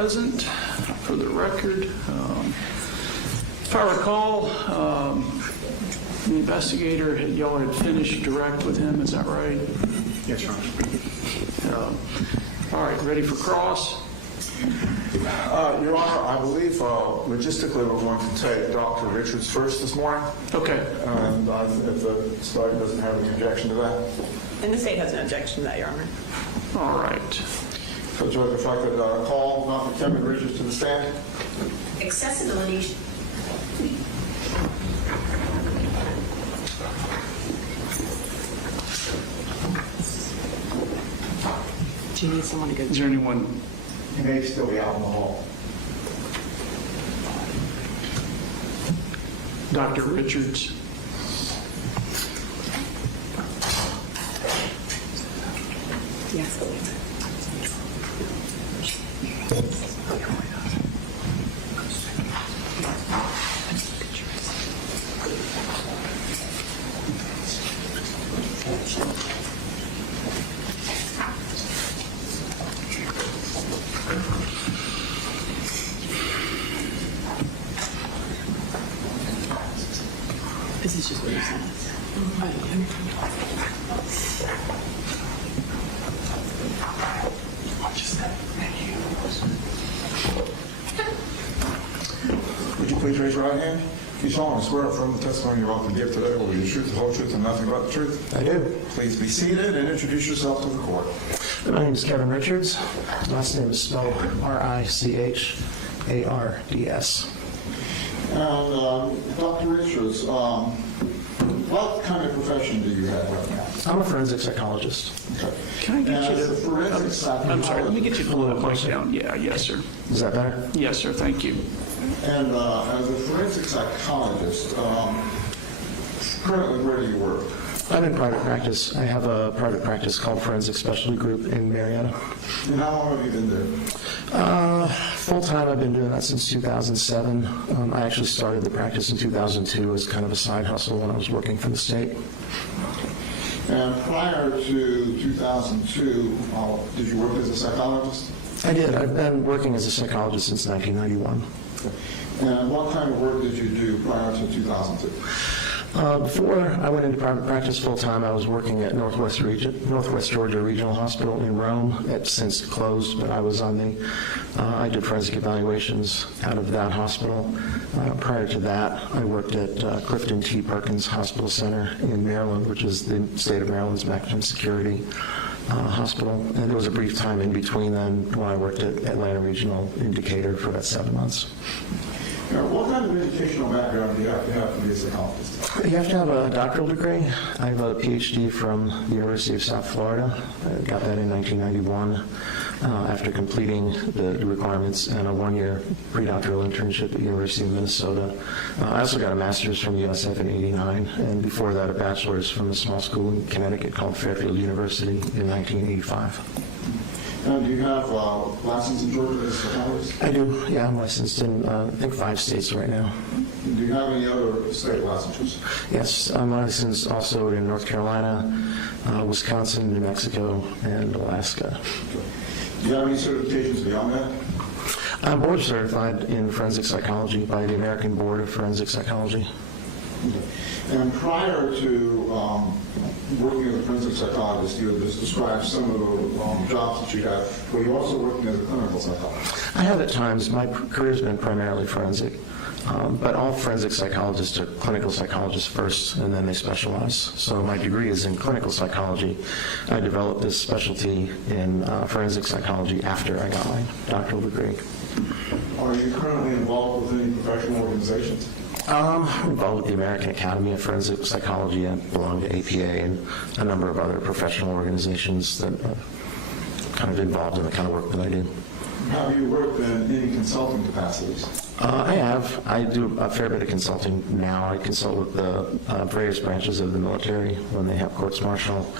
present for the record. If I recall, the investigator, y'all had finished direct with him, is that right? Yes, Your Honor. All right, ready for cross? Your Honor, I believe logistically we're going to take Dr. Richards first this morning. Okay. And if the state doesn't have any objection to that. And the state has no objection to that, Your Honor. All right. So, Judge, if I could call Dr. Kevin Richards to the stand. Accessibility. Do you need someone to go? Is there anyone? He may still be out in the hall. Dr. Richards. Yes. This is just what you sent us. Would you please raise your right hand? You solemnly swear or affirm the testimony you're about to give today will be the truth, the whole truth, and nothing but the truth? I do. Please be seated and introduce yourself to the court. My name is Kevin Richards. Last name is spelled Richards. And Dr. Richards, what kind of profession do you have right now? I'm a forensic psychologist. Okay. Can I get you As a forensic psychologist? I'm sorry, let me get you to pull the mic down. Yeah, yes, sir. Is that better? Yes, sir, thank you. And as a forensic psychologist, currently where do you work? I'm in private practice. I have a private practice called Forensic Specialty Group in Marietta. And how long have you been there? Full-time, I've been doing that since 2007. I actually started the practice in 2002 as kind of a side hustle when I was working for the state. And prior to 2002, did you work as a psychologist? I did. I've been working as a psychologist since 1991. And what kind of work did you do prior to 2002? Before I went into private practice full-time, I was working at Northwest Georgia Regional Hospital in Rome. It's since closed, but I was on I did forensic evaluations out of that hospital. Prior to that, I worked at Clifton T. Perkins Hospital Center in Maryland, which is the state of Maryland's maximum security hospital. And there was a brief time in between then when I worked at Atlanta Regional in Decatur for about 7 months. Now, what kind of educational background do you have to be a psychologist? You have to have a doctoral degree. I have a PhD from the University of South Florida. I got that in 1991 after completing the requirements and a 1-year pre-doctoral internship at the University of Minnesota. I also got a master's from USF in '89, and before that a bachelor's from a small school in Connecticut called Fairfield University in 1985. And do you have license in Georgia as a psychologist? I do, yeah. I'm licensed in, I think, 5 states right now. Do you have any other state licenses? Yes, I'm licensed also in North Carolina, Wisconsin, New Mexico, and Alaska. Do you have any certifications beyond that? I'm board certified in forensic psychology by the American Board of Forensic Psychology. And prior to working as a forensic psychologist, you had just described some of the jobs that you had. Were you also working as a clinical psychologist? I have at times. My career's been primarily forensic, but all forensic psychologists are clinical psychologists first, and then they specialize. So my degree is in clinical psychology. I developed this specialty in forensic psychology after I got my doctoral degree. Are you currently involved with any professional organizations? I'm involved with the American Academy of Forensic Psychology. I belong to APA and a number of other professional organizations that are kind of involved in the kind of work that I do. Have you worked in any consulting capacities? I have. I do a fair bit of consulting now. I consult with the various branches of the military when they have courts martial.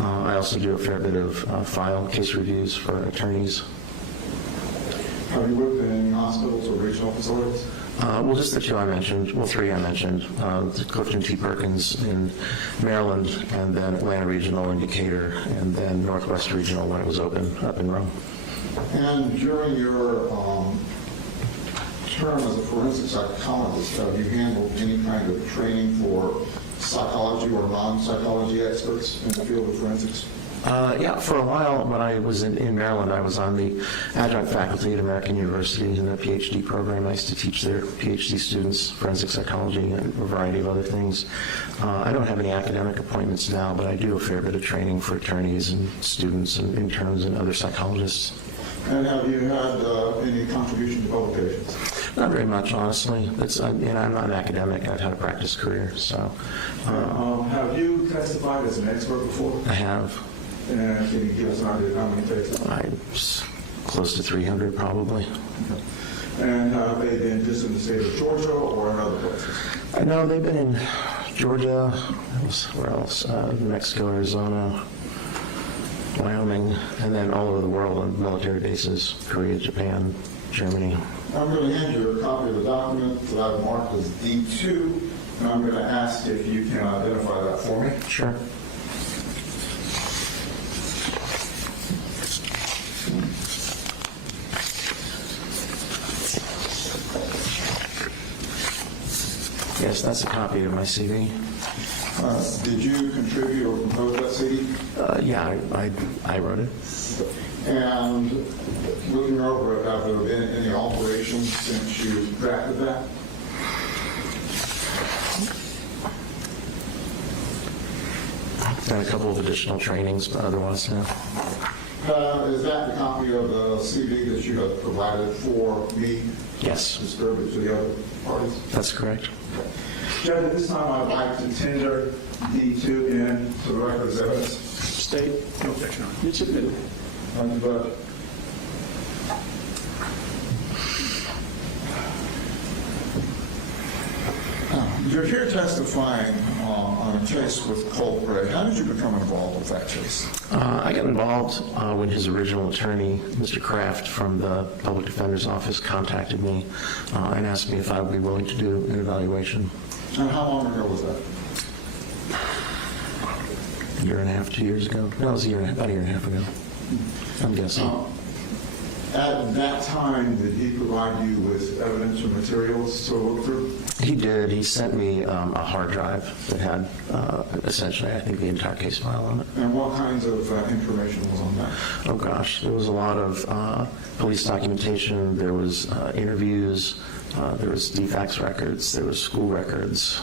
I also do a fair bit of file case reviews for attorneys. Have you worked in any hospitals or regional facilities? Well, just the 2 I mentioned, well, 3 I mentioned, Clifton T. Perkins in Maryland, and then Atlanta Regional in Decatur, and then Northwest Regional when it was open up in Rome. And during your term as a forensic psychologist, have you handled any kind of training for psychology or non-psychology experts in the field of forensics? Yeah, for a while when I was in Maryland, I was on the adjunct faculty at American University in the PhD program. I used to teach their PhD students forensic psychology and a variety of other things. I don't have any academic appointments now, but I do a fair bit of training for attorneys and students and interns and other psychologists. And have you had any contribution to publications? Not very much, honestly. I'm not an academic. I've had a practice career, so. Have you testified as an expert before? I have. And can you give us an idea of how many cases? I'm close to 300, probably. And have they been just in the state of Georgia or in other places? I know they've been in Georgia, where else? New Mexico, Arizona, Wyoming, and then all over the world on military bases, Korea, Japan, Germany. I'm going to hand you a copy of the document that I've marked as D2, and I'm going to ask if you can identify that for me. Sure. Yes, that's a copy of my CV. Did you contribute or compose that CD? Yeah, I wrote it. And looking over it, have there been any alterations since you drafted that? Done a couple of additional trainings, but otherwise, no. Is that the copy of the CD that you have provided for me? Yes, To distribute to the other parties? that's correct. Judge, at this time, I'd like to tender D2 in to the record as evidence. State? No objection. It's admitted. Thank you, Judge. You're here testifying on a case with Colt Gray. How did you become involved with that case? I got involved when his original attorney, Mr. Kraft from the Public Defender's Office, contacted me and asked me if I would be willing to do an evaluation. And how long ago was that? A year and a half, 2 years ago. No, it was about a year and a half ago, I'm guessing. At that time, did he provide you with evidence or materials to look through? He did. He sent me a hard drive that had essentially, I think, the entire case file on it. And what kinds of information was on that? Oh gosh, there was a lot of police documentation, there was interviews, there was defects records, there was school records,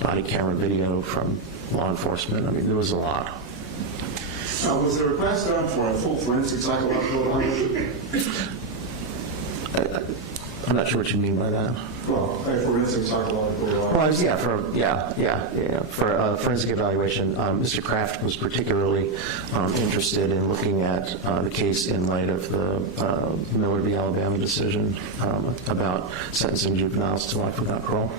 body camera video from law enforcement. I mean, there was a lot. Was the request done for a full forensic psychological evaluation? I'm not sure what you mean by that. Well, a forensic psychological evaluation. Well, for a forensic evaluation, Mr. Kraft was particularly interested in looking at the case in light of the Miller v. Alabama decision about sentencing juveniles to life without parole.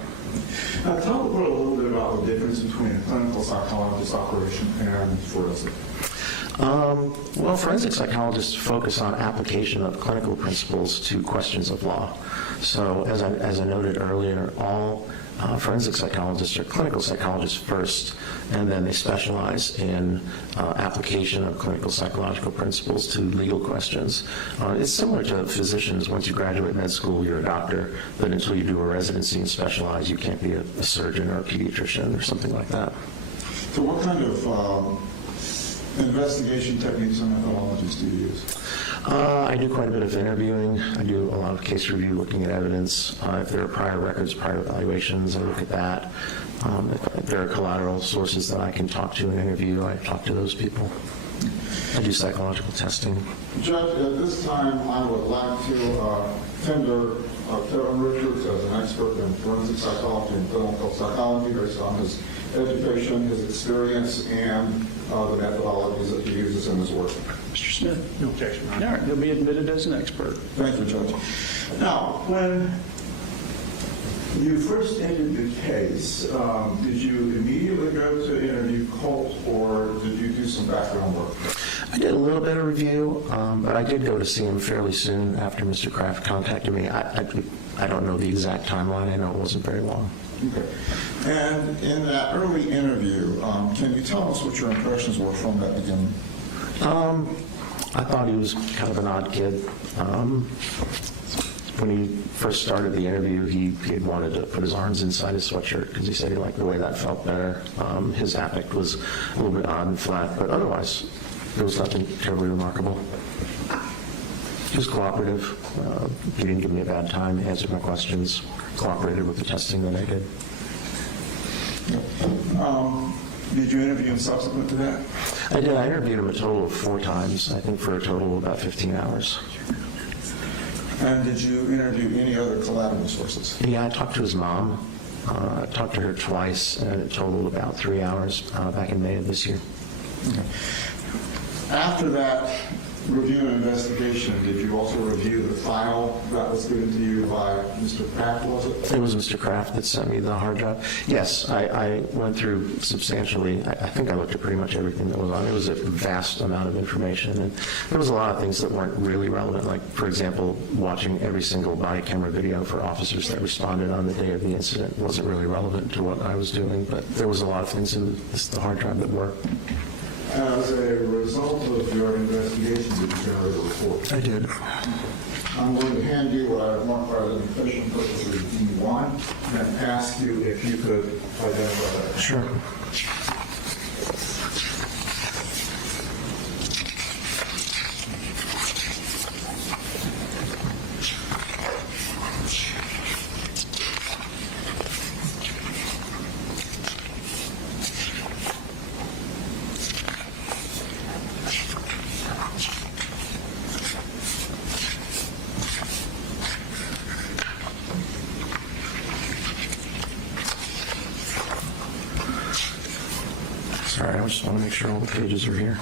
Talk a little bit about the difference between a clinical psychologist operation and forensic. Well, forensic psychologists focus on application of clinical principles to questions of law. So as I noted earlier, all forensic psychologists are clinical psychologists first, and then they specialize in application of clinical psychological principles to legal questions. It's similar to physicians. Once you graduate med school, you're a doctor, but until you do a residency and specialize, you can't be a surgeon or a pediatrician or something like that. So what kind of investigation techniques and methodologies do you use? I do quite a bit of interviewing. I do a lot of case review, looking at evidence. If there are prior records, prior evaluations, I look at that. If there are collateral sources that I can talk to and interview, I talk to those people. I do psychological testing. Judge, at this time, I would like to tender Kevin Richards as an expert in forensic psychology and clinical psychology based on his education, his experience, and the methodologies that he uses in his work. Mr. Smith? No objection. All right, he'll be admitted as an expert. Thank you, Judge. Now, when you first entered the case, did you immediately go to interview Colt, or did you do some background work? I did a little bit of review, but I did go to see him fairly soon after Mr. Kraft contacted me. I don't know the exact timeline. I know it wasn't very long. Okay. And in that early interview, can you tell us what your impressions were from that beginning? I thought he was kind of an odd kid. When he first started the interview, he had wanted to put his arms inside his sweatshirt because he said he liked the way that felt better. His affect was a little bit odd and flat, but otherwise, there was nothing terribly remarkable. He was cooperative. He didn't give me a bad time, answered my questions, cooperated with the testing that I did. Did you interview him subsequent to that? I did. I interviewed him a total of 4 times, I think for a total of about 15 hours. And did you interview any other collateral sources? Yeah, I talked to his mom. I talked to her twice, and it totaled about 3 hours back in May of this year. Okay. After that review and investigation, did you also review the file that was given to you by Mr. Kraft, was it? It was Mr. Kraft that sent me the hard drive. Yes, I went through substantially. I think I looked at pretty much everything that was on. It was a vast amount of information, and there was a lot of things that weren't really relevant, like, for example, watching every single body camera video for officers that responded on the day of the incident wasn't really relevant to what I was doing, but there was a lot of things in the hard drive that were. As a result of your investigation, did you generate a report? I did. I'm going to hand you what I want for the efficient purposes D1 and ask you if you could identify that. Sure. Sorry, I just want to make sure all the pages are here.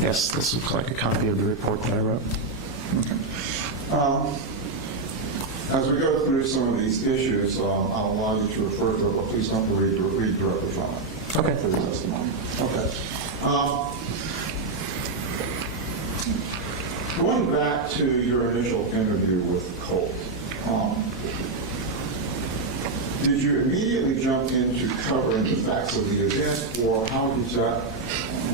Yes, this looks like a copy of the report that I wrote. As we go through some of these issues, I'll allow you to refer to it, but please don't read directly from it. Okay. For the testimony. Okay. Going back to your initial interview with Colt, did you immediately jump into covering the facts of the event, or how did that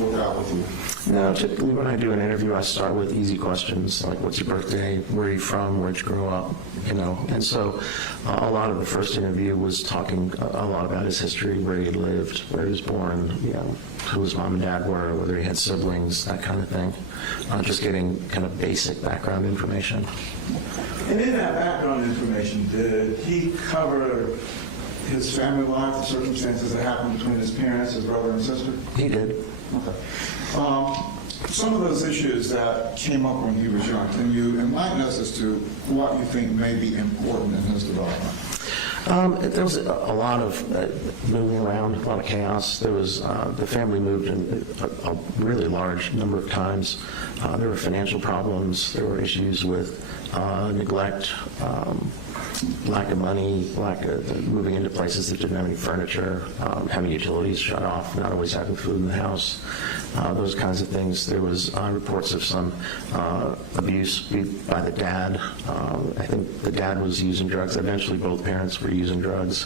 work out with you? No, typically when I do an interview, I start with easy questions, like what's your birthday, where are you from, where'd you grow up, And so a lot of the first interview was talking a lot about his history, where he lived, where he was born, who his mom and dad were, whether he had siblings, that kind of thing. Just getting kind of basic background information. And in that background information, did he cover his family life, the circumstances that happened between his parents, his brother and sister? He did. Okay. Some of those issues that came up when he was young, can you enlighten us as to what you think may be important in his development? There was a lot of moving around, a lot of chaos. There was the family moved in a really large number of times. There were financial problems. There were issues with neglect, lack of money, moving into places that didn't have any furniture, having utilities shut off, not always having food in the house, those kinds of things. There was reports of some abuse by the dad. I think the dad was using drugs. Eventually, both parents were using drugs,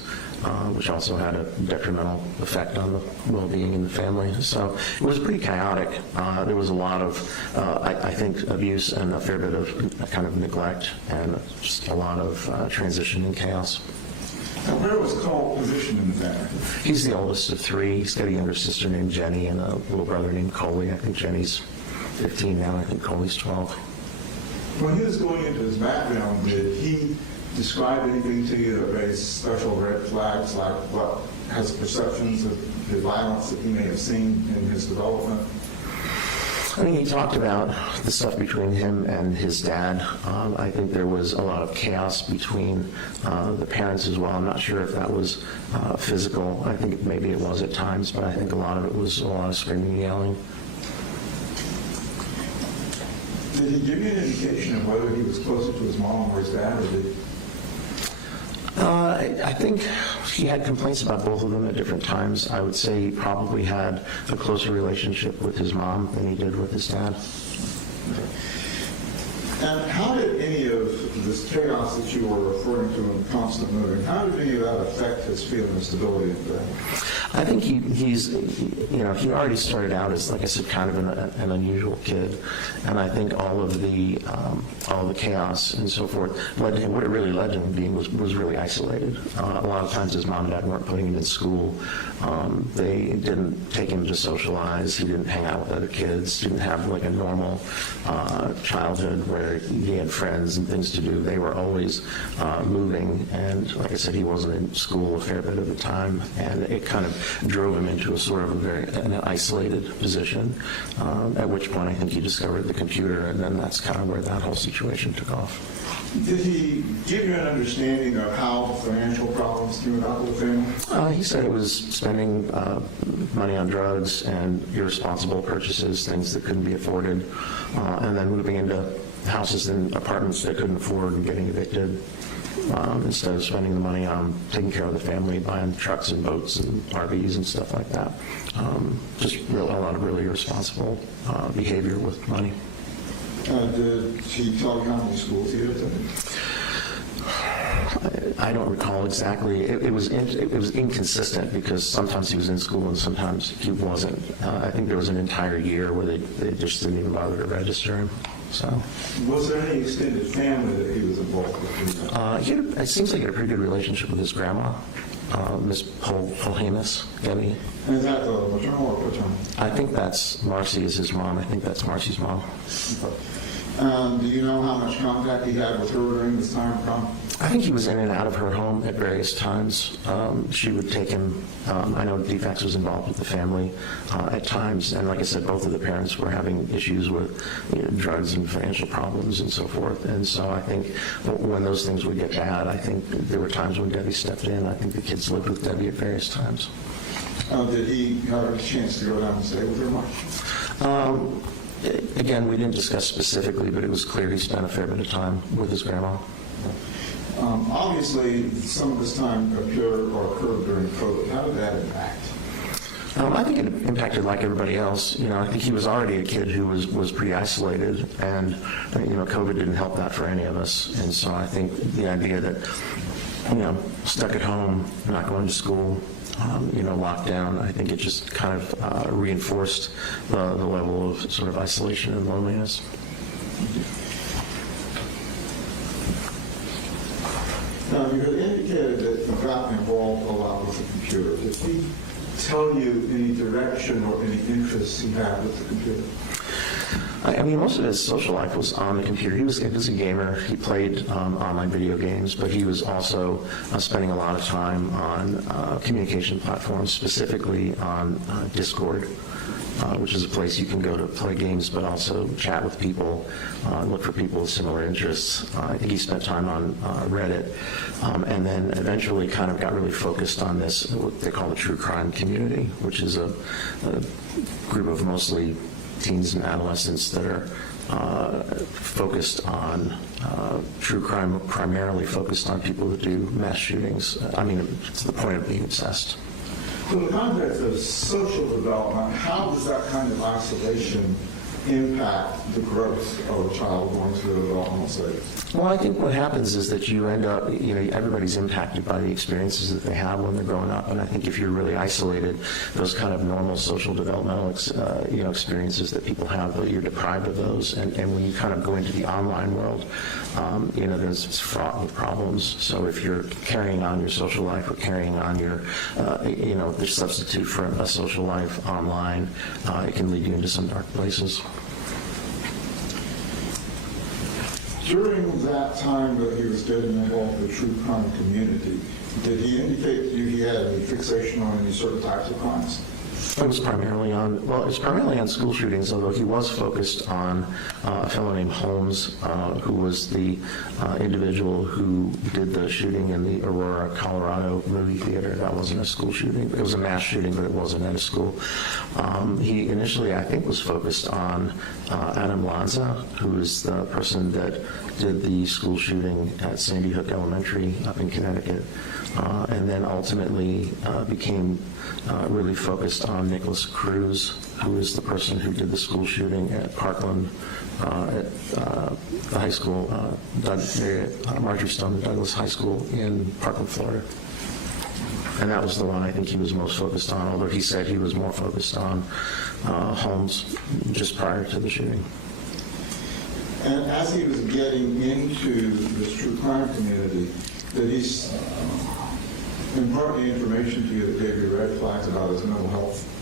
which also had a detrimental effect on the well-being in the family. So it was pretty chaotic. There was a lot of, I think, abuse and a fair bit of kind of neglect and just a lot of transition and chaos. And where was Colt positioned in the family? He's the oldest of 3. He's got a younger sister named Jenny and a little brother named Coley. I think Jenny's 15 now. I think Coley's 12. When he was going into his background, did he describe anything to you that raised special red flags, like what has perceptions of the violence that he may have seen in his development? I mean, he talked about the stuff between him and his dad. I think there was a lot of chaos between the parents as well. I'm not sure if that was physical. I think maybe it was at times, but I think a lot of it was a lot of screaming and yelling. Did he give you an indication of whether he was closer to his mom or his dad, or did he? I think he had complaints about both of them at different times. I would say he probably had a closer relationship with his mom than he did with his dad. And how did any of this chaos that you were referring to and constant moving, how did any of that affect his feeling of stability and family? I think he's, he already started out as, like I said, kind of an unusual kid, and I think all of the chaos and so forth led to him. What it really led to him being was really isolated. A lot of times his mom and dad weren't putting him in school. They didn't take him to socialize. He didn't hang out with other kids. Didn't have like a normal childhood where he had friends and things to do. They were always moving, and like I said, he wasn't in school a fair bit of the time, and it kind of drove him into a sort of an isolated position, at which point I think he discovered the computer, and then that's kind of where that whole situation took off. Did he give you an understanding of how financial problems came about with the family? He said it was spending money on drugs and irresponsible purchases, things that couldn't be afforded, and then moving into houses and apartments that couldn't afford and getting evicted. Instead of spending the money on taking care of the family, buying trucks and boats and RVs and stuff like that. Just a lot of really irresponsible behavior with money. Did he tell you how many schools he had attended? I don't recall exactly. It was inconsistent because sometimes he was in school and sometimes he wasn't. I think there was an entire year where they just didn't even bother to register him. So, was there any extended family that he was involved with? It seems like he had a pretty good relationship with his grandma, Miss Polhamus, Debbie. And is that maternal or paternal? I think that's Marcy is his mom. I think that's Marcy's mom. Do you know how much contact he had with her during this time from? I think he was in and out of her home at various times. She would take him. I know Defects was involved with the family at times, and like I said, both of the parents were having issues with drugs and financial problems and so forth. And so I think when those things would get bad, I think there were times when Debbie stepped in. I think the kids lived with Debbie at various times. Did he have a chance to go down and stay with her much? Again, we didn't discuss specifically, but it was clear he spent a fair bit of time with his grandma. Obviously, some of this time occurred during COVID. How did that impact? I think it impacted like everybody else. I think he was already a kid who was pretty isolated, and COVID didn't help that for any of us. And so I think the idea that stuck at home, not going to school, locked down, I think it just kind of reinforced the level of sort of isolation and loneliness. Now, you had indicated that you got involved a lot with the computer. Did he tell you any direction or any interests he had with the computer? I mean, most of his social life was on the computer. He was a gamer. He played online video games, but he was also spending a lot of time on communication platforms, specifically on Discord, which is a place you can go to play games, but also chat with people, look for people with similar interests. I think he spent time on Reddit, and then eventually kind of got really focused on this, what they call the true crime community, which is a group of mostly teens and adolescents that are focused on true crime, primarily focused on people that do mass shootings. I mean, to the point of being obsessed. So in the context of social development, how does that kind of isolation impact the growth of a child going through the developmental stage? Well, I think what happens is that you end up, everybody's impacted by the experiences that they have when they're growing up. And I think if you're really isolated, those kind of normal social developmental, experiences that people have, you're deprived of those. And when you kind of go into the online world, there's fraught with problems. So if you're carrying on your social life or carrying on your, the substitute for a social life online, it can lead you into some dark places. During that time that he was getting involved with the true crime community, did he indicate to you he had any fixation on any certain types of crimes? It was primarily on school shootings, although he was focused on a fellow named Holmes, who was the individual who did the shooting in the Aurora, Colorado movie theater. That wasn't a school shooting. It was a mass shooting, but it wasn't at a school. He initially, I think, was focused on Adam Lanza, who is the person that did the school shooting at Sandy Hook Elementary up in Connecticut, and then ultimately became really focused on Nicholas Cruz, who is the person who did the school shooting at Parkland at the high school, Marjorie Stoneman Douglas High School in Parkland, Florida. And that was the one I think he was most focused on, although he said he was more focused on homes just prior to the shooting. And as he was getting into this true crime community, did he impart the information to you that gave you red flags about his mental health?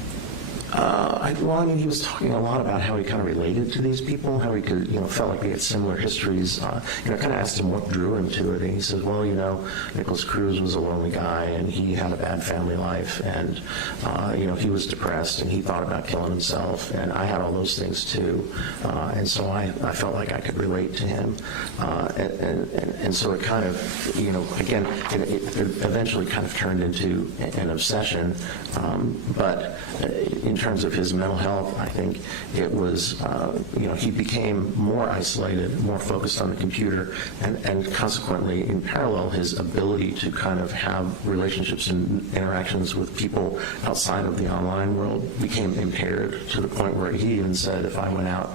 He was talking a lot about how he kind of related to these people, how he could, felt like they had similar histories. I kind of asked him what drew him to it, and he said, well, Nicholas Cruz was a lonely guy, and he had a bad family life, and, he was depressed, and he thought about killing himself, and I had all those things too, and so I felt like I could relate to him, and so it kind of, again, it eventually kind of turned into an obsession, but in terms of his mental health, I think it was, he became more isolated, more focused on the computer, and consequently, in parallel, his ability to kind of have relationships and interactions with people outside of the online world became impaired to the point where he even said, if I went out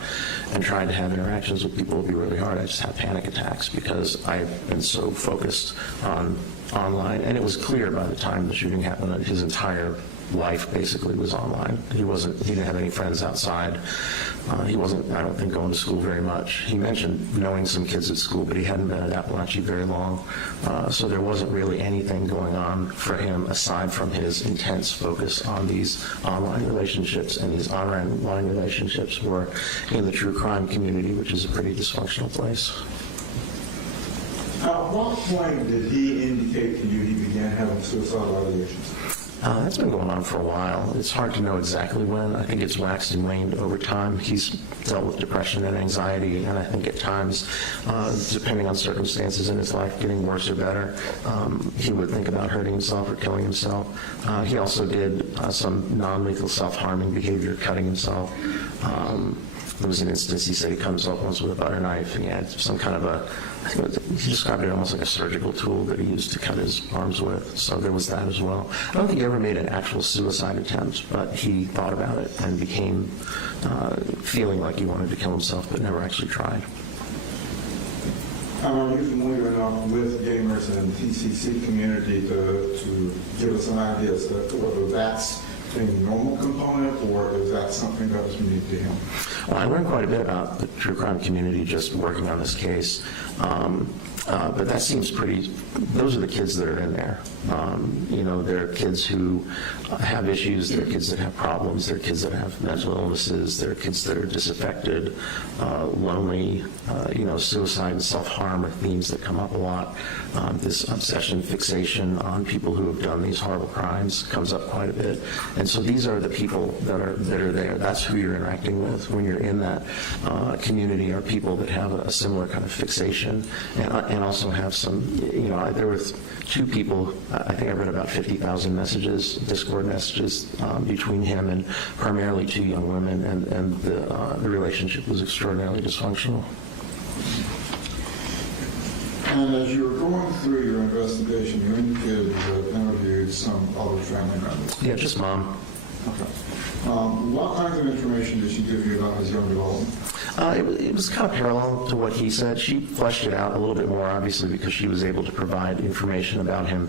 and tried to have interactions with people, it would be really hard. I just have panic attacks because I've been so focused on online. And it was clear by the time the shooting happened that his entire life basically was online. He didn't have any friends outside. He wasn't, I don't think, going to school very much. He mentioned knowing some kids at school, but he hadn't been at Apalachee very long. So there wasn't really anything going on for him aside from his intense focus on these online relationships, and these online relationships were in the true crime community, which is a pretty dysfunctional place. At what point did he indicate to you he began having suicidal ideations? That's been going on for a while. It's hard to know exactly when. I think it's waxed and waned over time. He's dealt with depression and anxiety, and I think at times, depending on circumstances in his life, getting worse or better, he would think about hurting himself or killing himself. He also did some non-lethal self-harming behavior, cutting himself. There was an instance he said he cut himself once with a butter knife, and he had some kind of he described it almost like a surgical tool that he used to cut his arms with. So there was that as well. I don't think he ever made an actual suicide attempt, but he thought about it and became feeling like he wanted to kill himself, but never actually tried. Are you familiar enough with gamers and the TCC community to give us an idea as to whether that's a normal component, or is that something that was unique to him? Well, I learned quite a bit about the true crime community just working on this case. But that seems those are the kids that are in there. There are kids who have issues, there are kids that have problems, there are kids that have mental illnesses, there are kids that are disaffected, lonely, suicide and self-harm are themes that come up a lot. This obsession, fixation on people who have done these horrible crimes comes up quite a bit. And so these are the people that are there. That's who you're interacting with when you're in that community, are people that have a similar kind of fixation and also have some, there were two people, I think I read about 50,000 messages, Discord messages between him and primarily two young women, and the relationship was extraordinarily dysfunctional. And as you were going through your investigation, you indicated you interviewed some other family members. Yeah, just mom. Okay. What kinds of information did she give you about his young development? It was kind of parallel to what he said. She fleshed it out a little bit more, obviously, because she was able to provide information about him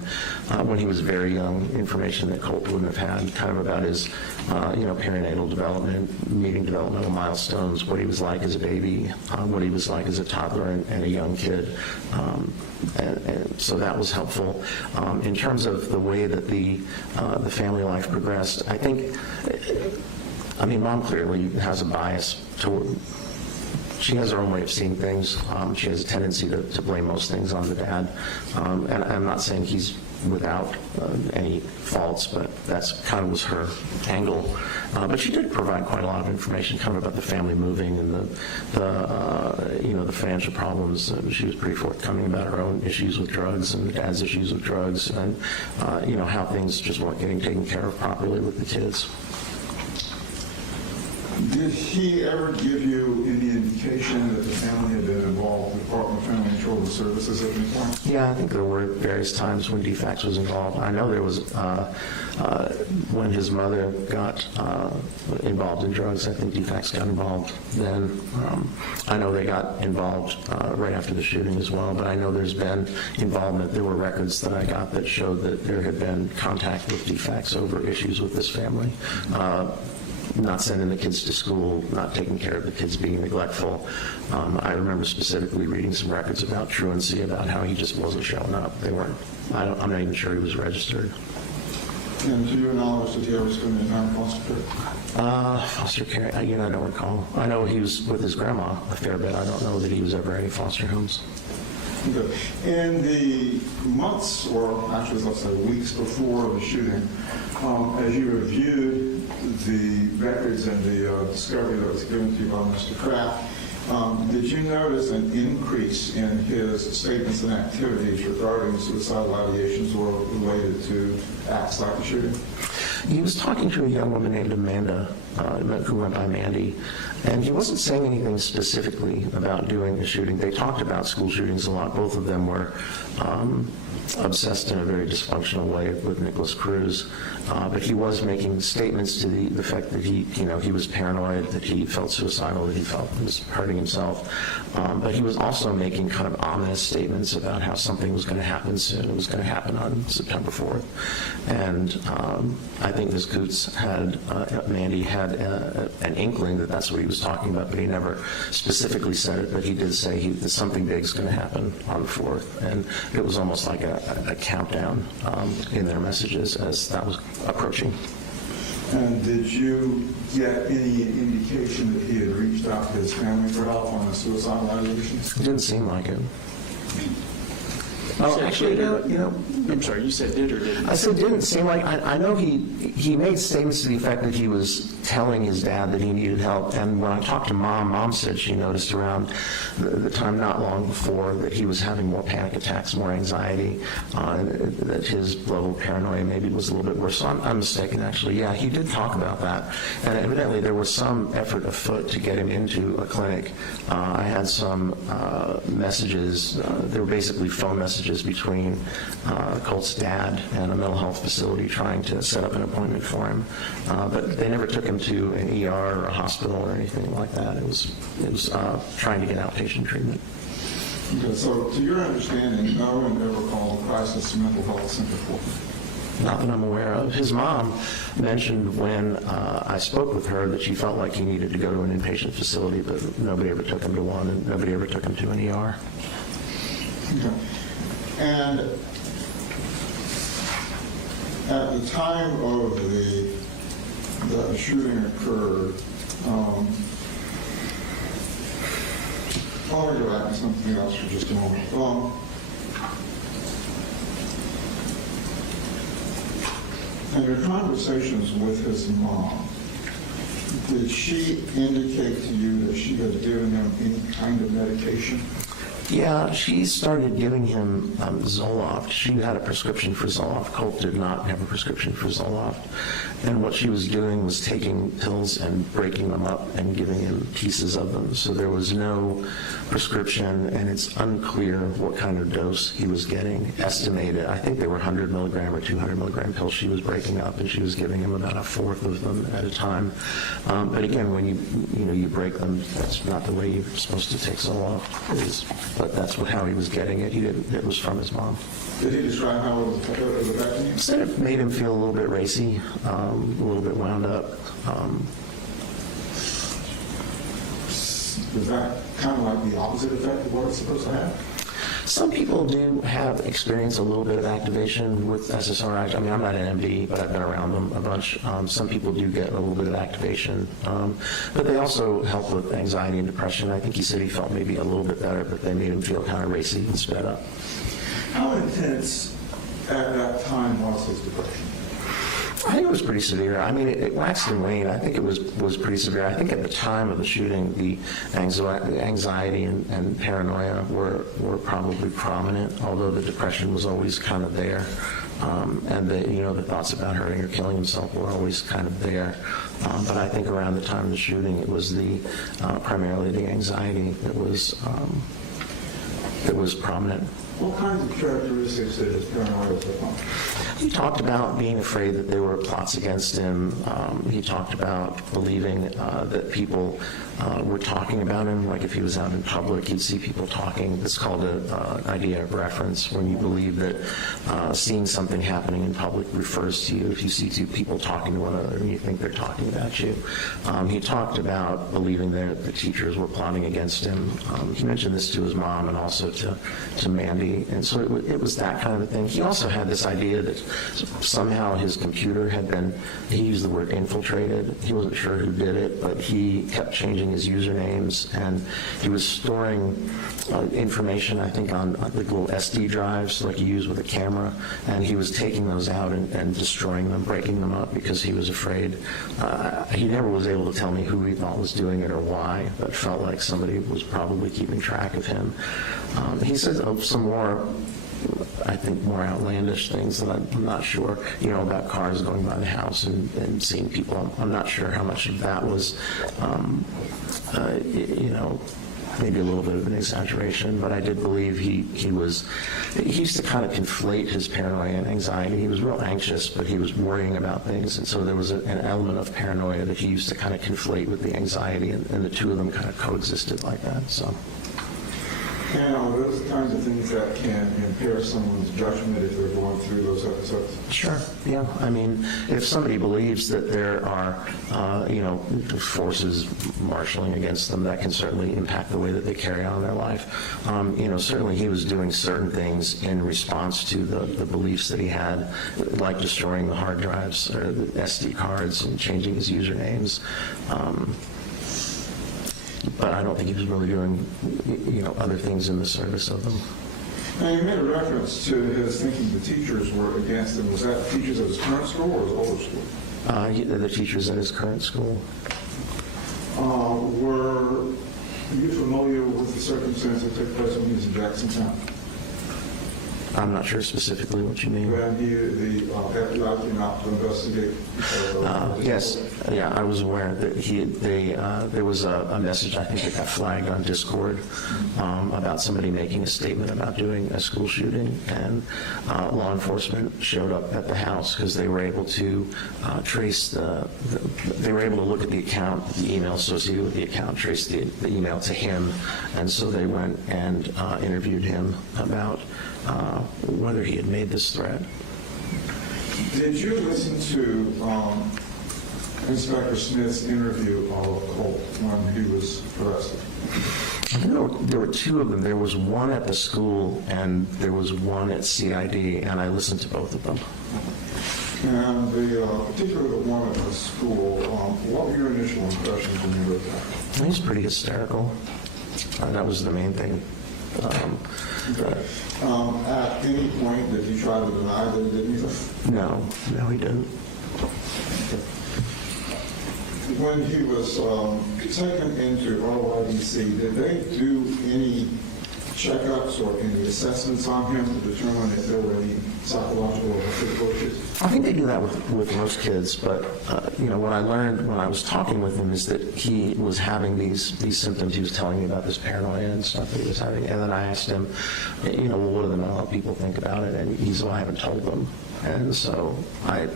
when he was very young, information that Colt wouldn't have had, kind of about his, perinatal development, meeting developmental milestones, what he was like as a baby, what he was like as a toddler and a young kid. And so that was helpful. In terms of the way that the family life progressed, I think, Mom clearly has a bias toward. She has her own way of seeing things. She has a tendency to blame most things on the dad. And I'm not saying he's without any faults, but that's kind of was her angle. But she did provide quite a lot of information kind of about the family moving and the financial problems. She was pretty forthcoming about her own issues with drugs and dad's issues with drugs, and how things just weren't getting taken care of properly with the kids. Did he ever give you any indication that the family had been involved, the Department of Family and Children's Services at any point? Yeah, I think there were various times when DFACS was involved. I know there was, when his mother got involved in drugs, I think DFACS got involved then. I know they got involved right after the shooting as well, but I know there's been involvement. There were records that I got that showed that there had been contact with DFACS over issues with this family. Not sending the kids to school, not taking care of the kids, being neglectful. I remember specifically reading some records about truancy, about how he just wasn't showing up. They weren't, I'm not even sure he was registered. And to your knowledge, did he ever spend any time in foster care? Foster care, I don't recall. I know he was with his grandma a fair bit. I don't know that he was ever at any foster homes. Good. In the months, or actually let's say weeks before the shooting, as you reviewed the records and the discovery that was given to you by Mr. Kraft, did you notice an increase in his statements and activities regarding suicidal ideations or related to acts like the shooting? He was talking to a young woman named Amanda, who went by Mandy, and he wasn't saying anything specifically about doing the shooting. They talked about school shootings a lot. Both of them were obsessed in a very dysfunctional way with Nicholas Cruz, but he was making statements to the fact that he was paranoid, that he felt suicidal, that he felt he was hurting himself, but he was also making kind of ominous statements about how something was going to happen soon. It was going to happen on September 4th, and I think Ms. Coots Mandy had an inkling that that's what he was talking about, but he never specifically said it, but he did say that something big's going to happen on the 4th, and it was almost like a countdown in their messages as that was approaching. And did you get any indication that he had reached out to his family for help on the suicidal ideations? It didn't seem like it. Oh, actually, I'm sorry, you said did or didn't? I said didn't seem like, I know he made statements to the effect that he was telling his dad that he needed help, and when I talked to Mom said she noticed around the time not long before that he was having more panic attacks, more anxiety, that his level of paranoia maybe was a little bit worse. So I'm mistaken, actually. Yeah, he did talk about that, and evidently there was some effort afoot to get him into a clinic. I had some messages, they were basically phone messages between Colt's dad and a mental health facility trying to set up an appointment for him, but they never took him to an ER or a hospital or anything like that. It was trying to get outpatient treatment. Okay, so to your understanding, no one ever called a crisis mental health center for? Not that I'm aware of. His mom mentioned when I spoke with her that she felt like he needed to go to an inpatient facility, but nobody ever took him to one, and nobody ever took him to an ER. Okay. And at the time of the shooting occurred, I'll go back to something else for just a moment. In your conversations with his mom, did she indicate to you that she had given him any kind of medication? Yeah, she started giving him Zoloft. She had a prescription for Zoloft. Colt did not have a prescription for Zoloft. And what she was doing was taking pills and breaking them up and giving him pieces of them. So there was no prescription, and it's unclear what kind of dose he was getting. Estimated, I think they were 100 milligram or 200 milligram pills she was breaking up, and she was giving him about a fourth of them at a time. But again, when you break them, that's not the way you're supposed to take Zoloft. But that's how he was getting it. It was from his mom. Did he describe how it was affecting him? He said it made him feel a little bit racy, a little bit wound up. Is that kind of like the opposite effect of what it's supposed to have? Some people do experience a little bit of activation with SSRIs. I mean, I'm not an MD, but I've been around them a bunch. Some people do get a little bit of activation, but they also help with anxiety and depression. I think he said he felt maybe a little bit better, but they made him feel kind of racy and sped up. How intense at that time was his depression? I think it was pretty severe. I mean, it waxed and waned. I think it was pretty severe. I think at the time of the shooting, the anxiety and paranoia were probably prominent, although the depression was always kind of there. and the thoughts about hurting or killing himself were always kind of there. But I think around the time of the shooting, it was primarily the anxiety that was prominent. What kinds of characteristics did his paranoia take on? He talked about being afraid that there were plots against him. He talked about believing that people were talking about him, like if he was out in public, he'd see people talking. It's called an idea of reference, when you believe that seeing something happening in public refers to you. If you see two people talking to one another and you think they're talking about you. He talked about believing that the teachers were plotting against him. He mentioned this to his mom and also to Mandy, and so it was that kind of thing. He also had this idea that somehow his computer had been, he used the word infiltrated. He wasn't sure who did it, but he kept changing his usernames, and he was storing information, I think, on like little SD drives like you use with a camera, and he was taking those out and destroying them, breaking them up, because he was afraid. He never was able to tell me who he thought was doing it or why, but felt like somebody was probably keeping track of him. He said some more, I think, more outlandish things that I'm not sure, about cars going by the house and seeing people. I'm not sure how much of that was, maybe a little bit of an exaggeration, but I did believe he used to kind of conflate his paranoia and anxiety. He was real anxious, but he was worrying about things, and so there was an element of paranoia that he used to kind of conflate with the anxiety, and the two of them kind of coexisted like that, so. And are those kinds of things that can impair someone's judgment if they're going through those episodes? Sure, yeah. I mean, if somebody believes that there are, forces marshaling against them, that can certainly impact the way that they carry on their life. Certainly he was doing certain things in response to the beliefs that he had, like destroying the hard drives or the SD cards and changing his usernames. But I don't think he was really doing, other things in the service of them. Now, you made a reference to his thinking the teachers were against him. Was that teachers at his current school or his older school? The teachers at his current school. Were you familiar with the circumstances that took place when he was in Jacksontown? I'm not sure specifically what you mean. When the FBI came out to investigate? Yes, yeah, I was aware that there was a message, I think, that got flagged on Discord about somebody making a statement about doing a school shooting, and law enforcement showed up at the house because they were able to trace they were able to look at the account, the email associated with the account, trace the email to him, and so they went and interviewed him about whether he had made this threat. Did you listen to Inspector Smith's interview of Colt when he was arrested? There were two of them. There was one at the school and there was one at CID, and I listened to both of them. And particularly the one at the school, what were your initial impressions when you read that? He was pretty hysterical. That was the main thing. Okay. At any point, did he try to deny that he did anything? No, he didn't. When he was taken into RYDC, did they do any checkups or any assessments on him to determine if there were any psychological or physical issues? I think they do that with most kids, but what I learned when I was talking with him is that he was having these symptoms. He was telling me about this paranoia and stuff that he was having, and then I asked him, well, what do the mental health people think about it? And he said, well, I haven't told them. And so I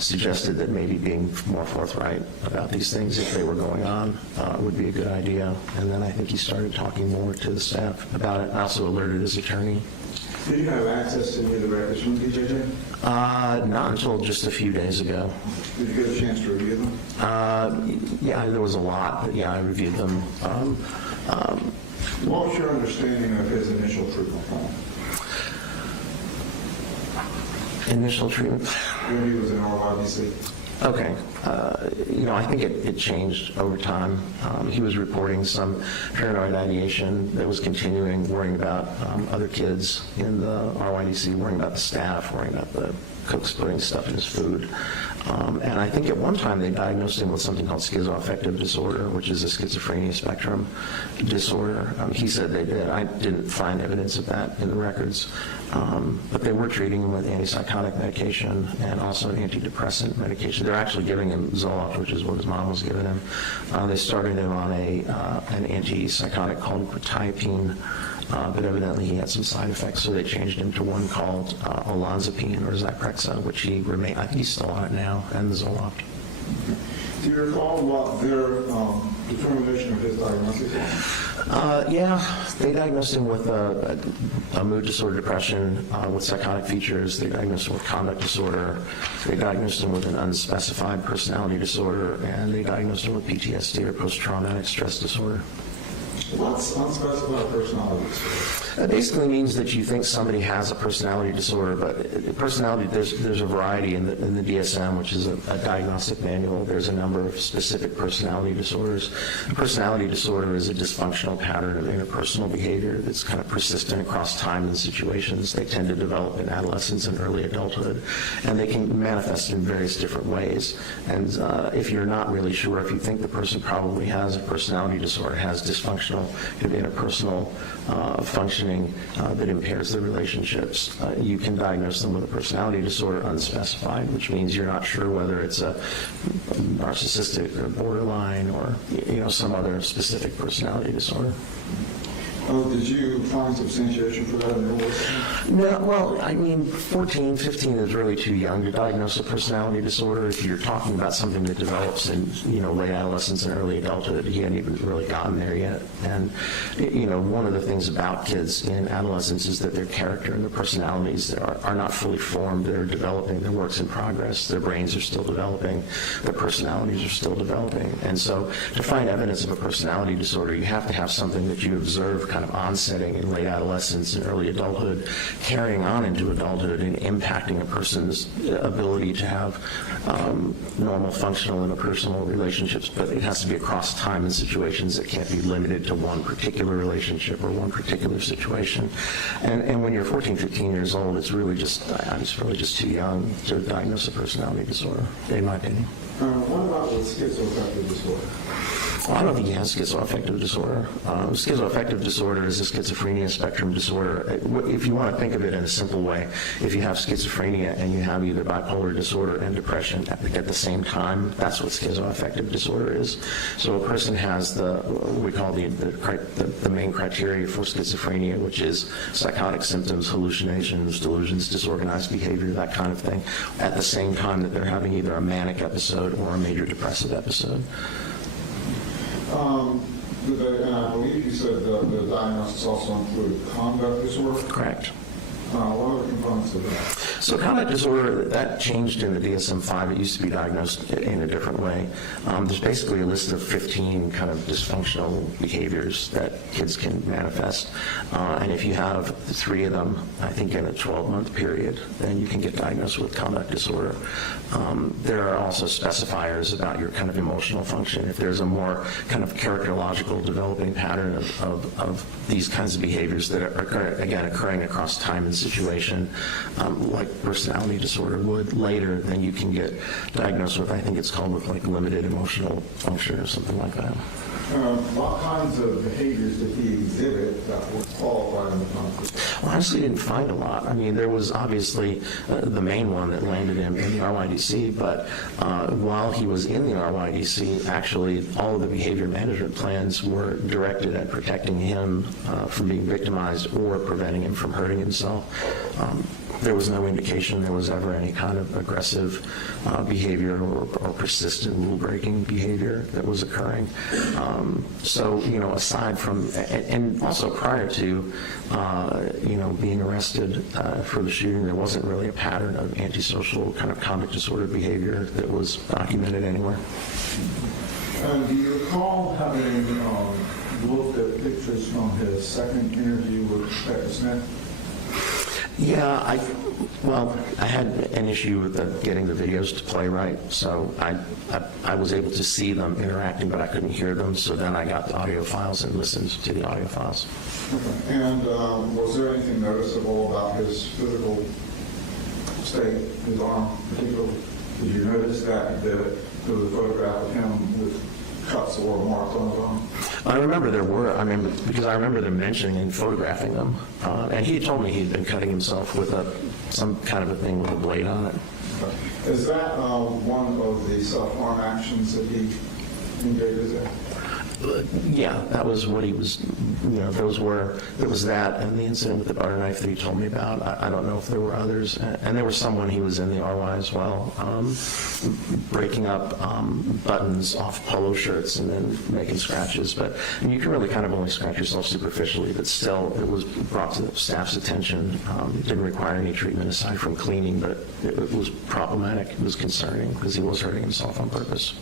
suggested that maybe being more forthright about these things, if they were going on, would be a good idea. And then I think he started talking more to the staff about it. I also alerted his attorney. Did you have access to any of the records from DJJ? Not until just a few days ago. Did you get a chance to review them? Yeah, there was a lot, but yeah, I reviewed them. What was your understanding of his initial treatment plan? Initial treatment? When he was in RYDC? Okay. I think it changed over time. He was reporting some paranoid ideation that was continuing, worrying about other kids in the RYDC, worrying about the staff, worrying about the cooks putting stuff in his food. And I think at one time they diagnosed him with something called schizoaffective disorder, which is a schizophrenia spectrum disorder. He said they did. I didn't find evidence of that in the records. But they were treating him with antipsychotic medication and also antidepressant medication. They're actually giving him Zoloft, which is what his mom was giving him. They started him on an antipsychotic called quetiapine, but evidently he had some side effects, so they changed him to one called olanzapine, or Zyprexa, which he remained. I think he's still on it now, and the Zoloft. Do you recall what their determination of his diagnosis was? Yeah, they diagnosed him with a mood disorder, depression with psychotic features. They diagnosed him with conduct disorder. They diagnosed him with an unspecified personality disorder, and they diagnosed him with PTSD, or post-traumatic stress disorder. What's unspecified personality disorder? That basically means that you think somebody has a personality disorder, but personality, there's a variety in the DSM, which is a diagnostic manual. There's a number of specific personality disorders. A personality disorder is a dysfunctional pattern of interpersonal behavior that's kind of persistent across time and situations. They tend to develop in adolescence and early adulthood, and they can manifest in various different ways. And if you're not really sure, if you think the person probably has a personality disorder, has dysfunctional interpersonal functioning that impairs their relationships, you can diagnose them with a personality disorder unspecified, which means you're not sure whether it's a narcissistic or borderline or some other specific personality disorder. Did you find substantiation for that in your work? No, well, I mean, 14, 15 is really too young to diagnose a personality disorder. If you're talking about something that develops in, late adolescence and early adulthood, he hadn't even really gotten there yet. And, one of the things about kids in adolescence is that their character and their personalities are not fully formed. They're developing. They're works in progress. Their brains are still developing. Their personalities are still developing. And so to find evidence of a personality disorder, you have to have something that you observe kind of onsetting in late adolescence and early adulthood, carrying on into adulthood and impacting a person's ability to have normal functional interpersonal relationships, but it has to be across time and situations. It can't be limited to one particular relationship or one particular situation. And when you're 14, 15 years old, it's really just too young to diagnose a personality disorder, in my opinion. What about with schizoaffective disorder? I don't think he has schizoaffective disorder. Schizoaffective disorder is a schizophrenia spectrum disorder. If you want to think of it in a simple way, if you have schizophrenia and you have either bipolar disorder and depression at the same time, that's what schizoaffective disorder is. So a person has what we call the main criteria for schizophrenia, which is psychotic symptoms, hallucinations, delusions, disorganized behavior, that kind of thing, at the same time that they're having either a manic episode or a major depressive episode. And I believe you said the diagnosis also included conduct disorder? Correct. What are the components of that? So conduct disorder, that changed in the DSM-5. It used to be diagnosed in a different way. There's basically a list of 15 kind of dysfunctional behaviors that kids can manifest. And if you have 3 of them, I think in a 12-month period, then you can get diagnosed with conduct disorder. There are also specifiers about your kind of emotional function. If there's a more kind of characterological developing pattern of these kinds of behaviors that are, occurring across time and situation, like personality disorder would later, then you can get diagnosed with, I think it's called with like limited emotional function or something like that. What kinds of behaviors did he exhibit that would qualify under conduct? Well, I honestly didn't find a lot. I mean, there was obviously the main one that landed him in the RYDC, but while he was in the RYDC, actually all of the behavior management plans were directed at protecting him from being victimized or preventing him from hurting himself. There was no indication there was ever any kind of aggressive behavior or persistent rule-breaking behavior that was occurring. So, aside from, and also prior to, being arrested for the shooting, there wasn't really a pattern of antisocial kind of conduct disorder behavior that was documented anywhere. Do you recall having looked at pictures from his second interview with Detective Smith? Yeah, I had an issue with getting the videos to play right, so I was able to see them interacting, but I couldn't hear them, so then I got the audio files and listened to the audio files. Okay. And was there anything noticeable about his physical state, his arm particularly? Did you notice that there was a photograph of him with cuts or marks on his arm? I remember there were, because I remember them mentioning and photographing them. And he told me he'd been cutting himself with some kind of a thing with a blade on it. Is that one of the self-harm actions that he engaged in? Yeah, that was what he was, there was that and the incident with the butter knife that he told me about. I don't know if there were others. And there was someone, he was in the RY as well, breaking up buttons off polo shirts and then making scratches. But you can really kind of only scratch yourself superficially, but still it was brought to the staff's attention. It didn't require any treatment aside from cleaning, but it was problematic. It was concerning because he was hurting himself on purpose.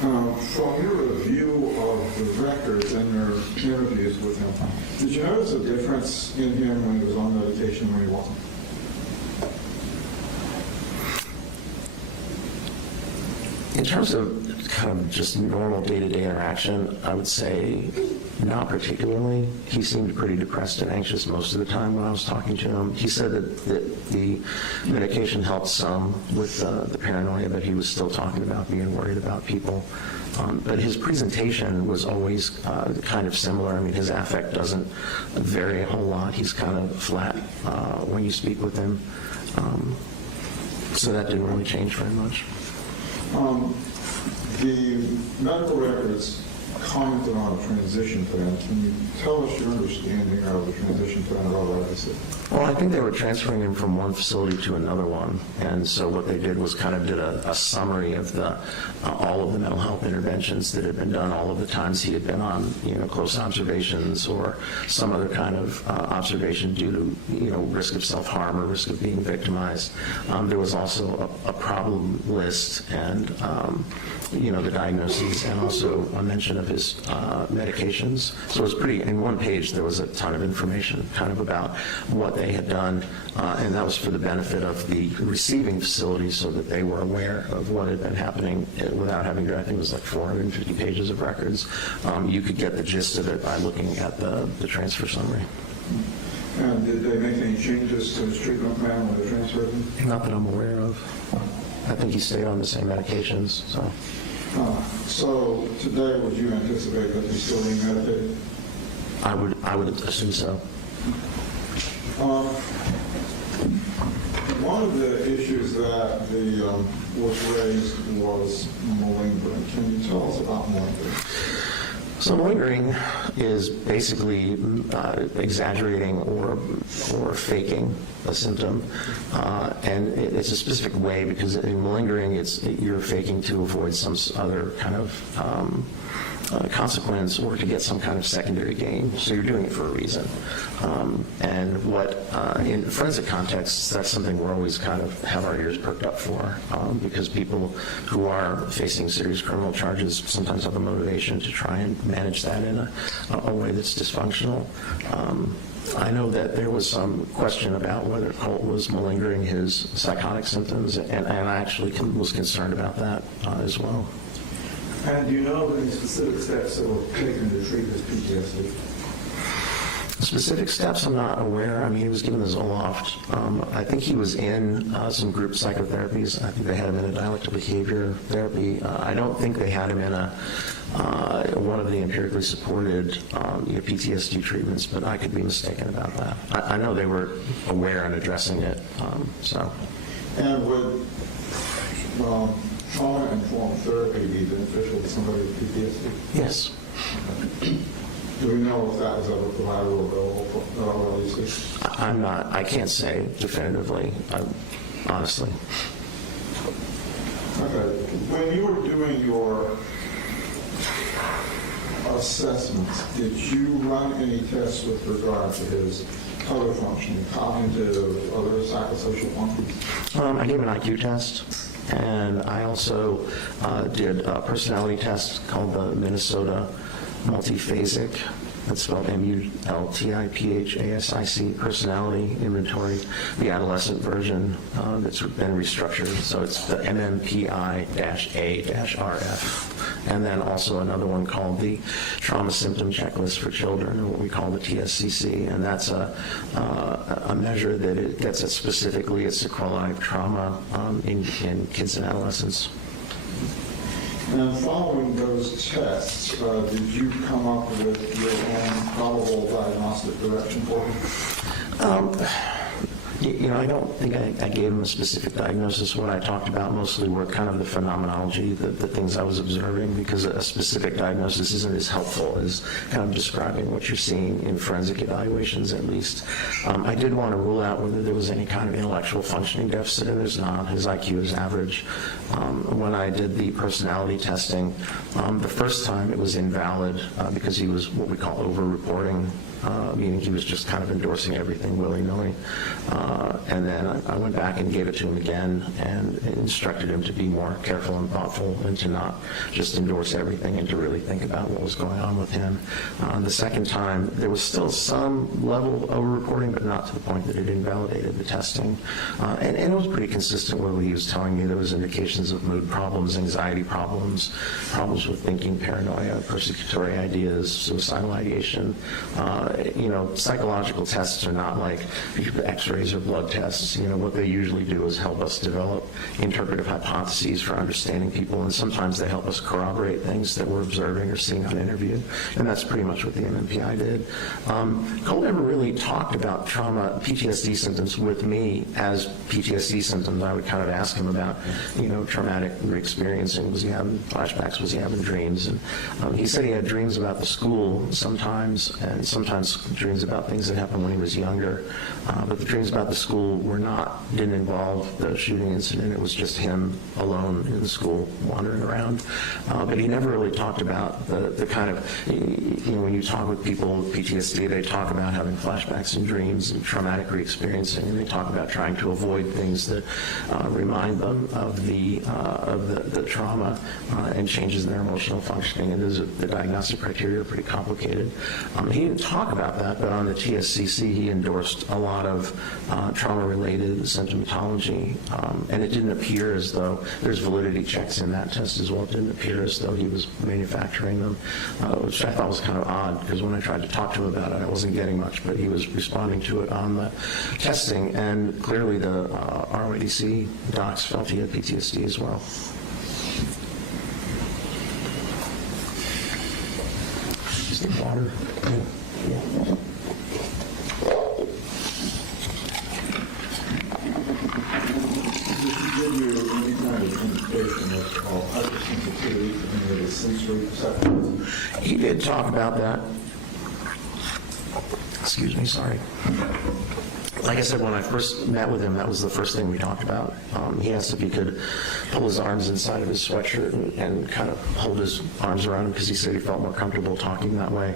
From your review of the records and your interviews with him, did you notice a difference in him when he was on medication and when he wasn't? In terms of kind of just normal day-to-day interaction, I would say not particularly. He seemed pretty depressed and anxious most of the time when I was talking to him. He said that the medication helped some with the paranoia, but he was still talking about being worried about people. But his presentation was always kind of similar. I mean, his affect doesn't vary a whole lot. He's kind of flat when you speak with him. So that didn't really change very much. The medical records commented on a transition plan. Can you tell us your understanding of the transition plan at all? Well, I think they were transferring him from one facility to another one, and so what they did was kind of did a summary of all of the mental health interventions that had been done, all of the times he had been on, close observations or some other kind of observation due to, risk of self-harm or risk of being victimized. There was also a problem list and, the diagnoses and also a mention of his medications. So it was pretty, in one page there was a ton of information kind of about what they had done, and that was for the benefit of the receiving facility so that they were aware of what had been happening without having to, I think it was like 450 pages of records. You could get the gist of it by looking at the transfer summary. And did they make any changes to his treatment plan when they transferred him? Not that I'm aware of. I think he stayed on the same medications, so. So today, would you anticipate that he's still being medicated? I would assume so. One of the issues that was raised was malingering. Can you tell us about malingering? So malingering is basically exaggerating or faking a symptom, and it's a specific way because in malingering you're faking to avoid some other kind of consequence or to get some kind of secondary gain. So you're doing it for a reason. And what in forensic contexts, that's something we're always kind of have our ears perked up for because people who are facing serious criminal charges sometimes have a motivation to try and manage that in a way that's dysfunctional. I know that there was some question about whether Colt was malingering his psychotic symptoms, and I actually was concerned about that as well. And do you know of any specific steps that were taken to treat his PTSD? Specific steps, I'm not aware. I mean, he was given the Zoloft. I think he was in some group psychotherapies. I think they had him in a dialectical behavior therapy. I don't think they had him in one of the empirically supported PTSD treatments, but I could be mistaken about that. I know they were aware and addressing it. And would trauma-informed therapy be beneficial to somebody with PTSD? Yes. Do we know if that was ever provided or available at LLC? I can't say definitively, honestly. Okay. When you were doing your assessments, did you run any tests with regard to his total functioning, cognitive, other psychosocial functions? I gave an IQ test, and I also did a personality test called the Minnesota Multiphasic That's spelled MULTIPHASIC, personality inventory, the adolescent version that's been restructured. So it's the MMPI-A-RF. And then also another one called the Trauma Symptom Checklist for Children, or what we call the TSCC. And that's a measure that it gets at specifically at sequelae of trauma in kids and adolescents. And following those tests, did you come up with your own probable diagnostic direction for him? I don't think I gave him a specific diagnosis. What I talked about mostly were kind of the phenomenology, the things I was observing, because a specific diagnosis isn't as helpful as kind of describing what you're seeing in forensic evaluations, at least. I did want to rule out whether there was any kind of intellectual functioning deficit, and there's not. His IQ is average. When I did the personality testing, the first time it was invalid because he was what we call over-reporting, meaning he was just kind of endorsing everything willy-nilly. And then I went back and gave it to him again and instructed him to be more careful and thoughtful and to not just endorse everything and to really think about what was going on with him. The second time, there was still some level of over-reporting, but not to the point that it invalidated the testing. And it was pretty consistent with what he was telling me. There was indications of mood problems, anxiety problems, problems with thinking, paranoia, persecutory ideas, suicidal ideation. Psychological tests are not like x-rays or blood tests. What they usually do is help us develop interpretive hypotheses for understanding people, and sometimes they help us corroborate things that we're observing or seeing on interview, and that's pretty much what the MMPI did. Colt never really talked about trauma, PTSD symptoms with me as PTSD symptoms. I would kind of ask him about, traumatic experiencing. Was he having flashbacks? Was he having dreams? And he said he had dreams about the school sometimes, and sometimes dreams about things that happened when he was younger. But the dreams about the school didn't involve the shooting incident. It was just him alone in the school wandering around. But he never really talked about the kind of, when you talk with people with PTSD, they talk about having flashbacks and dreams and traumatic re-experiencing, and they talk about trying to avoid things that remind them of the trauma and changes in their emotional functioning. And the diagnostic criteria are pretty complicated. He didn't talk about that, but on the TSCC, he endorsed a lot of trauma-related symptomatology, and it didn't appear as though there's validity checks in that test as well. It didn't appear as though he was manufacturing them, which I thought was kind of odd, because when I tried to talk to him about it, I wasn't getting much, but he was responding to it on the testing, and clearly the ROADC docs felt he had PTSD as well. Just need water. Yeah. Did you give you any kind of indication of hypersensitivity to any of the sensory perceptions? He did talk about that. Excuse me, sorry. Like I said, when I first met with him, that was the first thing we talked about. He asked if he could pull his arms inside of his sweatshirt and kind of hold his arms around him, because he said he felt more comfortable talking that way.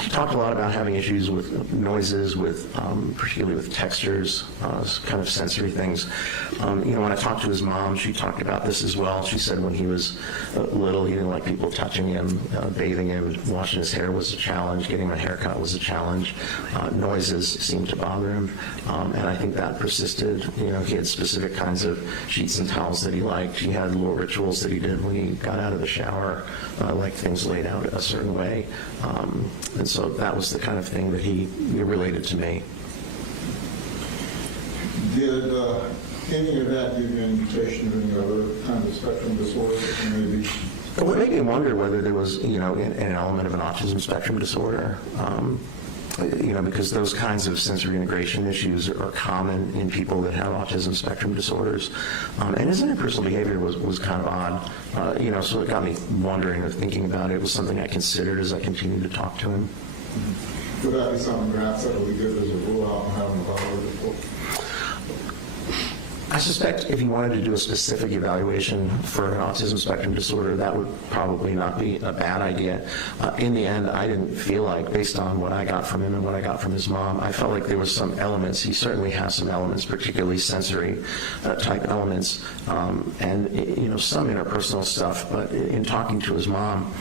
He talked a lot about having issues with noises, particularly with textures, kind of sensory things. When I talked to his mom, she talked about this as well. She said when he was little, he didn't like people touching him, bathing him, washing his hair was a challenge, getting a haircut was a challenge. Noises seemed to bother him, and I think that persisted. He had specific kinds of sheets and towels that he liked. He had little rituals that he did when he got out of the shower, like things laid out a certain way, and so that was the kind of thing that he related to me. Did any of that give you an indication of any other kind of spectrum disorder that maybe? Well, it made me wonder whether there was, an element of an autism spectrum disorder. Because those kinds of sensory integration issues are common in people that have autism spectrum disorders. And his interpersonal behavior was kind of odd, so it got me wondering or thinking about it. It was something I considered as I continued to talk to him. Would that be something perhaps that would be good as a rule out and having a evaluated? I suspect if you wanted to do a specific evaluation for an autism spectrum disorder, that would probably not be a bad idea. In the end, I didn't feel like, based on what I got from him and what I got from his mom, I felt like there was some elements. He certainly has some elements, particularly sensory type elements, and some interpersonal stuff. But in talking to his mom,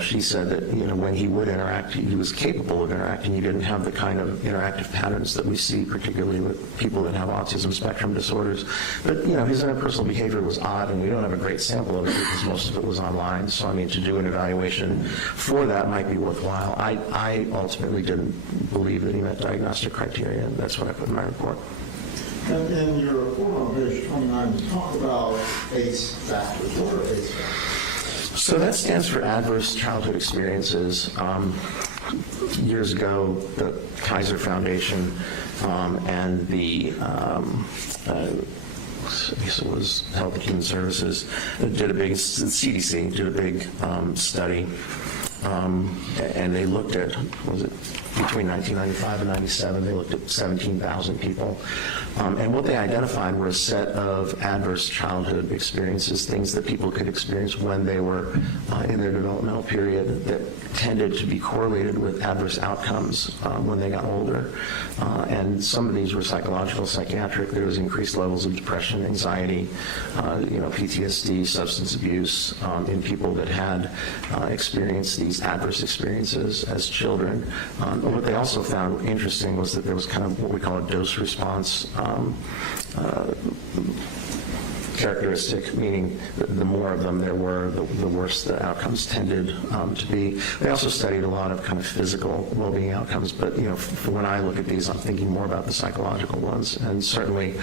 she said that, when he would interact, he was capable of interacting. He didn't have the kind of interactive patterns that we see, particularly with people that have autism spectrum disorders. But, his interpersonal behavior was odd, and we don't have a great sample of it because most of it was online. So, to do an evaluation for that might be worthwhile. I ultimately didn't believe that he met diagnostic criteria, and that's what I put in my report. And in your report on page 29, you talk about ACE factors. What are ACE factors? So that stands for Adverse Childhood Experiences. Years ago, the Kaiser Foundation and the I guess it was Health and Human Services, did a big, CDC did a big study, and they looked at, was it between 1995 and 97, they looked at 17,000 people. And what they identified were a set of adverse childhood experiences, things that people could experience when they were in their developmental period that tended to be correlated with adverse outcomes when they got older. And some of these were psychological, psychiatric. There was increased levels of depression, anxiety, PTSD, substance abuse in people that had experienced these adverse experiences as children. What they also found interesting was that there was kind of what we call a dose response characteristic, meaning the more of them there were, the worse the outcomes tended to be. They also studied a lot of kind of physical well-being outcomes, but when I look at these, I'm thinking more about the psychological ones. And certainly,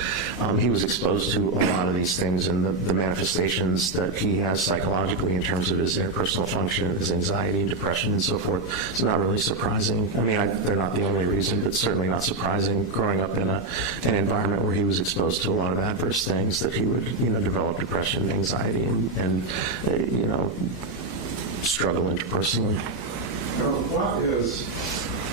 he was exposed to a lot of these things, and the manifestations that he has psychologically in terms of his interpersonal function, his anxiety, depression, and so forth. It's not really surprising. I mean, they're not the only reason, but certainly not surprising. Growing up in an environment where he was exposed to a lot of adverse things, that he would develop depression, anxiety, and struggle interpersonally. What is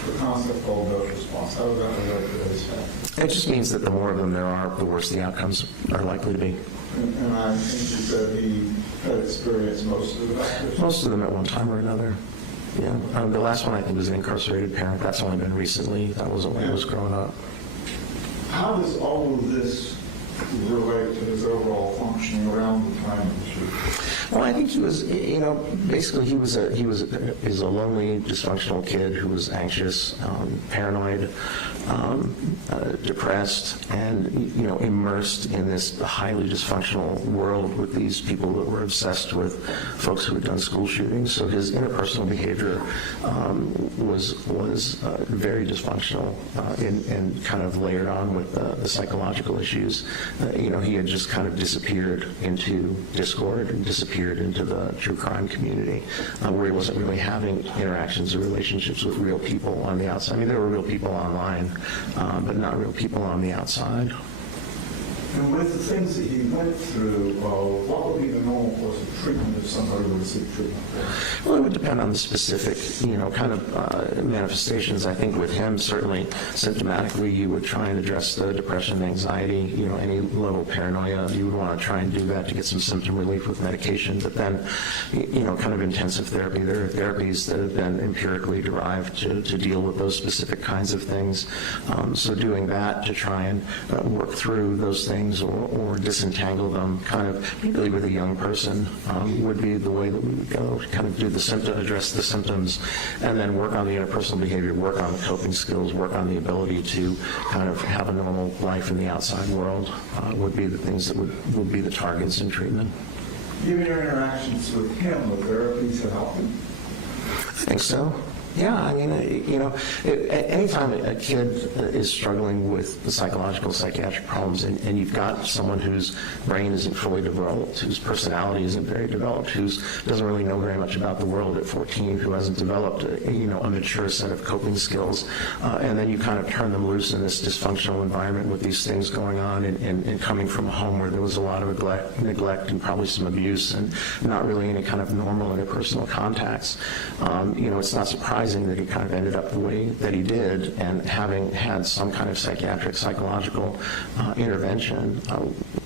the concept called dose response? How does that relate to ACE factors? It just means that the more of them there are, the worse the outcomes are likely to be. And I think you said he had experienced most of the factors. Most of them at one time or another. Yeah. The last one I think was an incarcerated parent. That's only been recently. That wasn't when he was growing up. How does all of this relate to his overall functioning around the time of the shooting? Well, I think he was, basically he was a lonely, dysfunctional kid who was anxious, paranoid, depressed, and immersed in this highly dysfunctional world with these people that were obsessed with folks who had done school shootings. So his interpersonal behavior was very dysfunctional and kind of layered on with the psychological issues. He had just kind of disappeared into discord and disappeared into the true crime community, where he wasn't really having interactions or relationships with real people on the outside. I mean, there were real people online, but not real people on the outside. And with the things that he went through, what would be the normal course of treatment if somebody were to seek treatment for? Well, it would depend on the specific, kind of manifestations. I think with him, certainly symptomatically, you would try and address the depression, anxiety, any level of paranoia. You would want to try and do that to get some symptom relief with medication. But then, kind of intensive therapy. There are therapies that have been empirically derived to deal with those specific kinds of things. So doing that to try and work through those things or disentangle them, kind of particularly with a young person, would be the way that we would go. Kind of do the symptom, address the symptoms, and then work on the interpersonal behavior, work on the coping skills, work on the ability to kind of have a normal life in the outside world, would be the things that would be the targets in treatment. Given your interactions with him, would therapies have helped him? I think so. Yeah, I mean, anytime a kid is struggling with the psychological, psychiatric problems, and you've got someone whose brain isn't fully developed, whose personality isn't very developed, who doesn't really know very much about the world at 14, who hasn't developed a mature set of coping skills, and then you kind of turn them loose in this dysfunctional environment with these things going on, and coming from a home where there was a lot of neglect and probably some abuse, and not really any kind of normal interpersonal contacts. It's not surprising that he kind of ended up the way that he did, and having had some kind of psychiatric, psychological intervention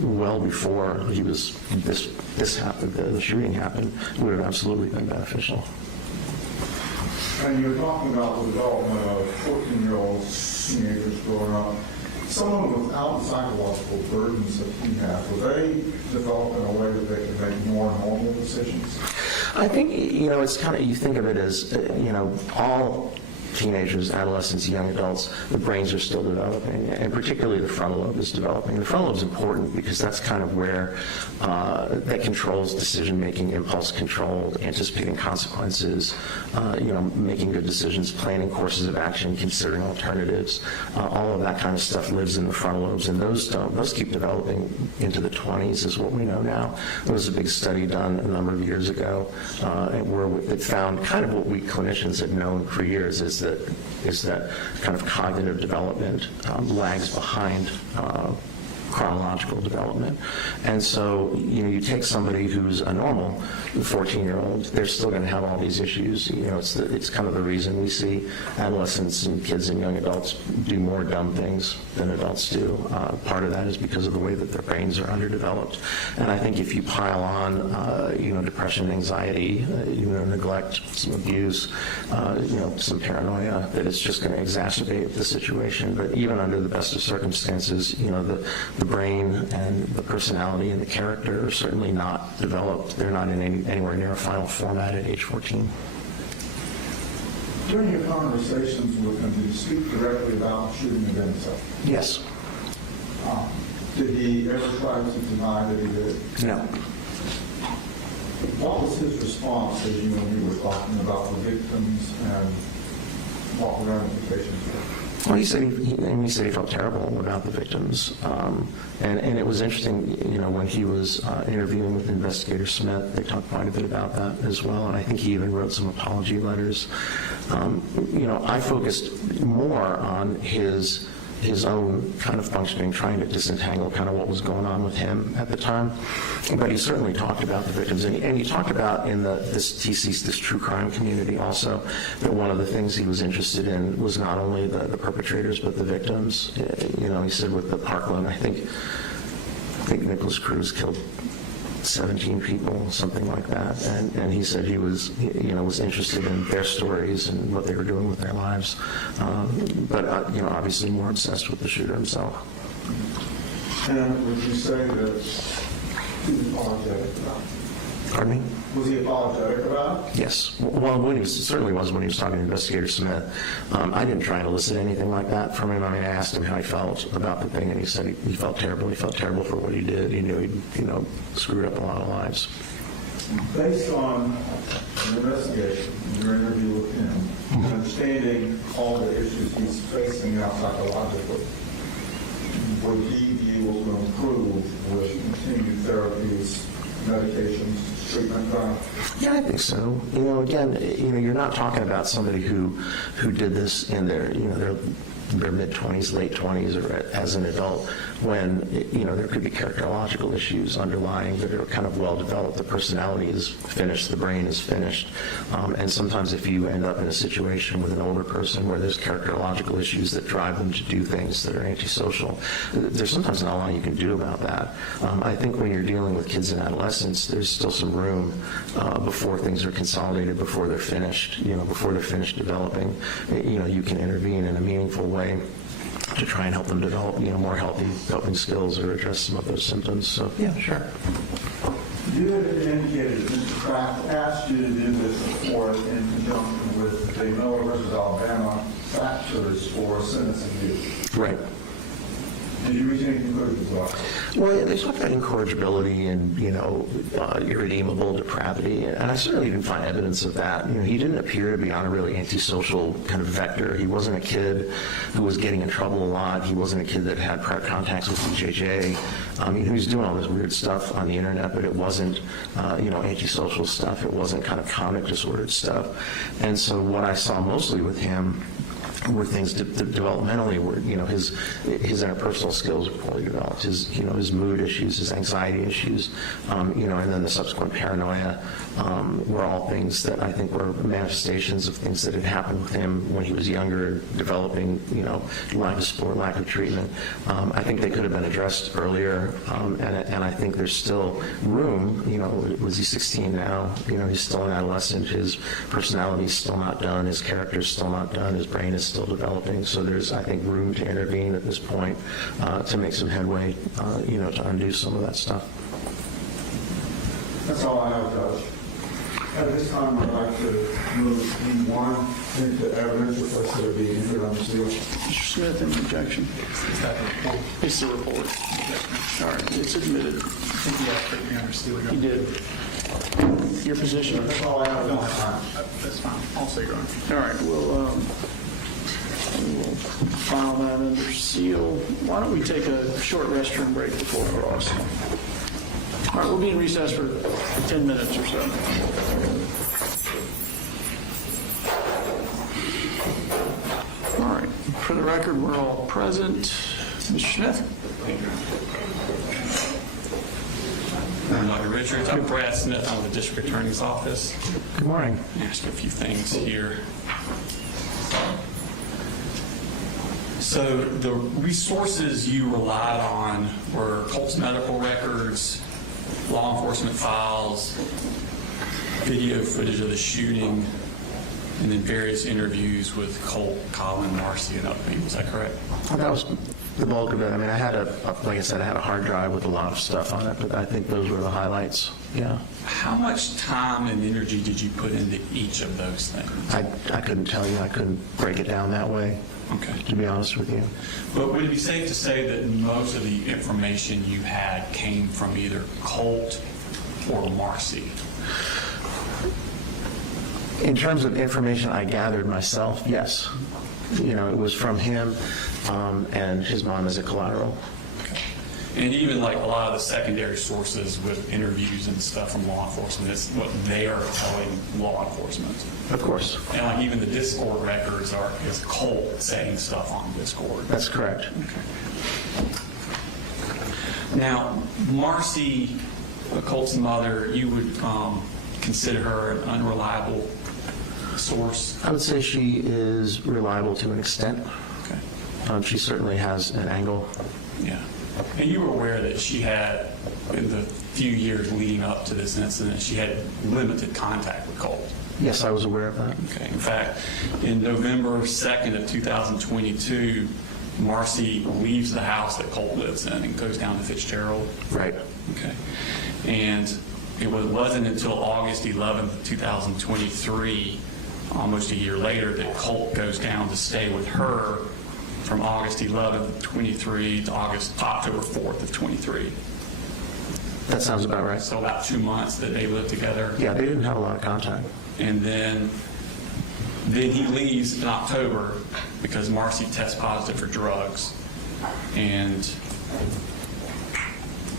well before this happened, the shooting happened, would have absolutely been beneficial. And you're talking about the development of 14-year-olds, teenagers growing up. Someone without the psychological burdens that he had, will they develop in a way that they can make more normal decisions? I think, it's kind of, you think of it as, all teenagers, adolescents, young adults, the brains are still developing, and particularly the frontal lobe is developing. The frontal lobe is important because that's kind of where that controls decision-making, impulse control, anticipating consequences, making good decisions, planning courses of action, considering alternatives. All of that kind of stuff lives in the frontal lobes, and those keep developing into the 20s is what we know now. There was a big study done a number of years ago where it found kind of what we clinicians had known for years is that kind of cognitive development lags behind chronological development. And so, you take somebody who's a normal 14-year-old, they're still going to have all these issues. It's kind of the reason we see adolescents and kids and young adults do more dumb things than adults do. Part of that is because of the way that their brains are underdeveloped. And I think if you pile on, depression, anxiety, neglect, some abuse, some paranoia, that it's just going to exacerbate the situation. But even under the best of circumstances, the brain and the personality and the character are certainly not developed. They're not in anywhere near a final format at age 14. During your conversations with him, did you speak directly about shooting the gun himself? Yes. Did he ever try to deny that he did? No. What was his response as you and you were talking about the victims and what the ramifications were? Well, he said he felt terrible about the victims, and it was interesting. When he was interviewing with Investigator Smith, they talked quite a bit about that as well, and I think he even wrote some apology letters. I focused more on his own kind of functioning, trying to disentangle kind of what was going on with him at the time. But he certainly talked about the victims, and he talked about in this true crime community also, that one of the things he was interested in was not only the perpetrators but the victims. He said with the Parkland, I think Nicholas Cruz killed 17 people, something like that, and he said he was, was interested in their stories and what they were doing with their lives, but obviously more obsessed with the shooter himself. And would you say that he was apologetic about it? Pardon me? Was he apologetic about it? Yes. Well, certainly was when he was talking to Investigator Smith. I didn't try to elicit anything like that from him. I asked him how he felt about the thing, and he said he felt terrible. He felt terrible for what he did. He knew he'd, screwed up a lot of lives. Based on your investigation, your interview with him, understanding all the issues he's facing now psychologically, would he be able to improve with continued therapies, medications, treatment plan? Yeah, I think so. Again, you're not talking about somebody who did this in their mid-20s, late 20s, or as an adult, when, there could be characterological issues underlying that are kind of well-developed. The personality is finished, the brain is finished. And sometimes if you end up in a situation with an older person where there's characterological issues that drive them to do things that are antisocial, there's sometimes not a lot you can do about that. I think when you're dealing with kids and adolescents, there's still some room before things are consolidated, before they're finished, before they're finished developing. You can intervene in a meaningful way to try and help them develop, more healthy coping skills or address some of those symptoms. So, yeah, sure. You had indicated that Mr. Kraft asked you to do this before in conjunction with the Miller versus Alabama factors for sentencing you. Right. Did you reach any conclusions about that? Well, they talk about incorrigibility and, irredeemable depravity, and I certainly didn't find evidence of that. He didn't appear to be on a really antisocial kind of vector. He wasn't a kid who was getting in trouble a lot. He wasn't a kid that had prior contacts with DJJ. He was doing all this weird stuff on the internet, but it wasn't, antisocial stuff. It wasn't kind of comic disordered stuff. And so what I saw mostly with him were things developmentally where, his interpersonal skills were poorly developed, his mood issues, his anxiety issues, and then the subsequent paranoia were all things that I think were manifestations of things that had happened with him when he was younger, developing, lack of support, lack of treatment. I think they could have been addressed earlier, and I think there's still room. Was he 16 now? He's still an adolescent. His personality is still not done. His character is still not done. His brain is still developing. So there's, I think, room to intervene at this point to make some headway, to undo some of that stuff. That's all I have, Judge. At this time, I'd like to move E1 into evidence, request that it be entered on seal. Mr. Smith, any objection? Is that the report? It's the report. All right, it's admitted. I think you have to be understood. He did. Your position? That's all I have. No, that's fine. I'll say, Your Honor. All right, we'll file that under seal. Why don't we take a short restroom break before we cross? All right, we'll be in recess for 10 minutes or so. All right, for the record, we're all present. Mr. Smith? I'm Dr. Richards. I'm Brad Smith. I'm with the District Attorney's Office. Good morning. Ask a few things here. So the resources you relied on were Colt's medical records, law enforcement files, video footage of the shooting, and then various interviews with Colt, Colin, Marcy, and other people. Is that correct? That was the bulk of it. I mean, I had like I said, I had a hard drive with a lot of stuff on it, but I think those were the highlights. Yeah. How much time and energy did you put into each of those things? I couldn't tell you. I couldn't break it down that way, Okay. to be honest with you. But would it be safe to say that most of the information you had came from either Colt or Marcy? In terms of information I gathered myself, yes. You know, it was from him and his mom as a collateral. And even like a lot of the secondary sources with interviews and stuff from law enforcement, it's what they are telling law enforcement. Of course. And like even the Discord records is Colt saying stuff on Discord. That's correct. Now, Marcy, Colt's mother, you would consider her an unreliable source? I would say she is reliable to an extent. Okay. She certainly has an angle. Yeah. And you were aware that she had, in the few years leading up to this incident, she had limited contact with Colt. Yes, I was aware of that. Okay. In fact, in November 2nd of 2022, Marcy leaves the house that Colt lives in and goes down to Fitzgerald. Right. Okay. And it wasn't until August 11th, 2023, almost a year later, that Colt goes down to stay with her from August 11th of 23 to October 4th of 23. That sounds about right. So about 2 months that they lived together. Yeah, they didn't have a lot of contact. And then he leaves in October because Marcy tests positive for drugs. And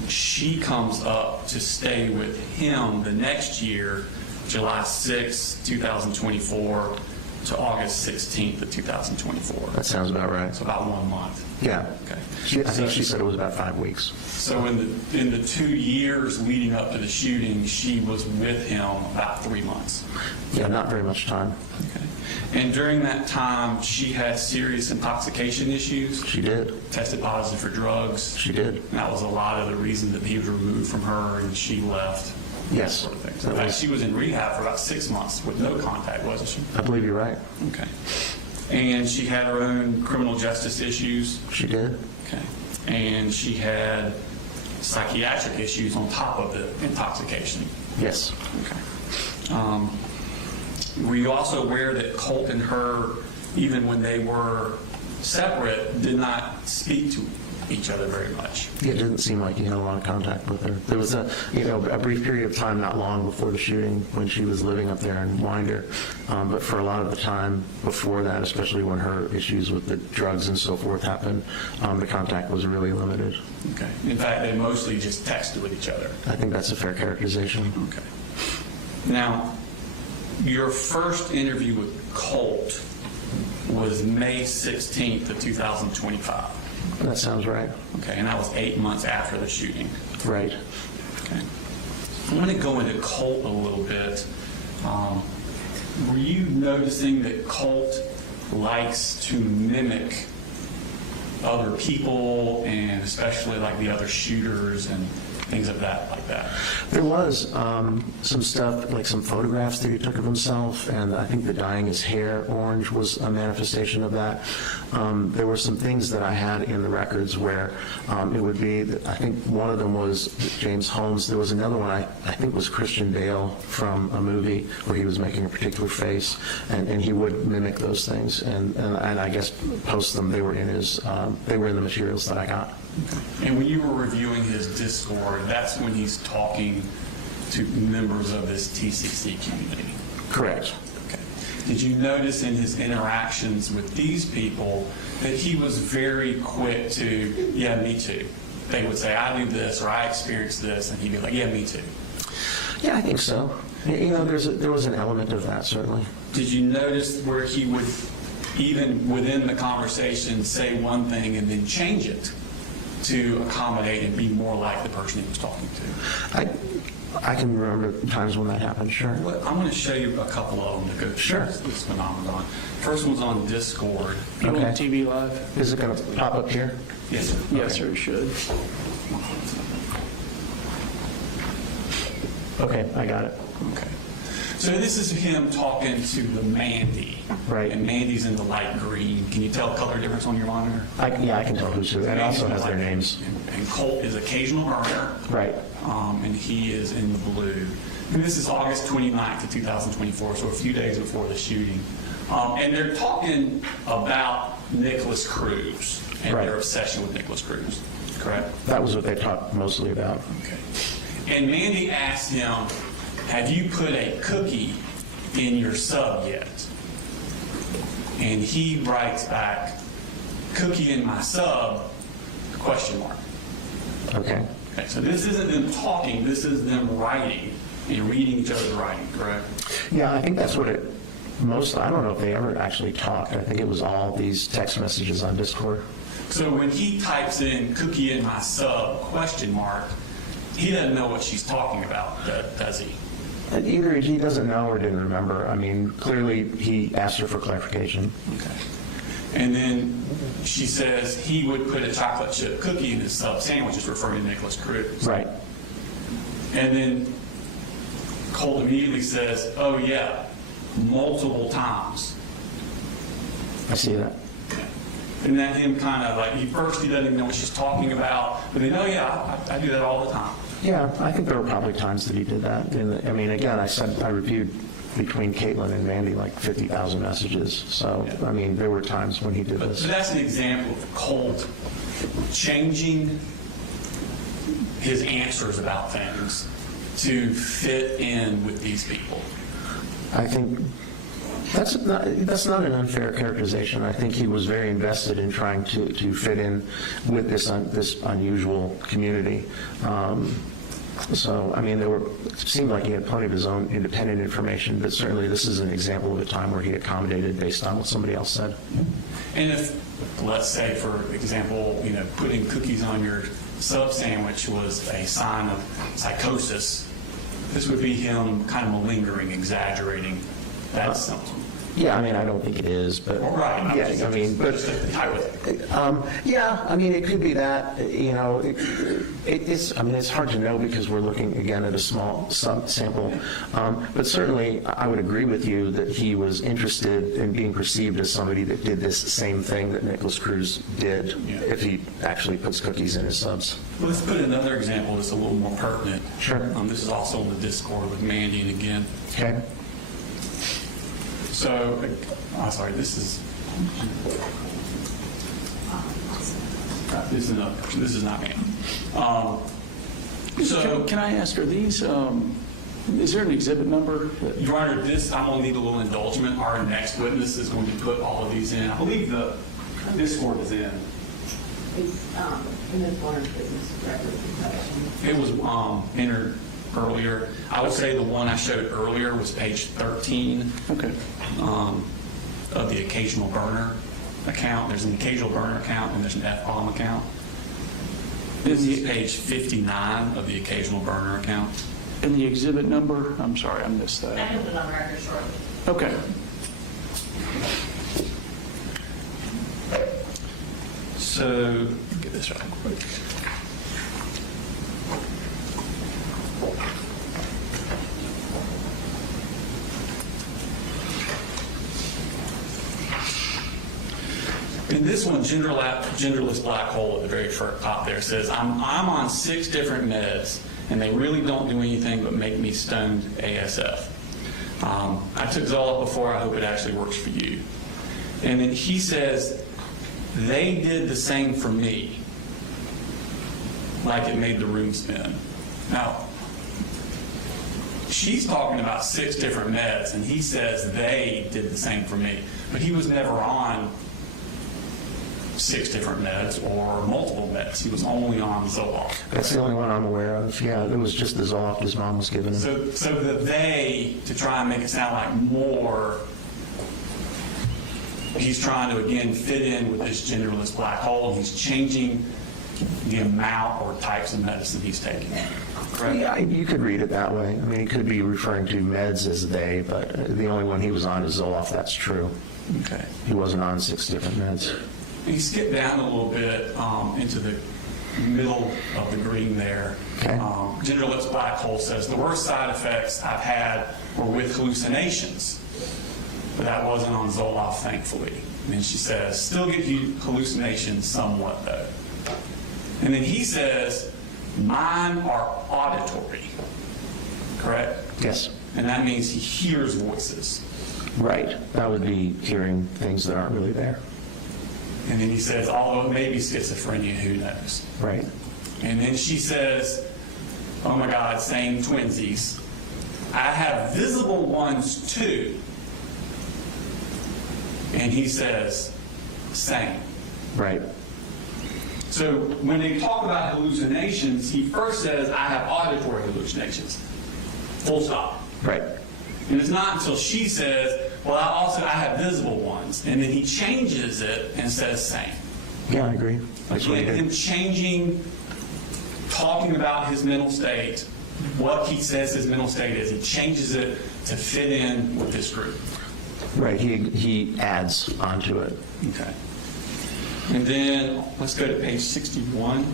she comes up to stay with him the next year, July 6, 2024 to August 16th of 2024. That sounds about right. So about 1 month. Yeah. Okay. I think she said it was about 5 weeks. So in the 2 years leading up to the shooting, she was with him about 3 months. Yeah, not very much time. Okay. And during that time, she had serious intoxication issues. She did. Tested positive for drugs. She did. And that was a lot of the reason that he was removed from her and she left. Yes. Sort of thing. So in fact, she was in rehab for about 6 months with no contact, wasn't she? I believe you're right. Okay. And she had her own criminal justice issues. She did. Okay. And she had psychiatric issues on top of the intoxication. Yes. Okay. Were you also aware that Colt and her, even when they were separate, did not speak to each other very much? It didn't seem like he had a lot of contact with her. There was a brief period of time not long before the shooting when she was living up there in Winder. But for a lot of the time before that, especially when her issues with the drugs and so forth happened, the contact was really limited. Okay. In fact, they mostly just texted with each other. I think that's a fair characterization. Okay. Now, your first interview with Colt was May 16th of 2025. That sounds right. Okay, and that was 8 months after the shooting. Right. Okay. I'm going to go into Colt a little bit. Were you noticing that Colt likes to mimic other people, and especially like the other shooters, and things of that, like that. There was some stuff, like some photographs that he took of himself, and I think the dyeing his hair orange was a manifestation of that. There were some things that I had in the records where it would be, I think one of them was James Holmes. There was another one, I think was Christian Bale from a movie where he was making a particular face, and he would mimic those things, and I guess post them. They were in the materials that I got. And when you were reviewing his Discord, that's when he's talking to members of this TCC community. Correct. Okay. Did you notice in his interactions with these people that he was very quick to, yeah, me too? They would say, I do this, or I experienced this, and he'd be like, yeah, me too. Yeah, I think so. There was an element of that, certainly. Did you notice where he would, even within the conversation, say one thing and then change it to accommodate and be more like the person he was talking to? I can remember times when that happened, sure. Well, I'm going to show you a couple of them to go through this phenomenon. First one's on Discord. You Okay. on TV Live? Is it going to pop up here? Yes, sir. Yes, sir, it should. Okay, I got it. Okay. So this is him talking to the Mandy. Right. And Mandy's in the light green. Can you tell color difference on your monitor? I can tell who's who. It also has their names. And Colt is occasional burner. Right. And he is in the blue. And this is August 29th of 2024, so a few days before the shooting. And they're talking about Nicholas Cruz and Right. their obsession with Nicholas Cruz, correct? That was what they talked mostly about. Okay. And Mandy asked him, have you put a cookie in your sub yet? And he writes back, cookie in my sub, question mark. Okay. Okay, so this isn't them talking, this is them writing and reading each other's writing, correct? Yeah, I think that's what it mostly, I don't know if they ever actually talked. I think it was all these text messages on Discord. So when he types in cookie in my sub, question mark, he doesn't know what she's talking about, does he? Either he doesn't know or didn't remember. I mean, clearly he asked her for clarification. Okay. And then she says he would put a chocolate chip cookie in his sub sandwiches, referring to Nicholas Cruz. Right. And then Colt immediately says, oh yeah, multiple times. I see that. And that him kind of like, first he doesn't even know what she's talking about, but then, oh yeah, I do that all the time. Yeah, I think there were probably times that he did that. I mean, again, I reviewed between Caitlin and Mandy like 50,000 messages. So, I mean, there were times when he did But this. that's an example of Colt changing his answers about things to fit in with these people. I think that's not an unfair characterization. I think he was very invested in trying to fit in with this unusual community. So, I mean, it seemed like he had plenty of his own independent information, but certainly this is an example of a time where he accommodated based on what somebody else said. And if, let's say, for example, putting cookies on your sub sandwich was a sign of psychosis, this would be him kind of malingering, exaggerating that symptom. Yeah, I mean, I don't think it is, but Right. yeah, I mean, but yeah, I mean, it could be that. It's hard to know because we're looking again at a small sample. But certainly, I would agree with you that he was interested in being perceived as somebody that did this same thing that Nicholas Cruz did. Yeah. If he actually puts cookies in his subs. Let's put another example that's a little more pertinent. Sure. This is also in the Discord with Mandy, and again. Okay. So, sorry, this is another person. This is not me. Can I ask, are these, is there an exhibit number? Your Honor, I'm going to need a little indulgence. Our next witness is going to put all of these in. I believe the Discord is in. In the foreign business record protection. It was entered earlier. I would say the one I showed earlier was page 13 Okay. of the occasional burner account. There's an occasional burner account and there's an F-bomb account. This is page 59 of the occasional burner account. And the exhibit number? I'm sorry, I missed I that. have it on record shortly. Okay. So, get this right quick. In this one, genderless black hole at the very first top there says, I'm on 6 different meds, and they really don't do anything but make me stoned ASF. I took Zoloft before. I hope it actually works for you. And then he says, they did the same for me, like it made the room spin. Now, she's talking about 6 different meds, and he says they did the same for me. But he was never on 6 different meds or multiple meds. He was only on Zoloft. That's the only one I'm aware of. Yeah, it was just the Zoloft his mom was giving him. So the they, to try and make it sound like more, he's trying to, again, fit in with this genderless black hole, and he's changing the amount or types of medicine he's taking. Correct? Yeah, you could read it that way. I mean, he could be referring to meds as they, but the only one he was on is Zoloft. That's true. Okay. He wasn't on 6 different meds. He skipped down a little bit into the middle of the green there. Okay. Genderless black hole says, the worst side effects I've had were with hallucinations, but that wasn't on Zoloft, thankfully. And then she says, still get hallucinations somewhat, though. And then he says, mine are auditory, correct? Yes. And that means he hears voices. Right. That would be hearing things that aren't really there. And then he says, although it may be schizophrenia, who knows? Right. And then she says, oh my God, same twinsies. I have visible ones too. And he says, same. Right. So when they talk about hallucinations, he first says, I have auditory hallucinations. Full stop. Right. And it's not until she says, well, I have visible ones. And then he changes it and says same. Yeah, I agree. That's what he Again, him did. changing, talking about his mental state, what he says his mental state is, he changes it to fit in with this group. Right. He adds onto it. Okay. And then let's go to page 61.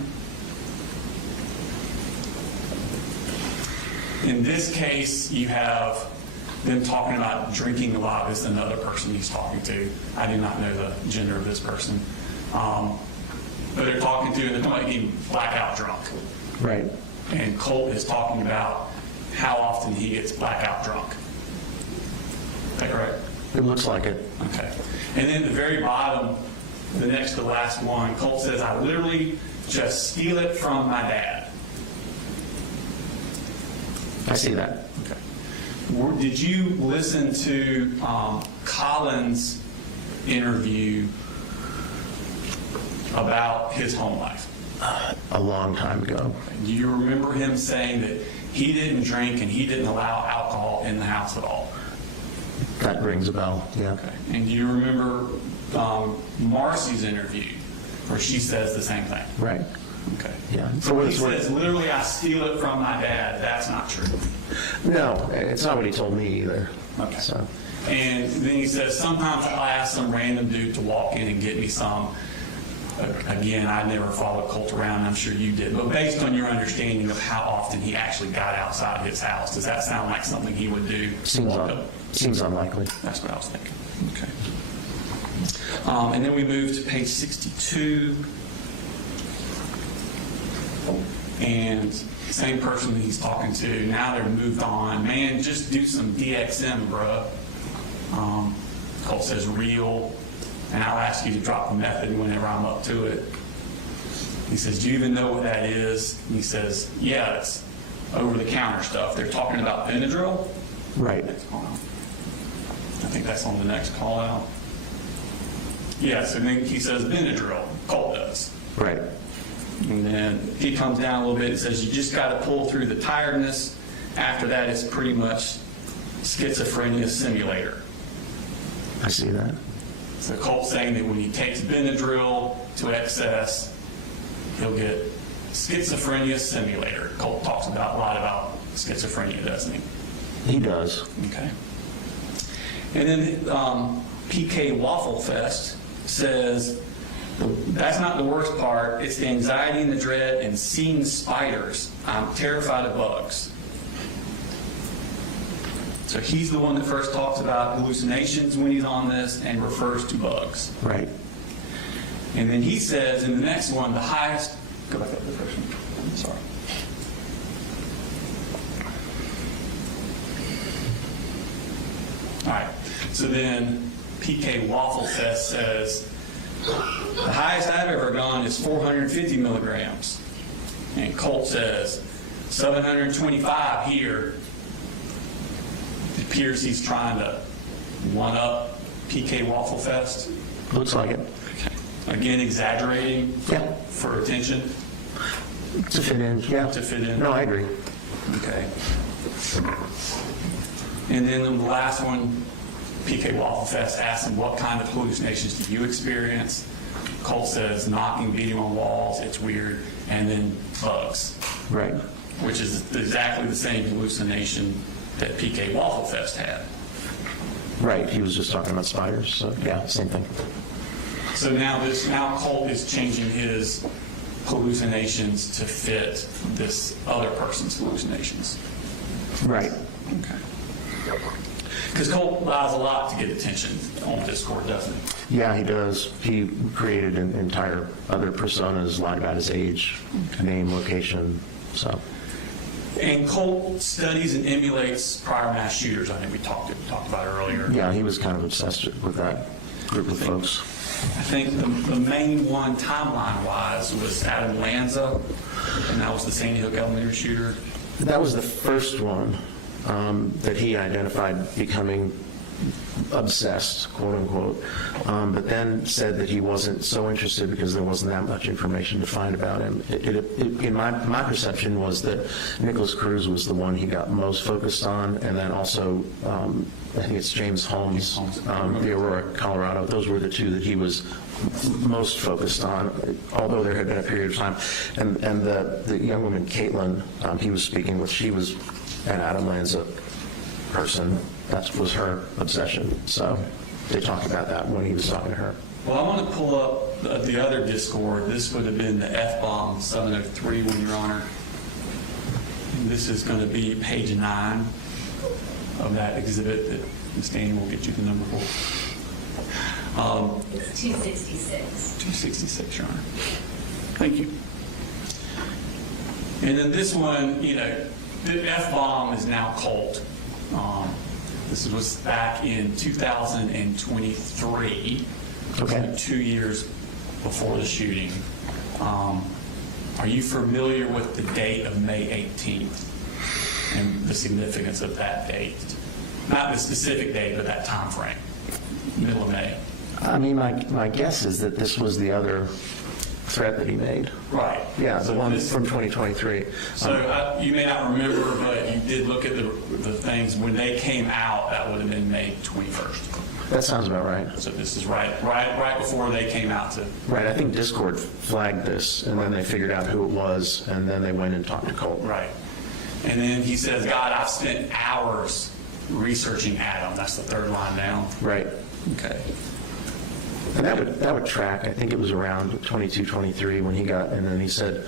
In this case, you have them talking about drinking a lot. This is another person he's talking to. I do not know the gender of this person. But they're talking about getting blackout drunk. Right. And Colt is talking about how often he gets blackout drunk. Is that correct? It looks like it. Okay. And then at the very bottom, the next to last one, Colt says, I literally just steal it from my dad. I see that. Okay. Did you listen to Colin's interview about his home life? A long time ago. Do you remember him saying that he didn't drink and he didn't allow alcohol in the house at all? That rings a bell. Yeah. Okay. And do you remember Marcy's interview where she says the same thing? Right. Okay. Yeah. So what he it's worth. says, literally, I steal it from my dad. That's not true. No, it's not what he told me either. Okay. So. And then he says, sometimes I'll ask some random dude to walk in and get me some. Again, I never followed Colt around. I'm sure you did. But based on your understanding of how often he actually got outside his house, does that sound like something he would do? Seems unlikely. That's what I was thinking. Okay. And then we move to page 62. And same person that he's talking to, now they're moved on. Man, just do some DXM, bruh. Colt says real, and I'll ask you to drop the method whenever I'm up to it. He says, do you even know what that is? And he says, yeah, it's over-the-counter stuff. They're talking about Benadryl. Right. I think that's on the next call out. Yes, and then he says Benadryl. Colt does. Right. And then he comes down a little bit and says, you just got to pull through the tiredness. After that, it's pretty much schizophrenia simulator. I see that. So Colt's saying that when he takes Benadryl to excess, he'll get schizophrenia simulator. Colt talks a lot about schizophrenia, doesn't he? He does. Okay. And then PK Waffle Fest says, that's not the worst part. It's the anxiety and the dread and seeing spiders. I'm terrified of bugs. So he's the one that first talks about hallucinations when he's on this and refers to bugs. Right. And then he says in the next one, the highest, go back up to the first one. I'm sorry. All right, so then PK Waffle Fest says, the highest I've ever gone is 450 milligrams. And Colt says, 725 here. It appears he's trying to one-up PK Waffle Fest. Looks like it. Okay. Again, exaggerating Yeah. for attention. To fit in, yeah. To fit in. No, I agree. Okay. And then the last one, PK Waffle Fest asks him, what kind of hallucinations do you experience? Colt says, knocking, beating on walls, it's weird, and then bugs, Right. which is exactly the same hallucination that PK Waffle Fest had. Right, he was just talking about spiders, so yeah, same thing. So now Colt is changing his hallucinations to fit this other person's hallucinations. Right. Okay. Because Colt lies a lot to get attention on Discord, doesn't he? Yeah, he does. He created an entire other personas, lied about his age, name, location, so. And Colt studies and emulates prior mass shooters. I think we talked about earlier. Yeah, he was kind of obsessed with that group of folks. I think the main one timeline-wise was Adam Lanza, and that was the Sandy Hook Elementary shooter. That was the first one that he identified becoming obsessed, quote unquote, but then said that he wasn't so interested because there wasn't that much information to find about him. In my perception was that Nicholas Cruz was the one he got most focused on, and then also I think it's James Holmes, the Aurora, Colorado. Those were the two that he was most focused on, although there had been a period of time. And the young woman, Caitlin, he was speaking with, she was an Adam Lanza person. That was her obsession. So they talked about that when he was talking to her. Well, I want to pull up the other Discord. This would have been the F-bomb 703 one, Your Honor. And this is going to be page 9 of that exhibit that Ms. Danny will get you the number for. It's 266. 266, Your Honor. Thank you. And then this one, the F-bomb is now Colt. This was back in 2023, Okay. 2 years before the shooting. Are you familiar with the date of May 18th and the significance of that date? Not the specific date, but that time frame, middle of May. I mean, my guess is that this was the other threat that he made. Right. Yeah, the So one this- from 2023. So you may not remember, but you did look at the things. When they came out, that would have been May 21st. That sounds about right. So this is right before they came out to. Right, I think Discord flagged this, and then they figured out who it was, and then they went and talked to Colt. Right. And then he says, God, I've spent hours researching Adam. That's the third line down. Right. Okay. And that would track. I think it was around 22, 23 when he got, and then he said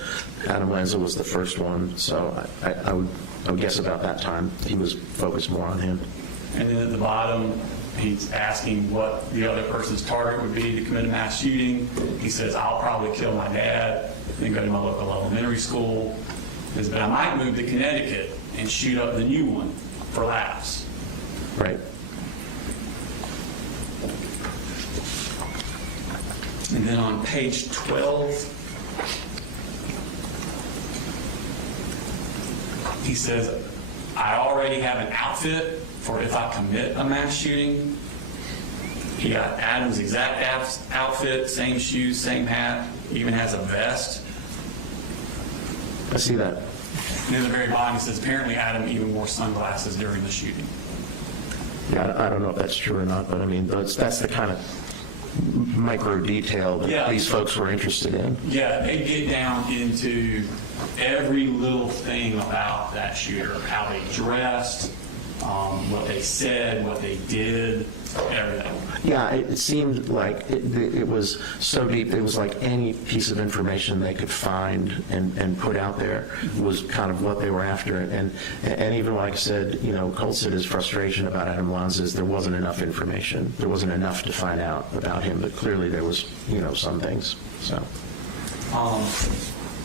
Adam Lanza was the first one. So I would guess about that time he was focused more on him. And then at the bottom, he's asking what the other person's target would be to commit a mass shooting. He says, I'll probably kill my dad, then go to my local elementary school. He says, but I might move to Connecticut and shoot up the new one for laughs. Right. And then on page 12, he says, I already have an outfit for if I commit a mass shooting. He got Adam's exact outfit, same shoes, same hat, even has a vest. I see that. And in the very bottom, he says, apparently Adam even wore sunglasses during the shooting. Yeah, I don't know if that's true or not, but I mean, that's the kind of micro detail that Yeah. these folks were interested in. Yeah, they get down into every little thing about that shooter, how they dressed, what they said, what they did, everything. Yeah, it seemed like it was so deep, it was like any piece of information they could find and put out there was kind of what they were after. And even like I said, Colt said his frustration about Adam Lanza's, there wasn't enough information. There wasn't enough to find out about him, but clearly there was, some things, so.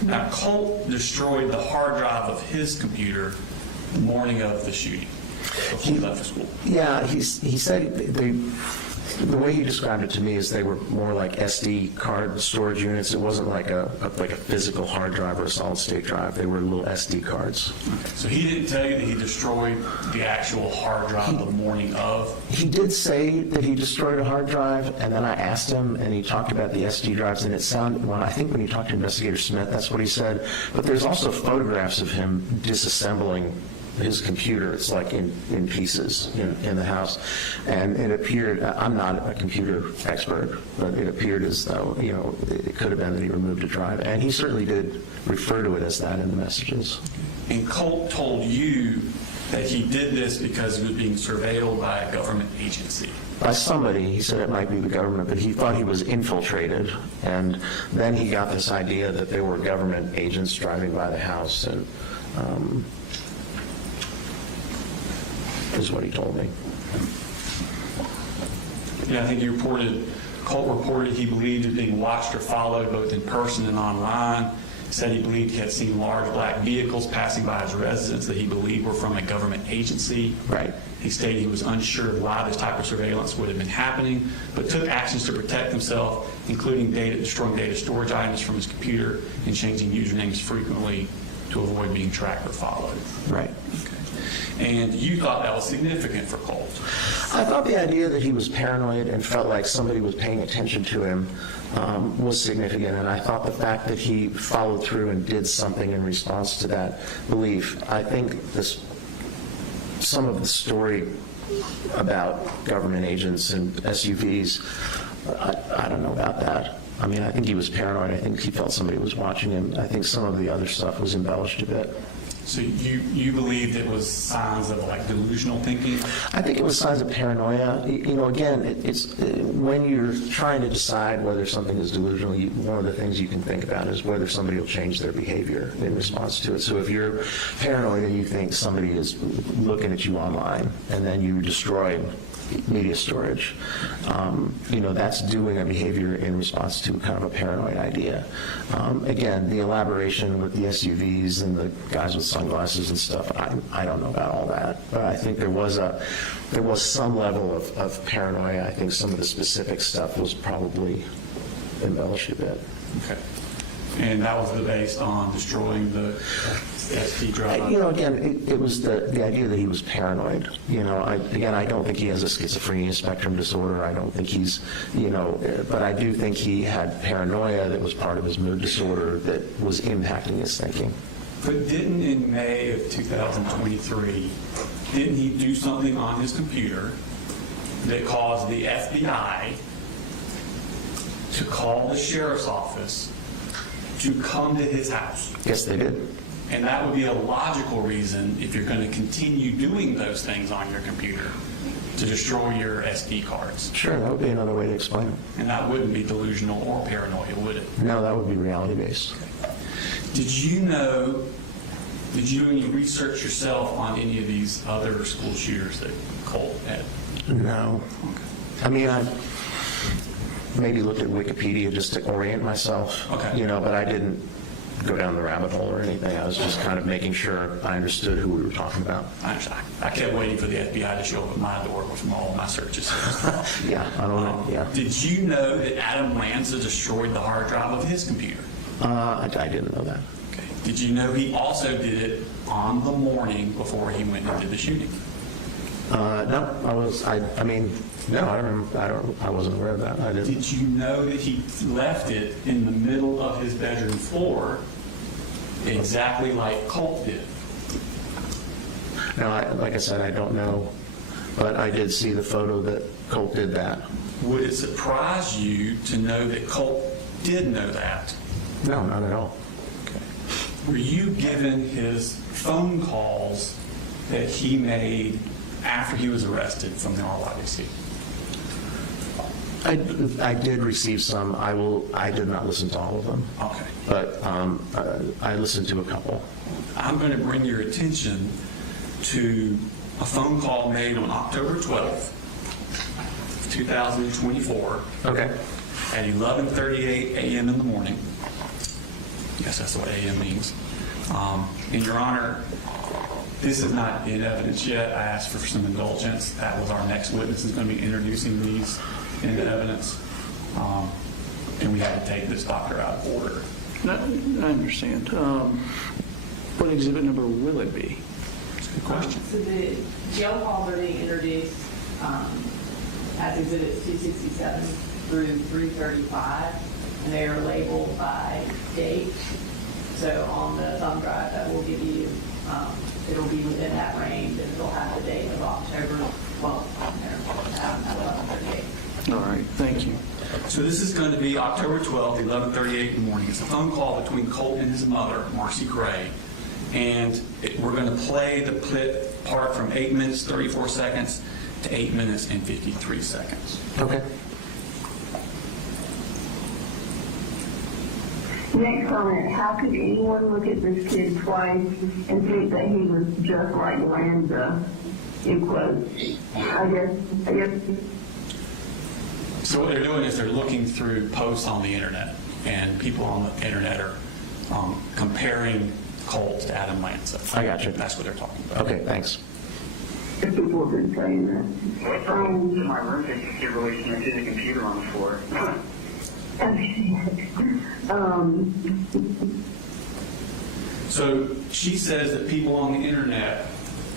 Now, Colt destroyed the hard drive of his computer the morning of the shooting before he left for school. Yeah, he said the way he described it to me is they were more like SD card storage units. It wasn't like a physical hard drive or a solid state drive. They were little SD cards. Okay. So he didn't tell you that he destroyed the actual hard drive the morning of? He did say that he destroyed a hard drive, and then I asked him, and he talked about the SD drives, and it sounded, well, I think when he talked to Investigator Smith, that's what he said. But there's also photographs of him disassembling his computer. It's like in pieces in the house. And it appeared, I'm not a computer expert, but it appeared as though, it could have been that he removed a drive. And he certainly did refer to it as that in the messages. And Colt told you that he did this because he was being surveilled by a government agency. By somebody. He said it might be the government, but he thought he was infiltrated. And then he got this idea that there were government agents driving by the house, and is what he told me. Yeah, I think Colt reported he believed he was being watched or followed both in person and online. He said he believed he had seen large black vehicles passing by his residence that he believed were from a government agency. Right. He stated he was unsure of why this type of surveillance would have been happening, but took actions to protect himself, including destroying data storage items from his computer and changing usernames frequently to avoid being tracked or followed. Right. Okay. And you thought that was significant for Colt. I thought the idea that he was paranoid and felt like somebody was paying attention to him was significant, and I thought the fact that he followed through and did something in response to that belief. I think some of the story about government agents and SUVs, I don't know about that. I mean, I think he was paranoid. I think he felt somebody was watching him. I think some of the other stuff was embellished a bit. So you believed it was signs of like delusional thinking? I think it was signs of paranoia. Again, it's when you're trying to decide whether something is delusional, one of the things you can think about is whether somebody will change their behavior in response to it. So if you're paranoid and you think somebody is looking at you online and then you destroy media storage, that's doing a behavior in response to kind of a paranoid idea. Again, the elaboration with the SUVs and the guys with sunglasses and stuff, I don't know about all that, but I think there was some level of paranoia. I think some of the specific stuff was probably embellished a bit. Okay. And that was based on destroying the SD drive? Again, it was the idea that he was paranoid. I don't think he has a schizophrenia spectrum disorder. I don't think he's, but I do think he had paranoia that was part of his mood disorder that was impacting his thinking. But didn't in May of 2023, didn't he do something on his computer that caused the FBI to call the sheriff's office to come to his house? Yes, they did. And that would be a logical reason, if you're going to continue doing those things on your computer, to destroy your SD cards. Sure, that would be another way to explain it. And that wouldn't be delusional or paranoia, would it? No, that would be reality-based. Did you do any research yourself on any of these other school shooters that Colt had? No. Okay. I mean, I maybe looked at Wikipedia just to orient myself, Okay. But I didn't go down the rabbit hole or anything. I was just kind of making sure I understood who we were talking about. I kept waiting for the FBI to show up at my door from all of my searches. Yeah, I don't know, yeah. Did you know that Adam Lanza destroyed the hard drive of his computer? I didn't know that. Okay. Did you know he also did it on the morning before he went and did the shooting? No, I wasn't aware of that. I didn't. Did you know that he left it in the middle of his bedroom floor exactly like Colt did? No, like I said, I don't know, but I did see the photo that Colt did that. Would it surprise you to know that Colt did know that? No, not at all. Okay. Were you given his phone calls that he made after he was arrested from the RYDC? I did receive some. I did not listen to all of them, Okay. but I listened to a couple. I'm going to bring your attention to a phone call made on October 12th, 2024. Okay. At 11:38 a.m. in the morning. Yes, that's what a.m. means. And Your Honor, this is not in evidence yet. I asked for some indulgence. That was our next witness is going to be introducing these into evidence. And we had to take this doctor out of order. I understand. What exhibit number will it be? That's a good question. So the jail calls are being introduced as exhibits 267 through 335, and they are labeled by date. So on the thumb drive that we'll give you, it'll be within that range, and it'll have the date of October 12th on there at 11:38. All right, thank you. So this is going to be October 12th, 11:38 in the morning. It's a phone call between Colt and his mother, Marcy Gray. And we're going to play the clip part from 8 minutes, 34 seconds to 8 minutes and 53 seconds. Okay. Next comment, how could anyone look at this kid twice and think that he was just like Lanza, in quotes? I guess. So what they're doing is they're looking through posts on the internet, and people on the internet are comparing Colt to Adam Lanza. I got you. That's what they're talking about. Okay, thanks. People have been saying that. My roommate can't really connect to the computer on the floor. So she says that people on the internet,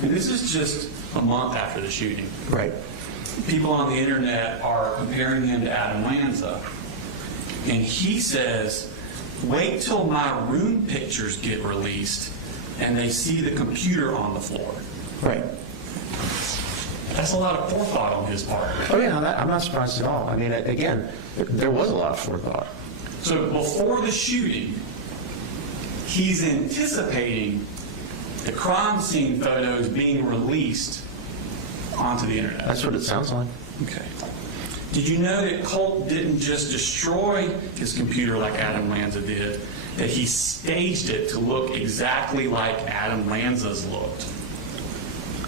and this is just a month after the shooting, Right. people on the internet are comparing him to Adam Lanza. And he says, wait till my room pictures get released and they see the computer on the floor. Right. That's a lot of forethought on his part. Oh, yeah, I'm not surprised at all. I mean, again, there was a lot of forethought. So before the shooting, he's anticipating the crime scene photos being released onto the internet. That's what it sounds like. Okay. Did you know that Colt didn't just destroy his computer like Adam Lanza did, that he staged it to look exactly like Adam Lanza's looked?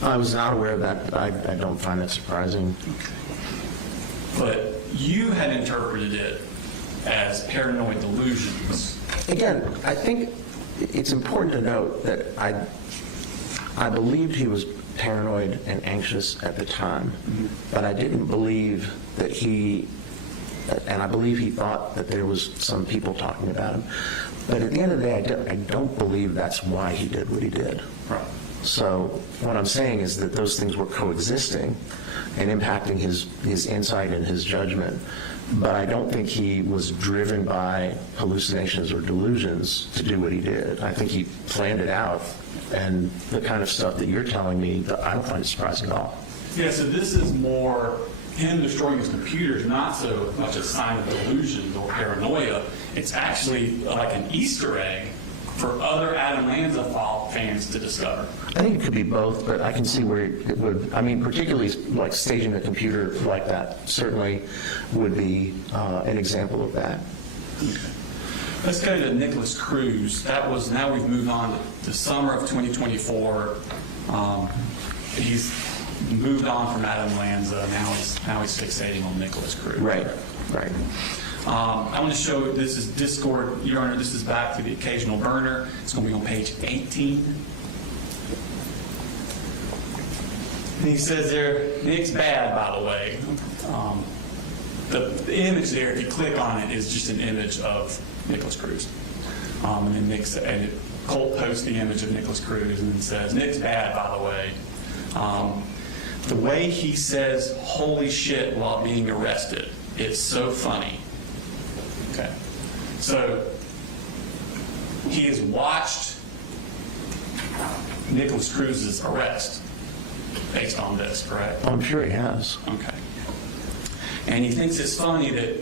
I was not aware of that. I don't find that surprising. But you had interpreted it as paranoid delusions. Again, I think it's important to note that I believed he was paranoid and anxious at the time, but I didn't believe that and I believe he thought that there was some people talking about him. But at the end of the day, I don't believe that's why he did what he did. Right. So what I'm saying is that those things were coexisting and impacting his insight and his judgment. But I don't think he was driven by hallucinations or delusions to do what he did. I think he planned it out, and the kind of stuff that you're telling me, I don't find it surprising at all. Yeah, so this is more him destroying his computer is not so much a sign of delusions or paranoia. It's actually like an Easter egg for other Adam Lanza fans to discover. I think it could be both, but I can see where it would, I mean, particularly like staging a computer like that certainly would be an example of that. Okay. Let's go to Nicholas Cruz. Now we've moved on to summer of 2024. He's moved on from Adam Lanza. Now he's fixating on Nicholas Cruz. Right. I want to show, this is Discord, Your Honor, this is back to the occasional burner. It's going to be on page 18. And he says there, Nick's bad, by the way. The image there, if you click on it, is just an image of Nicholas Cruz. And then Colt posts the image of Nicholas Cruz and then says, Nick's bad, by the way. The way he says, holy shit, while being arrested, it's so funny. Okay. So he has watched Nicholas Cruz's arrest based on this, correct? I'm sure he has. Okay. And he thinks it's funny that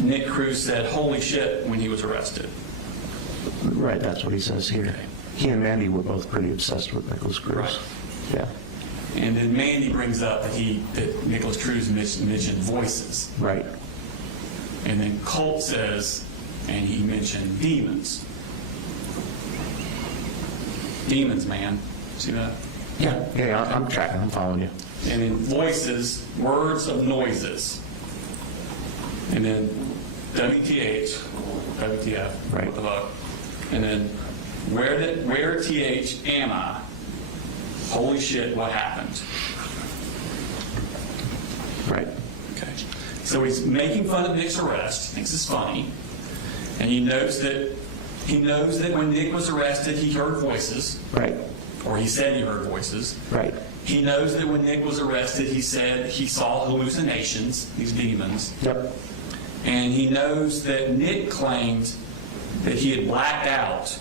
Nick Cruz said, holy shit, when he was arrested. Right, that's what he says here. He and Mandy were both pretty obsessed with Nicholas Cruz. Right. Yeah. And then Mandy brings up that Nicholas Cruz mentioned voices. Right. And then Colt says, and he mentioned demons. Demons, man. See that? Yeah, I'm tracking, I'm following you. And then voices, words of noises. And then WTF, Right. what the fuck? And then where TH am I? Holy shit, what happened? Right. Okay. So he's making fun of Nick's arrest, thinks it's funny, and he knows that when Nick was arrested, he heard voices, Right. or he said he heard voices. Right. He knows that when Nick was arrested, he said he saw hallucinations, these demons. Yep. And he knows that Nick claimed that he had blacked out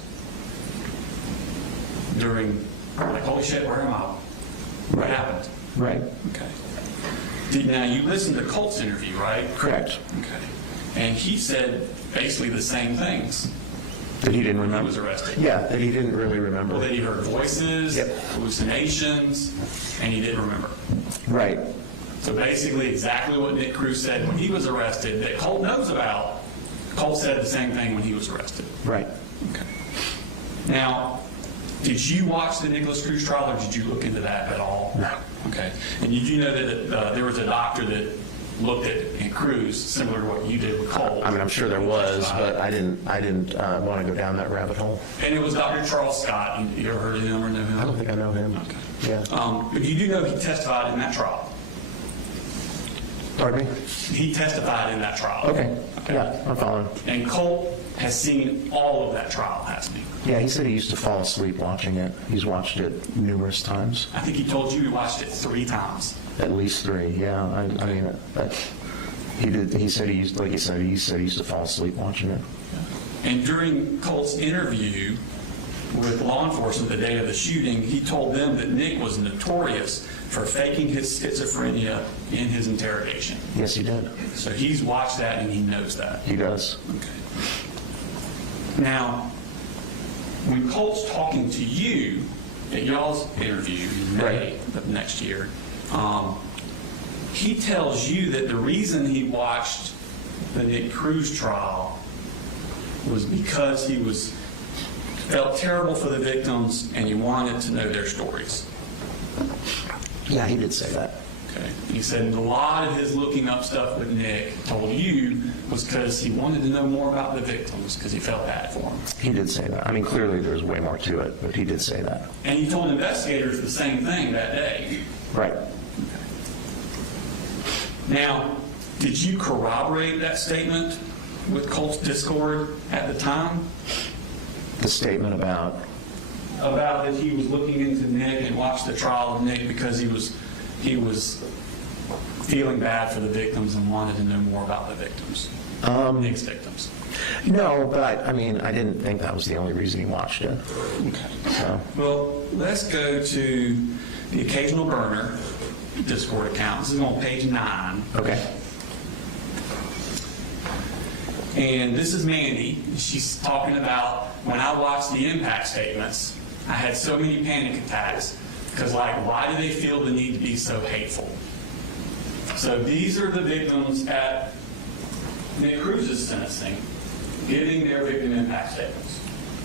during, like, holy shit, where am I? What happened? Right. Okay. Now, you listened to Colt's interview, right? Correct. Okay. And he said basically the same things That he didn't when he remember. was arrested. Yeah, that he didn't really remember. Well, that he heard voices, Yep. hallucinations, and he didn't remember. Right. So basically exactly what Nick Cruz said when he was arrested that Colt knows about, Colt said the same thing when he was arrested. Right. Okay. Now, did you watch the Nicholas Cruz trial, or did you look into that at all? No. Okay. And did you know that there was a doctor that looked at Cruz, similar to what you did with Colt? I mean, I'm sure there was, but I didn't want to go down that rabbit hole. And it was Dr. Charles Scott. You ever heard of him or know him? I don't think I know him. Okay. Yeah. But you do know he testified in that trial. Pardon me? He testified in that trial. Okay. Yeah, I'm following. And Colt has seen all of that trial, hasn't he? Yeah, he said he used to fall asleep watching it. He's watched it numerous times. I think he told you he watched it 3 times. At least 3, yeah. I mean, he did. He said he used, like he said he used to fall asleep watching it. And during Colt's interview with law enforcement the day of the shooting, he told them that Nick was notorious for faking his schizophrenia in his interrogation. Yes, he did. So he's watched that and he knows that. He does. Okay. Now, when Colt's talking to you at y'all's interview in May of next year, he tells you that the reason he watched the Nick Cruz trial was because he felt terrible for the victims and he wanted to know their stories. Yeah, he did say that. Okay. He said a lot of his looking up stuff with Nick told you was because he wanted to know more about the victims because he felt bad for them. He did say that. I mean, clearly there's way more to it, but he did say that. And he told investigators the same thing that day. Right. Now, did you corroborate that statement with Colt's Discord at the time? The statement about? About that he was looking into Nick and watched the trial of Nick because he was feeling bad for the victims and wanted to know more about the victims, Nick's victims. No, but I mean, I didn't think that was the only reason he watched it. Okay. So. Well, let's go to the occasional burner Discord account. This is on page 9. Okay. And this is Mandy. She's talking about when I watched the impact statements, I had so many panic attacks because, like, why do they feel the need to be so hateful? So these are the victims at Nick Cruz's sentencing giving their victim impact statements.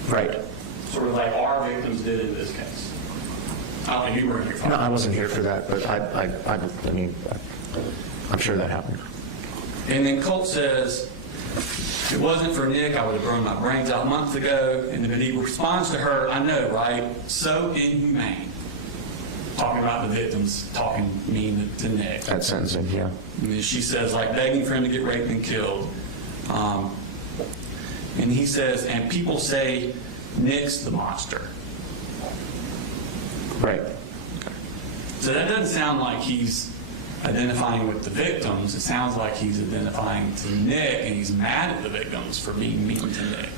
Right. Sort of like our victims did in this case. I don't think you were here for No, that. I wasn't here for that, but I mean, I'm sure that happened. And then Colt says, if it wasn't for Nick, I would have blown my brains out months ago. And then he responds to her, I know, right? So inhumane. Talking about the victims, talking mean to Nick. That sentencing, yeah. And then she says, like, begging for him to get raped and killed. And he says, and people say Nick's the monster. Right. Okay. So that doesn't sound like he's identifying with the victims. It sounds like he's identifying to Nick, and he's mad at the victims for being mean to Nick.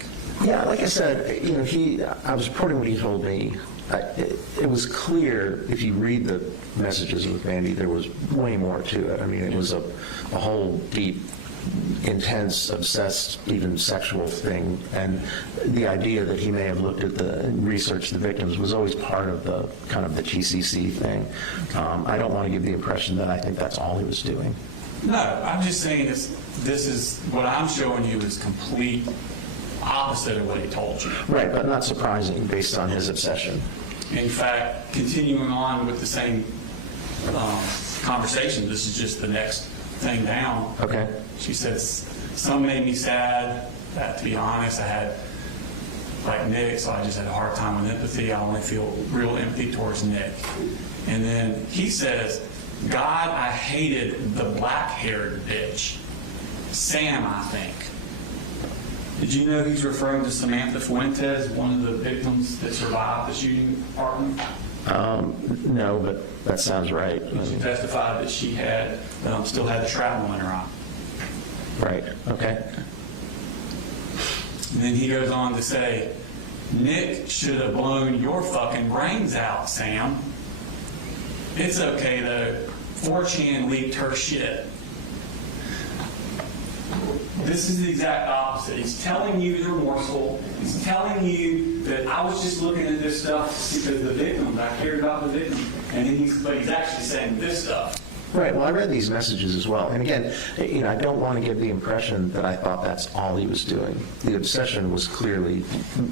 Yeah, like I said, you know, I was reporting what he told me. It was clear, if you read the messages with Mandy, there was way more to it. I mean, it was a whole deep intense, obsessed, even sexual thing. And the idea that he may have looked at the research the victims was always part of the kind of the TCC thing. I don't want to give the impression that I think that's all he was doing. No, I'm just saying this is what I'm showing you is complete opposite of what he told you. Right, but not surprising based on his obsession. In fact, continuing on with the same conversation, this is just the next thing down. Okay. She says, some made me sad. That, to be honest, I had, like Nick, so I just had a hard time with empathy. I only feel real empathy towards Nick. And then he says, God, I hated the black-haired bitch. Sam, I think. Did you know he's referring to Samantha Fuentes, one of the victims that survived the shooting apartment? No, but that sounds right. She testified that she had still had the shrapnel in her eye. Right, okay. And then he goes on to say, Nick should have blown your fucking brains out, Sam. It's okay, though. 4chan leaked her shit. This is the exact opposite. He's telling you he's remorseful. He's telling you that I was just looking at this stuff because the victims, I cared about the victim. And then he's actually saying this stuff. Right, well, I read these messages as well. And again, I don't want to give the impression that I thought that's all he was doing. The obsession was clearly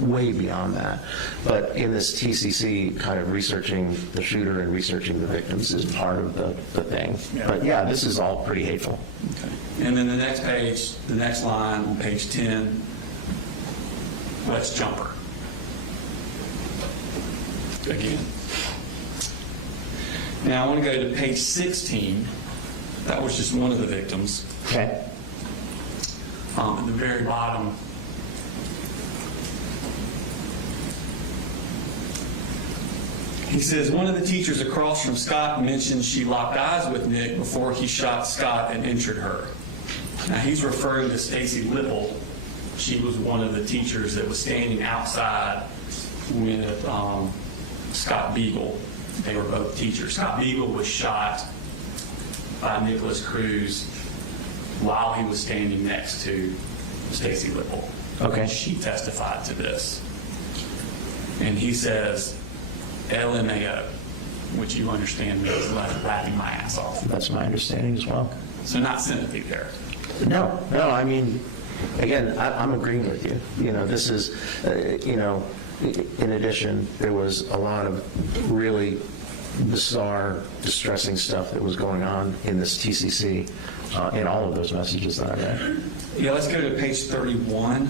way beyond that. But in this TCC, kind of researching the shooter and researching the victims is part of the thing. Yeah. But yeah, this is all pretty hateful. Okay. And then the next page, the next line on page 10, let's jump her. Again. Now I want to go to page 16. That was just one of the victims. Okay. At the very bottom. He says, one of the teachers across from Scott mentioned she locked eyes with Nick before he shot Scott and injured her. Now he's referring to Stacy Lipple. She was one of the teachers that was standing outside with Scott Beagle. They were both teachers. Scott Beagle was shot by Nicholas Cruz while he was standing next to Stacy Lipple. Okay. She testified to this. And he says, LMAO, which you understand means laughing my ass off. That's my understanding as well. So not sympathy there. No, I mean, again, I'm agreeing with you. This is, in addition, there was a lot of really bizarre, distressing stuff that was going on in this TCC in all of those messages that I read. Yeah, let's go to page 31.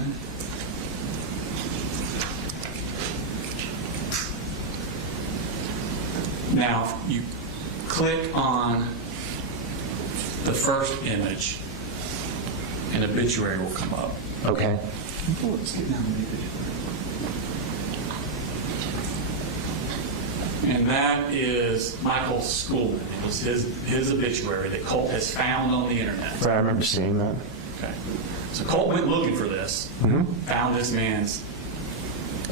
Now, you click on the first image, an obituary will come up. Okay. Let's get down to the obituary. And that is Michael Schoolman. It was his obituary that Colt has found on the internet. Right, I remember seeing that. Okay. So Colt went looking for this, found this man's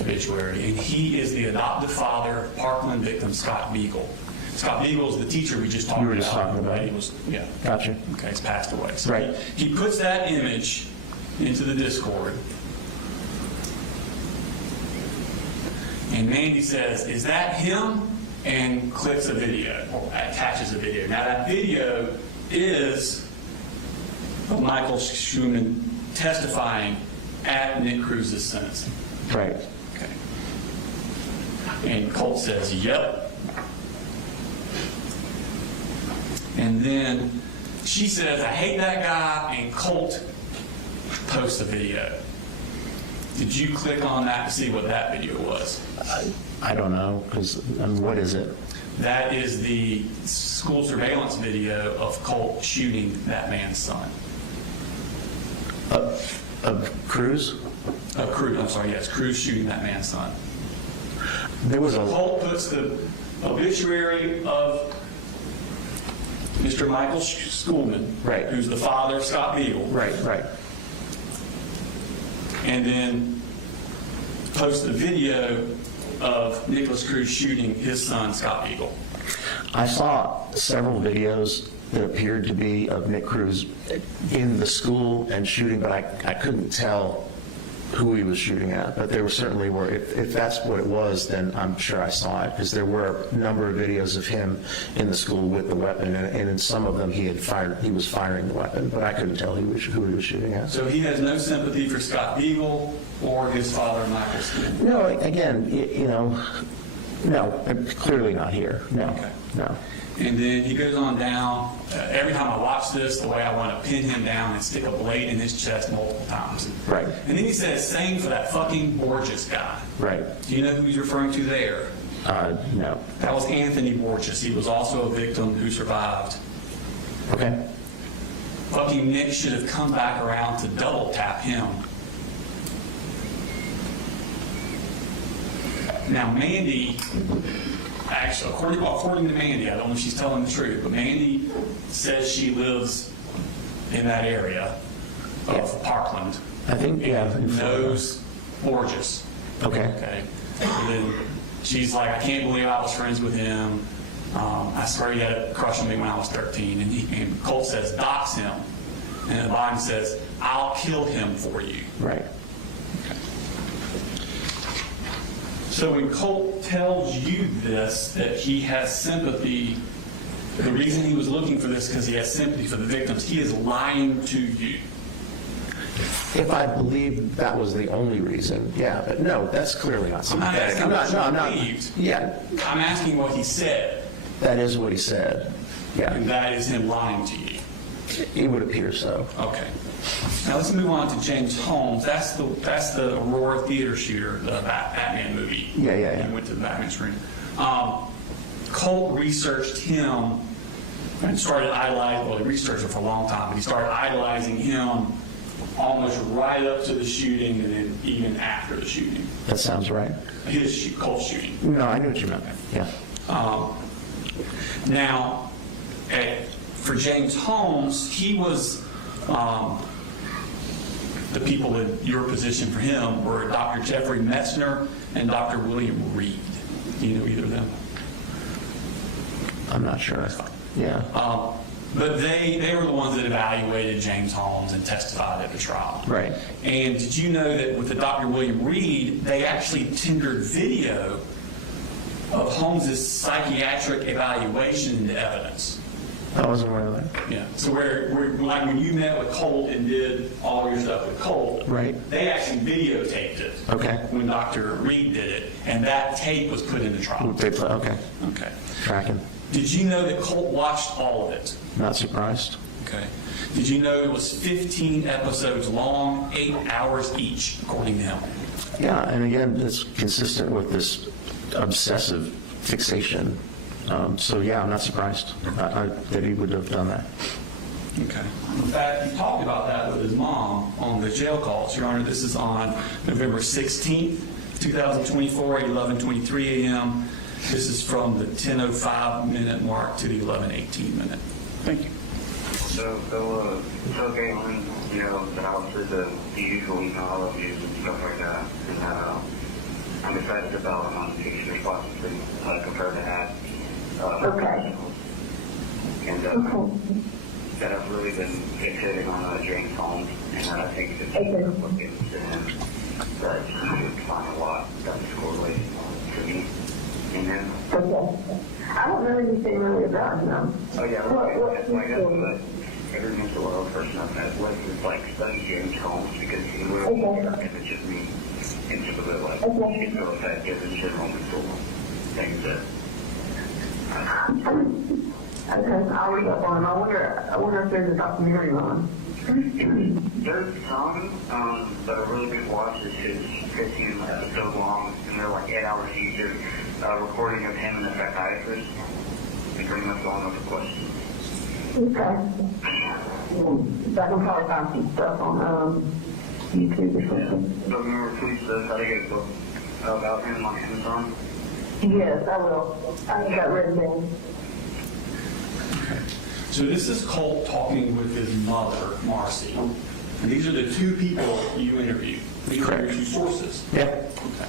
obituary, and he is the adoptive father of Parkland victim Scott Beagle. Scott Beagle is the teacher we just talked about. You were just talking about. He was, yeah. Gotcha. Okay, he's passed away. So Right. he puts that image into the Discord. And Mandy says, is that him? And clicks a video, or attaches a video. Now that video is of Michael Schumann testifying at Nick Cruz's sentencing. Right. Okay. And Colt says, yep. And then she says, I hate that guy, and Colt posts the video. Did you click on that to see what that video was? I don't know, because what is it? That is the school surveillance video of Colt shooting that man's son. Of Cruz? Cruz, I'm sorry, yes, Cruz shooting that man's son. There was a... Colt puts the obituary of Mr. Michael Schoolman, Right. who's the father of Scott Beagle, Right. and then posts the video of Nicholas Cruz shooting his son, Scott Beagle. I saw several videos that appeared to be of Nick Cruz in the school and shooting, but I couldn't tell who he was shooting at. But there certainly were, if that's what it was, then I'm sure I saw it, because there were a number of videos of him in the school with the weapon, and in some of them he was firing the weapon, but I couldn't tell who he was shooting at. So he has no sympathy for Scott Beagle or his father, Michael Skin? No, again, no, clearly not here. No, Okay. no. And then he goes on down. Every time I watch this, the way I want to pin him down and stick a blade in his chest multiple times. Right. And then he says, same for that fucking Borges guy. Right. Do you know who he's referring to there? No. That was Anthony Borges. He was also a victim who survived. Okay. Fucking Nick should have come back around to double tap him. Now, Mandy, actually, according to Mandy, I don't know if she's telling the truth, but Mandy says she lives in that area of Parkland. I think, yeah. And knows Borges. Okay. Okay. And then she's like, I can't believe I was friends with him. I swear he had a crush on me when I was 13. And Colt says, dox him. And Biden says, I'll kill him for you. Right. So when Colt tells you this, that he has sympathy, the reason he was looking for this because he has sympathy for the victims, he is lying to you. If I believe that was the only reason, yeah, but no, that's clearly not I'm not sympathetic. asking what I'm you not. believed. Yeah, I'm asking what he said, that is what he said. Yeah, and that is him lying to you. it would appear so. Okay. Now let's move on to James Holmes. That's the Aurora theater shooter, the Batman movie. Yeah. He went to the Batman screen. Colt researched him and started idolizing. Well, he researched him for a long time, but he started idolizing him almost right up to the shooting, and then even after the shooting. That sounds right. Colt's shooting. No, I knew what you meant. Yeah. Now, for James Holmes, he was, the people in your position for him were Dr. Jeffrey Metzner and Dr. William Reed. Do you know either of them? I'm not sure. That's fine. Yeah. But they were the ones that evaluated James Holmes and testified at the trial. Right. And did you know that with the Dr. William Reed, they actually tendered video of Holmes's psychiatric evaluation into evidence? I wasn't aware of that. Yeah. So where like when you met with Colt and did all your stuff with Colt, Right. they actually videotaped it. Okay. When Dr. Reed did it, and that tape was put in the trial. Okay. Okay. Tracking. Did you know that Colt watched all of it? Not surprised. Okay. Did you know it was 15 episodes long, 8 hours each, according to him? Yeah, and again, it's consistent with this obsessive fixation. So yeah, I'm not surprised that he would have done that. Okay. In fact, he talked about that with his mom on the jail calls. Your Honor, this is on November 16th, 2024, at 11:23 a.m. This is from the 10:05 minute mark to the 11:18 minute. Thank you. So Galen, you know, that I was the usual email of views and stuff like that, and I'm excited about on the teacher's responses compared to that. Okay. And that I've really been fixating on James Holmes, and I think that looking into him, that he would find a lot that is correlating to me. Amen. Okay. I don't know anything really about him. Oh yeah, like every mental health person I've met with is like study James Holmes because he really images me into the real life. It's so effective in general mental things that. Okay, I'll read up on him. I wonder if there's a documentary on him. There's some that are really good watch. It's just 15 episodes long, and they're like 8 hours each. Recording of him and the psychiatrist, and pretty much going over questions. Okay. I can probably find some stuff on YouTube or something. So remember, please how to get a book about him on Amazon? Yes, I will. I got written down. So this is Colt talking with his mother, Marcy. And these are the two people you interviewed. These are your two sources. Yeah. Okay.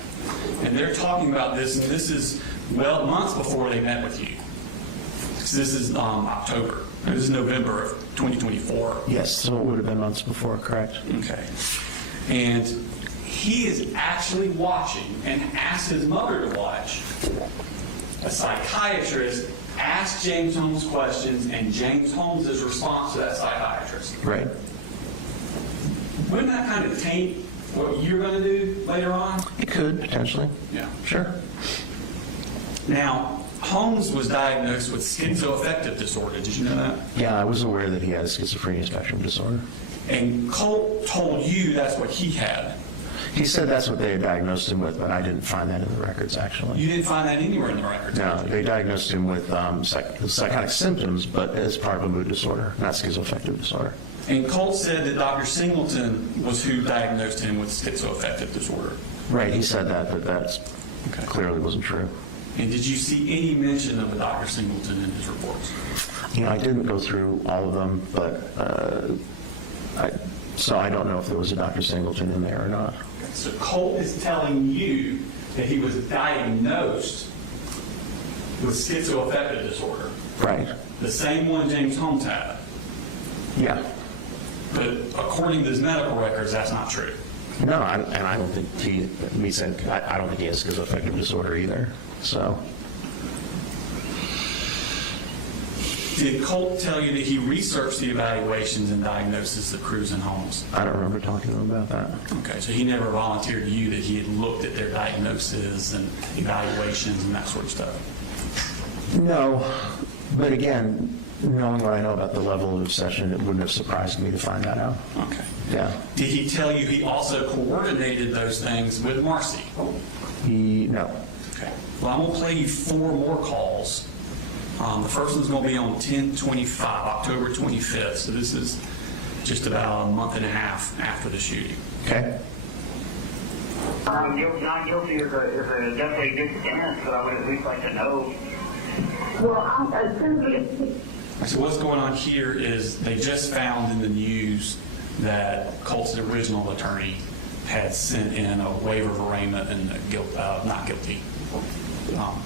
And they're talking about this, and this is, well, months before they met with you. So this is October. This is November of 2024. Yes, so it would have been months before, correct? Okay. And he is actually watching and asked his mother to watch. A psychiatrist asked James Holmes questions and James Holmes' response to that psychiatrist. Right. Wouldn't that kind of taint what you're going to do later on? It could, potentially. Yeah. Sure. Now, Holmes was diagnosed with schizoaffective disorder. Did you know that? Yeah, I was aware that he had schizophrenia spectrum disorder. And Colt told you that's what he had. He said that's what they had diagnosed him with, but I didn't find that in the records, actually. You didn't find that anywhere in the records? No, they diagnosed him with psychotic symptoms, but as part of a mood disorder, not schizoaffective disorder. And Colt said that Dr. Singleton was who diagnosed him with schizoaffective disorder. Right, he said that, but that clearly wasn't true. And did you see any mention of a Dr. Singleton in his reports? You know, I didn't go through all of them, but so I don't know if there was a Dr. Singleton in there or not. So Colt is telling you that he was diagnosed with schizoaffective disorder. Right. The same one James Holmes had. Yeah. But according to his medical records, that's not true. No, and I don't think I don't think he has schizoaffective disorder either. So. Did Colt tell you that he researched the evaluations and diagnoses of Cruz and Holmes? I don't remember talking to him about that. Okay, so he never volunteered to you that he had looked at their diagnoses and evaluations and that sort of stuff? No, but again, knowing what I know about the level of obsession, it wouldn't have surprised me to find that out. Okay. Yeah. Did he tell you he also coordinated those things with Marcy? No. Okay. Well, I'm going to play you 4 more calls. The first one's going to be on 10/25, October 25th. So this is just about a month and a half after the shooting. Okay. Not guilty is a definitely a good stance, but I would at least like to know. Well, So what's going on here is they just found in the news that Colt's original attorney had sent in a waiver of arraignment and a not guilty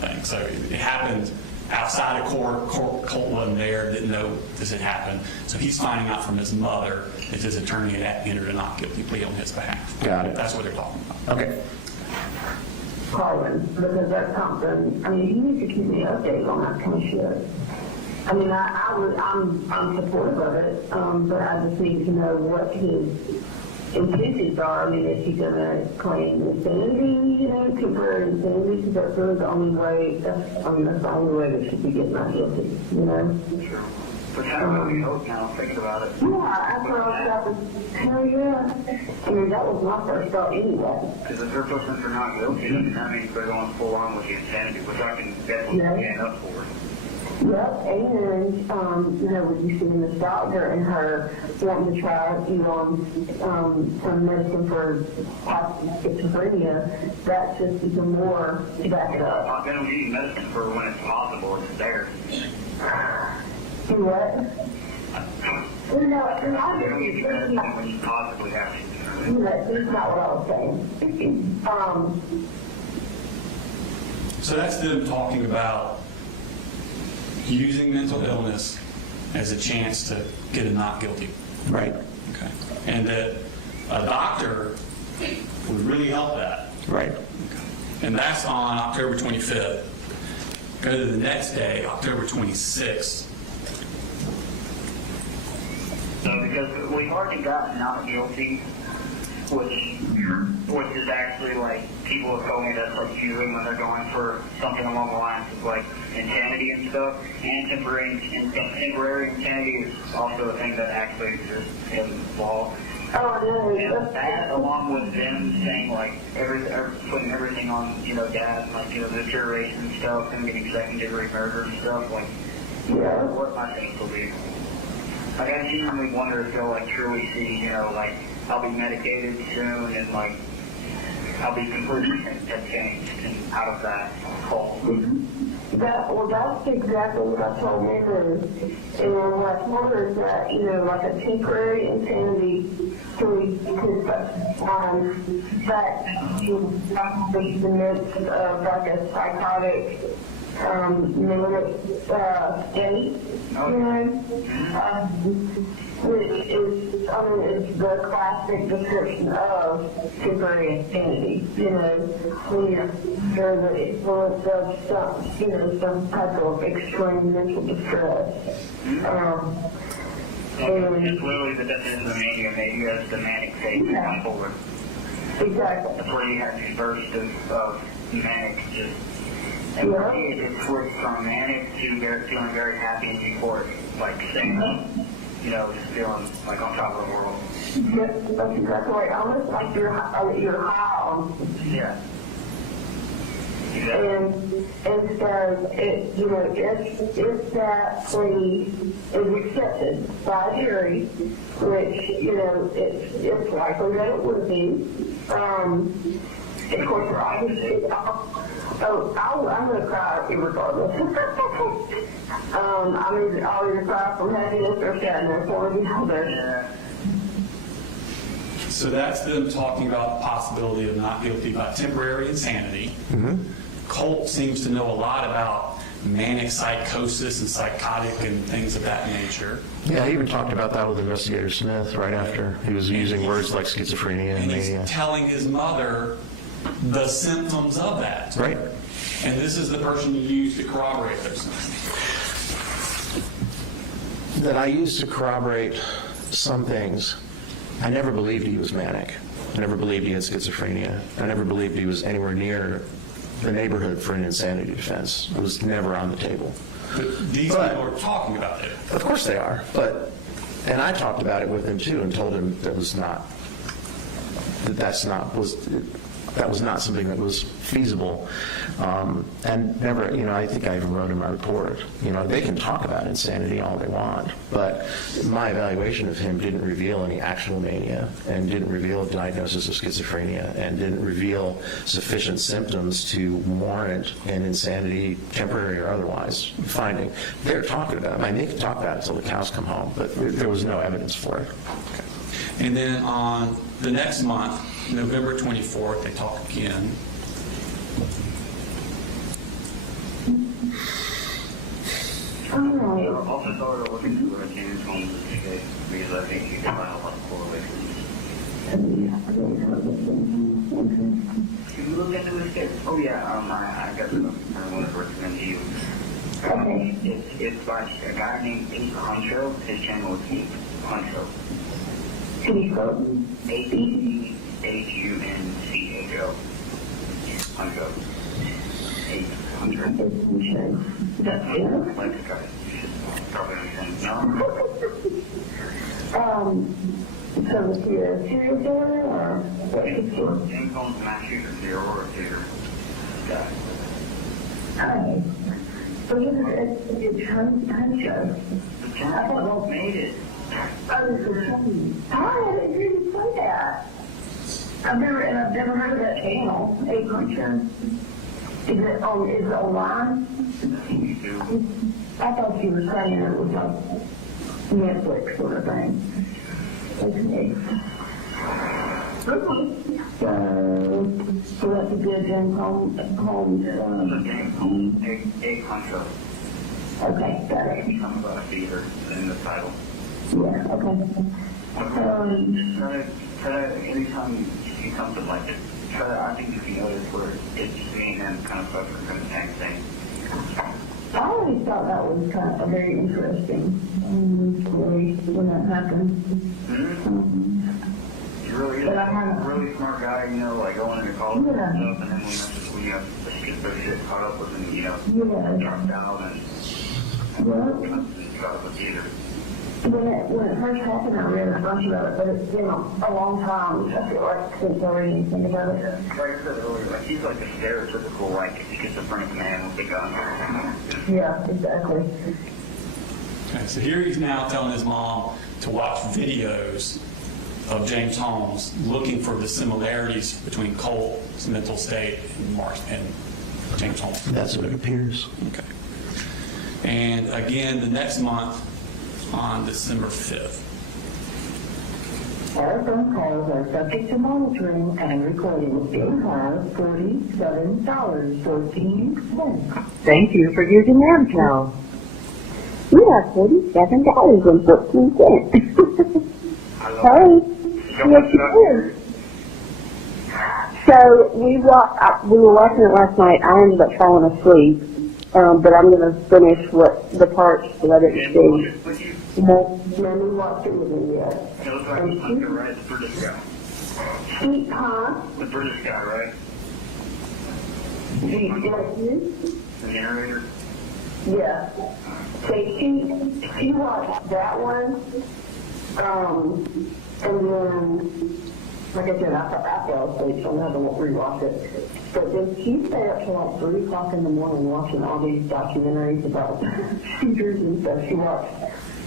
thing. So it happened outside of court. Colt wasn't there, didn't know this had happened. So he's finding out from his mother that his attorney had entered a not guilty plea on his behalf. Got it. That's what they're talking about. Okay. Colin, because that's something, I mean, you need to keep me updated on that kind of shit. I mean, I'm supportive of it, but I just need to know what his intentions are. I mean, is he going to claim insanity, temporary insanity? Because that's really the only way, that's the only way that should be getting not guilty, Sure. But kind of what we hope now, thinking about it. Yeah, after I was hell yeah. I mean, that was my first thought anyway. Because if they're pushing for not guilty, then that means they're going full on with the insanity, which I can definitely stand up for. Yep, and, what you see in this doctor and her wanting to try, some medicine for schizophrenia, that's just even more to back it up. I've been eating medicine for when it's possible, it's there. Do what? I don't eat medicine when you possibly have to. That's not what I was saying. So that's them talking about using mental illness as a chance to get a not guilty. Right. Okay. And that a doctor would really help that. Right. Okay. And that's on October 25th. Go to the next day, October 26th. Because we've already got not guilty, which is actually like people have told me that's like usually when they're going for something along the lines of like insanity and stuff. And temporary insanity is also a thing that actually exists in law. Oh, And that, along with them saying like putting everything on dad, like the deterioration stuff and getting second-degree murder and stuff, like what my things will be. Like I genuinely wonder if they'll like truly see, like I'll be medicated soon and like I'll be completely changed and out of that hole. That's exactly what I told Mary. And what I told her is that, like a temporary insanity that in the midst of like a psychotic manic state, you know, which is, I mean, it's the classic description of temporary insanity, you know, when you're under the influence of some, you know, some type of extreme mental distress. It's literally the definition of mania, maybe as the manic state going forward. Exactly. That's where you have these bursts of manic, just, and for me, it flips from manic to feeling very happy and euphoric, like saying, you know, just feeling like on top of the world. Yes, that's exactly right. Almost like you're high on. Yeah. And so, it, you know, if that plea is accepted by a jury, which, you know, it's likely that it would be, of course, I'm going to cry regardless. I'll either cry from happiness or sadness, or the other. So that's them talking about the possibility of not guilty by temporary insanity. Colt seems to know a lot about manic psychosis and psychotic and things of that nature. Yeah, he even talked about that with Investigator Smith right after. He was using words like schizophrenia and he's mania. telling his mother the symptoms of that. Right. And this is the person you use to corroborate those symptoms. That I used to corroborate some things. I never believed he was manic. I never believed he had schizophrenia. I never believed he was anywhere near the neighborhood for an insanity defense. It was never on the table. But these people are talking about it. Of course they are. And I talked about it with him too and told him that was not something that was feasible. And never, you know, I think I even wrote in my report, you know, they can talk about insanity all they want, but my evaluation of him didn't reveal any actual mania and didn't reveal a diagnosis of schizophrenia and didn't reveal sufficient symptoms to warrant an insanity, temporary or otherwise, finding. They're talking about it. I mean, they can talk about it until the cows come home, but there was no evidence for it. And then on the next month, November 24th, they talk again. Also started looking into James Holmes' case because I think you can find a lot of correlations. Can you look into his case? Oh yeah, I got the I want to recommend to you. It's by a guy named Ape Huncho. His channel is Ape Huncho. H-U-N-C-H-O. Huncho. Ape Huncho. That's it. Like the guy. Probably understand. No? So was he a serial killer or what? James Holmes, mass shooter, serial horror shooter guy. Hi. So he was a Huncho. The channel made it. I didn't hear you say that. I've never heard of that channel, Ape Huncho. Is it online? I thought you were saying it was like Netflix sort of thing. Okay. So that's a good James Holmes. Ape Huncho. Okay, got it. Something about a fever in the title. Yeah, okay. Try to, anytime you come to like it, I think if you notice where it's me and him kind of suffering from the same thing. I always thought that was kind of very interesting story when that happened. He really is a really smart guy, you know, like going into college and stuff, and then when you have the shit caught up with him, you know, dropped out and got up with you. When it first happened, I read a bunch about it, but it's been a long time, I feel like, since I read anything about it. Yeah, like I said earlier, like he's like a stereotypical, like, schizophrenic man with a gun. Yeah, exactly. Okay, so here he's now telling his mom to watch videos of James Holmes looking for the similarities between Colt's mental state and James Holmes. That's what it appears. Okay. And again, the next month, on December 5th. All phone calls are subject to monitoring and recording. You have $47.14. Thank you for using Amcal. You have $47.14. Hey, yes, you did. So we were watching it last night. I ended up falling asleep, but I'm going to finish the parts that I didn't see. No, we watched it with me yet. It looks like he's the right, the British guy. The British guy, right? The narrator? Yeah. So she watched that one, and then, like I said, I fell asleep, so I'm going to rewatch it. But then she stayed up till like 3 o'clock in the morning watching all these documentaries about shooters and stuff. She watched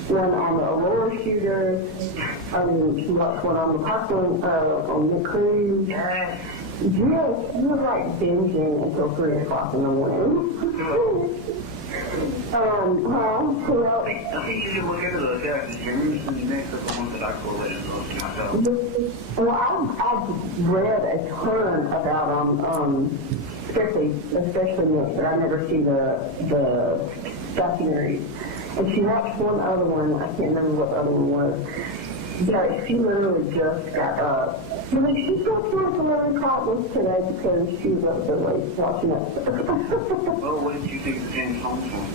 one on the Aurora shooter. She watched one on the Parkland, on the cruise. Yes, you were like binging until 3 o'clock in the morning. I think you should look into those guys. James and Nick are the ones that I correlated most to myself. Well, I've read a ton about especially Nick, but I never see the documentaries. And she watched one other one, I can't remember what the other one was, but she literally just got up. I mean, she still feels 11 o'clock today because she was up so late watching it. Well, what did you think of James Holmes one?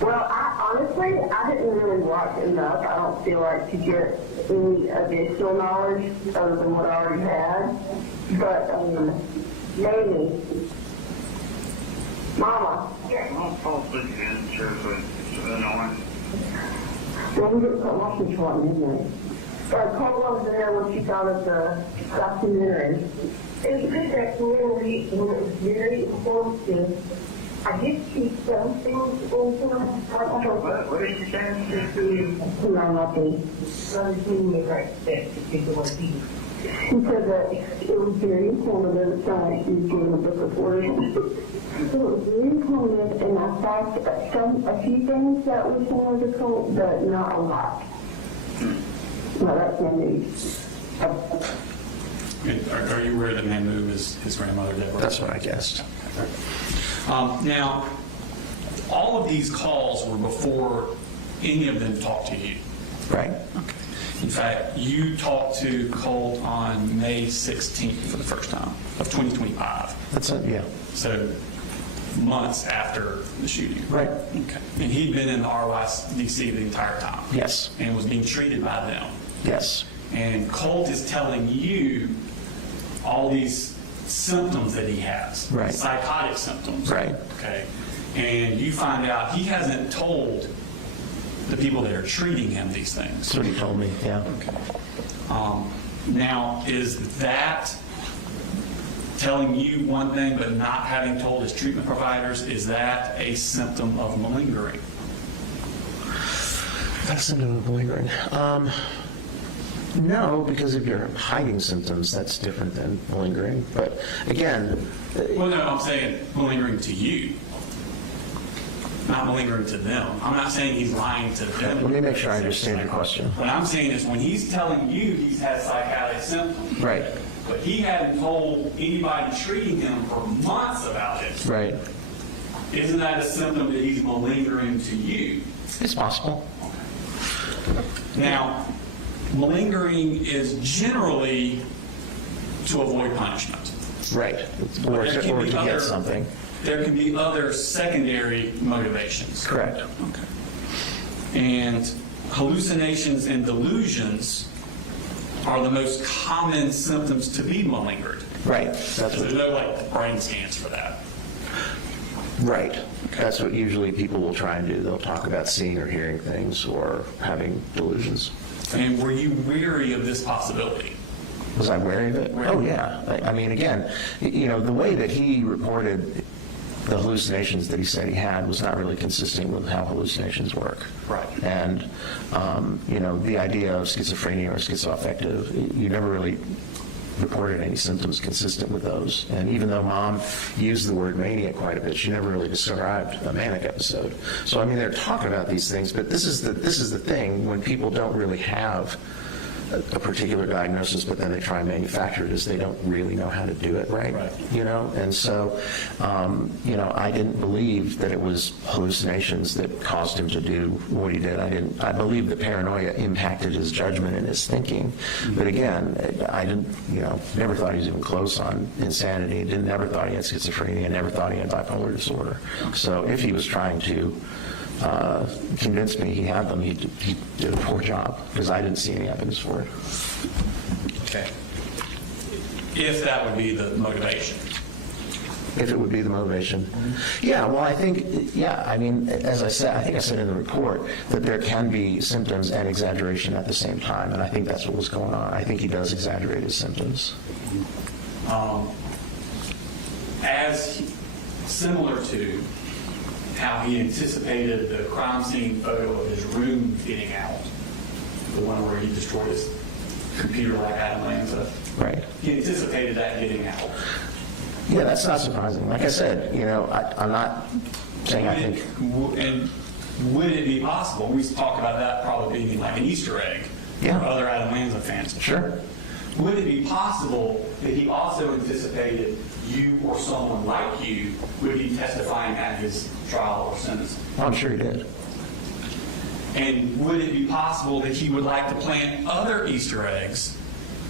Well, honestly, I didn't really watch enough, I don't feel like, to get any additional knowledge other than what I already had. But, maybe. Mama. Well, fall asleep again, sure, but it's annoying. Well, we didn't put watching until like midnight. Colt was there when she thought of the documentary. It was good documentary, and it was very informative. I did see some things into it. What did you say? She said that it was very informative. It sounded like she was giving a book report. It was very informative, and I saw a few things that were similar to Colt, but not a lot. No, that's my news. Are you aware that Mamu is his grandmother, Deborah? That's what I guessed. Now, all of these calls were before any of them talked to you. Right. Okay. In fact, you talked to Colt on May 16th for the first time of 2025. That's it, yeah. So months after the shooting. Right. Okay. And he'd been in the RYDC the entire time. Yes. And was being treated by them. Yes. And Colt is telling you all these symptoms that he has. Right. Psychotic symptoms. Right. Okay. And you find out he hasn't told the people that are treating him these things. That's what he told me, yeah. Okay. Now, is that telling you one thing but not having told his treatment providers, is that a symptom of malingering? That's a symptom of malingering. No, because if you're hiding symptoms, that's different than malingering. But again... Well, no, I'm saying malingering to you, not malingering to them. I'm not saying he's lying to them. Let me make sure I understand your question. What I'm saying is when he's telling you he's had psychotic symptoms, Right. but he hadn't told anybody treating him for months about it, Right. isn't that a symptom that he's malingering to you? It's possible. Now, malingering is generally to avoid punishment. Right. Or to get something. There can be other secondary motivations. Correct. Okay. And hallucinations and delusions are the most common symptoms to be malingered. Right. That's There's no brain scans for that. Right. That's what usually people will try and do. They'll talk about seeing or hearing things or having delusions. And were you weary of this possibility? Was I wary of it? Oh, yeah. I mean, again, the way that he reported the hallucinations that he said he had was not really consistent with how hallucinations work. Right. And, the idea of schizophrenia or schizoaffective, you never really reported any symptoms consistent with those. And even though Mom used the word mania quite a bit, she never really described a manic episode. So, I mean, they're talking about these things, but this is the thing when people don't really have a particular diagnosis, but then they try and manufacture it as they don't really know how to do it right. And so, I didn't believe that it was hallucinations that caused him to do what he did. I believe the paranoia impacted his judgment and his thinking. But again, I didn't, never thought he was even close on insanity. Never thought he had schizophrenia. Never thought he had bipolar disorder. So if he was trying to convince me he had them, he did a poor job, because I didn't see any evidence for it. Okay. If that would be the motivation. If it would be the motivation. Yeah, well, I think, as I said, I think I said in the report that there can be symptoms and exaggeration at the same time, and I think that's what was going on. I think he does exaggerate his symptoms. Similar to how he anticipated the crime scene photo of his room getting out, the one where he destroyed his computer like Adam Lanza. Right. He anticipated that getting out. Yeah, that's not surprising. Like I said, I'm not saying I think... And would it be possible, we talk about that probably being like an Easter egg for other Adam Lanza fans. Sure. Would it be possible that he also anticipated you or someone like you would be testifying at his trial or sentence? I'm sure he did. And would it be possible that he would like to plant other Easter eggs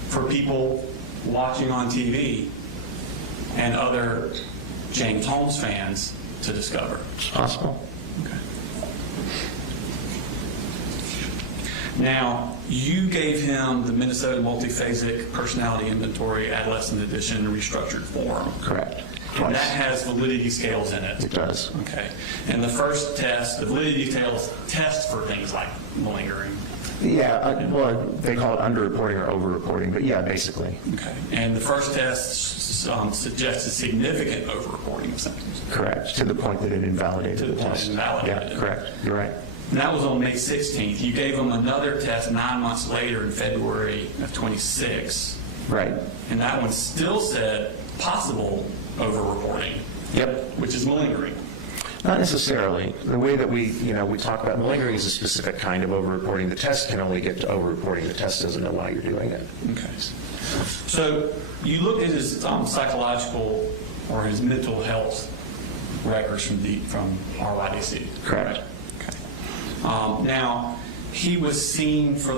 for people watching on TV and other James Holmes fans to discover? It's possible. Okay. Now, you gave him the Minnesota Multiphasic Personality Inventory Adolescent Edition restructured form. Correct. And that has validity scales in it. It does. Okay. And the first test, the validity scales test for things like malingering. Yeah, well, they call it underreporting or overreporting, but yeah, basically. Okay. And the first test suggests a significant overreporting of symptoms. Correct. To the point that it invalidated To the point test. it invalidated Yeah, correct. You're right. And that was on May 16th. You gave him another test 9 months later in February of 26. Right. And that one still said possible overreporting. Yep. Which is malingering. Not necessarily. The way that we talk about malingering is a specific kind of overreporting. The test can only get to overreporting. The test doesn't know why you're doing it. Okay. So you look at his psychological or his mental health records from RYDC. Correct. Okay. Now, he was seen for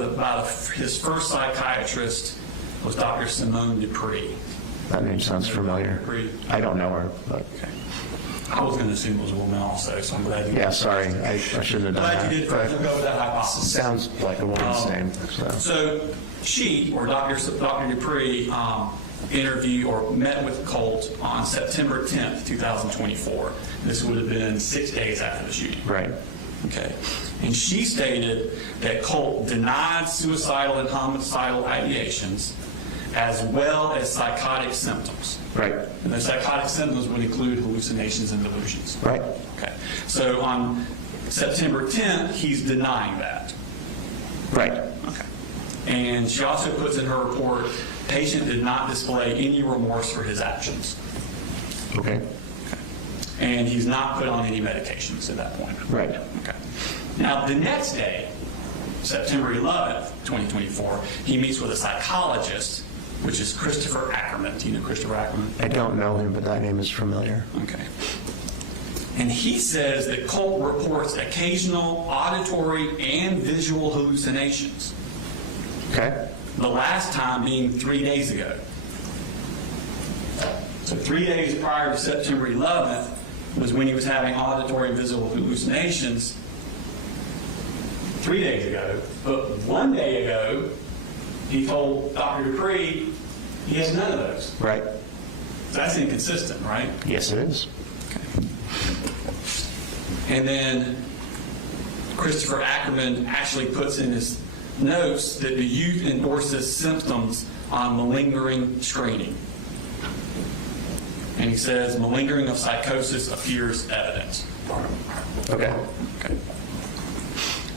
his first psychiatrist was Dr. Simone Dupree. That name sounds familiar. Dupree. I don't know her, but... Okay. I was going to assume it was a woman also, so I'm glad you did. Yeah, sorry. I shouldn't have done that. Glad you did. We'll go with that hypothesis. Sounds like a woman's name. So she, or Dr. Dupree, interviewed or met with Colt on September 10th, 2024. This would have been 6 days after the shooting. Right. Okay. And she stated that Colt denied suicidal and homicidal ideations as well as psychotic symptoms. Right. And the psychotic symptoms would include hallucinations and delusions. Right. Okay. So on September 10th, he's denying that. Right. Okay. And she also puts in her report, patient did not display any remorse for his actions. Okay. And he's not put on any medications at that point. Right. Okay. Now, the next day, September 11th, 2024, he meets with a psychologist, which is Christopher Ackerman. Do you know Christopher Ackerman? I don't know him, but that name is familiar. Okay. And he says that Colt reports occasional auditory and visual hallucinations. Okay. The last time being 3 days ago. So 3 days prior to September 11th was when he was having auditory and visual hallucinations. 3 days ago. But 1 day ago, he told Dr. Dupree he has none of those. Right. So that's inconsistent, right? Yes, it is. Okay. And then Christopher Ackerman actually puts in his notes that the youth endorses symptoms on malingering screening. And he says malingering of psychosis appears evident. Okay. Okay.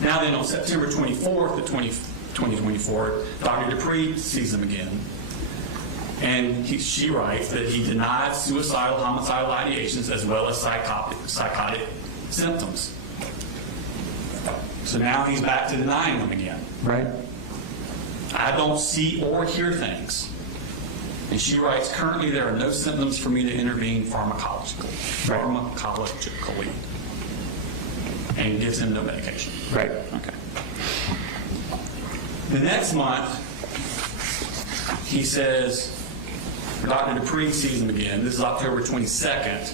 Now then, on September 24th of 2024, Dr. Dupree sees him again. And she writes that he denied suicidal, homicidal ideations as well as psychotic symptoms. So now he's back to denying them again. Right. I don't see or hear things. And she writes, currently there are no symptoms for me to intervene pharmacologically. And gives him no medication. Right. Okay. The next month, he says, Dr. Dupree sees him again. This is October 22nd.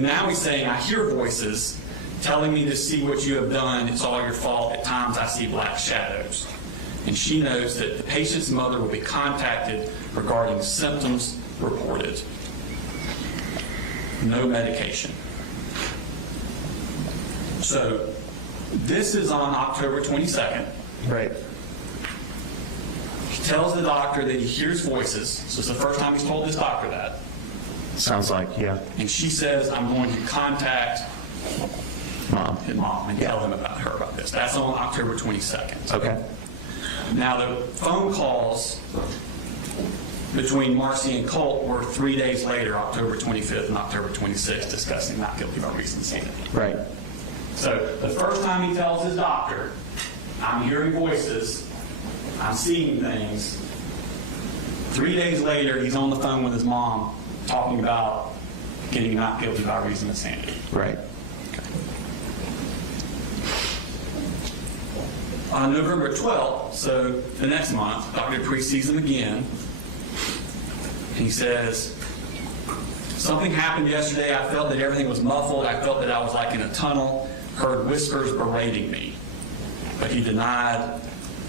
Now he's saying, I hear voices telling me to see what you have done. It's all your fault. At times I see black shadows. And she knows that the patient's mother will be contacted regarding symptoms reported. No medication. So this is on October 22nd. Right. He tells the doctor that he hears voices. So it's the first time he's told this doctor that. Sounds like, yeah. And she says, I'm going to contact his mom and tell him about her about this. That's on October 22nd. Okay. Now, the phone calls between Marcy and Colt were 3 days later, October 25th and October 26th, discussing not guilty by reason of insanity. Right. So the first time he tells his doctor, I'm hearing voices, I'm seeing things. 3 days later, he's on the phone with his mom talking about getting not guilty by reason of insanity. Right. On November 12th, so the next month, Dr. Dupree sees him again. He says, something happened yesterday. I felt that everything was muffled. I felt that I was like in a tunnel, heard whispers berating me. But he denied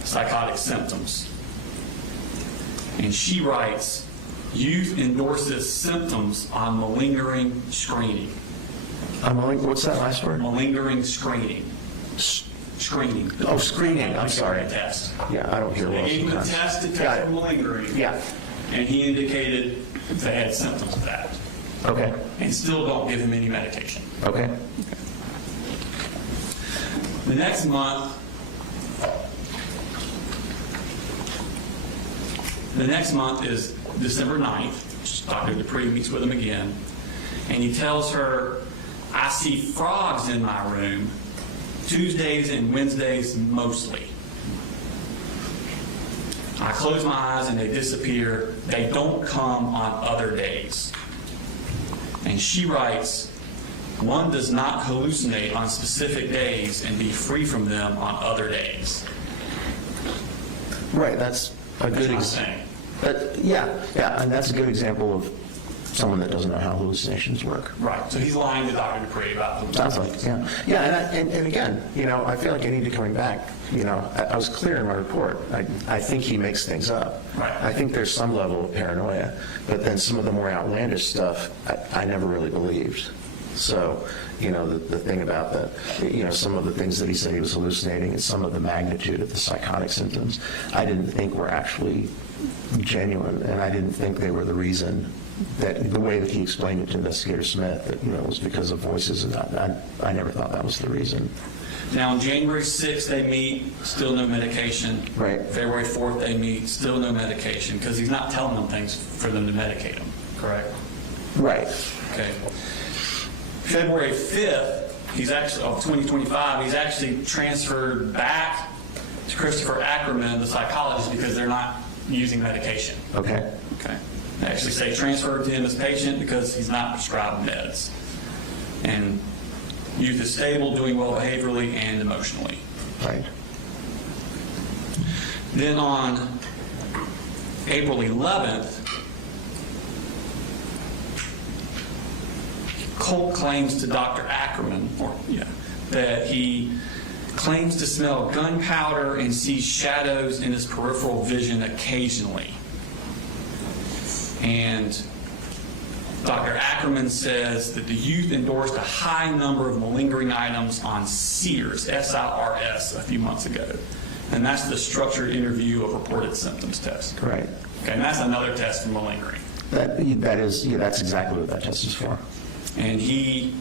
psychotic symptoms. And she writes, youth endorses symptoms on malingering screening. What's that last word? Malingering screening. Screening. Oh, screening. I'm sorry. Test. Yeah, I don't hear well They gave him a sometimes. test to test for malingering. Yeah. And he indicated they had symptoms of that. Okay. And still don't give him any medication. Okay. The next month, is December 9th. Dr. Dupree meets with him again. And he tells her, I see frogs in my room, Tuesdays and Wednesdays mostly. I close my eyes and they disappear. They don't come on other days. And she writes, one does not hallucinate on specific days and be free from them on other days. Right, that's a good example. Yeah, and that's a good example of someone that doesn't know how hallucinations work. Right, so he's lying to Dr. Dupree about the Sounds like, yeah. Yeah, and again, I feel like I need to coming back, I was clear in my report. I think he makes things up. Right. I think there's some level of paranoia, but then some of the more outlandish stuff, I never really believed. So, the thing about some of the things that he said he was hallucinating and some of the magnitude of the psychotic symptoms, I didn't think were actually genuine, and I didn't think they were the reason that the way that he explained it to Investigator Smith, that, it was because of voices, and I never thought that was the reason. Now, on January 6th, they meet, still no medication. Right. February 4th, they meet, still no medication, because he's not telling them things for them to medicate them, correct? Right. Okay. February 5th, of 2025, he's actually transferred back to Christopher Ackerman, the psychologist, because they're not using medication. Okay. Okay. They actually say transferred to him as patient because he's not prescribed meds. And youth is stable, doing well behaviorally and emotionally. Right. Then on April 11th, Colt claims to Dr. Ackerman, that he claims to smell gunpowder and sees shadows in his peripheral vision occasionally. And Dr. Ackerman says that the youth endorsed a high number of malingering items on SIRS, S-I-R-S, a few months ago. And that's the structured interview of reported symptoms test. Right. Okay, and that's another test for malingering. That's exactly what that test is for. And he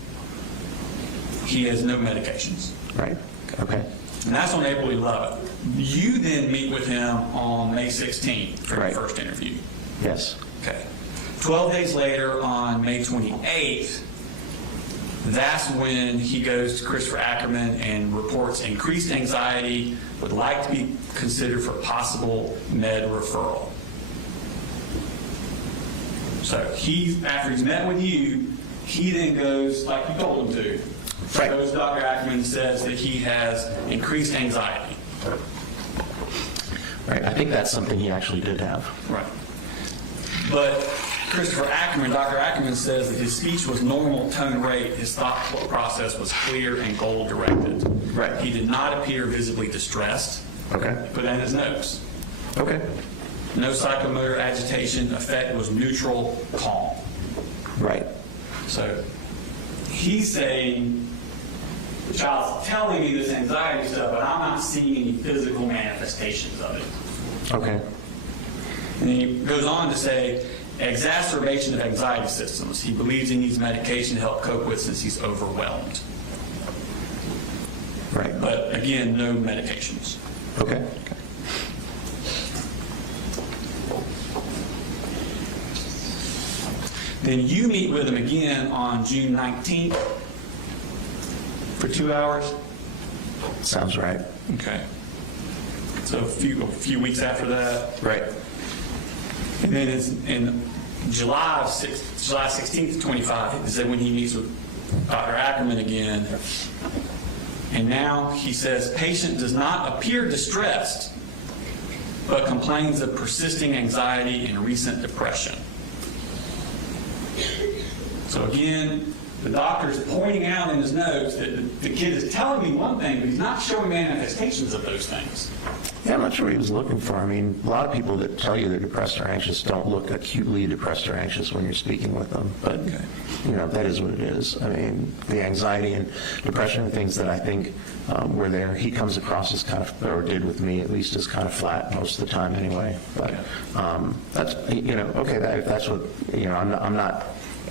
has no medications. Right. Okay. And that's on April 11th. You then meet with him on May 16th for your first interview. Yes. Okay. 12 days later, on May 28th, That's when he goes to Christopher Ackerman and reports increased anxiety, would like to be considered for possible med referral. So after he's met with you, he then goes, like you told him to, Right. goes to Dr. Ackerman and says that he has increased anxiety. Right, I think that's something he actually did have. Right. But Christopher Ackerman, Dr. Ackerman says that his speech was normal tone rate, his thought process was clear and goal-directed. Right. He did not appear visibly distressed. Okay. Put that in his notes. Okay. No psychomotor agitation, effect was neutral, calm. Right. So he's saying, the child's telling me this anxiety stuff, but I'm not seeing any physical manifestations of it. Okay. And then he goes on to say, exacerbation of anxiety symptoms. He believes he needs medication to help cope with since he's overwhelmed. Right. But again, no medications. Okay. Then you meet with him again on June 19th for 2 hours. Sounds right. Okay. So a few weeks after that. Right. And then it's in July 16th to 25 is when he meets with Dr. Ackerman again. And now he says, patient does not appear distressed, but complains of persisting anxiety and recent depression. So again, the doctor's pointing out in his notes that the kid is telling me one thing, but he's not showing manifestations of those things. Yeah, I'm not sure what he was looking for. I mean, a lot of people that tell you they're depressed or anxious don't look acutely depressed or anxious when you're speaking with them. But, you know, that is what it is. I mean, the anxiety and depression are things that I think were there. He comes across as kind of, or did with me at least, as kind of flat most of the time anyway. But that's, you know, okay, if that's what, you know,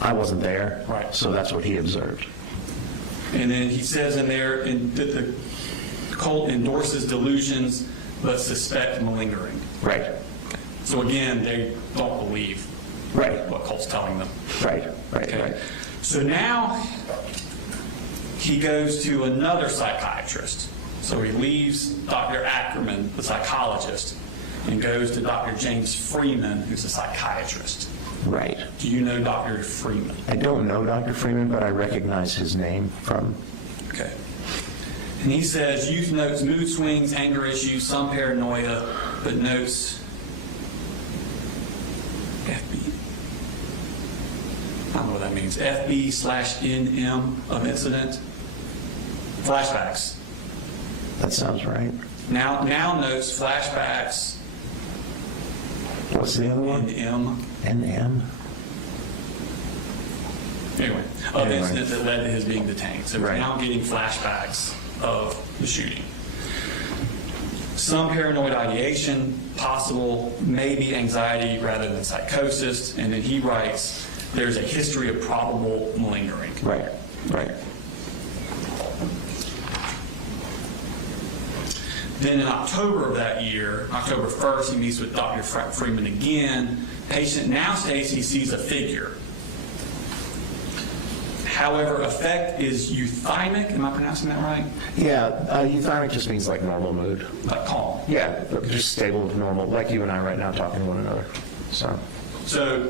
I wasn't there. Right. So that's what he observed. And then he says in there that the Colt endorses delusions but suspect malingering. Right. So again, they don't believe what Colt's telling them. Right. Okay. So now he goes to another psychiatrist. So he leaves Dr. Ackerman, the psychologist, and goes to Dr. James Freeman, who's a psychiatrist. Right. Do you know Dr. Freeman? I don't know Dr. Freeman, but I recognize his name from... Okay. And he says, youth notes mood swings, anger issues, some paranoia, but notes FB. I don't know what that means. FB/NM of incident. Flashbacks. That sounds right. Now notes flashbacks. What's the other one? NM. NM? Anyway, of incident that led to his being detained. So we're Right. now getting flashbacks of the shooting. Some paranoid ideation, possible, maybe anxiety rather than psychosis. And then he writes, there's a history of probable malingering. Right. Then in October of that year, October 1st, he meets with Dr. Freeman again. Patient now states he sees a figure. However, affect is euthymic. Am I pronouncing that right? Yeah, euthymic just means like normal mood. Like calm. Yeah, just stable, normal, like you and I right now talking to one another. So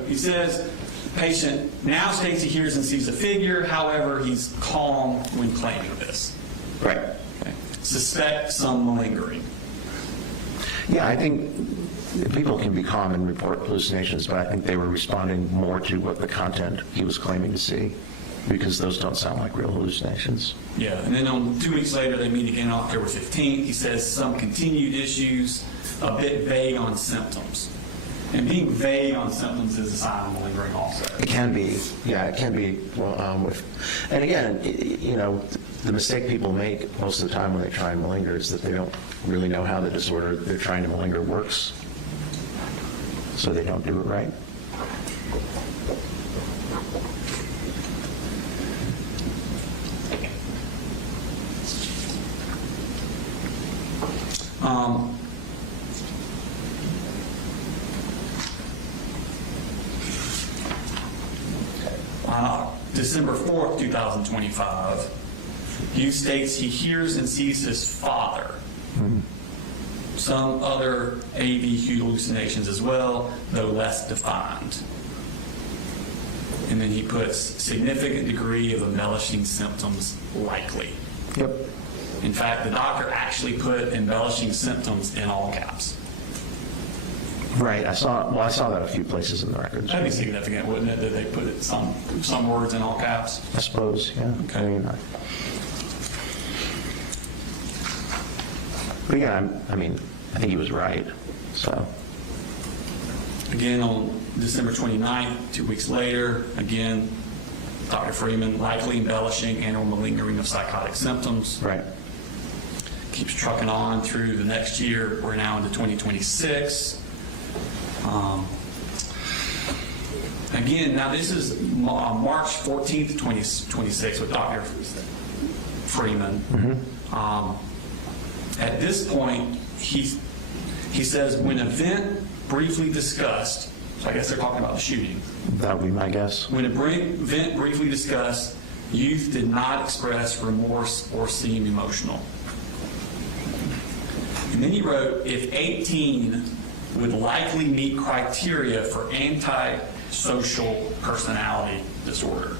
he says, patient now states he hears and sees a figure. However, he's calm when claiming this. Right. Okay. Suspect some malingering. Yeah, I think people can be calm and report hallucinations, but I think they were responding more to what the content he was claiming to see, because those don't sound like real hallucinations. Yeah, and then 2 weeks later, they meet again on October 15th. He says some continued issues, a bit vague on symptoms. And being vague on symptoms is a sign of malingering also. It can be, yeah, it can be. Well, and again, you know, the mistake people make most of the time when they try and malinger is that they don't really know how the disorder they're trying to malinger works, so they don't do it right. On December 4th, 2025, Hughes states he hears and sees his father. Some other AV hallucinations as well, though less defined. And then he puts significant degree of embellishing symptoms likely. Yep. In fact, the doctor actually put embellishing symptoms in all caps. Right. I saw that a few places in the records. That'd be significant, wouldn't it, that they put it some words in all caps? I suppose, yeah. Okay. But yeah, I think he was right, so. Again, on December 29th, 2 weeks later, again, Dr. Freeman likely embellishing and or malingering of psychotic symptoms. Right. Keeps trucking on through the next year. We're now into 2026. Again, now this is March 14th, 2026 with Dr. Freeman. At this point, he says, when event briefly discussed, so I guess they're talking about the shooting. That would be my guess. When event briefly discussed, youth did not express remorse or seem emotional. And then he wrote, if 18 would likely meet criteria for antisocial personality disorder.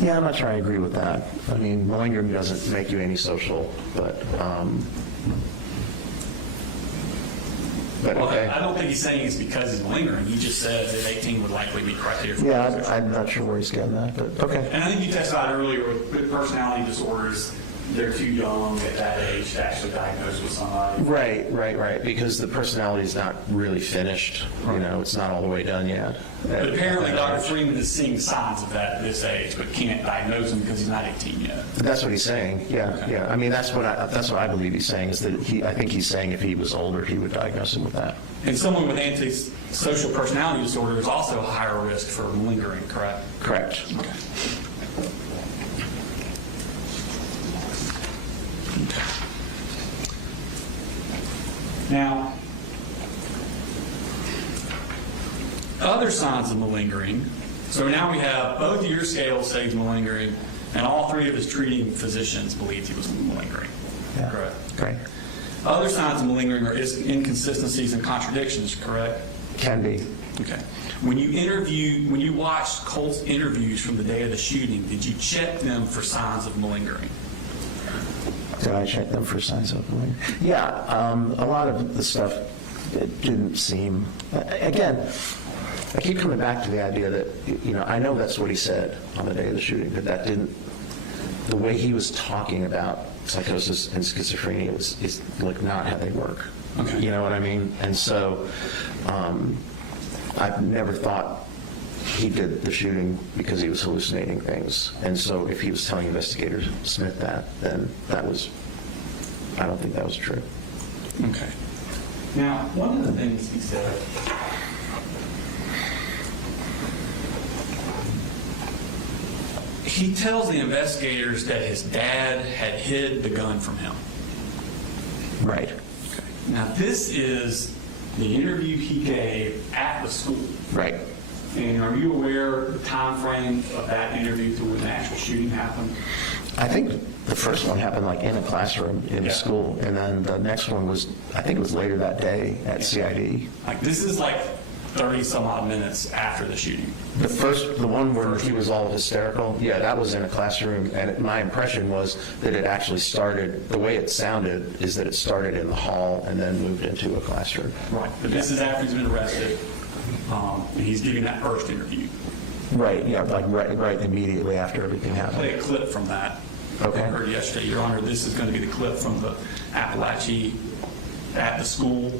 Yeah, I'm not sure I agree with that. I mean, malingering doesn't make you antisocial, but okay. I don't think he's saying it's because he's malingering. He just says that 18 would likely meet criteria for Yeah, I'm not sure where he's getting that, but okay. And I think you testified earlier with personality disorders, they're too young at that age to actually diagnose with somebody. Right. Because the personality is not really finished. It's not all the way done yet. But apparently Dr. Freeman is seeing signs of that at this age, but can't diagnose him because he's not 18 yet. That's what he's saying. Yeah. I mean, that's what I believe he's saying is that I think he's saying if he was older, he would diagnose him with that. And someone with antisocial personality disorder is also a higher risk for malingering, correct? Correct. Okay. Now, other signs of malingering. So now we have both of your scales say he's malingering, and all three of his treating physicians believed he was malingering. Yeah. Correct. Great. Other signs of malingering are inconsistencies and contradictions, correct? Can be. Okay. When you watched Colt's interviews from the day of the shooting, did you check them for signs of malingering? Did I check them for signs of malingering? Yeah. A lot of the stuff, it didn't seem. Again, I keep coming back to the idea that I know that's what he said on the day of the shooting, but that didn't. The way he was talking about psychosis and schizophrenia is like not how they work. Okay. You know what I mean? And so I've never thought he did the shooting because he was hallucinating things. And so if he was telling investigator Smith that, then I don't think that was true. Okay. Now, one of the things he said, he tells the investigators that his dad had hid the gun from him. Right. Okay. Now, this is the interview he gave at the school. Right. And are you aware of the time frame of that interview to when the actual shooting happened? I think the first one happened like in a classroom in the school, and then the next one was, I think it was later that day at CID. Like, this is like 30 some odd minutes after the shooting. The one where he was all hysterical, yeah, that was in a classroom, and my impression was that it actually started, the way it sounded is that it started in the hall and then moved into a classroom. Right, but this is after he's been arrested, and he's giving that first interview. Right, yeah, like right immediately after everything happened. Play a clip from that. Okay. I heard yesterday, Your Honor, this is going to be the clip from the Apalachee at the school,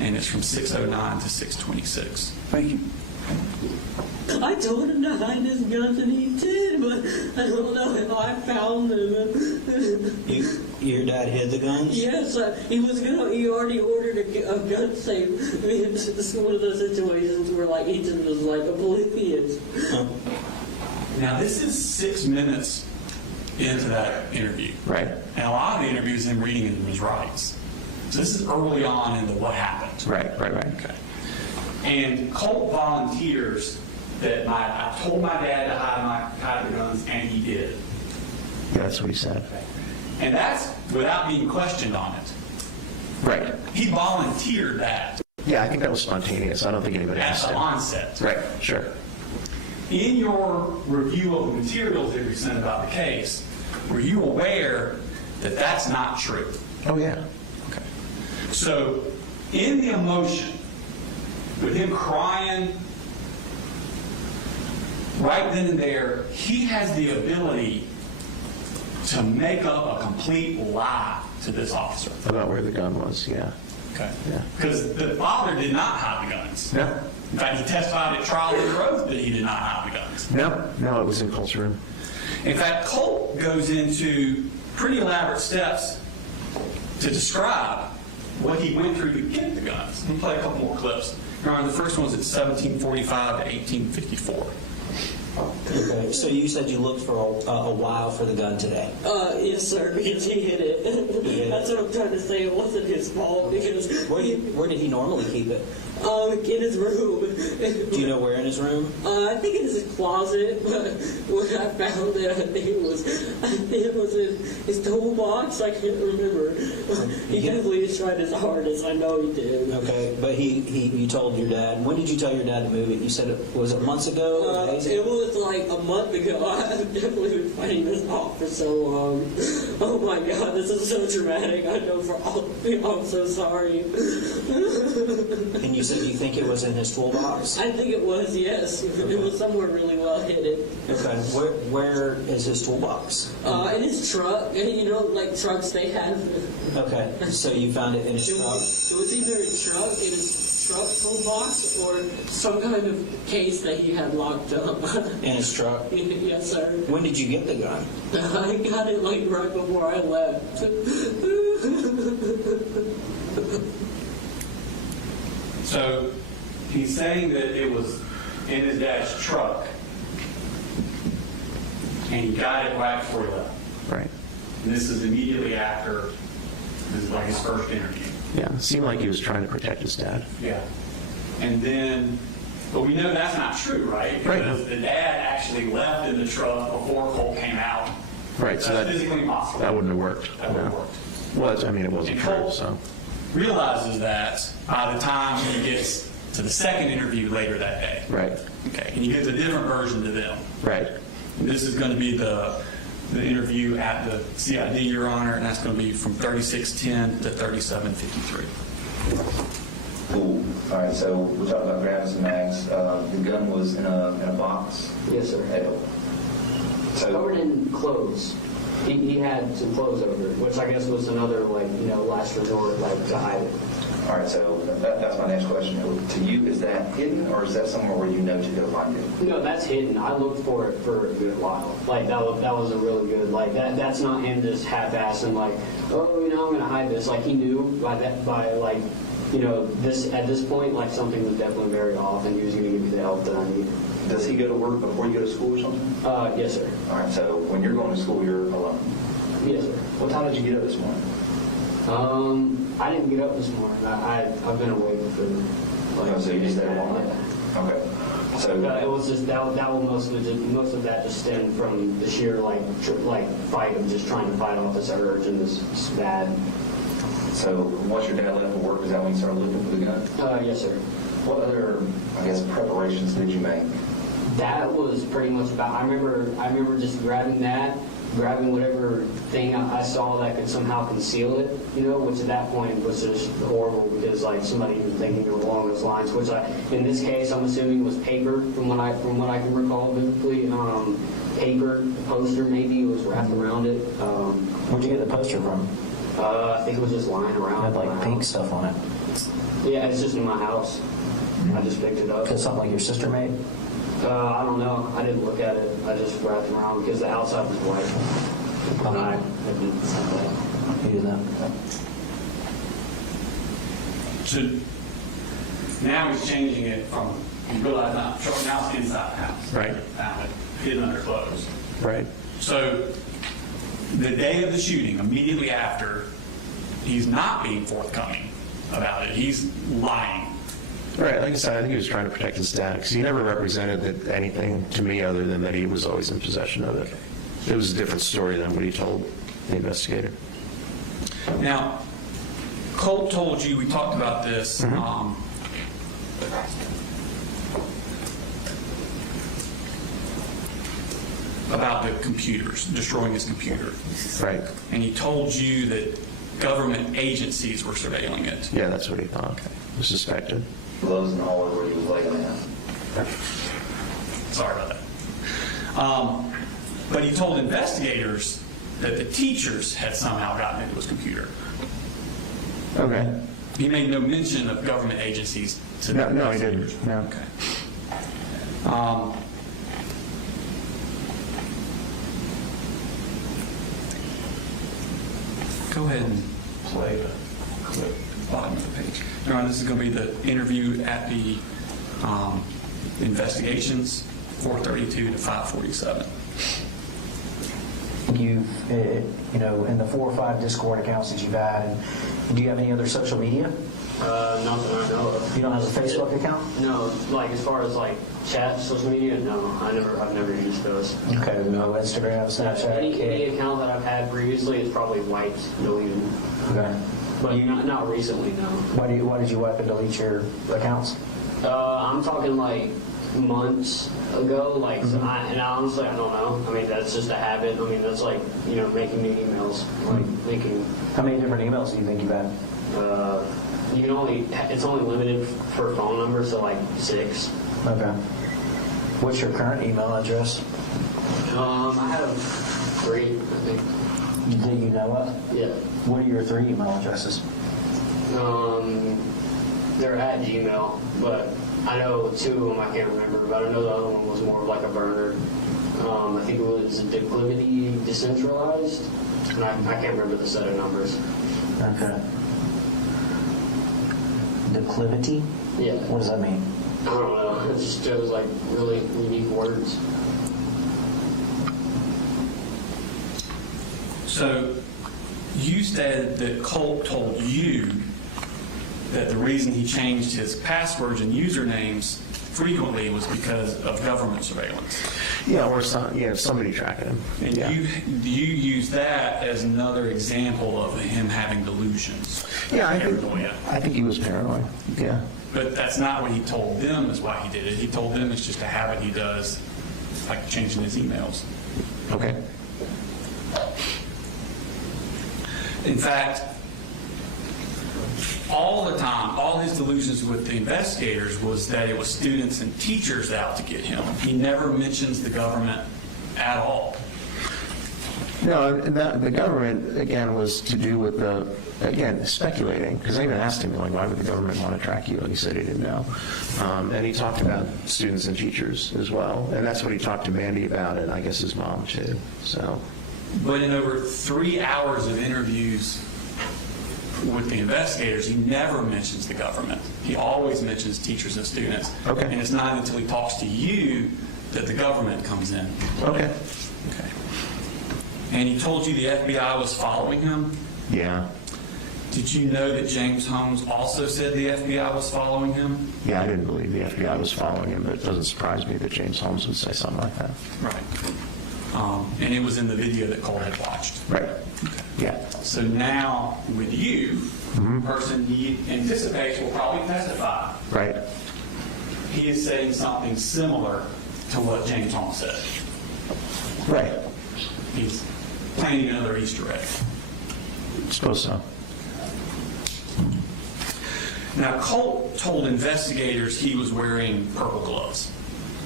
and it's from 6:09 to 6:26. Thank you. I told him to hide his guns, and he did, but I don't know if I found them. Your dad hid the guns? Yes, he already ordered a gun safe. I mean, it's one of those situations where, like, Ethan was like oblivious. Now, this is 6 minutes into that interview. Right. And a lot of the interview is him reading him his rights. So this is early on into what happened. Right. Okay. And Colt volunteers that I told my dad to hide the guns, and he did. Yeah, that's what he said. And that's without being questioned on it. Right. He volunteered that Yeah, I think that was spontaneous. I don't think anybody at asked the him. onset. Right, sure. In your review of the materials that we sent about the case, were you aware that that's not true? Oh, yeah. Okay. So, in the emotion, with him crying, right then and there, he has the ability to make up a complete lie to this officer. About where the gun was, yeah. Okay. Yeah. Because the father did not hide the guns. No. In fact, he testified at trial under oath that he did not hide the guns. No, it was in Colt's room. In fact, Colt goes into pretty elaborate steps to describe what he went through to get the guns. Let me play a couple more clips. Your Honor, the first one's at 1745 to 1854. Okay, so you said you looked for a while for the gun today. Yes, sir, because he hid it. That's what I'm trying to say. It wasn't his fault because Where did he normally keep it? in his room. Do you know where in his room? I think in his closet, but when I found it, I think it was in his toolbox. I can't remember. He definitely tried his hardest. I know he did. Okay, but you told your dad. When did you tell your dad to move it? You said was it months ago? Days ago? It was like a month ago. I've definitely been fighting this off for so long. Oh my God, this is so dramatic. I know for all of you, I'm so sorry. And you said you think it was in his toolbox? I think it was, yes. It was somewhere really well hidden. Okay, where is his toolbox? In his truck. You know, like trucks they have. Okay, so you found it in his truck? It was either in his truck toolbox or some kind of case that he had locked up. In his truck? Yes, sir. When did you get the gun? I got it like right before I left. So he's saying that it was in his dad's truck, and he got it right before he left. Right. And this is immediately after, this is like his first interview. Yeah, it seemed like he was trying to protect his dad. Yeah. And then, but we know that's not true, right? Right. Because the dad actually left in the truck before Colt came out. Right, so That's physically impossible. that wouldn't have worked. That wouldn't No. have worked. Well, I mean, it wasn't And true, Colt so. realizes that by the time he gets to the second interview later that day. Right. Okay, and he gives a different version to them. Right. This is going to be the interview at the CID, Your Honor, and that's going to be from 3610 to 3753. Cool. All right, so we're talking about grabbing some mags. The gun was in a box? Yes, sir. So Covered in clothes. He had some clothes over it, which I guess was another, last resort, to hide it. all right, so that's my next question. To you, is that hidden, or is that somewhere where you know to go find it? No, that's hidden. I looked for it for a good while. That was a really good, that's not him just half-assing, I'm going to hide this. He knew at this point, something was definitely very off, and he was going to give me the help that I needed. Does he go to work before you go to school or something? Yes, sir. All right, so when you're going to school, you're alone? Yes, sir. What time did you get up this morning? I didn't get up this morning. I've been awake for. So you just stayed long? Okay. So it was just that was most of that just stemmed from the sheer fight of just trying to fight off this urge and this bad. So once your dad left for work, is that when you started looking for the gun? Yes, sir. What other, preparations did you make? That was pretty much about. I remember just grabbing whatever thing I saw that could somehow conceal it, which at that point was just horrible because somebody even thinking along those lines, which in this case I'm assuming was paper from what I can recall vividly. Paper, poster maybe was wrapped around it. Where'd you get the poster from? I think it was just lying around. It had pink stuff on it. Yeah, it's just in my house. I just picked it up. Is it something like your sister made? I don't know. I didn't look at it. I just wrapped it around because the outside was white. And I didn't see that. You did that. So now he's changing it from, you realize now it's inside the house. Right. Found it hidden under clothes. Right. So the day of the shooting, immediately after, he's not being forthcoming about it. He's lying. Right, like I said, I think he was trying to protect his dad, because he never represented anything to me other than that he was always in possession of it. It was a different story than what he told the investigator. Now, Colt told you, we talked about this, about the computers, destroying his computer. Right. And he told you that government agencies were surveilling it. Yeah, that's what he thought. Okay. Was suspected. Gloves in the hallway where he was laying down. Sorry about that. But he told investigators that the teachers had somehow gotten into his computer. Okay. He made no mention of government agencies to the No, he investigators. didn't. No. Okay. Go ahead and play the clip, bottom of the page. Now, this is going to be the interview at the investigations, 432 to 547. You know, in the 4 or 5 Discord accounts that you've had, do you have any other social media? Not that I know of. You don't have a Facebook account? No, like as far as like chat, social media, no. I've never used those. Okay, no Instagram, Snapchat. Any account that I've had previously is probably wiped, deleted. Okay. But not recently, no. Why did you wipe and delete your accounts? I'm talking like months ago, like, and honestly, I don't know. I mean, that's just a habit. I mean, that's like, making new emails, like making. How many different emails do you think you've had? You can it's only limited for phone numbers, so like 6. Okay. What's your current email address? I have 3, I think. That you know of? Yeah. What are your 3 email addresses? They're at Gmail, but I know 2 of them I can't remember, but I know the other one was more of like a burner. I think it was Declivity Decentralized, and I can't remember the set of numbers. Okay. Declivity? Yeah. What does that mean? I don't know. It just shows like really unique words. So you said that Colt told you that the reason he changed his passwords and usernames frequently was because of government surveillance. Yeah, or somebody tracking him. And you use that as another example of him having delusions. Yeah, Paranoia. I think he was paranoid. Yeah. But that's not what he told them is why he did it. He told them it's just a habit he does, like changing his emails. Okay. In fact, all the time, all his delusions with the investigators was that it was students and teachers out to get him. He never mentions the government at all. No, and the government, again, was to do with speculating, because I even asked him, like, why would the government want to track you? And he said he didn't know. And he talked about students and teachers as well, and that's what he talked to Mandy about, and I guess his mom, too. So. But in over 3 hours of interviews with the investigators, he never mentions the government. He always mentions teachers and students. Okay. And it's not until he talks to you that the government comes in. Okay. Okay. And he told you the FBI was following him? Yeah. Did you know that James Holmes also said the FBI was following him? Yeah, I didn't believe the FBI was following him, but it doesn't surprise me that James Holmes would say something like that. Right. And it was in the video that Cole had watched. Right. Okay. Yeah. So now, with you, the person he anticipates will probably testify. Right. He is saying something similar to what James Holmes said. Right. He's planning another Easter egg. I suppose so. Now, Colt told investigators he was wearing purple gloves.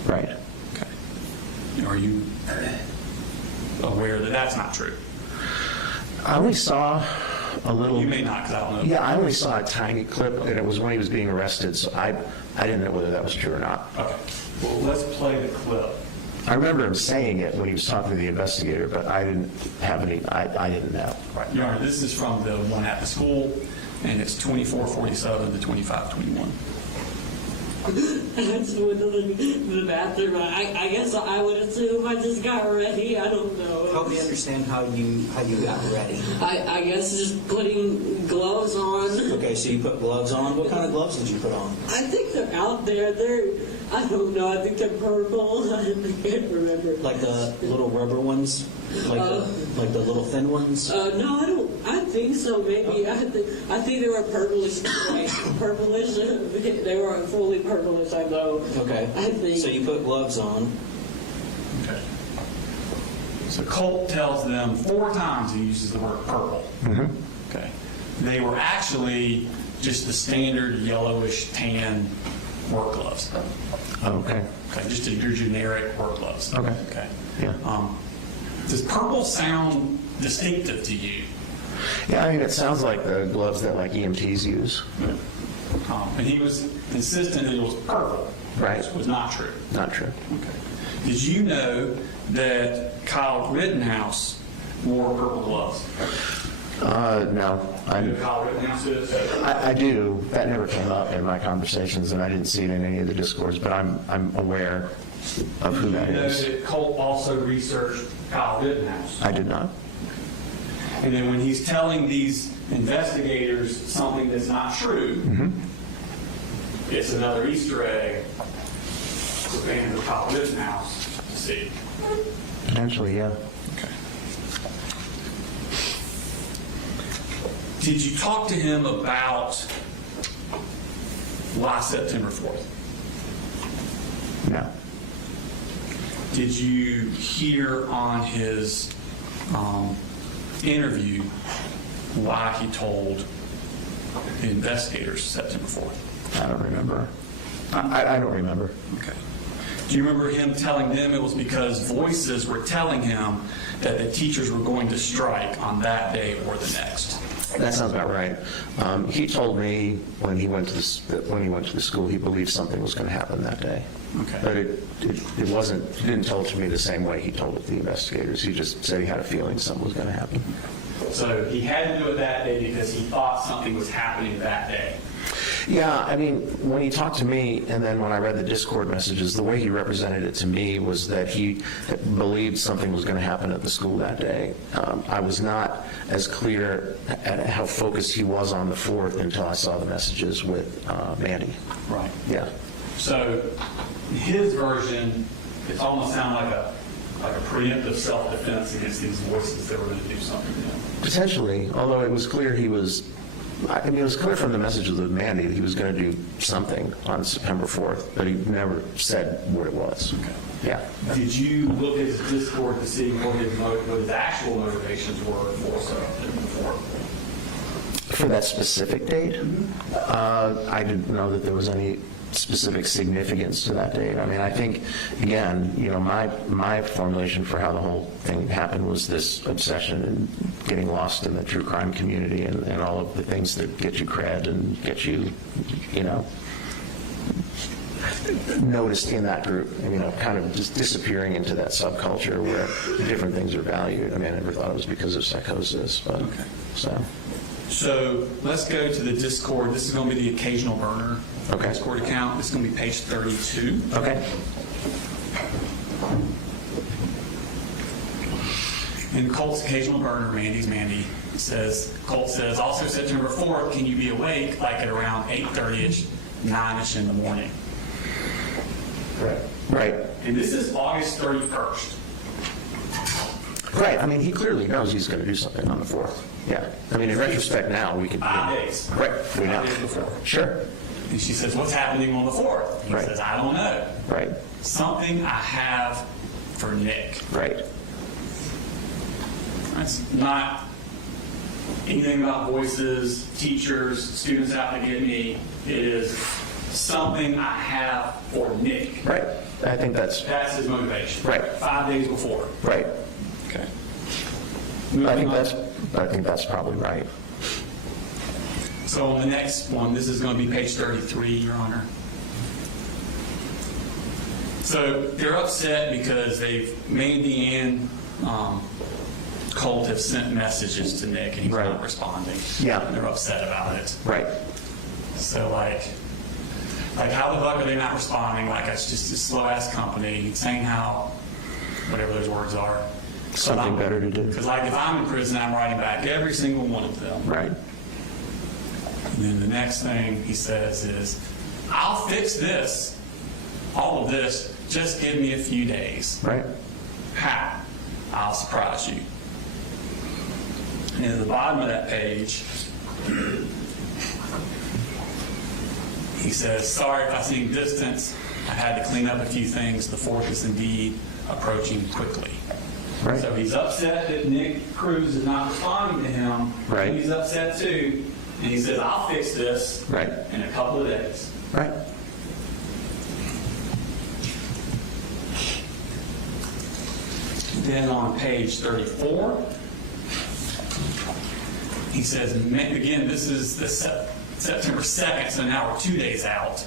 Right. Okay. Are you aware that that's not true? I only saw a little. You may not, because I don't know. Yeah, I only saw a tiny clip, and it was when he was being arrested, so I didn't know whether that was true or not. Okay. Well, let's play the clip. I remember him saying it when he was talking to the investigator, but I didn't have any, I didn't know. Right. Your Honor, this is from the one at the school, and it's 2447 to 2521. I just went to the bathroom. I guess I would assume I just got ready. I don't know. Help me understand how you got ready. I guess just putting gloves on. Okay, so you put gloves on. What kind of gloves did you put on? I think they're out there. I don't know. I think they're purple. I can't remember. Like the little rubber ones? Like the little thin ones? No, I don't. I think so. Maybe I think they were purplish. Purplish. They were fully purplish. I know. Okay. I think. So you put gloves on. Okay. So Colt tells them 4 times he uses the word purple. Okay. They were actually just the standard yellowish tan work gloves. Okay. Okay, just your generic work gloves. Okay. Okay. Yeah. Does purple sound distinctive to you? Yeah, I mean, it sounds like the gloves that like EMTs use. And he was insistent that it was purple. Right. Which was not true. Not true. Okay. Did you know that Kyle Rittenhouse wore purple gloves? No. You know who Kyle Rittenhouse is? I do. That never came up in my conversations, and I didn't see it in any of the discords, but I'm aware of who that You know is. that Colt also researched Kyle Rittenhouse. I did not. And then when he's telling these investigators something that's not true, it's another Easter egg for fans of Kyle Rittenhouse to see. Potentially, yeah. Okay. Did you talk to him about why September 4th? No. Did you hear on his interview why he told the investigators September 4th? I don't remember. I don't remember. Okay. Do you remember him telling them it was because voices were telling him that the teachers were going to strike on that day or the next? That sounds about right. He told me when he went to the school, he believed something was going to happen that day. Okay. But it wasn't. He didn't tell it to me the same way he told it to the investigators. He just said he had a feeling something was going to happen. So he had to do it that day because he thought something was happening that day. Yeah, I mean, when he talked to me, and then when I read the Discord messages, the way he represented it to me was that he believed something was going to happen at the school that day. I was not as clear at how focused he was on the 4th until I saw the messages with Mandy. Right. Yeah. So his version, it almost sounded like a preemptive self-defense against these voices that were going to do something to him. Potentially, although it was clear it was clear from the messages with Mandy that he was going to do something on September 4th, but he never said what it was. Okay. Yeah. Did you look at his Discord to see what his actual motivations were for September 4th? For that specific date, I didn't know that there was any specific significance to that date. I mean, I think, again, my formulation for how the whole thing happened was this obsession and getting lost in the true crime community and all of the things that get you cred and get you, noticed in that group, and, kind of just disappearing into that subculture where different things are valued. I mean, I never thought it was because of psychosis, but okay. So let's go to the Discord. This is going to be the occasional burner Discord account. This is going to be page 32. Okay. In Colt's occasional burner, Mandy says, Colt says, also September 4th, can you be awake like at around 8:30ish, 9ish in the morning? Right. And this is August 31st. Right. I mean, he clearly knows he's going to do something on the 4th. Yeah. I mean, in retrospect now, we can... 5 days. Right. We know. 5 days before. Sure. And she says, what's happening on the 4th? He says, I don't know. Right. Something I have for Nick. Right. That's not anything about voices, teachers, students out to get me. It is something I have for Nick. Right. I think that's his motivation. Right. 5 days before. Right. Okay. I think that's probably right. So on the next one, this is going to be page 33, Your Honor. So they're upset because Mandy and Colt have sent messages to Nick and he's not responding. Yeah. And they're upset about it. Right. So Like, how the fuck are they not responding? Like, it's just a slow-ass company saying how, whatever those words are. Something better to do. Because, like, if I'm in prison, I'm writing back every single one of them. Right. And then the next thing he says is, I'll fix this, all of this, just give me a few days. Right. How? I'll surprise you. And at the bottom of that page, he says, sorry if I seem distant. I had to clean up a few things. The 4th is indeed approaching quickly. Right. So he's upset that Nick Cruz is not responding to him. Right. He's upset too. And he says, I'll fix this Right. in a couple of days. Right. Then on page 34, he says, again, this is the September 2nd, so now we're 2 days out.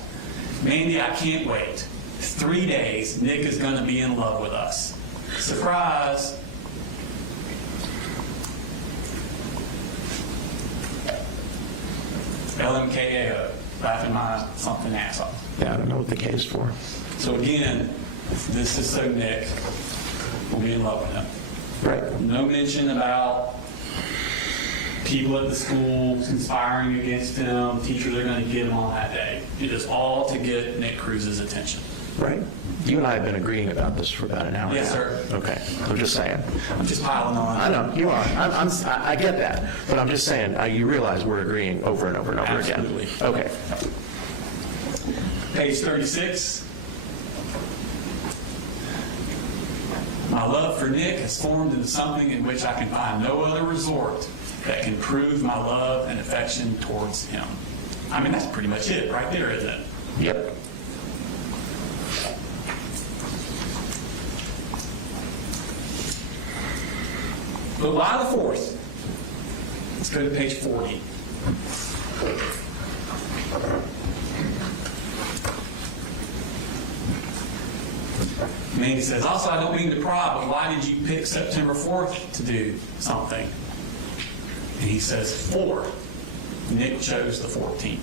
Mandy, I can't wait. 3 days, Nick is going to be in love with us. Surprise. LMKAO, laughing my something ass off. Yeah, I don't know what the case is for. So again, this is so Nick will be in love with him. Right. No mention about people at the school conspiring against him, teachers are going to get him on that day. It is all to get Nick Cruz's attention. Right. You and I have been agreeing about this for about an hour Yes, now. sir. Okay. I'm just saying. I'm just piling on. I know, you are. I get that. But I'm just saying, you realize we're agreeing over and over and over Absolutely. again. Okay. Page 36. My love for Nick has formed into something in which I can find no other resort that can prove my love and affection towards him. I mean, that's pretty much it right there, isn't it? Yep. But why the 4th? Let's go to page 40. Mandy says, also, I don't mean to pry, but why did you pick September 4th to do something? And he says, 4. Nick chose the 14th.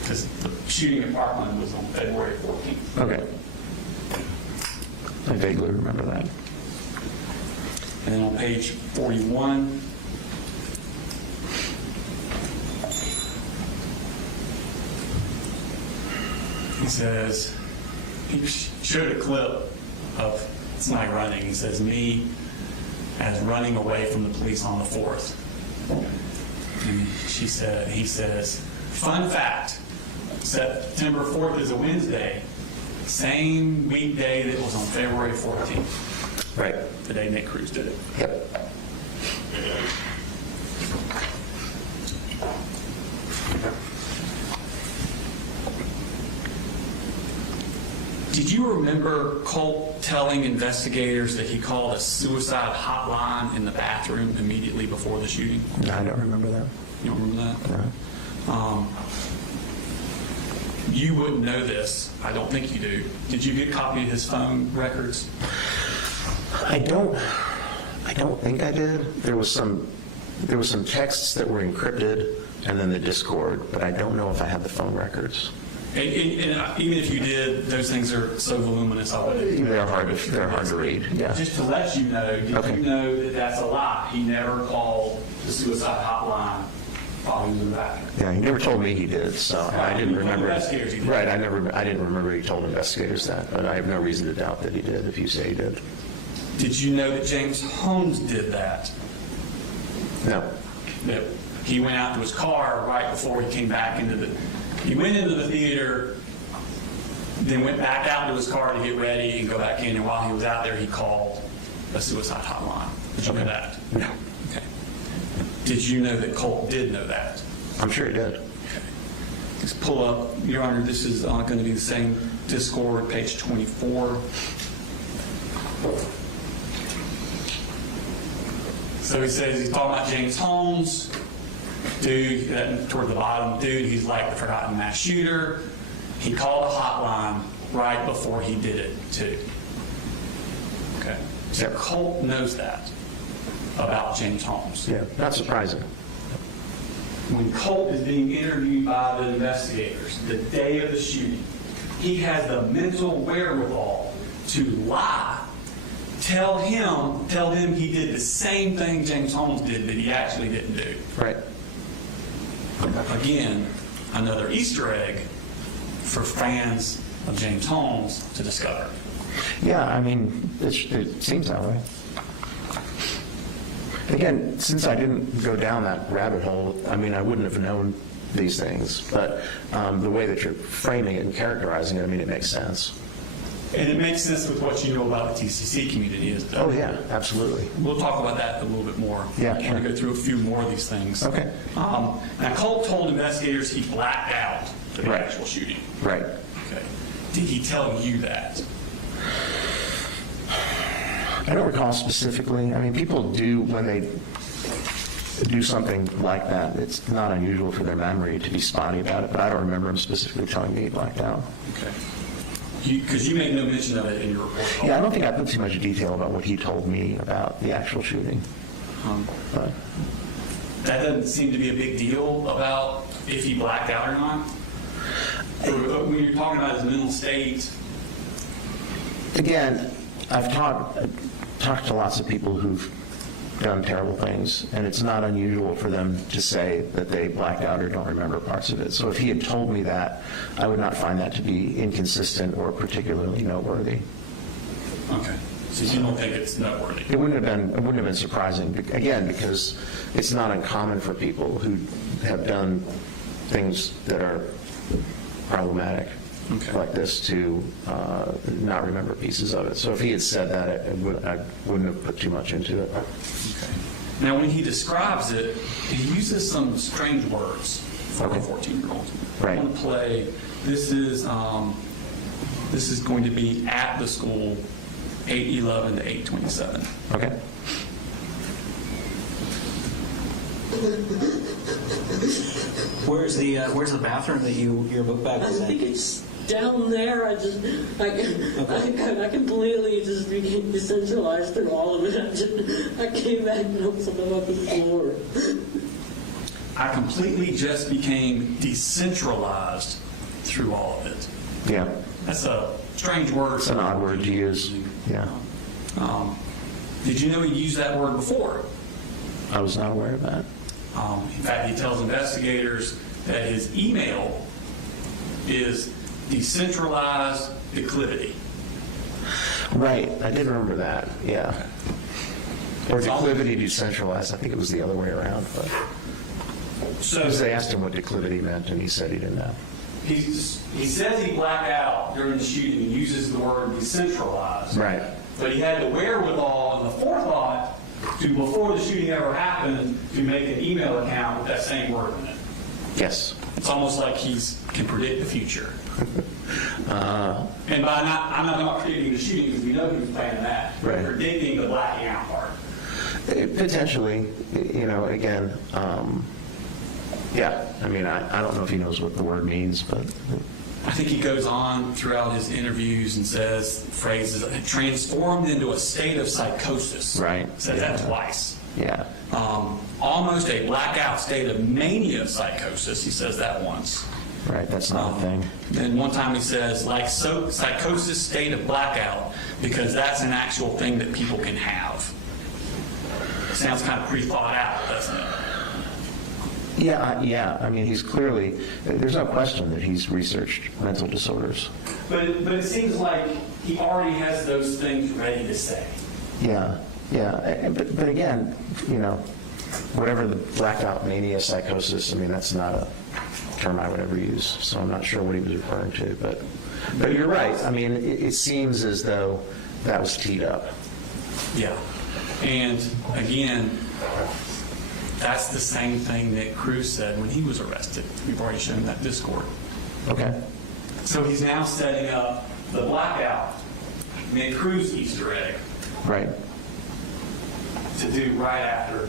Because the shooting at Parkland was on February 14th. Okay. I vaguely remember that. And then on page 41, he says, he showed a clip of somebody running. He says, me as running away from the police on the 4th. And he says, fun fact, September 4th is a Wednesday, same weekday that was on February 14th. Right. The day Nick Cruz did it. Yep. Did you remember Colt telling investigators that he called a suicide hotline in the bathroom immediately before the shooting? No, I don't remember that. You don't remember that? No. You wouldn't know this. I don't think you do. Did you get a copy of his phone records? I don't think I did. There was some texts that were encrypted and then the Discord, but I don't know if I have the phone records. And even if you did, those things are so voluminous already. They're hard to read. Yeah. Just to let you know, did you know that that's a lie? He never called the suicide hotline while he was in the bathroom. Yeah, he never told me he did, so I didn't remember. Investigators he did. Right, I didn't remember he told investigators that, but I have no reason to doubt that he did if you say he did. Did you know that James Holmes did that? No. That he went out to his car right before he came back he went into the theater, then went back out to his car to get ready and go back in, and while he was out there, he called a suicide hotline. Did you know that? No. Okay. Did you know that Colt did know that? I'm sure he did. Okay. Just pull up, Your Honor, this is going to be the same Discord, page 24. So he says he's talking about James Holmes. Dude, toward the bottom, dude, he's like the forgotten mass shooter. He called a hotline right before he did it, too. Okay. So Colt knows that about James Holmes. Yeah, not surprising. when Colt is being interviewed by the investigators the day of the shooting, he has the mental wherewithal to lie, tell them he did the same thing James Holmes did that he actually didn't do. Right. Again, another Easter egg for fans of James Holmes to discover. Yeah, I mean, it seems that way. Again, since I didn't go down that rabbit hole, I mean, I wouldn't have known these things, but the way that you're framing it and characterizing it, I mean, it makes sense. And it makes sense with what you know about the TCC community. Oh, yeah, absolutely. We'll talk about that a little bit more. Yeah, I sure. want to go through a few more of these things. Okay. Now, Colt told investigators he blacked out for the Right. actual shooting. Right. Okay. Did he tell you that? I don't recall specifically. I mean, people do, when they do something like that, it's not unusual for their memory to be spotty about it, but I don't remember him specifically telling me he blacked out. Okay. Because you made no mention of it in your report. Yeah, I don't think I put too much detail about what he told me about the actual shooting. But That doesn't seem to be a big deal about if he blacked out or not? When you're talking about his mental state. again, I've talked to lots of people who've done terrible things, and it's not unusual for them to say that they blacked out or don't remember parts of it. So if he had told me that, I would not find that to be inconsistent or particularly noteworthy. Okay. So you don't think it's noteworthy? It wouldn't have been surprising, again, because it's not uncommon for people who have done things that are problematic like this to not remember pieces of it. So if he had said that, I wouldn't have put too much into it. Okay. Now, when he describes it, he uses some strange words for a 14-year-old. Right. I want to play. This is going to be at the school, 8:11 to 8:27. Okay. Where's the bathroom that your book bag I was think in? it's down there. I completely just became decentralized through all of it. I came back and hooked something up the floor. I completely just became decentralized through all of it. Yeah. That's a strange word. It's an odd word to use. Yeah. Did you know he used that word before? I was not aware of that. In fact, he tells investigators that his email is decentralized declivity. Right. I did remember that. Yeah. Or declivity decentralized. I think it was the other way around. But So because they asked him what declivity meant, and he said he didn't know. he says he blacked out during the shooting and uses the word decentralized. Right. But he had the wherewithal and the forethought to, before the shooting ever happened, to make an email account with that same word in it. Yes. It's almost like he can predict the future. And by I'm not talking about predicting the shooting because we know he was planning that. Right. But predicting the blacking out part. Potentially, again, yeah. I mean, I don't know if he knows what the word means, but I think he goes on throughout his interviews and says phrases, transformed into a state of psychosis. Right. Says that twice. Yeah. Almost a blackout state of mania psychosis. He says that once. Right. That's not a thing. Then one time he says, like psychosis state of blackout, because that's an actual thing that people can have. Sounds kind of pre-thought out, doesn't it? Yeah. I mean, he's clearly, there's no question that he's researched mental disorders. But it seems like he already has those things ready to say. Yeah. But again, whatever the blackout mania psychosis, I mean, that's not a term I would ever use, so I'm not sure what he was referring to. But you're right. I mean, it seems as though that was teed up. Yeah. And again, that's the same thing that Cruz said when he was arrested. We've already shown that Discord. Okay. So he's now setting up the blackout Nick Cruz Easter egg. Right. To do right after.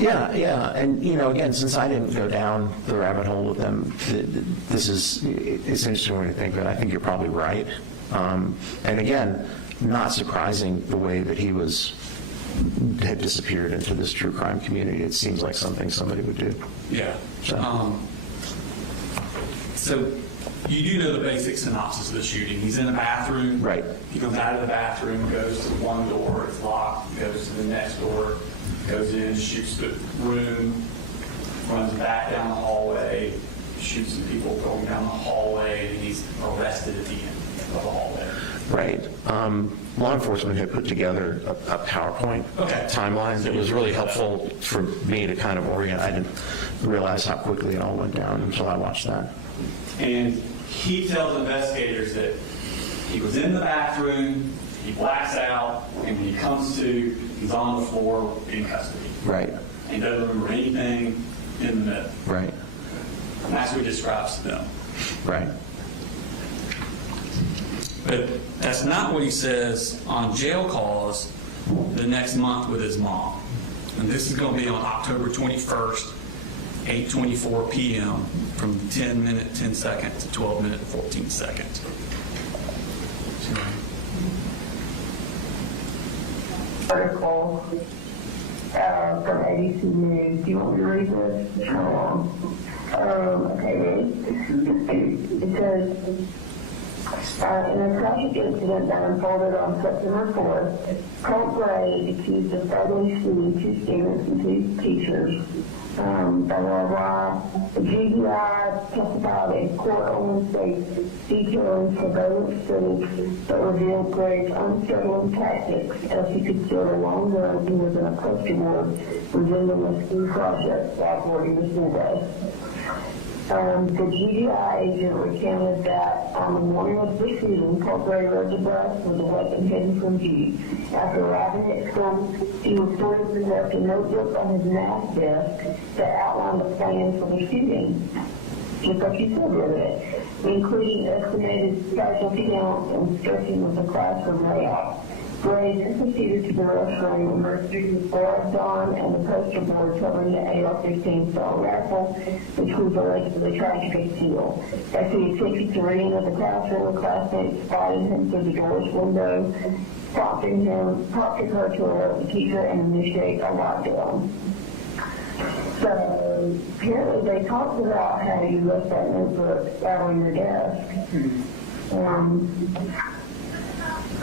Yeah. And, again, since I didn't go down the rabbit hole with them, it's interesting when you think that. I think you're probably right. And again, not surprising the way that he was had disappeared into this true crime community. It seems like something somebody would do. Yeah. So you do know the basic synopsis of the shooting. He's in the bathroom. Right. He comes out of the bathroom, goes to one door, it's locked, goes to the next door, goes in, shoots the room, runs back down the hallway, shoots some people going down the hallway, and he's arrested at the end of the hallway. Right. Law enforcement had put together a PowerPoint timeline that was really helpful for me to kind of orient. I didn't realize how quickly it all went down until I watched that. And he tells investigators that he was in the bathroom, he blacks out, and when he comes to, he's on the floor in custody. Right. He doesn't remember anything in the middle. Right. And that's what he describes to them. Right. But that's not what he says on jail calls the next month with his mom. And this is going to be on October 21st, 8:24 p.m. from 10 minute 10 second to 12 minute 14 second. Article from ABC News. Do you want me to read this? Okay, ready? It says, in a tragic incident that unfolded on September 4th, Colt Gray is accused of fatally shooting 2 students and 2 teachers. The GBI testified in court on Wednesday detailing surveillance footage that revealed Gray's unsettling tactics as he concealed a long gun he was in a poster board resembling a school project while boarding the school bus. The GDI agent recounted that on the morning of the shooting, Colt Gray rode the bus with a weapon hidden from view. After arriving at school, he reportedly left a notebook on his math desk that outlined the plan for the shooting, just like you said the other day, including estimated casualty counts and sketching of the classroom layout. Gray then proceeded to the restroom, emerged through the flags on and the poster board covering the AR-15 style rifle, which was allegedly trying to conceal. As he attempted to re-enter the classroom, a classmate spotted him through the door's window, prompting her to alert the teacher and initiate a lockdown. So apparently they talked about how you left that notebook out on your desk.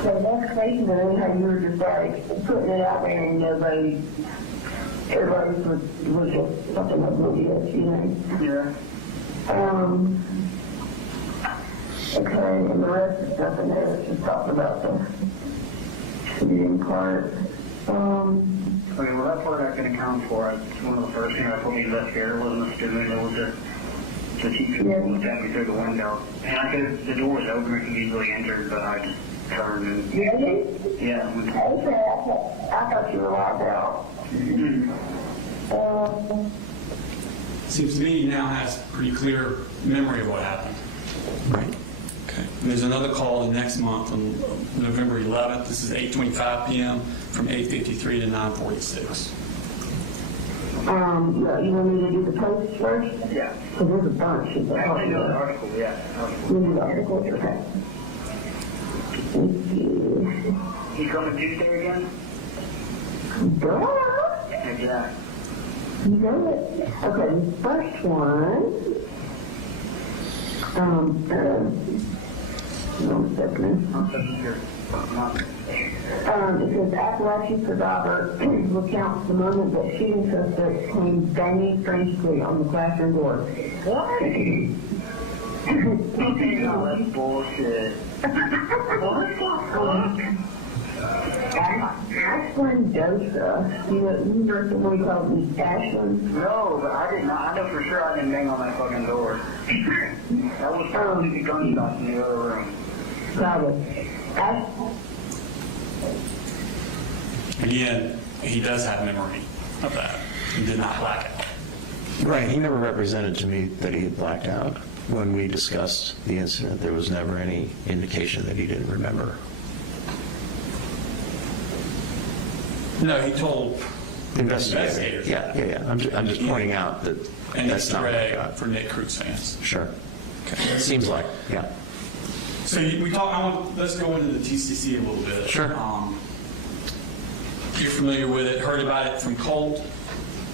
So that's crazy to me how you were just like putting it out there and everybody was just something oblivious, you know? Yeah. Okay, and the rest of stuff in there is just talking about the shooting part. Okay, well, that part I can account for. It's one of the first things I told you left here wasn't a student. It was the teacher who was at me through the window. And the door was open, it could easily enter, but I just turned and... Really? Yeah. Okay, I thought you were locked out. Seems to me he now has pretty clear memory of what happened. Right. Okay. And there's another call the next month on November 11th. This is 8:25 p.m. from 8:53 to 9:46. You want me to do the post first? Yeah. So there's a bunch of them. I know the article, yeah. You do the article, okay. You coming Tuesday again? Duh. Exactly. You know it. Okay, the first one. One second. It says Apalachee survivor recounts the moment that shooting suspect came banging frantically on the classroom door. What? No, that's bullshit. What the fuck? Ashland Dosa. You know somebody called me Ashland? No, but I did not. I know for sure I didn't bang on that fucking door. That was probably the gunshots in the other room. Probably. Again, he does have memory of that. He did not black out. Right. He never represented to me that he had blacked out. When we discussed the incident, there was never any indication that he didn't remember. No, he told investigators. Yeah. I'm just pointing out that and that's not Gray for Nick Cruz fans. Sure. Okay. It seems like, yeah. So we talk. Let's go into the TCC a little bit. Sure. you're familiar with it, heard about it from Colt?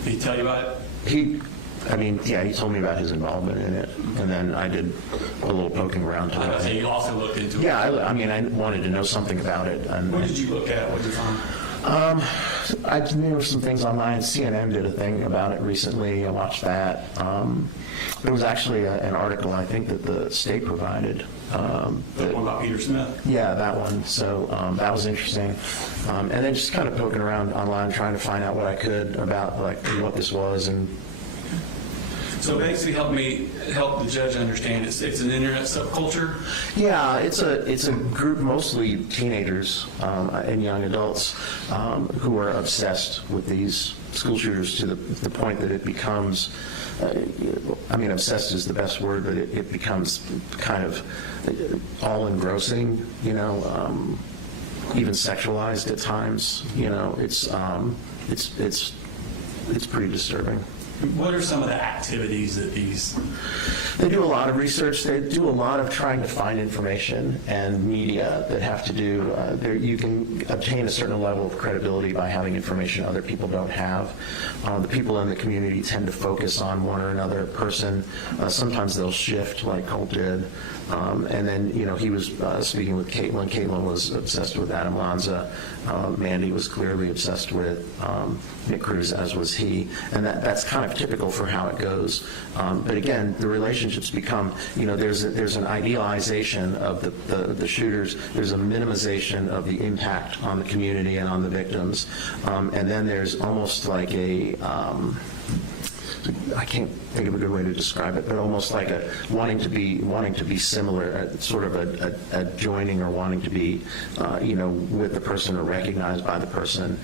Did he tell you about it? He told me about his involvement in it, and then I did a little poking around to it. So you also looked into it? Yeah, I wanted to know something about it. And What did you look at? What did you find? I knew some things online. CNN did a thing about it recently. I watched that. There was actually an article, I think, that the state provided. The one about Peter Smith? Yeah, that one. So that was interesting. And then just kind of poking around online, trying to find out what I could about like what this was. And so basically help the judge understand it's an internet subculture? yeah, it's a group, mostly teenagers and young adults, who are obsessed with these school shooters to the point that it becomes, obsessed is the best word, but it becomes kind of all engrossing, even sexualized at times. It's pretty disturbing. What are some of the activities that these... They do a lot of research. They do a lot of trying to find information and media that have to do, you can obtain a certain level of credibility by having information other people don't have. The people in the community tend to focus on one or another person. Sometimes they'll shift like Colt did. And then, he was speaking with Caitlin. Caitlin was obsessed with Adam Lanza. Mandy was clearly obsessed with Nick Cruz, as was he. And that's kind of typical for how it goes. But again, the relationships become, there's an idealization of the shooters. There's a minimization of the impact on the community and on the victims. And then there's almost like I can't think of a good way to describe it, but almost like a wanting to be similar, sort of a joining or wanting to be, with the person or recognized by the person.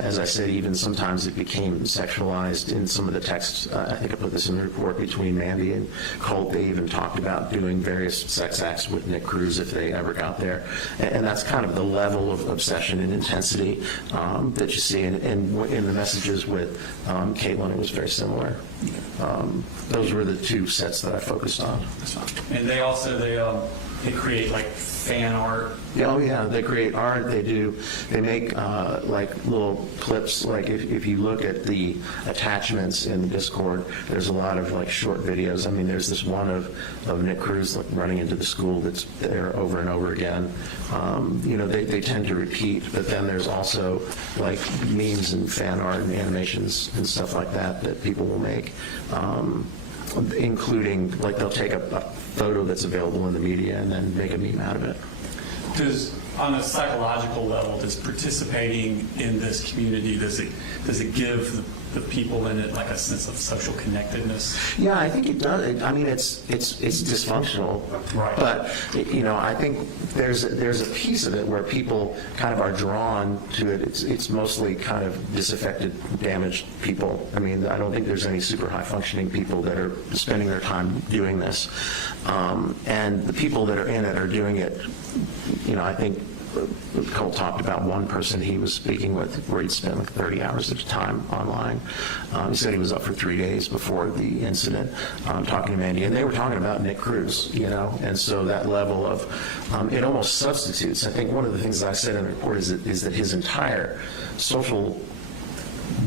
As I said, even sometimes it became sexualized in some of the texts. I think I put this in the report between Mandy and Colt. They even talked about doing various sex acts with Nick Cruz if they ever got there. And that's kind of the level of obsession and intensity that you see. And in the messages with Caitlin, it was very similar. Those were the two sets that I focused on. And they also, they create like fan art. Oh yeah, they create art. They make like little clips. Like if you look at the attachments in Discord, there's a lot of like short videos. There's this one of Nick Cruz like running into the school that's there over and over again. They tend to repeat, but then there's also like memes and fan art and animations and stuff like that people will make, including like they'll take a photo that's available in the media and then make a meme out of it. On a psychological level, does participating in this community, does it give the people in it like a sense of social connectedness? Yeah, I think it does. It's dysfunctional, right? But I think there's a piece of it where people kind of are drawn to it. It's mostly kind of disaffected, damaged people. I don't think there's any super high functioning people that are spending their time doing this, and the people that are in it are doing it. I think Colt talked about one person he was speaking with where he'd spent like 30 hours at a time online. He said he was up for 3 days before the incident talking to Mandy, and they were talking about Nick Cruz, and so that level of, it almost substitutes. I think one of the things that I said in the report is that his entire social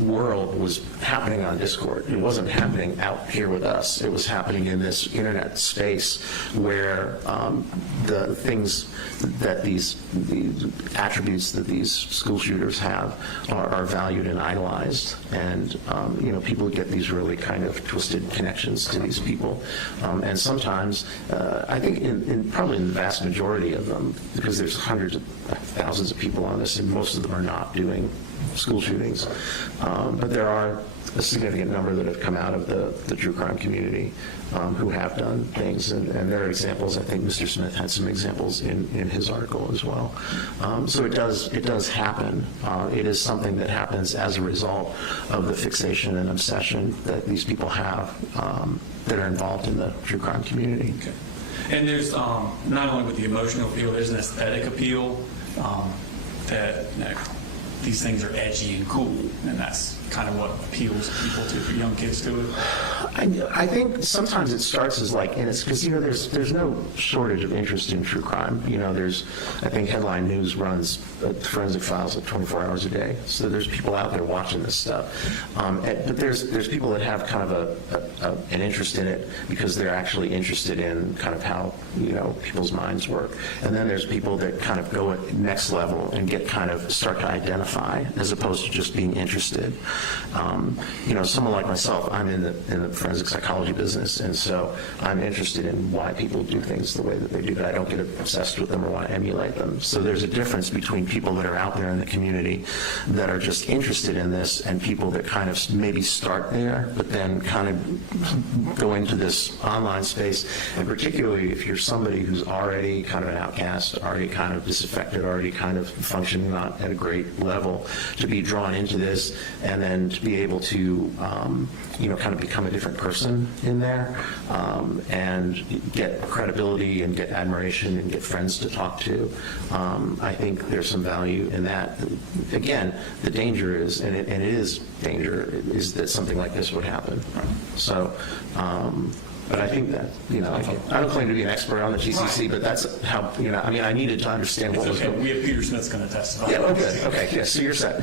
world was happening on Discord. It wasn't happening out here with us. It was happening in this internet space where the things that the attributes that these school shooters have are valued and idolized, and people get these really kind of twisted connections to these people, and sometimes I think probably in the vast majority of them, because there's hundreds of thousands of people on this and most of them are not doing school shootings, but there are a significant number that have come out of the true crime community who have done things, and there are examples. I think Mr. Smith had some examples in his article as well. So it does happen. It is something that happens as a result of the fixation and obsession that these people have that are involved in the true crime community. Okay. And there's not only with the emotional appeal, there's an aesthetic appeal that these things are edgy and cool, and that's kind of what appeals people to, for young kids to it. I think sometimes it starts as like, and it's because, there's no shortage of interest in true crime. I think Headline News runs Forensic Files like 24 hours a day. So there's people out there watching this stuff. But there's people that have kind of an interest in it because they're actually interested in kind of how, people's minds work. And then there's people that kind of go at next level and start to identify as opposed to just being interested. Someone like myself, I'm in the forensic psychology business, and so I'm interested in why people do things the way that they do, but I don't get obsessed with them or want to emulate them. So there's a difference between people that are out there in the community that are just interested in this and people that kind of maybe start there, but then kind of go into this online space, and particularly if you're somebody who's already kind of an outcast, already kind of disaffected, already kind of functioning not at a great level, to be drawn into this and then to be able to kind of become a different person in there, and get credibility and get admiration and get friends to talk to. I think there's some value in that. Again, the danger is, and it is danger, is that something like this would happen. So, but I think that, I don't claim to be an expert on the GCC, but that's how, I needed to understand what was going on. We have Peter Smith's going to testify. Yeah, okay, yeah, so you're set.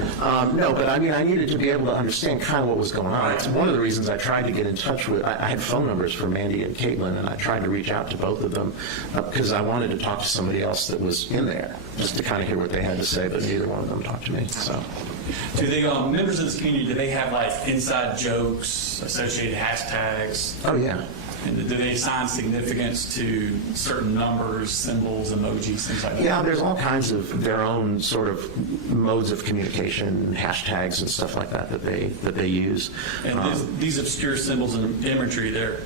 No, but I needed to be able to understand kind of what was going on. It's one of the reasons I tried to get in touch with, I had phone numbers for Mandy and Caitlin, and I tried to reach out to both of them because I wanted to talk to somebody else that was in there, just to kind of hear what they had to say, but neither one of them talked to me, so. Do they, members of this community, do they have like inside jokes, associated hashtags? Oh, yeah. And do they assign significance to certain numbers, symbols, emojis, things like that? Yeah, there's all kinds of their own sort of modes of communication, hashtags and stuff like that they use. And these obscure symbols and imagery, they're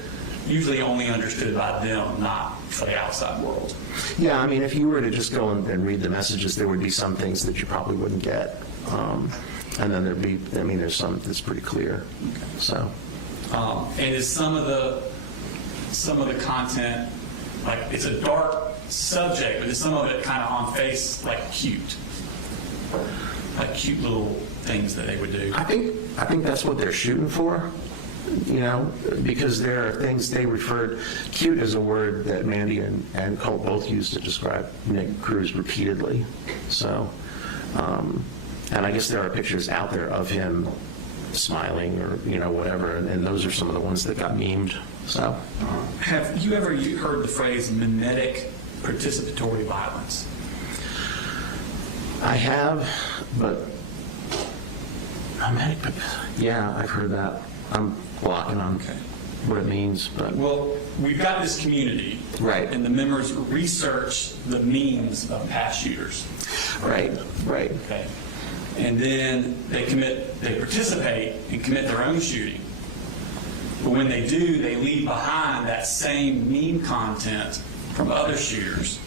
usually only understood by them, not for the outside world. Yeah, if you were to just go and read the messages, there would be some things that you probably wouldn't get. And then there'd be, there's some that's pretty clear. Okay. So. And is some of the content, like it's a dark subject, but is some of it kind of on face like cute little things that they would do? I think that's what they're shooting for, because there are things they referred, cute is a word that Mandy and Colt both used to describe Nick Cruz repeatedly. So, and I guess there are pictures out there of him smiling or whatever, and those are some of the ones that got memed. So, have you ever heard the phrase mimetic participatory violence? I have, but mimetic, yeah, I've heard that. I'm blocking on what it means, but well, we've got this community, right, and the members research the memes of past shooters, right, okay. And then they participate and commit their own shooting. But when they do, they leave behind that same meme content from other shooters.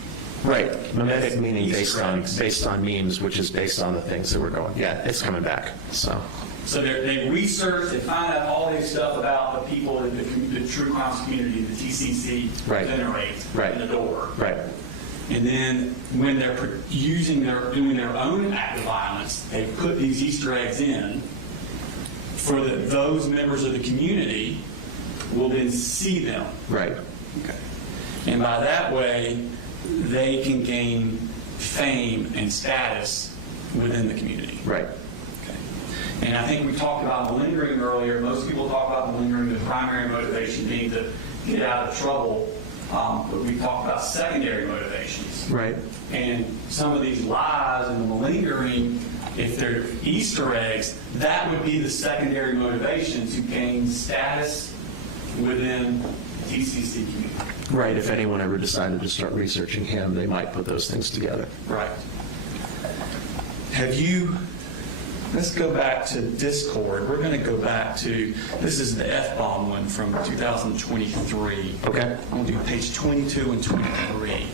Right. Mimetic meaning based on memes, which is based on the things that we're going. Yeah, it's coming back. So they research and find out all this stuff about the people in the true crimes community, the TCC generate in the door. Right. And then when they're doing their own act of violence, they put these Easter eggs in for those members of the community will then see them. Right. Okay. And by that way, they can gain fame and status within the community. Right. Okay. And I think we talked about malingering earlier. Most people talk about malingering, the primary motivation being to get out of trouble. But we talked about secondary motivations. Right. And some of these lies and the malingering, if they're Easter eggs, that would be the secondary motivation to gain status within the TCC community. Right. If anyone ever decided to start researching him, they might put those things together. Right. Let's go back to Discord. We're going to go back to, this is the F-bomb one from 2023. Okay. I'm going to do page 22 and 23.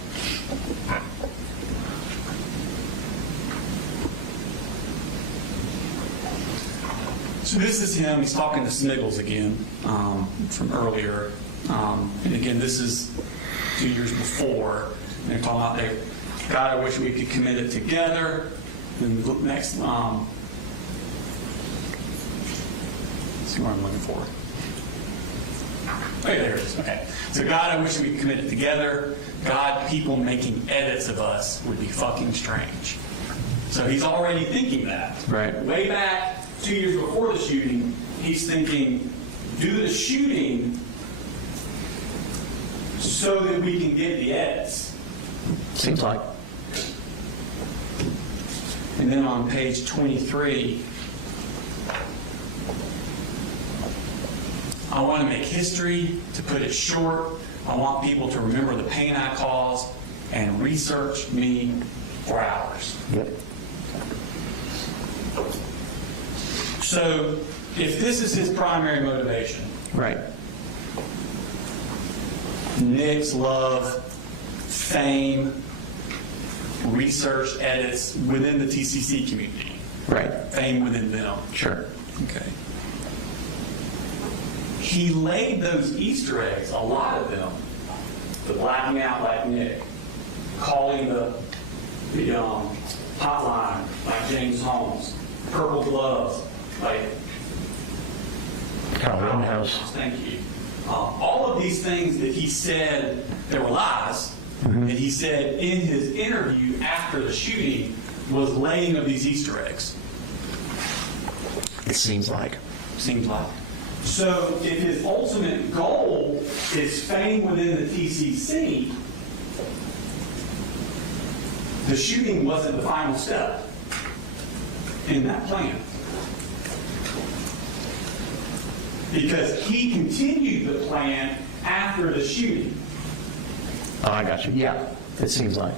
So this is him. He's talking to Smiggles again from earlier. And again, this is 2 years before. And they're talking about, God, I wish we could commit it together. And the next, see what I'm looking for. Okay, there it is. Okay. So God, I wish we could commit it together. God, people making edits of us would be fucking strange. So he's already thinking that. Right. Way back 2 years before the shooting, he's thinking, do the shooting so that we can get the edits. Seems like. And then on page 23, I want to make history, to put it short. I want people to remember the pain I caused and research me for hours. Yep. So if this is his primary motivation, Right. Nick's love, fame, research edits within the TCC community. Right. Fame within them. Sure. Okay. He laid those Easter eggs, a lot of them, the blacking out like Nick, calling the hotline like James Holmes, purple gloves like Kyle Rittenhouse. Thank you. All of these things that he said, there were lies, that he said in his interview after the shooting was laying of these Easter eggs. It seems like. Seems like. So if his ultimate goal is fame within the TCC, the shooting wasn't the final step in that plan. Because he continued the plan after the shooting. Oh, I got you. Yeah, it seems like.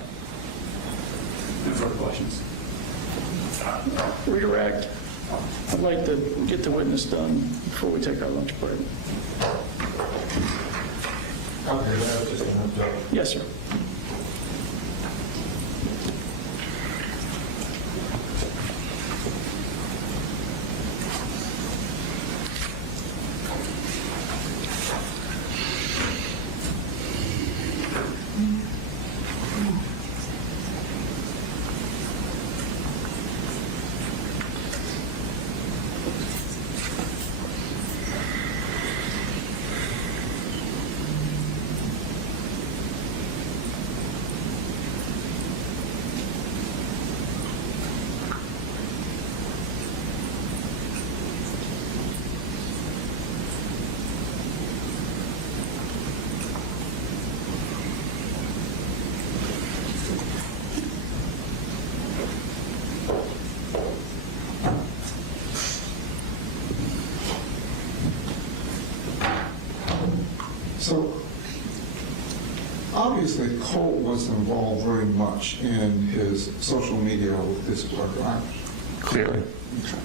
No further questions? Redirect. I'd like to get the witness done before we take our lunch break. Okay, just a minute, Judge. Yes, sir. So, obviously, Colt was involved very much in his social media with this blood, right? Clearly. Okay.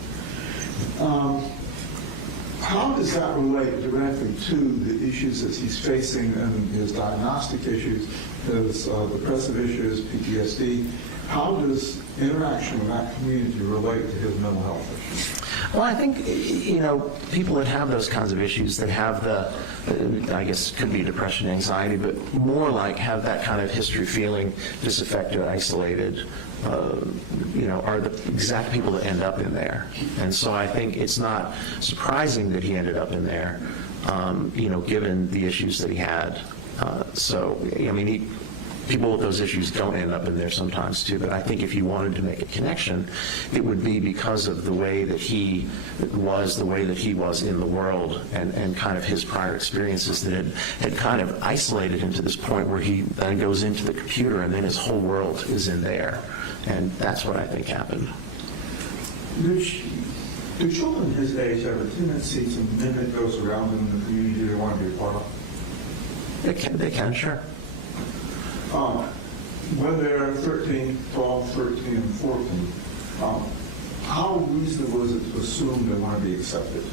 How does that relate directly to the issues that he's facing and his diagnostic issues, his depressive issues, PTSD? How does interaction with that community relate to his mental health issues? Well, I think, people that have those kinds of issues, that have the, I guess it could be depression, anxiety, but more like have that kind of history feeling disaffected, isolated, are the exact people that end up in there. And so I think it's not surprising that he ended up in there, given the issues that he had. People with those issues don't end up in there sometimes too, but I think if you wanted to make a connection, it would be because of the way that he was in the world, and kind of his prior experiences that had kind of isolated him to this point where he then goes into the computer and then his whole world is in there. And that's what I think happened. Do children his age have a tendency to mimic those around them in the community they want to be a part of? They can, sure. When they're 13, 12, 13, and 14, how reasonable is it to assume they want to be accepted?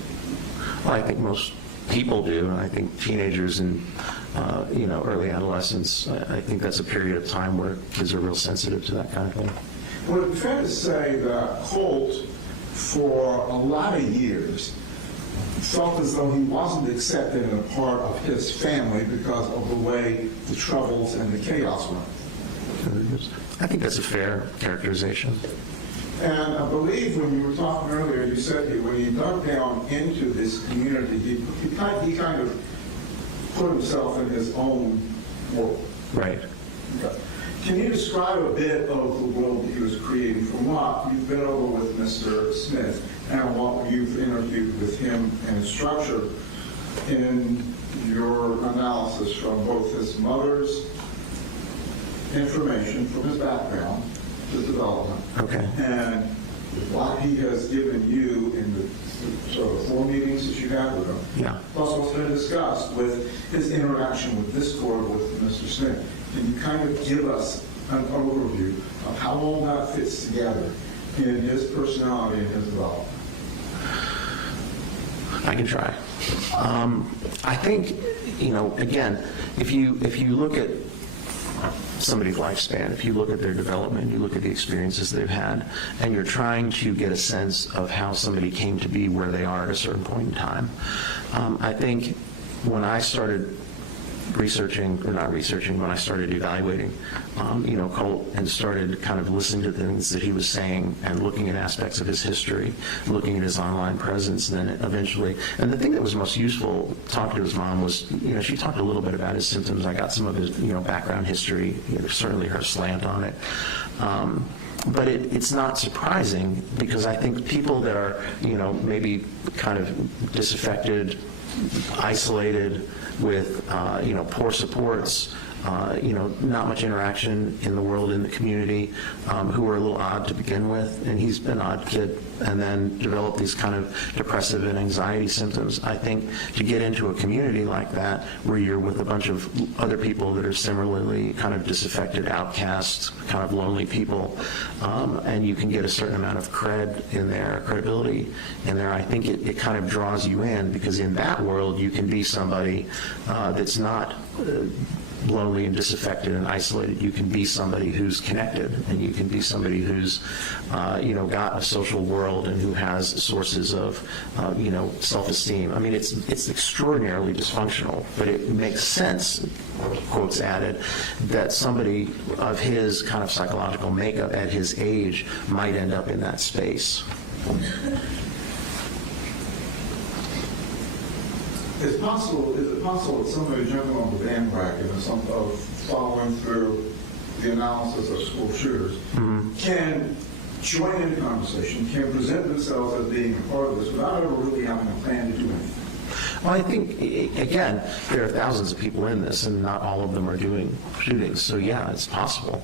Well, I think most people do. I think teenagers and early adolescence, I think that's a period of time where kids are real sensitive to that kind of thing. Well, it's fair to say that Colt, for a lot of years, felt as though he wasn't accepted and a part of his family because of the way the troubles and the chaos went. I think that's a fair characterization. And I believe when you were talking earlier, you said that when he dug down into this community, he kind of put himself in his own world. Right. Okay. Can you describe a bit of the world that he was creating from what you've been over with Mr. Smith and what you've interviewed with him and structure in your analysis from both his mother's information, from his background, his development, Okay. and what he has given you in the sort of 4 meetings that you had with him, Yeah. plus what's been discussed with his interaction with this board with Mr. Smith? Can you kind of give us an overview of how all that fits together in his personality and his development? I can try. I think, again, if you look at somebody's lifespan, if you look at their development, you look at the experiences they've had, and you're trying to get a sense of how somebody came to be where they are at a certain point in time. I think when I started when I started evaluating, Colt, and started kind of listening to things that he was saying and looking at aspects of his history, looking at his online presence, and then eventually, and the thing that was most useful talking to his mom was, she talked a little bit about his symptoms. I got some of his, background history, certainly her slant on it. But it's not surprising, because I think people that are, maybe kind of disaffected, isolated, with poor supports, not much interaction in the world, in the community, who are a little odd to begin with, and he's been an odd kid, and then developed these kind of depressive and anxiety symptoms. I think to get into a community like that, where you're with a bunch of other people that are similarly kind of disaffected, outcasts, kind of lonely people, and you can get a certain amount of credibility in there, I think it kind of draws you in, because in that world you can be somebody that's not lonely and disaffected and isolated. You can be somebody who's connected, and you can be somebody who's got a social world and who has sources of self-esteem. I mean, it's extraordinarily dysfunctional, but it makes sense, quotes added, that somebody of his kind of psychological makeup at his age might end up in that space. Is it possible that somebody jumping on the bandwagon of following through the analysis of school shooters can join in the conversation, can present themselves as being a part of this without ever really having a plan to do anything? Well, I think, again, there are thousands of people in this, and not all of them are doing shootings. So, yeah, it's possible.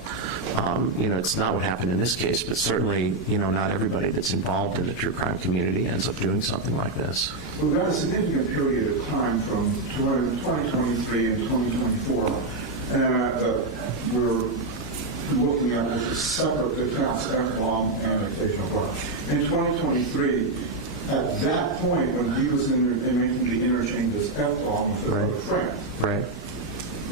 It's not what happened in this case, but certainly, not everybody that's involved in the true crime community ends up doing something like this. We've got a significant period of time from 2023 and 2024, and we're looking at this as separate accounts, F-bomb and occasional crime. In 2023, at that point, when he was making the interchange as F-bomb with his other friend, right,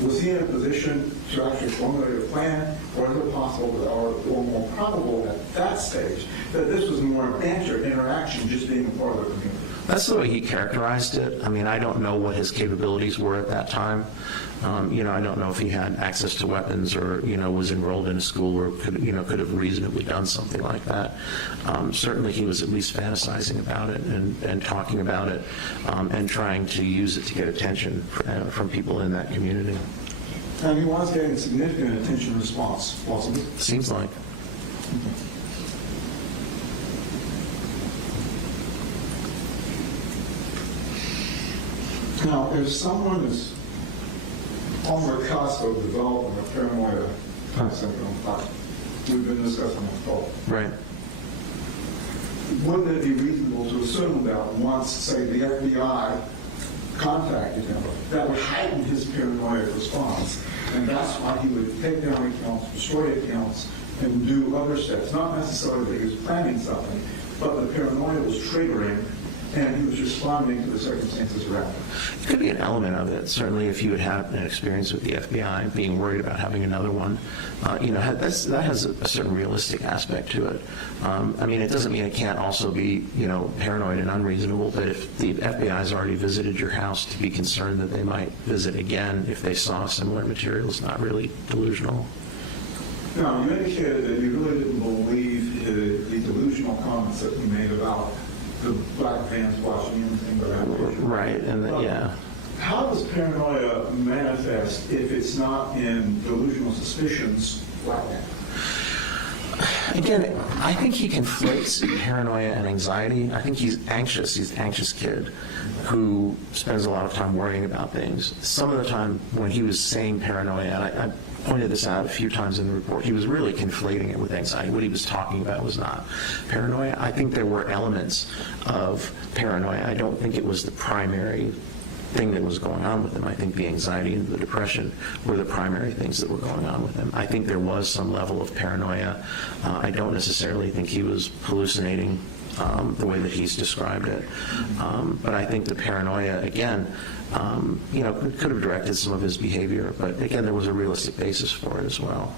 was he in a position to actually formulate a plan, or is it possible that, or more probable at that stage, that this was more an interaction, just being a part of the community? That's the way he characterized it. I mean, I don't know what his capabilities were at that time. I don't know if he had access to weapons, or, was enrolled in a school where could have reasonably done something like that. Certainly he was at least fantasizing about it and talking about it, and trying to use it to get attention from people in that community. And he was getting significant attention response, possibly? Seems like. Now, if someone is on the cusp of developing a paranoia syndrome, like we've been discussing before, right, wouldn't it be reasonable to assume that once, say, the FBI contacted him, that would heighten his paranoid response, and that's why he would take down accounts, destroy accounts, and do other steps? Not necessarily that he was planning something, but the paranoia was triggering, and he was responding to the circumstances around him. It could be an element of it. Certainly, if you had had an experience with the FBI, being worried about having another one, that has a certain realistic aspect to it. I mean, it doesn't mean it can't also be, paranoid and unreasonable, but if the FBI has already visited your house, to be concerned that they might visit again if they saw similar material is not really delusional. Now, you indicated that you really didn't believe the delusional comments that he made about the black vans watching anything but that. Right, and yeah. How does paranoia manifest if it's not in delusional suspicions like that? Again, I think he conflates paranoia and anxiety. I think he's anxious. He's an anxious kid who spends a lot of time worrying about things. Some of the time when he was saying paranoia, and I pointed this out a few times in the report, he was really conflating it with anxiety. What he was talking about was not paranoia. I think there were elements of paranoia. I don't think it was the primary thing that was going on with him. I think the anxiety and the depression were the primary things that were going on with him. I think there was some level of paranoia. I don't necessarily think he was hallucinating the way that he's described it. But I think the paranoia, again, could have directed some of his behavior, but again, there was a realistic basis for it as well.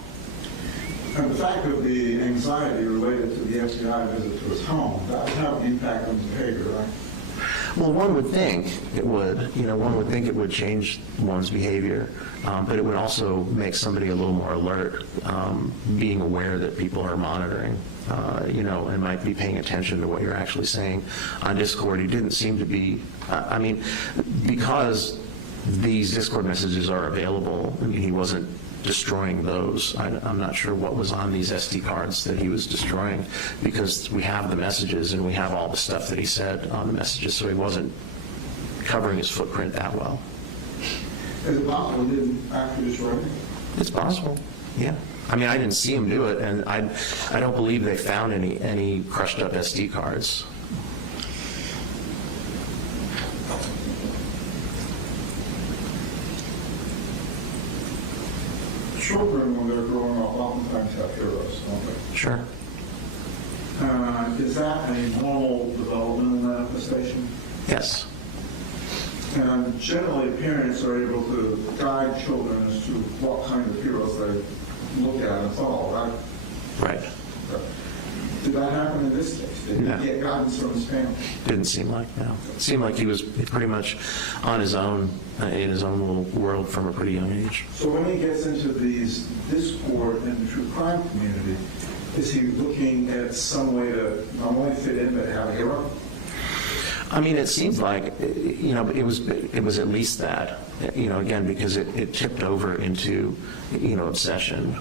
And the fact of the anxiety related to the FBI visit to his home, that would have an impact on his behavior, right? Well, one would think it would. One would think it would change one's behavior, but it would also make somebody a little more alert, being aware that people are monitoring, and might be paying attention to what you're actually saying on Discord. He didn't seem to be, because these Discord messages are available, he wasn't destroying those. I'm not sure what was on these SD cards that he was destroying, because we have the messages and we have all the stuff that he said on the messages, so he wasn't covering his footprint that well. Is it possible he didn't actually destroy it? It's possible, yeah. I didn't see him do it, and I don't believe they found any crushed up SD cards. Children, when they're growing up, oftentimes have heroes, don't they? Sure. Is that a normal developmental manifestation? Yes. And generally, parents are able to guide children as to what kind of heroes they look at and follow, right? Right. Did that happen in this case? Did he get guidance from his family? Didn't seem like, no. It seemed like he was pretty much on his own, in his own little world from a pretty young age. So when he gets into these discord in the true crime community, is he looking at some way to not only fit in, but have a hero? It seems like, it was at least that, again, because it tipped over into, obsession.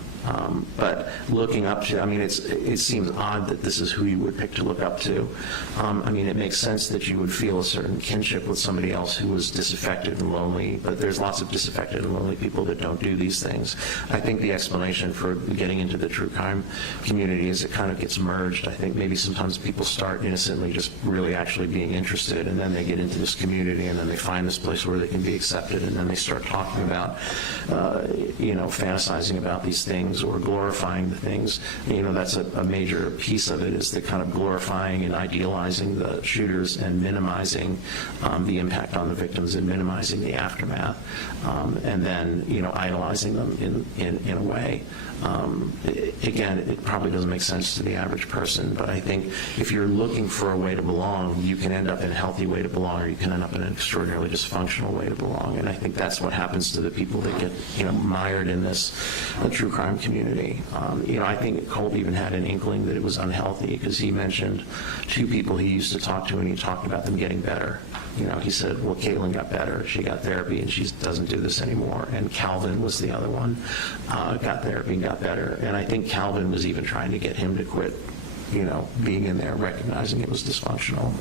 But looking up to, it seems odd that this is who you would pick to look up to. It makes sense that you would feel a certain kinship with somebody else who was disaffected and lonely, but there's lots of disaffected and lonely people that don't do these things. I think the explanation for getting into the true crime community is it kind of gets merged. I think maybe sometimes people start innocently just really actually being interested, and then they get into this community, and then they find this place where they can be accepted, and then they start talking about, fantasizing about these things or glorifying the things. That's a major piece of it, is the kind of glorifying and idealizing the shooters and minimizing the impact on the victims and minimizing the aftermath, and then idolizing them in a way. Again, it probably doesn't make sense to the average person, but I think if you're looking for a way to belong, you can end up in a healthy way to belong, or you can end up in an extraordinarily dysfunctional way to belong. And I think that's what happens to the people that get mired in this true crime community. I think Colt even had an inkling that it was unhealthy, because he mentioned two people he used to talk to, and he talked about them getting better. He said, well, Caitlin got better. She got therapy, and she doesn't do this anymore. And Calvin was the other one, got therapy and got better. And I think Calvin was even trying to get him to quit, being in there, recognizing it was dysfunctional.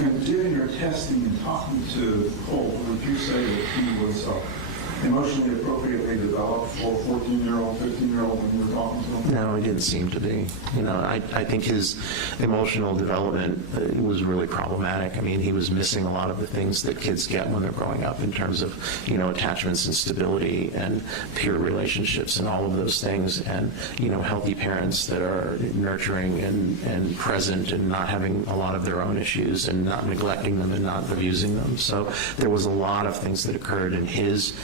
And during your testing and talking to Colt, would you say that he was emotionally appropriately developed for a 14-year-old, 15-year-old when you were talking to him? No, he didn't seem to be. I think his emotional development was really problematic. He was missing a lot of the things that kids get when they're growing up in terms of, attachments and stability and peer relationships and all of those things, and, healthy parents that are nurturing and present and not having a lot of their own issues and not neglecting them and not abusing them. So there was a lot of things that occurred in his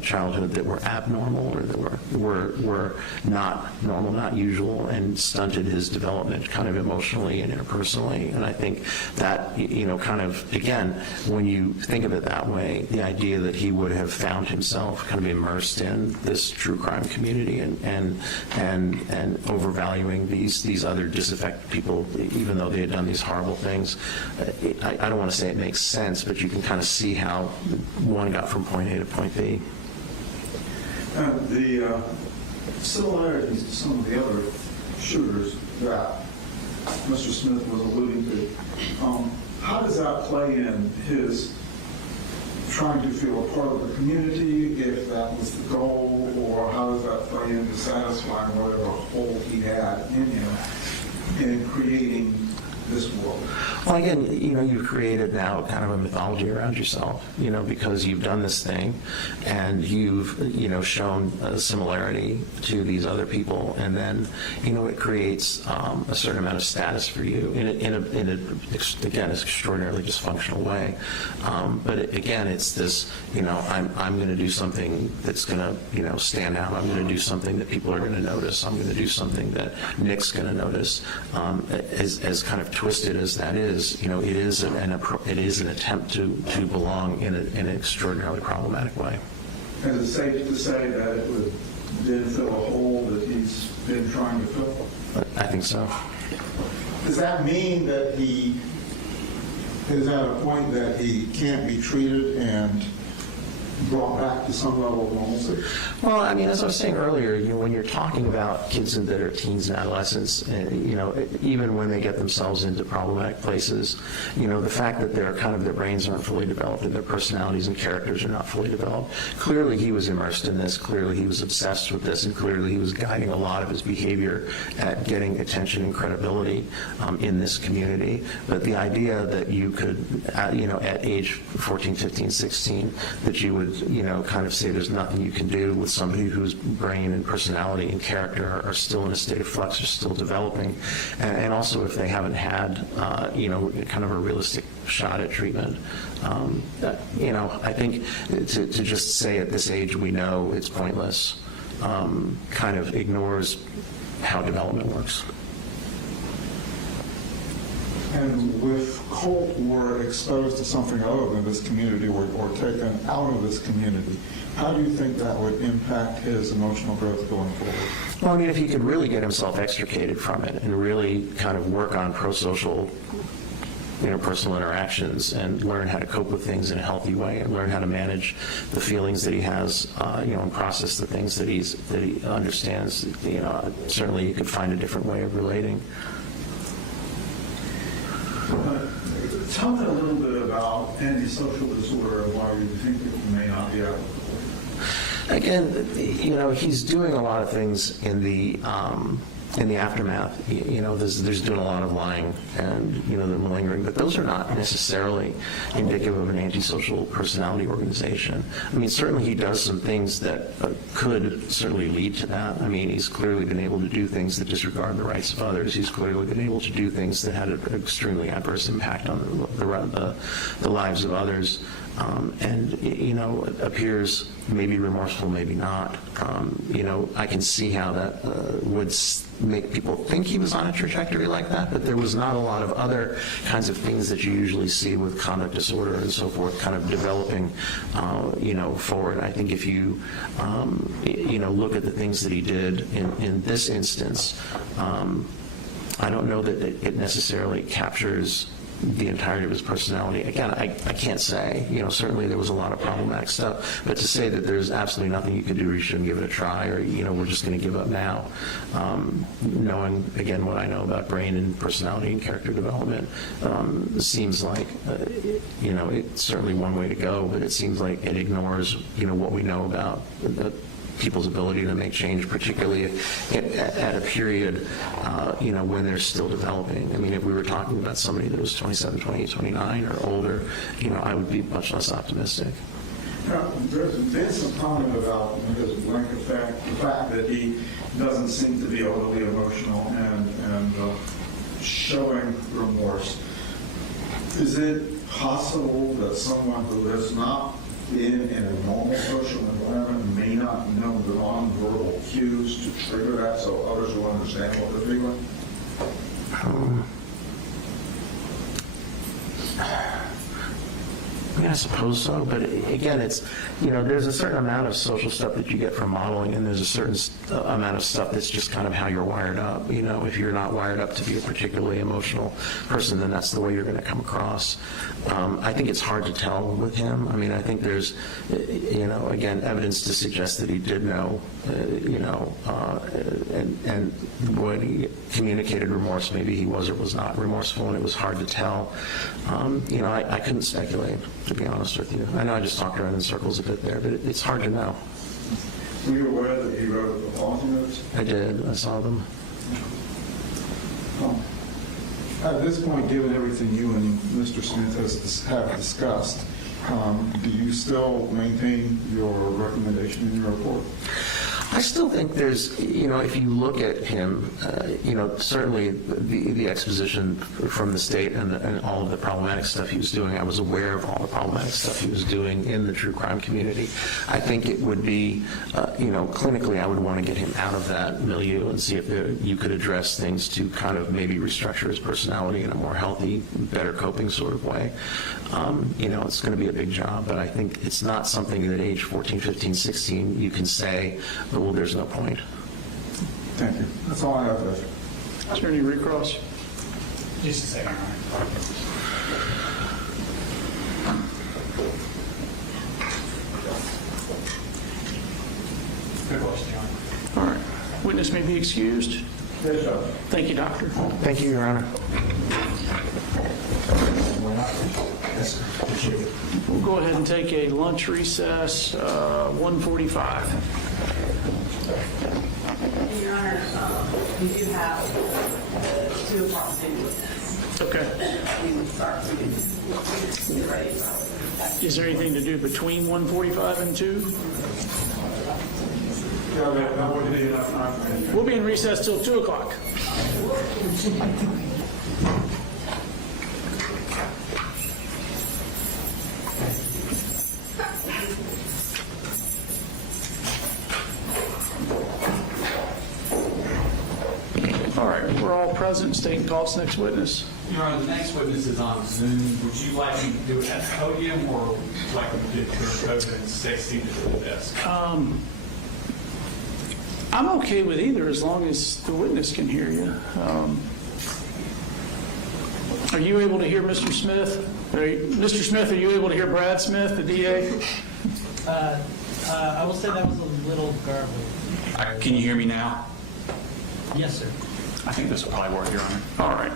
childhood that were abnormal or that were not normal, not usual, and stunted his development kind of emotionally and interpersonally. And I think that, kind of, again, when you think of it that way, the idea that he would have found himself kind of immersed in this true crime community and overvaluing these other disaffected people, even though they had done these horrible things, I don't want to say it makes sense, but you can kind of see how one got from point A to point B. The similarities to some of the other shooters that Mr. Smith was alluding to, how does that play in his trying to feel a part of the community, if that was the goal, or how does that play into satisfying whatever hole he had in him in creating this world? Well, again, you've created now kind of a mythology around yourself, because you've done this thing and you've, shown a similarity to these other people, and then, it creates a certain amount of status for you in a again, extraordinarily dysfunctional way. But again, it's this, I'm going to do something that's going to, stand out. I'm going to do something that people are going to notice. I'm going to do something that Nick's going to notice. As kind of twisted as that is, it is an attempt to belong in an extraordinarily problematic way. Is it safe to say that it did fill a hole that he's been trying to fill? I think so. Does that mean that he is at a point that he can't be treated and brought back to some level of normalcy? Well, I mean, as I was saying earlier, when you're talking about kids that are teens and adolescents, even when they get themselves into problematic places, the fact that their brains aren't fully developed and their personalities and characters are not fully developed. Clearly, he was immersed in this. Clearly, he was obsessed with this, and clearly, he was guiding a lot of his behavior at getting attention and credibility in this community. But the idea that you could, at age 14, 15, 16, that you would kind of say there's nothing you can do with somebody whose brain and personality and character are still in a state of flux, are still developing, and also if they haven't had, kind of a realistic shot at treatment. I think to just say at this age we know it's pointless kind of ignores how development works. And with Colt were exposed to something other than this community or taken out of this community, how do you think that would impact his emotional growth going forward? Well, I mean, if he could really get himself extricated from it and really kind of work on pro-social interpersonal interactions and learn how to cope with things in a healthy way and learn how to manage the feelings that he has, and process the things that he understands, certainly you could find a different way of relating. Tell me a little bit about antisocial disorder and why you think it may not be applicable. Again, he's doing a lot of things in the aftermath. There's doing a lot of lying and, the malingering, but those are not necessarily indicative of an antisocial personality organization. I mean, certainly he does some things that could certainly lead to that. I mean, he's clearly been able to do things that disregard the rights of others. He's clearly been able to do things that had an extremely adverse impact on the lives of others. Appears maybe remorseful, maybe not. I can see how that would make people think he was on a trajectory like that, but there was not a lot of other kinds of things that you usually see with conduct disorder and so forth kind of developing, forward. I think if you, look at the things that he did in this instance, I don't know that it necessarily captures the entirety of his personality. Again, I can't say. Certainly there was a lot of problematic stuff, but to say that there's absolutely nothing you can do or you shouldn't give it a try or, we're just going to give up now, knowing, again, what I know about brain and personality and character development, seems like, it's certainly one way to go, but it seems like it ignores, what we know about people's ability to make change, particularly at a period, when they're still developing. I mean, if we were talking about somebody that was 27, 28, 29 or older, I would be much less optimistic. Now, there's been some comment about his blank effect, the fact that he doesn't seem to be overly emotional and showing remorse. Is it possible that someone who has not in a normal social environment may not know the nonverbal cues to trigger that so others will understand what they're feeling? I mean, I suppose so, but again, it's, there's a certain amount of social stuff that you get from modeling, and there's a certain amount of stuff that's just kind of how you're wired up. If you're not wired up to be a particularly emotional person, then that's the way you're going to come across. I think it's hard to tell with him. I mean, I think there's, again, evidence to suggest that he did know, and when he communicated remorse, maybe he was or was not remorseful, and it was hard to tell. I couldn't speculate, to be honest with you. I know I just talked around in circles a bit there, but it's hard to know. Were you aware that he wrote the apology notes? I did. I saw them. At this point, given everything you and Mr. Smith have discussed, do you still maintain your recommendation in your report? I still think there's, if you look at him, certainly the exposition from the state and all of the problematic stuff he was doing, I was aware of all the problematic stuff he was doing in the true crime community. I think it would be, clinically, I would want to get him out of that milieu and see if you could address things to kind of maybe restructure his personality in a more healthy, better coping sort of way. It's going to be a big job, but I think it's not something that at age 14, 15, 16 you can say, well, there's no point. Thank you. That's all I have. Is there any recross? Just a second. Good question, John. All right. Witness may be excused. Yes, sir. Thank you, Doctor. Thank you, Your Honor. Yes, sir. Appreciate it. We'll go ahead and take a lunch recess, 1:45. Your Honor, we do have 2 o'clock state witness. Okay. We would start to get ready. Is there anything to do between 1:45 and 2? We'll be in recess till 2 o'clock. All right, we're all present. State and call next witness. Your Honor, the next witness is on Zoom. Would you like me to do it at the podium, or would you like me to do it here at the podium and stay seated at the desk? I'm okay with either as long as the witness can hear you. Are you able to hear Mr. Smith? Mr. Smith, are you able to hear Brad Smith, the DA? I will say that was a little garbled. Can you hear me now? Yes, sir. I think this will probably work, Your Honor. All right.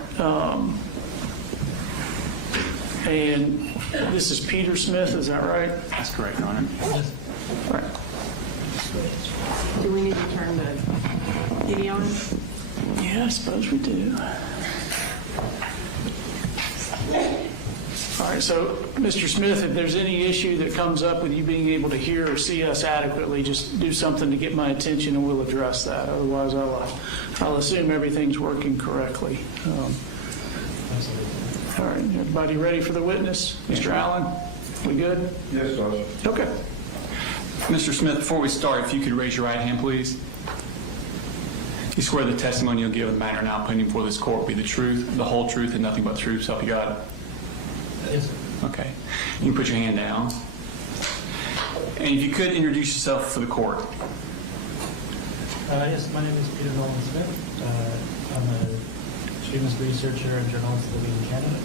And this is Peter Smith, is that right? That's correct, Your Honor. All right. Do we need to turn the video on? Yeah, I suppose we do. All right, so Mr. Smith, if there's any issue that comes up with you being able to hear or see us adequately, just do something to get my attention and we'll address that. Otherwise, I'll assume everything's working correctly. All right, everybody ready for the witness? Mr. Allen, we good? Yes, Judge. Okay. Mr. Smith, before we start, if you could raise your right hand, please. You swear the testimony you'll give in the matter now pending before this court will be the truth, the whole truth, and nothing but the truth, so help you God? Yes, sir. Okay. You can put your hand down. And if you could introduce yourself for the court. Yes, my name is Peter Nolan Smith. I'm an extremist researcher and journalist living in Canada.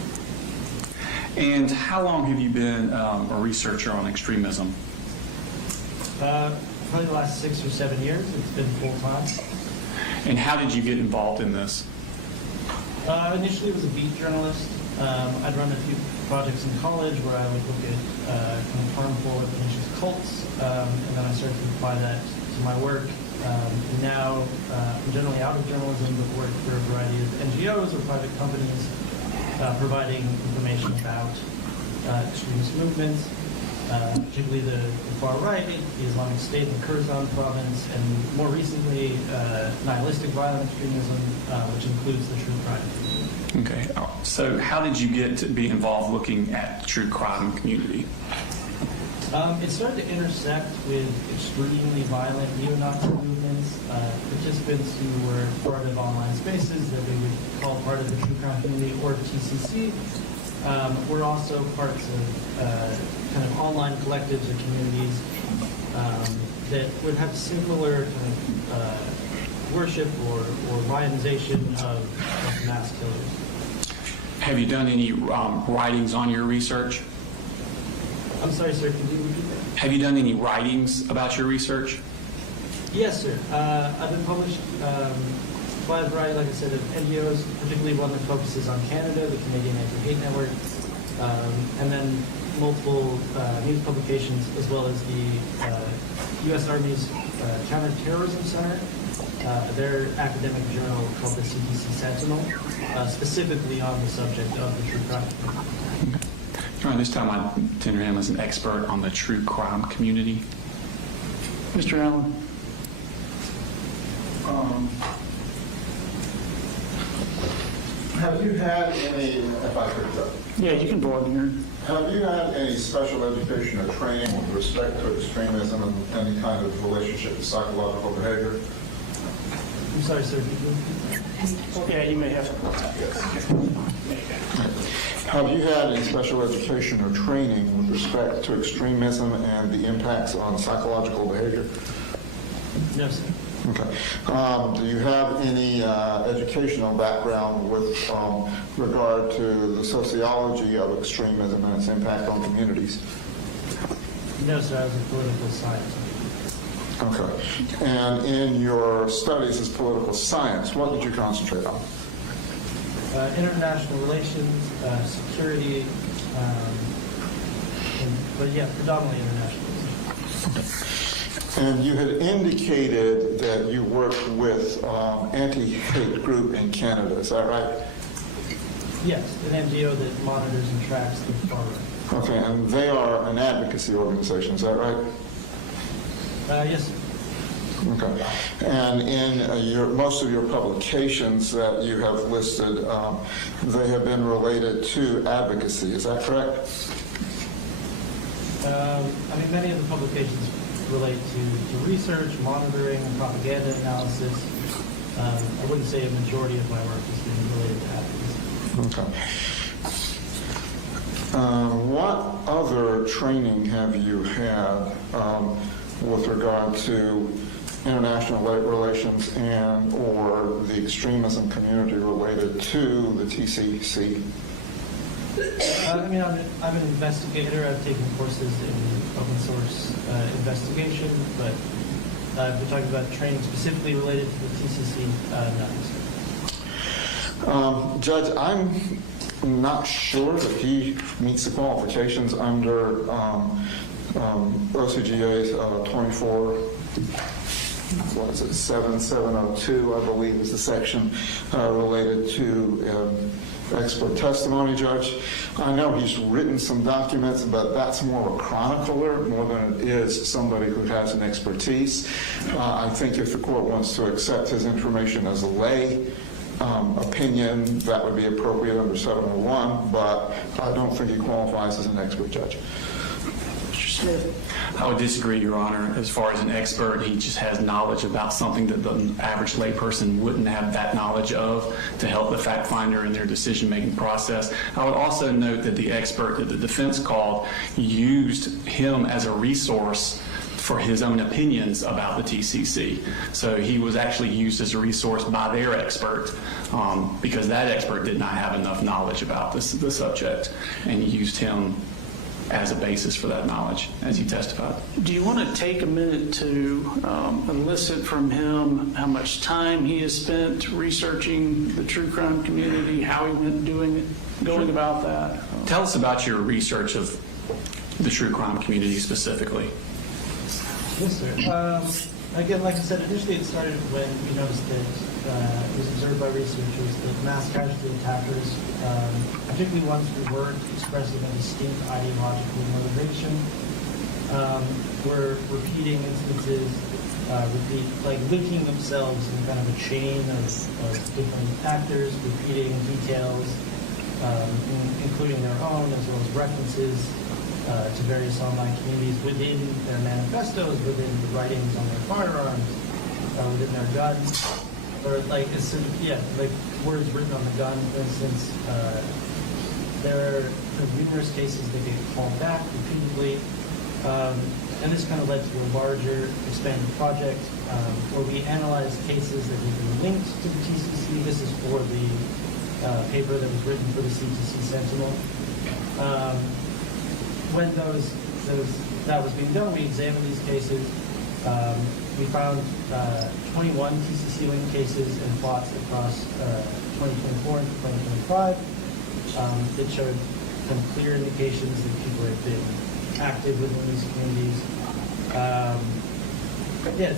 And how long have you been a researcher on extremism? Probably the last 6 or 7 years. It's been full time. And how did you get involved in this? Initially, I was a beat journalist. I'd run a few projects in college where I would look at kind of harmful or pernicious cults, and then I started to apply that to my work. And now I'm generally out of journalism, but work for a variety of NGOs or private companies, providing information about extremist movements, particularly the far right, the Islamic State in the Kurdistan province, and more recently, nihilistic violent extremism, which includes the true crime community. Okay. So how did you get to be involved looking at the true crime community? It started to intersect with extremely violent neo-Nazi movements. Participants who were part of online spaces that we would call part of the True Crime Community, or TCC, were also parts of kind of online collectives or communities that would have similar kind of worship or lionization of mass killers. Have you done any writings on your research? I'm sorry, sir, could you repeat that? Have you done any writings about your research? Yes, sir. I've been published by a variety, like I said, of NGOs, particularly one that focuses on Canada, the Canadian Anti-Hate Network, and then multiple news publications, as well as the U.S. Army's Counterterrorism Center, their academic journal called the CDC Sentinel, specifically on the subject of the true crime. This time I tender him as an expert on the true crime community. Mr. Allen? Have you had any, if I could, Yeah, you can go on here. have you had any special education or training with respect to extremism and any kind of relationship to psychological behavior? I'm sorry, sir. Could you repeat that? Yeah, you may have to. Have you had any special education or training with respect to extremism and the impacts on psychological behavior? No, sir. Okay. Do you have any educational background with regard to the sociology of extremism and its impact on communities? No, sir. I was a political science. Okay. And in your studies as political science, what did you concentrate on? International relations, security, but yeah, predominantly international relations. And you had indicated that you worked with anti-hate group in Canada, is that right? Yes, an NGO that monitors and tracks the far right. Okay, and they are an advocacy organization, is that right? Yes, sir. Okay. And in most of your publications that you have listed, they have been related to advocacy, is that correct? I mean, many of the publications relate to research, monitoring, and propaganda analysis. I wouldn't say a majority of my work has been related to advocacy. Okay. What other training have you had with regard to international relations and or the extremism community related to the TCC? I mean, I'm an investigator. I've taken courses in open source investigation, but if we're talking about training specifically related to the TCC, no. Judge, I'm not sure that he meets the qualifications under OCGA's 24, what is it, 7702, I believe is the section related to expert testimony, Judge. I know he's written some documents, but that's more of a chronicler more than it is somebody who has an expertise. I think if the court wants to accept his information as a lay opinion, that would be appropriate under 701, but I don't think he qualifies as an expert, Judge. Mr. Smith? I would disagree, Your Honor. As far as an expert, he just has knowledge about something that the average layperson wouldn't have that knowledge of to help the fact finder in their decision-making process. I would also note that the expert that the defense called used him as a resource for his own opinions about the TCC. So he was actually used as a resource by their expert because that expert did not have enough knowledge about the subject, and he used him as a basis for that knowledge as he testified. Do you want to take a minute to elicit from him how much time he has spent researching the true crime community, how he went going about that? Tell us about your research of the true crime community specifically. Yes, sir. Again, like I said, initially it started when we noticed that it was observed by researchers that mass casualty attackers, particularly ones who weren't expressive of distinct ideological motivation, were repeating instances, linking themselves in kind of a chain of different actors, repeating details, including their own, as well as references, to various online communities within their manifestos, within the writings on their firearms, within their guns, or like words written on the gun, for instance. There are numerous cases that get called back repeatedly, and this kind of led to a larger expanded project where we analyzed cases that had been linked to the TCC. This is for the paper that was written for the CTC Sentinel. When that was being done, we examined these cases. We found 21 TCC linked cases and plots across 2024 and 2025 that showed some clear indications that people had been active within these communities.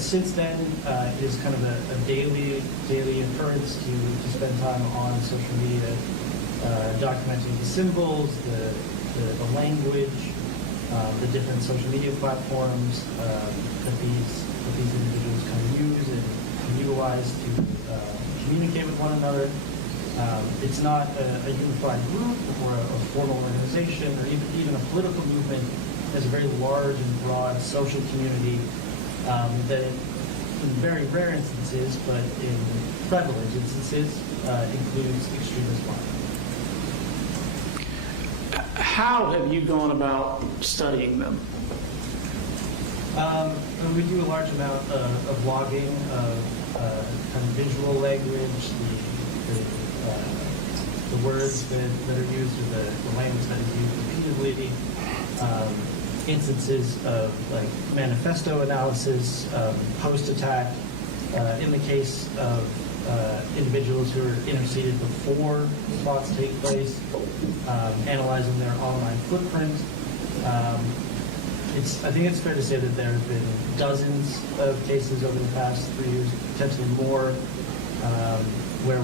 Since then, it is kind of a daily occurrence to spend time on social media, documenting the symbols, the language, the different social media platforms that these individuals kind of use and utilize to communicate with one another. It's not a unified group or a formal organization or even a political movement. There's a very large and broad social community that in very rare instances, but in prevalent instances, includes extremist violence. How have you gone about studying them? We do a large amount of logging, of kind of visual language, the words that are used, or the language that is used repeatedly, instances of like manifesto analysis, post-attack. In the case of individuals who are interceded before the plots take place, analyzing their online footprint. I think it's fair to say that there have been dozens of cases over the past 3 years, potentially more, where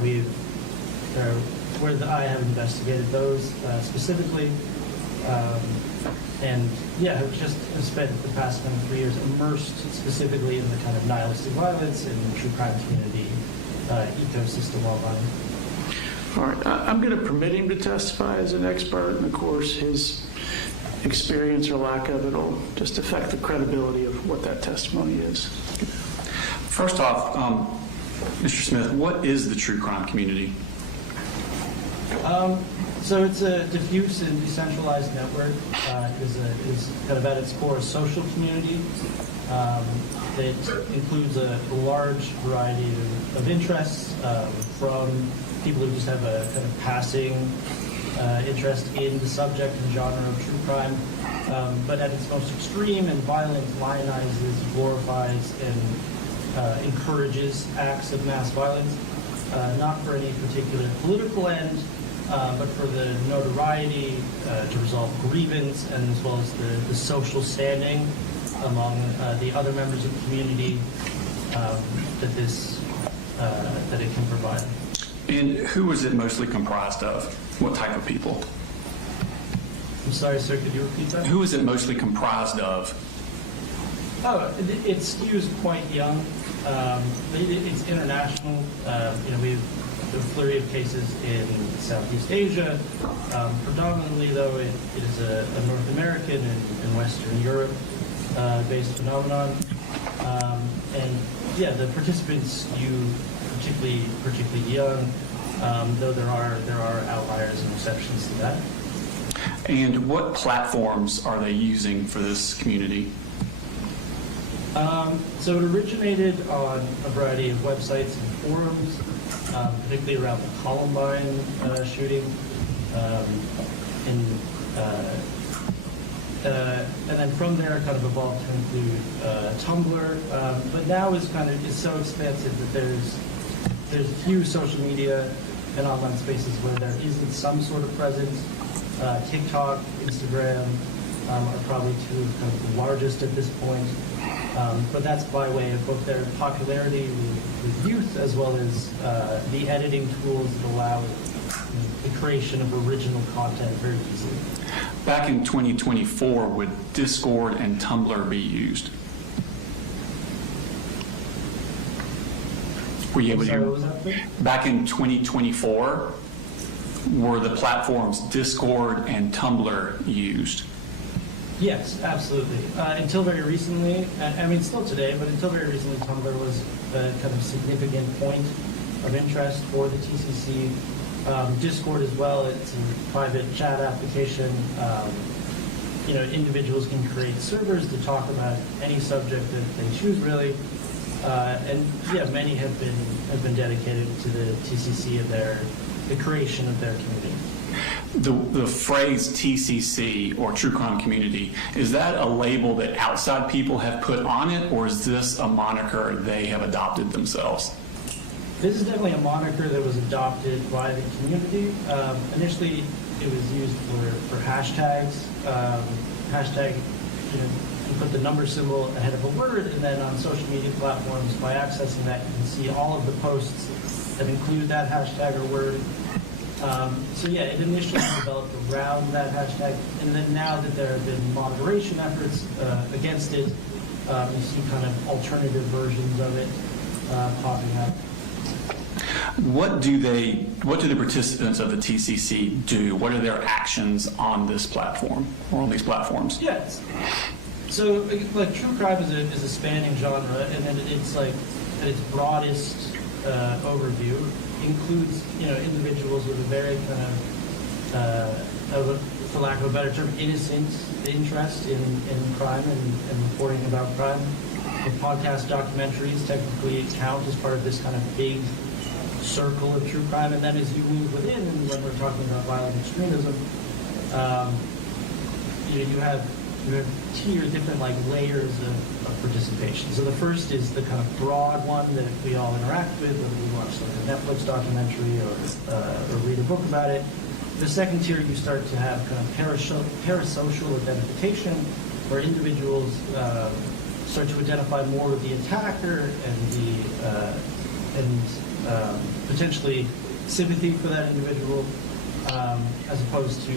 I have investigated those specifically. Have just spent the past 3 years immersed specifically in the kind of nihilistic violence and true crime community ecosystem online. All right, I'm going to permit him to testify as an expert, and of course his experience or lack of it will just affect the credibility of what that testimony is. First off, Mr. Smith, what is the true crime community? So it's a diffuse and decentralized network. Is kind of at its core a social community that includes a large variety of interests, from people who just have a kind of passing interest in the subject and genre of true crime, but at its most extreme and violent, lionizes, glorifies, and encourages acts of mass violence, not for any particular political end, but for the notoriety to resolve grievance, and as well as the social standing among the other members of the community that it can provide. And who is it mostly comprised of? What type of people? I'm sorry, sir, could you repeat that? Who is it mostly comprised of? Oh, it skews quite young. It's international. We have a flurry of cases in Southeast Asia. Predominantly, though, it is a North American and Western Europe based phenomenon. The participants skew particularly young, though there are outliers and exceptions to that. And what platforms are they using for this community? So it originated on a variety of websites and forums, particularly around the Columbine shooting, and then from there kind of evolved to include Tumblr, but now is so expansive that there's few social media and online spaces where there isn't some sort of presence. TikTok, Instagram are probably two of kind of the largest at this point. But that's by way of both their popularity with youth as well as the editing tools that allow the creation of original content very easily. Back in 2024, would Discord and Tumblr be used? Were you able Sorry, what was that, please? Back in 2024, were the platforms Discord and Tumblr used? Yes, absolutely. Until very recently, I mean, still today, but until very recently, Tumblr was a kind of significant point of interest for the TCC. Discord as well, it's a private chat application. Individuals can create servers to talk about any subject that they choose, really. Many have been dedicated to the TCC and the creation of their community. The phrase TCC, or True Crime Community, is that a label that outside people have put on it, or is this a moniker they have adopted themselves? This is definitely a moniker that was adopted by the community. Initially, it was used for hashtags. Hashtag, you put the number symbol ahead of a word, and then on social media platforms, by accessing that, you can see all of the posts that include that hashtag or word. It initially developed around that hashtag, and then now that there have been moderation efforts against it, you see kind of alternative versions of it popping up. What do the participants of the TCC do? What are their actions on this platform or on these platforms? Yes. So, like, true crime is a spanning genre, and then it's like at its broadest overview includes individuals with a very kind of for lack of a better term, innocent interest in crime and reporting about crime. The podcast documentaries technically count as part of this kind of big circle of true crime, and then as you move within, and when we're talking about violent extremism, you have different like layers of participation. So the first is the kind of broad one that we all interact with, whether we watch like a Netflix documentary or read a book about it. The second tier, you start to have kind of parasocial identification, where individuals start to identify more with the attacker and potentially sympathy for that individual, as opposed to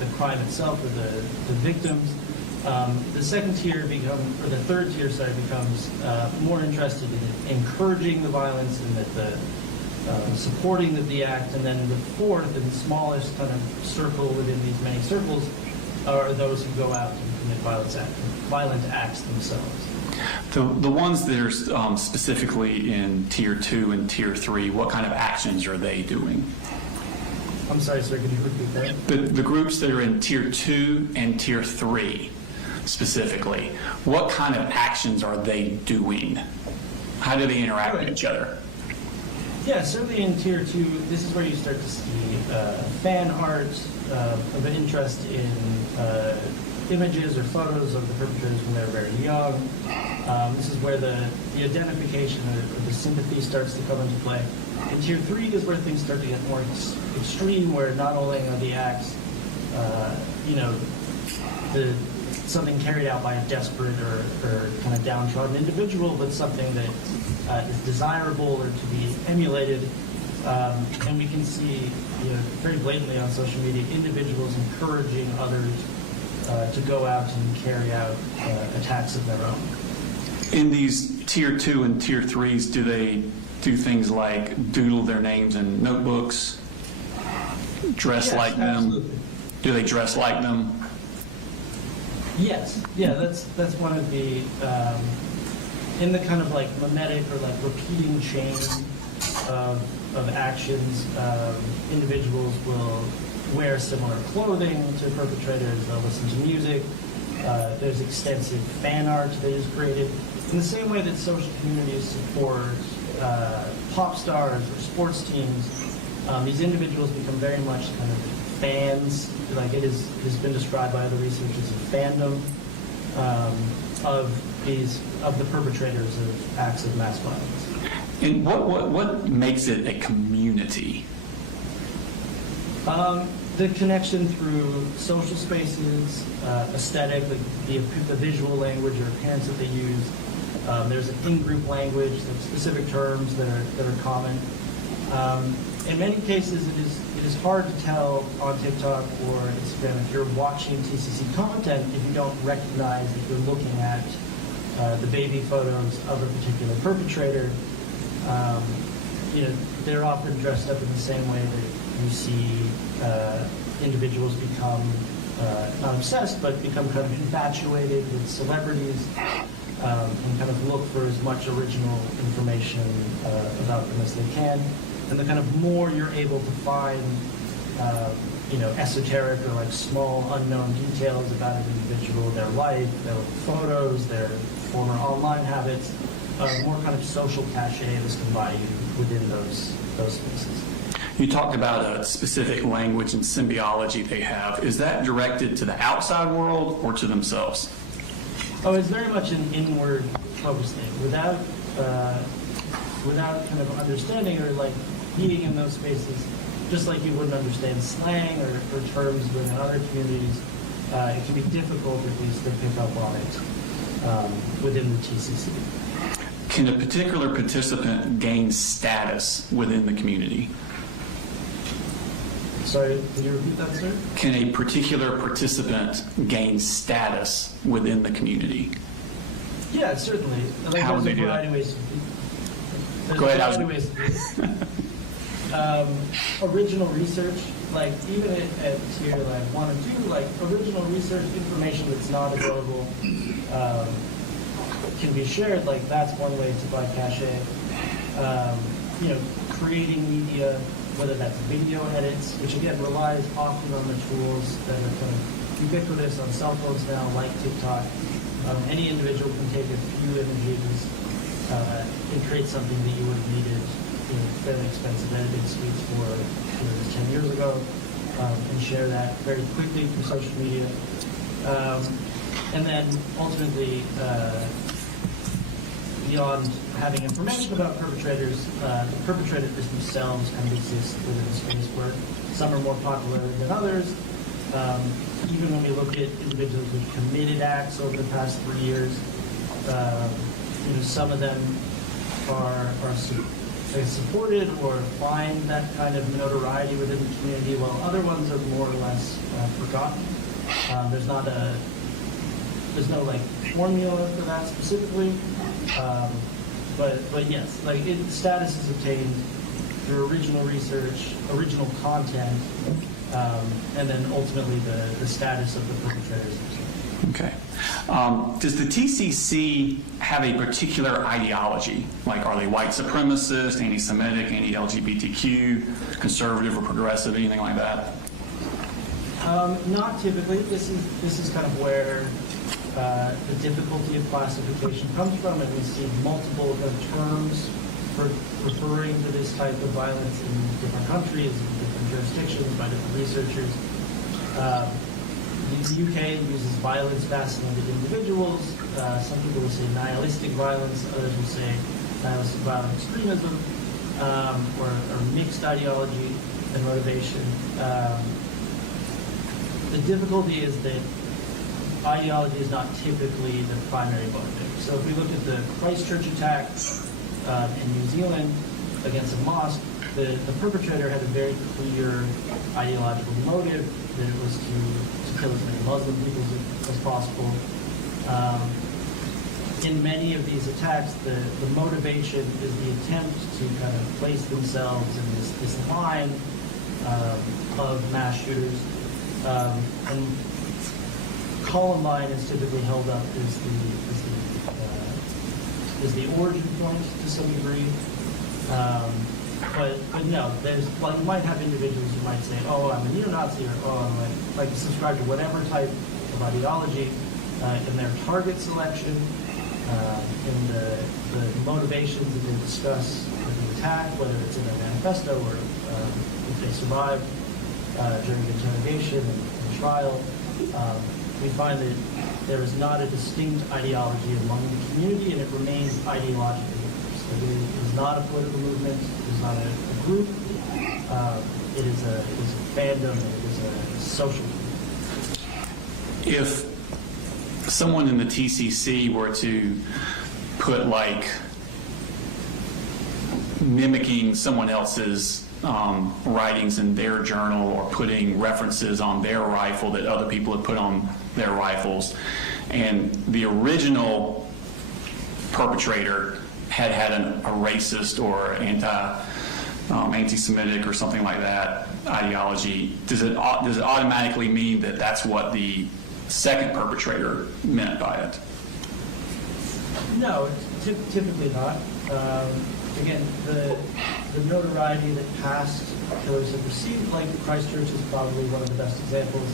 the crime itself or the victims. The second tier the third tier, becomes more interested in encouraging the violence and that supporting the act. And then the fourth and smallest kind of circle within these many circles are those who go out and commit violent acts themselves. The ones that are specifically in Tier 2 and Tier 3, what kind of actions are they doing? I'm sorry, sir, could you repeat that? The groups that are in Tier 2 and Tier 3, specifically, what kind of actions are they doing? How do they interact with each other? Yeah, certainly in Tier 2, this is where you start to see fan art of an interest in images or photos of the perpetrators when they're very young. This is where the identification or the sympathy starts to come into play. In Tier 3 is where things start to get more extreme, where not only are the acts, something carried out by a desperate or kind of downtrodden individual, but something that is desirable or to be emulated. And we can see very blatantly on social media individuals encouraging others to go out and carry out attacks of their own. In these Tier 2 and Tier 3s, do they do things like doodle their names in notebooks, dress like them? Absolutely. Do they dress like them? Yes. Yeah, that's one of the, in the kind of like mimetic or like repeating chain of actions, individuals will wear similar clothing to perpetrators, they'll listen to music, there's extensive fan art that is created. In the same way that social communities support pop stars or sports teams, these individuals become very much kind of fans, like it has been described by other researchers as fandom of the perpetrators of acts of mass violence. And what makes it a community? The connection through social spaces, aesthetic, the visual language or appearance that they use. There's an in-group language, specific terms that are common. In many cases, it is hard to tell on TikTok or Instagram if you're watching TCC content if you don't recognize that you're looking at the baby photos of a particular perpetrator. They're often dressed up in the same way that you see individuals become not obsessed, but become kind of infatuated with celebrities and kind of look for as much original information about them as they can. And the kind of more you're able to find, esoteric or like small unknown details about an individual, their life, their photos, their former online habits, more kind of social cachet this can buy you within those spaces. You talked about a specific language and symbiology they have. Is that directed to the outside world or to themselves? Oh, it's very much an inward focused thing. Without kind of understanding or like being in those spaces, just like you wouldn't understand slang or terms within other communities, it can be difficult at least to pick up on it within the TCC. Can a particular participant gain status within the community? Sorry, can you repeat that, sir? Can a particular participant gain status within the community? Yeah, certainly. Like, How would they do that? Go ahead. Original research, like even at tier like 1 and 2, like original research information that's not available can be shared. Like that's one way to buy cachet. Creating media, whether that's video edits, which again relies often on the tools that are kind of ubiquitous on cell phones now, like TikTok. Any individual can take a few images and create something that you would have needed fairly expensive editing suites for 10 years ago, and share that very quickly through social media. And then ultimately, beyond having information about perpetrators, the perpetrators themselves kind of exist within a space where some are more popular than others. Even when we look at individuals who've committed acts over the past 3 years, some of them are supported or find that kind of notoriety within the community, while other ones are more or less forgotten. There's no like formula for that specifically, but yes, like status is obtained through original research, original content, and then ultimately the status of the perpetrators themselves. Okay. Does the TCC have a particular ideology? Like, are they white supremacist, anti-Semitic, anti-LGBTQ, conservative or progressive, anything like that? Not typically. This is kind of where the difficulty of classification comes from, and we see multiple terms for referring to this type of violence in different countries, in different jurisdictions, by different researchers. The UK uses violence-fascinated individuals. Some people will say nihilistic violence. Others will say nihilistic violent extremism, or mixed ideology and motivation. The difficulty is that ideology is not typically the primary motivator. So if we look at the Christchurch attack in New Zealand against a mosque, the perpetrator had a very clear ideological motive, that it was to kill as many Muslim people as possible. In many of these attacks, the motivation is the attempt to kind of place themselves in this line of mass shooters. And Columbine is typically held up as the origin point to some degree. But no, there's like you might have individuals who might say, oh, I'm a neo-Nazi, or oh, I'm like subscribe to whatever type of ideology in their target selection, in the motivations that they discuss in the attack, whether it's in their manifesto or if they survive during interrogation and trial. We find that there is not a distinct ideology among the community, and it remains ideologically. So it is not a political movement. It is not a group. It is a fandom. It is a social movement. If someone in the TCC were to put like mimicking someone else's writings in their journal, or putting references on their rifle that other people have put on their rifles, and the original perpetrator had a racist or anti-Semitic or something like that ideology, does it automatically mean that that's what the second perpetrator meant by it? No, typically not. Again, the notoriety that past killers have received, like Christchurch, is probably one of the best examples.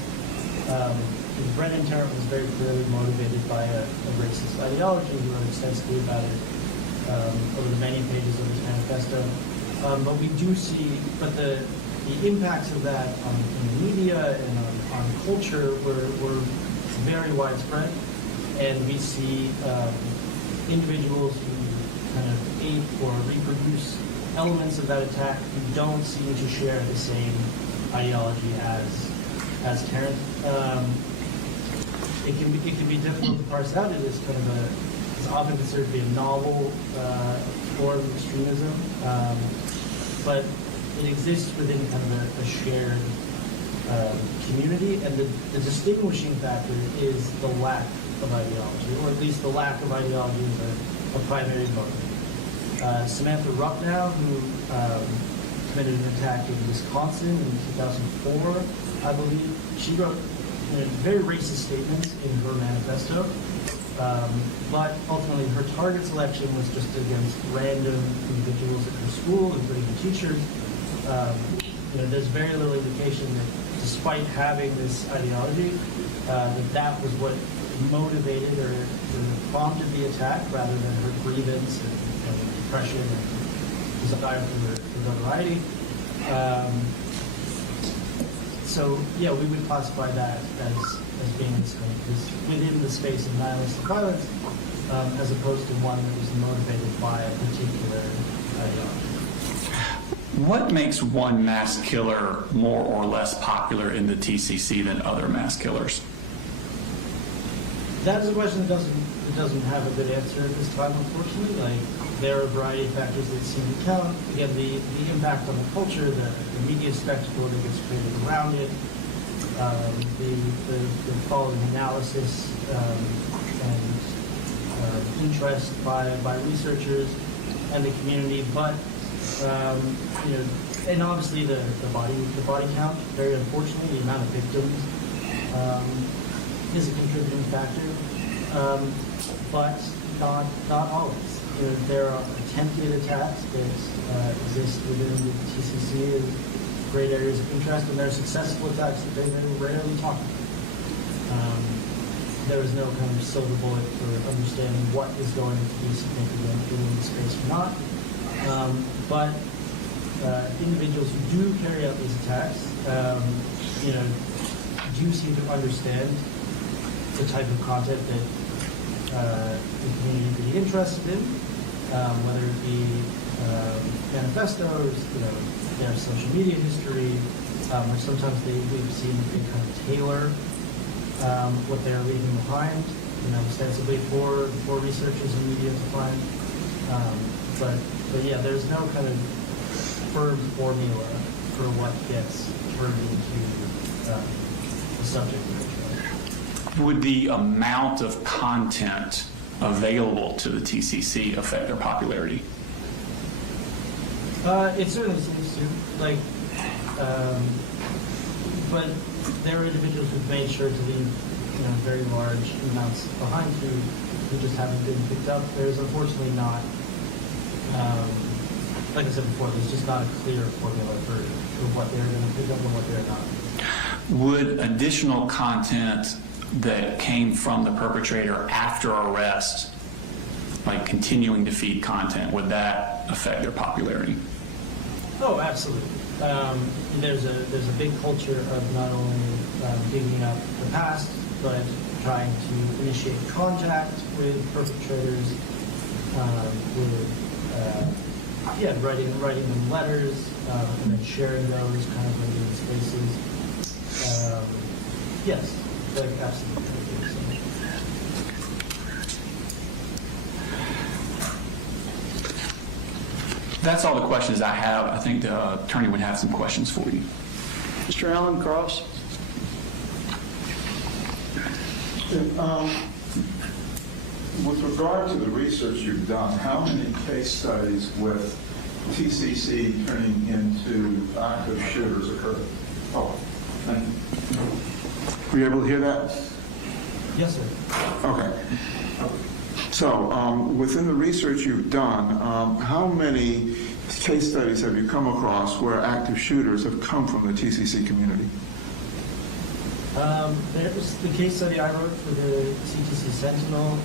Brennan Tarrant was very clearly motivated by a racist ideology. He wrote extensively about it over the many pages of his manifesto. But we do see, but the impacts of that in the media and on culture were very widespread, and we see individuals who kind of ape or reproduce elements of that attack who don't seem to share the same ideology as Tarrant. It can be difficult to parse out. It is kind of it's often considered to be a novel form of extremism, but it exists within kind of a shared community, and the distinguishing factor is the lack of ideology, or at least the lack of ideology is a primary motive. Samantha Rucknow, who committed an attack in Wisconsin in 2004, I believe, she wrote very racist statements in her manifesto, but ultimately her target selection was just against random individuals at her school, including the teachers. There's very little indication that despite having this ideology, that was what motivated or prompted the attack rather than her grievance and depression and desire for notoriety. So yeah, we would classify that as being within the space of nihilistic violence, as opposed to one that was motivated by a particular ideology. What makes one mass killer more or less popular in the TCC than other mass killers? That is a question that doesn't have a good answer at this time, unfortunately. Like, there are a variety of factors that seem to count. Again, the impact on the culture, the media spectacle that gets created around it, the following analysis and interest by researchers and the community, but and obviously the body count. Very unfortunately, the amount of victims is a contributing factor, but not always. There are attempted attacks that exist within the TCC as great areas of interest, and there are successful attacks that they rarely talk about. There is no kind of silver bullet for understanding what is going to be significant in the space or not. But individuals who do carry out these attacks, do seem to understand the type of content that the community would be interested in, whether it be manifestos, their social media history, or sometimes we've seen they kind of tailor what they're leaving behind, ostensibly for researchers and media to find. But yeah, there's no kind of firm formula for what gets turned into the subject matter. Would the amount of content available to the TCC affect their popularity? It certainly seems to. But there are individuals who've made sure to leave very large amounts behind who just haven't been picked up. There's unfortunately not, like I said before, there's just not a clear formula for what they're going to pick up and what they're not. Would additional content that came from the perpetrator after arrest, like continuing to feed content, would that affect their popularity? Oh, absolutely. There's a big culture of not only digging up the past, but trying to initiate contact with perpetrators, writing them letters, and then sharing those kind of in spaces. Yes, absolutely. That's all the questions I have. I think the attorney would have some questions for you. Mr. Allen Cross. With regard to the research you've done, how many case studies with TCC turning into active shooters occurred? Oh, thank you. Were you able to hear that? Yes, sir. Okay. So, within the research you've done, how many case studies have you come across where active shooters have come from the TCC community? There's the case study I wrote for the CTC Sentinel.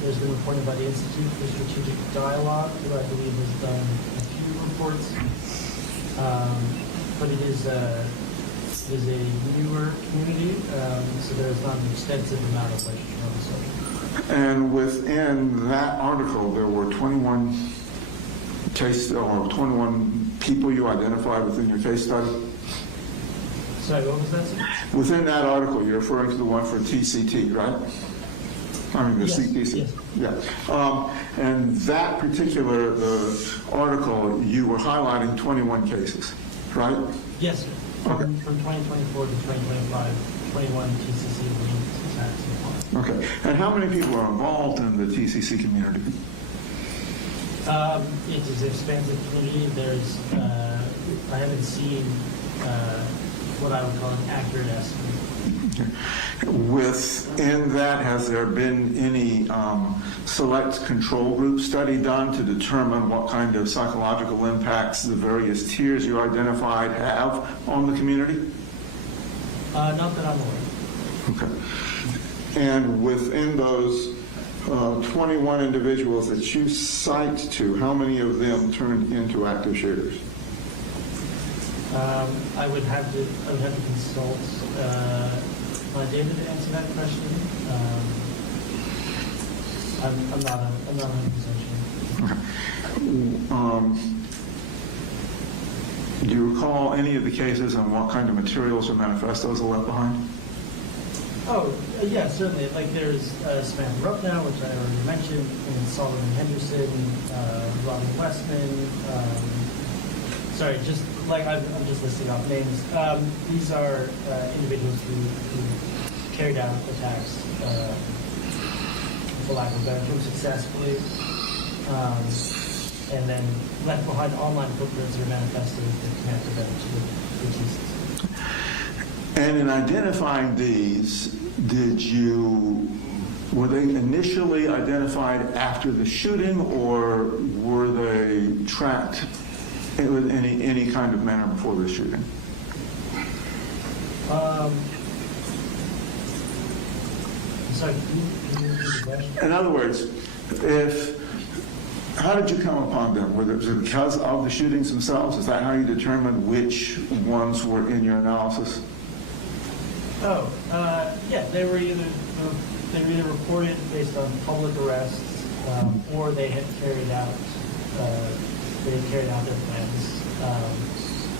There's been reported by the Institute for Strategic Dialogue, who I believe has done a few reports. But it is a newer community, so there's not an extensive amount of literature on the subject. And within that article, there were 21 people you identified within your case study? Sorry, what was that, sir? Within that article, you're referring to the one for TCT, right? I mean, the Yes, CTC. yes. Yeah. And that particular article, you were highlighting 21 cases, right? Yes, sir. From 2024 to 2025, 21 TCC linked attacks. Okay. And how many people are involved in the TCC community? It is an expansive community. There's, I haven't seen what I would call an accurate estimate. Okay. Within that, has there been any select control group study done to determine what kind of psychological impacts the various tiers you identified have on the community? Not that I'm aware. Okay. And within those 21 individuals that you cite to, how many of them turned into active shooters? I would have to consult my data to answer that question. I'm not 100% sure. Do you recall any of the cases and what kind of materials or manifestos are left behind? Oh, yeah, certainly. Like there's Samantha Ruppnow, which I already mentioned, and Solomon Henderson, Robin Westman. Sorry, just like I'm just listing off names. These are individuals who carried out attacks, for lack of a better term, successfully, and then left behind online footprints or manifestos that connected them to the thesis. And in identifying these, were they initially identified after the shooting, or were they tracked in any kind of manner before the shooting? Sorry, can you repeat the question? In other words, how did you come upon them? Was it because of the shootings themselves? Is that how you determined which ones were in your analysis? Oh, yeah, they were either reported based on public arrests, or they had carried out their plans,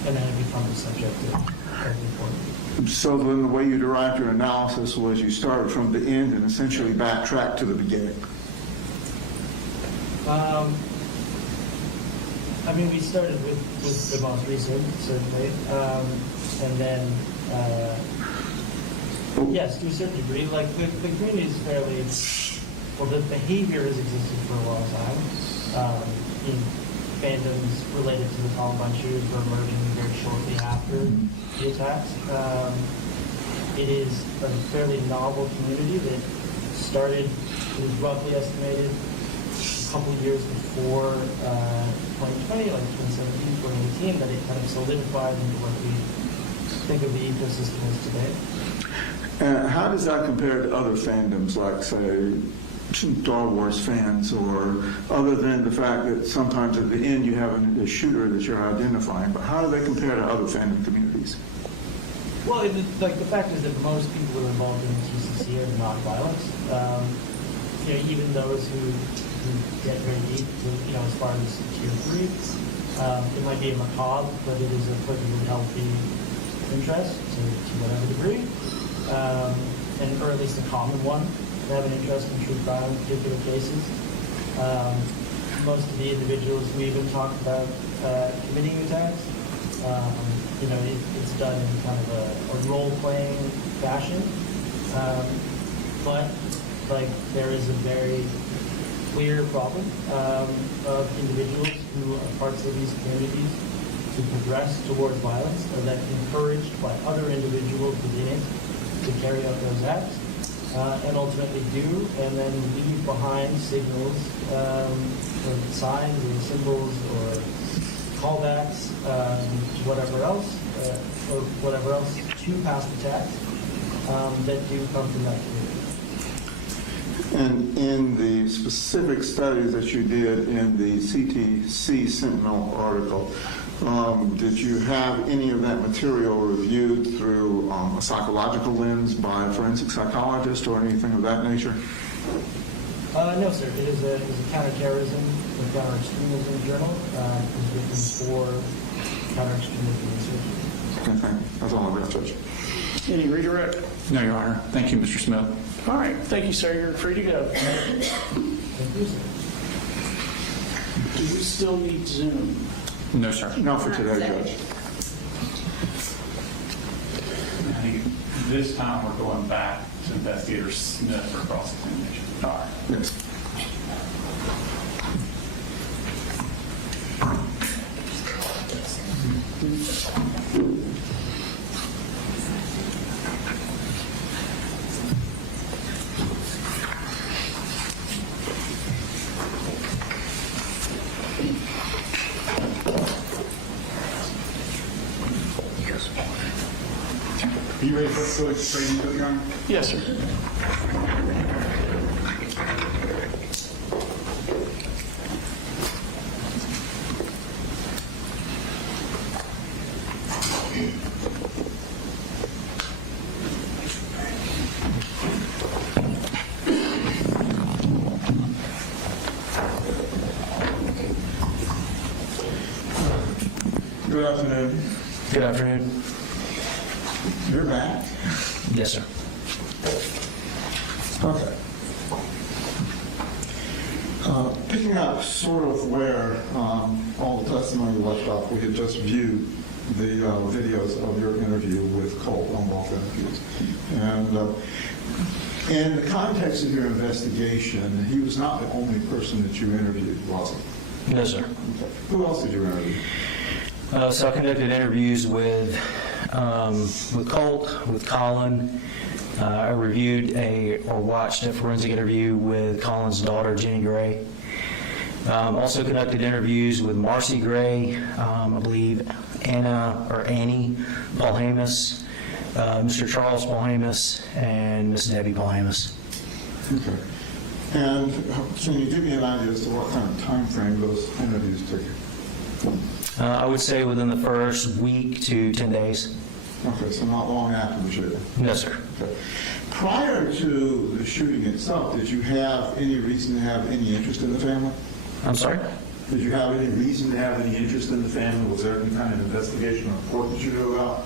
and then had become the subject of reporting. So then the way you derived your analysis was you started from the end and essentially backtracked to the beginning. I mean, we started with the most recent, certainly, and then, yes, to a certain degree, like the community is fairly, well, the behavior has existed for a long time. Fandoms related to the Columbine shooters were emerging very shortly after the attacks. It is a fairly novel community that started, it was roughly estimated, a couple of years before 2020, like 2017, 2018, that it kind of solidified into what we think of the ecosystem as today. And how does that compare to other fandoms, like, say, Star Wars fans, or other than the fact that sometimes at the end you have a shooter that you're identifying, but how do they compare to other fandom communities? Well, like the fact is that most people who are involved in TCC are non-violent. Even those who get very deep, as far as tier 3, it might be a macabre, but it is a perfectly healthy interest to whatever degree, or at least a common one. They have an interest in true crime in particular cases. Most of the individuals who even talk about committing attacks, it's done in kind of a role-playing fashion. But like there is a very clear problem of individuals who are parts of these communities to progress towards violence, and that encouraged by other individuals within it to carry out those acts, and ultimately do, and then leave behind signals, or signs or symbols or callbacks, whatever else to past attacks that do come from that community. And in the specific studies that you did in the CTC Sentinel article, did you have any of that material reviewed through a psychological lens by a forensic psychologist or anything of that nature? No, sir. It is a counterterrorism and counter-extremism journal. It was written for counter-extremism research. Okay, thank you. That's all I've got, Judge. Any redirect? No, Your Honor. Thank you, Mr. Smith. All right, thank you, sir. You're free to go. Thank you, sir. Do you still need Zoom? No, sir. Not for today, Judge. I think this time we're going back to Investigator Smith for cross-examination. All right. Yes. Are you ready for us to go straight into it, Your Honor? Yes, sir. Good afternoon. Good afternoon. You're back. Yes, sir. Okay. Picking up sort of where all the testimony left off, we had just viewed the videos of your interview with Colt on both interviews. And in the context of your investigation, he was not the only person that you interviewed, was he? No, sir. Okay. Who else did you interview? So I conducted interviews with Colt, with Colin. I reviewed or watched a forensic interview with Colin's daughter, Jenny Gray. Also conducted interviews with Marcy Gray, I believe Annie Paulhamus, Mr. Charles Paulhamus, and Miss Debbie Paulhamus. Okay. And can you give me an idea as to what kind of time frame those interviews took you? I would say within the first week to 10 days. Okay, so not long after the shooting. No, sir. Okay. Prior to the shooting itself, did you have any reason to have any interest in the family? I'm sorry? Did you have any reason to have any interest in the family? Was there any kind of investigation or report that you knew about?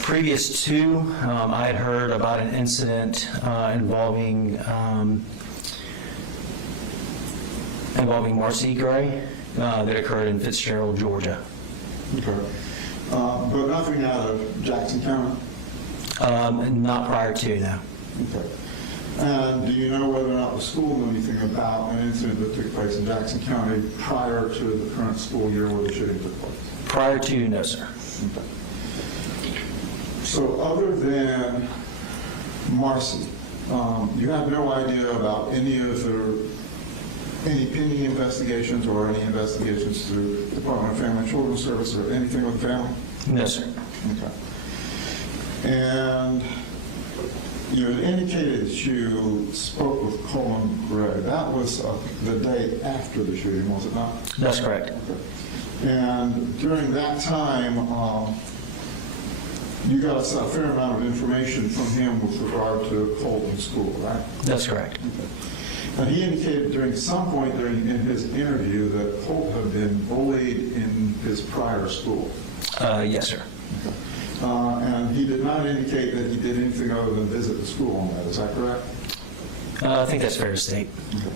Previous to, I had heard about an incident involving Marcy Gray that occurred in Fitzgerald, Georgia. Okay. But nothing out of Jackson County? Not prior to, no. Okay. And do you know whether or not the school knew anything about an incident that took place in Jackson County prior to the current school year where the shooting took place? Prior to, no, sir. Okay. So other than Marcy, you have no idea about any pending investigations or any investigations through Department of Family and Children's Service or anything with the family? No, sir. Okay. And you had indicated that you spoke with Colt Gray. That was the day after the shooting, was it not? That's correct. Okay. And during that time, you got a fair amount of information from him with regard to Colt in school, right? That's correct. Okay. Now, he indicated during some point in his interview that Colt had been bullied in his prior school. Yes, sir. Okay. And he did not indicate that he did anything other than visit the school on that. Is that correct? I think that's fair to state. Okay.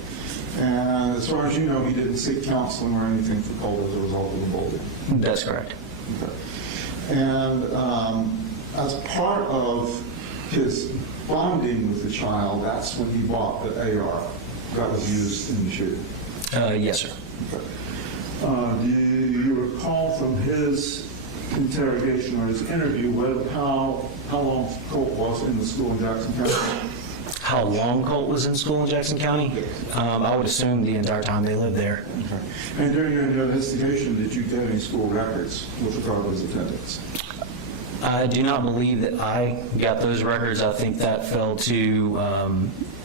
And as far as you know, he didn't seek counseling or anything for Colt as a result of the bullying? That's correct. Okay. And as part of his bonding with the child, that's when he bought the AR that was used in the shooting? Yes, sir. Okay. Do you recall from his interrogation or his interview how long Colt was in the school in Jackson County? How long Colt was in school in Jackson County? I would assume the entire time they lived there. Okay. And during your investigation, did you get any school records with regard to his attendance? I do not believe that I got those records. I think that fell to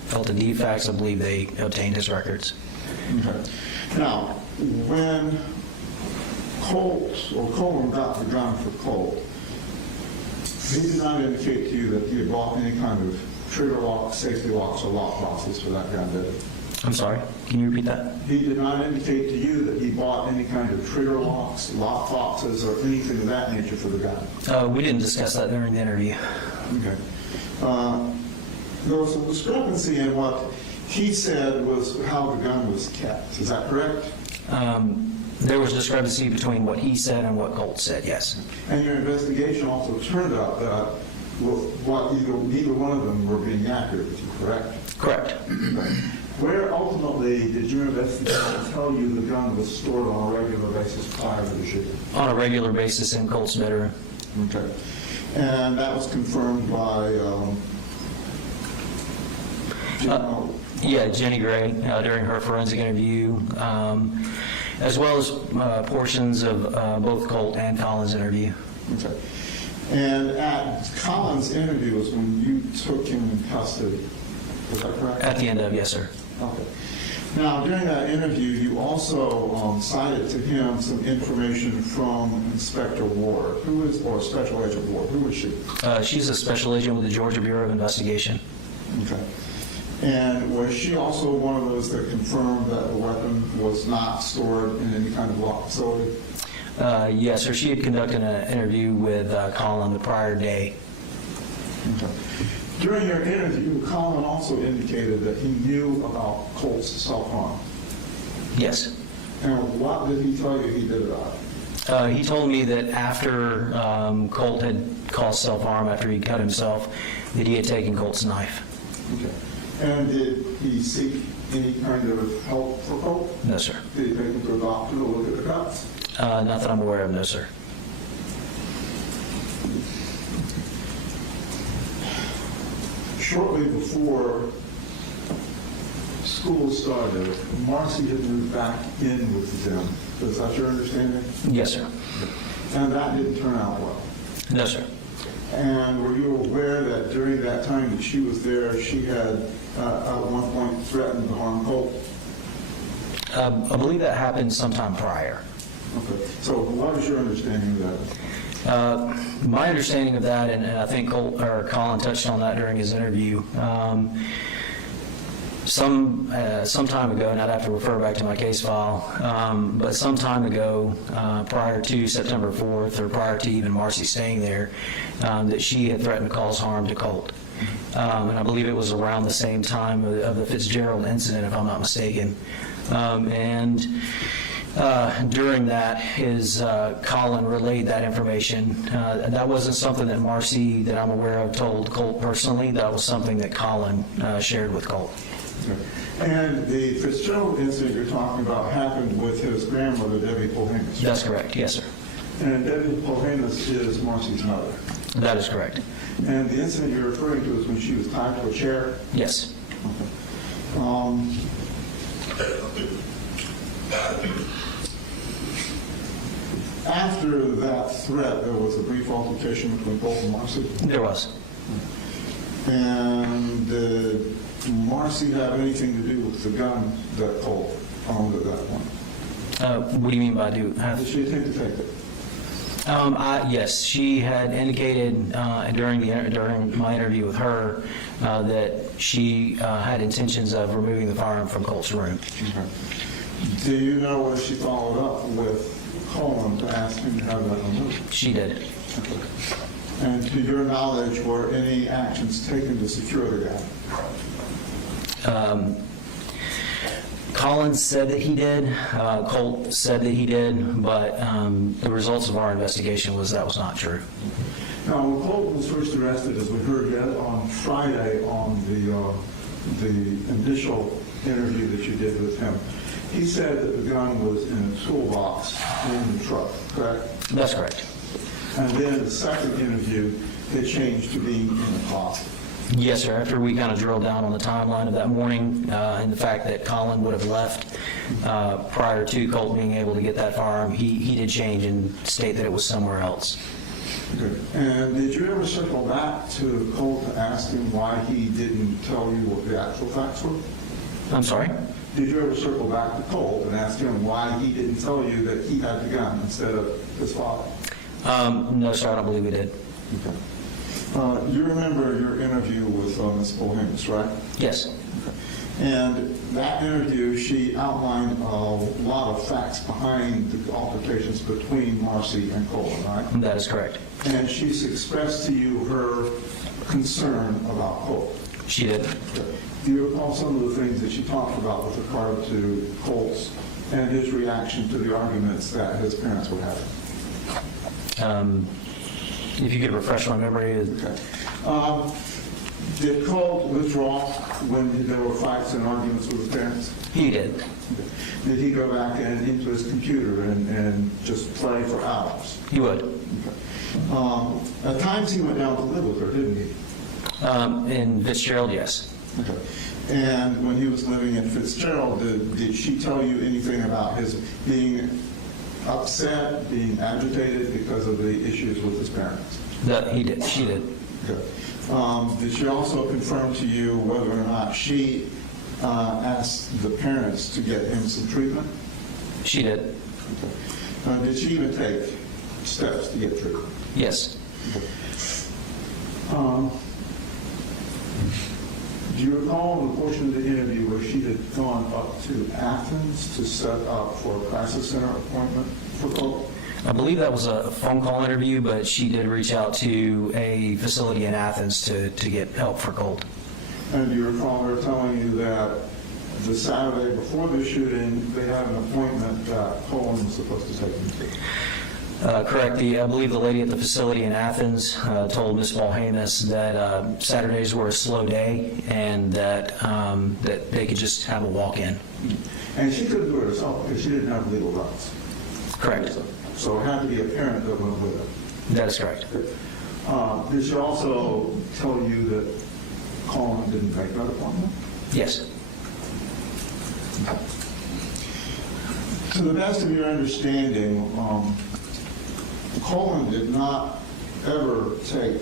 DFACS. I believe they obtained his records. Okay. Now, when Coleman got the gun for Colt, he did not indicate to you that he had bought any kind of trigger lock, safety locks, or lock boxes for that gun, did he? I'm sorry, can you repeat that? He did not indicate to you that he bought any kind of trigger locks, lock boxes, or anything of that nature for the gun? We didn't discuss that during the interview. Okay. There was a discrepancy in what he said was how the gun was kept. Is that correct? There was discrepancy between what he said and what Colt said, yes. And your investigation also turned out that neither one of them were being accurate with you, correct? Correct. Okay. Where ultimately did your investigation tell you the gun was stored on a regular basis prior to the shooting? On a regular basis in Colt's bedroom. Okay. And that was confirmed by Jenny Gray during her forensic interview, as well as portions of both Colt and Colin's interview. Okay. And at Colin's interview was when you took him in custody. Is that correct? At the end of, yes, sir. Okay. Now, during that interview, you also cited to him some information from Inspector Ward, or Special Agent Ward. Who was she? She's a special agent with the Georgia Bureau of Investigation. Okay. And was she also one of those that confirmed that the weapon was not stored in any kind of locked facility? Yes, sir. She had conducted an interview with Colin the prior day. Okay. During your interview, Colin also indicated that he knew about Colt's self-harm. Yes. And what did he tell you he did about it? He told me that after Colt had caused self-harm, after he cut himself, that he had taken Colt's knife. Okay. And did he seek any kind of help for Colt? No, sir. Did he take him to a doctor to look at the cuts? Not that I'm aware of, no, sir. Shortly before school started, Marcy had moved back in with them. Is that your understanding? Yes, sir. And that didn't turn out well? No, sir. And were you aware that during that time that she was there, she had at one point threatened to harm Colt? I believe that happened sometime prior. Okay. So what is your understanding of that? My understanding of that, and I think Colin touched on that during his interview, some time ago, and I'd have to refer back to my case file, but some time ago, prior to September 4th, or prior to even Marcy staying there, that she had threatened to cause harm to Colt. And I believe it was around the same time of the Fitzgerald incident, if I'm not mistaken. During that, Colin relayed that information. That wasn't something that Marcy, that I'm aware of, told Colt personally. That was something that Colin shared with Colt. Okay. And the Fitzgerald incident you're talking about happened with his grandmother, Debbie Polhamus? That's correct, yes, sir. And Debbie Polhamus is Marcy's mother? That is correct. And the incident you're referring to is when she was tied to a chair? Yes. Okay. After that threat, there was a brief altercation between Colt and Marcy? There was. And did Marcy have anything to do with the gun that Colt owned at that point? What do you mean by do? Did she attempt to take it? Yes, she had indicated during my interview with her that she had intentions of removing the firearm from Colt's room. Okay. Do you know whether she followed up with Coleman to ask him to have that removed? She did. Okay. And to your knowledge, were any actions taken to secure the gun? Collins said that he did. Colt said that he did, but the results of our investigation was that was not true. Now, when Colt was first arrested, as we heard on Friday on the initial interview that you did with him, he said that the gun was in a toolbox in the truck, correct? That's correct. And then the second interview, it changed to being in the closet. Yes, sir. After we kind of drilled down on the timeline of that morning and the fact that Colin would have left prior to Colt being able to get that firearm, he did change and state that it was somewhere else. Good. And did you ever circle back to Colt to ask him why he didn't tell you what the actual facts were? I'm sorry? Did you ever circle back to Colt and ask him why he didn't tell you that he had the gun instead of his father? No, sir. I don't believe we did. Okay. You remember your interview with Ms. Bohemus, right? Yes. Okay. And that interview, she outlined a lot of facts behind the altercations between Marcy and Colin, right? That is correct. And she's expressed to you her concern about Colt. She did. Okay. Do you recall some of the things that she talked about with regard to Colt's and his reaction to the arguments that his parents were having? If you could refresh my memory. Okay. Did Colt withdraw when there were fights and arguments with his parents? He did. Did he go back and into his computer and just play for hours? He would. Okay. At times he went down to live with her, didn't he? In Fitzgerald, yes. Okay. And when he was living in Fitzgerald, did she tell you anything about his being upset, being agitated because of the issues with his parents? That he did. She did. Good. Did she also confirm to you whether or not she asked the parents to get him some treatment? She did. Okay. Did she even take steps to get treatment? Yes. Okay. Do you recall the portion of the interview where she had gone up to Athens to set up for a crisis center appointment for Colt? I believe that was a phone call interview, but she did reach out to a facility in Athens to get help for Colt. And do you recall her telling you that the Saturday before the shooting, they had an appointment that Colin was supposed to take him to? Correct. I believe the lady at the facility in Athens told Ms. Bohemus that Saturdays were a slow day and that they could just have a walk-in. And she couldn't do it herself because she didn't have legal rights. Correct. So it had to be a parent that went with her. That is correct. Did she also tell you that Colin didn't make that appointment? Yes. To the best of your understanding, Colin did not ever take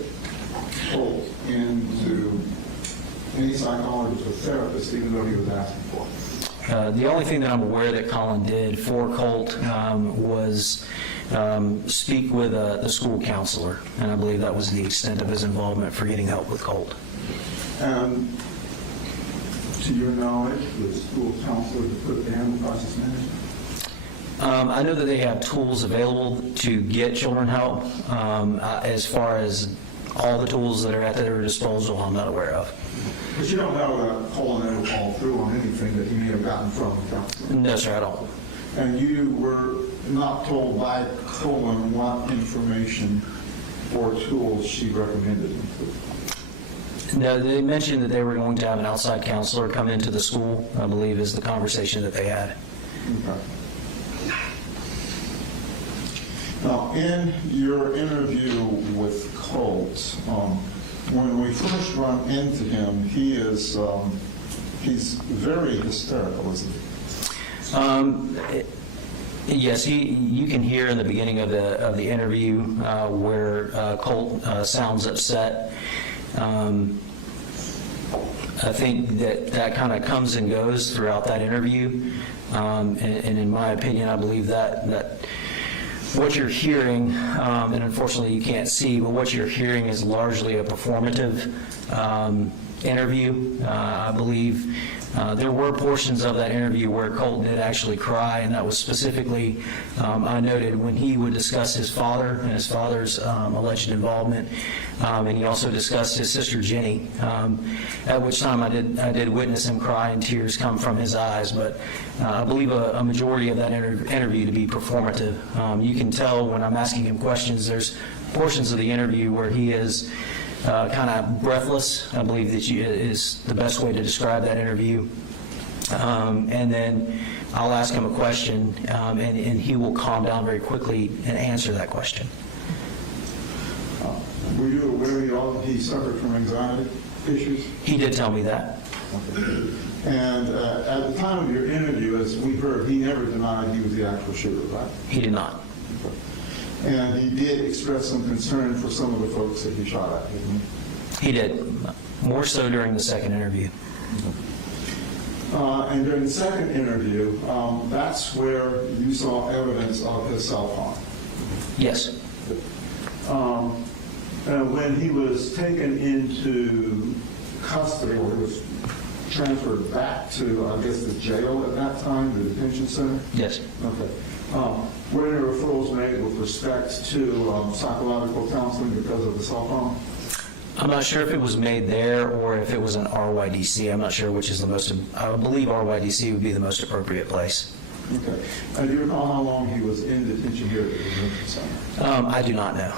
Colt into any psychologist or therapist, even though he was asking for it. The only thing that I'm aware that Colin did for Colt was speak with the school counselor, and I believe that was the extent of his involvement for getting help with Colt. And to your knowledge, the school counselor put down the process management? I know that they have tools available to get children help. As far as all the tools that are at their disposal, I'm not aware of. But you don't know that Colin ever followed through on anything that he may have gotten from the counselor? No, sir, I don't. And you were not told by Colin what information or tools she recommended him to? No, they mentioned that they were going to have an outside counselor come into the school, I believe is the conversation that they had. Okay. Now, in your interview with Colt, when we first run into him, he's very hysterical, isn't he? Yes, you can hear in the beginning of the interview where Colt sounds upset. I think that kind of comes and goes throughout that interview, and in my opinion, I believe that what you're hearing, and unfortunately you can't see, but what you're hearing is largely a performative interview. I believe there were portions of that interview where Colt did actually cry, and that was specifically, I noted, when he would discuss his father and his father's alleged involvement, and he also discussed his sister Jenny, at which time I did witness him cry and tears come from his eyes, but I believe a majority of that interview to be performative. You can tell when I'm asking him questions, there's portions of the interview where he is kind of breathless. I believe that is the best way to describe that interview. And then I'll ask him a question, and he will calm down very quickly and answer that question. Were you aware he suffered from anxiety issues? He did tell me that. Okay. And at the time of your interview, as we heard, he never denied he was the actual shooter, right? He did not. Okay. And he did express some concern for some of the folks that he shot at, didn't he? He did, more so during the second interview. And during the second interview, that's where you saw evidence of his self-harm. Yes. When he was taken into custody, or he was transferred back to, I guess, the jail at that time, the detention center? Yes. Okay. Were any referrals made with respect to psychological counseling because of the self-harm? I'm not sure if it was made there or if it was an RYDC. I'm not sure which is the most, I believe RYDC would be the most appropriate place. Okay. Do you recall how long he was in detention here at the detention center? I do not know.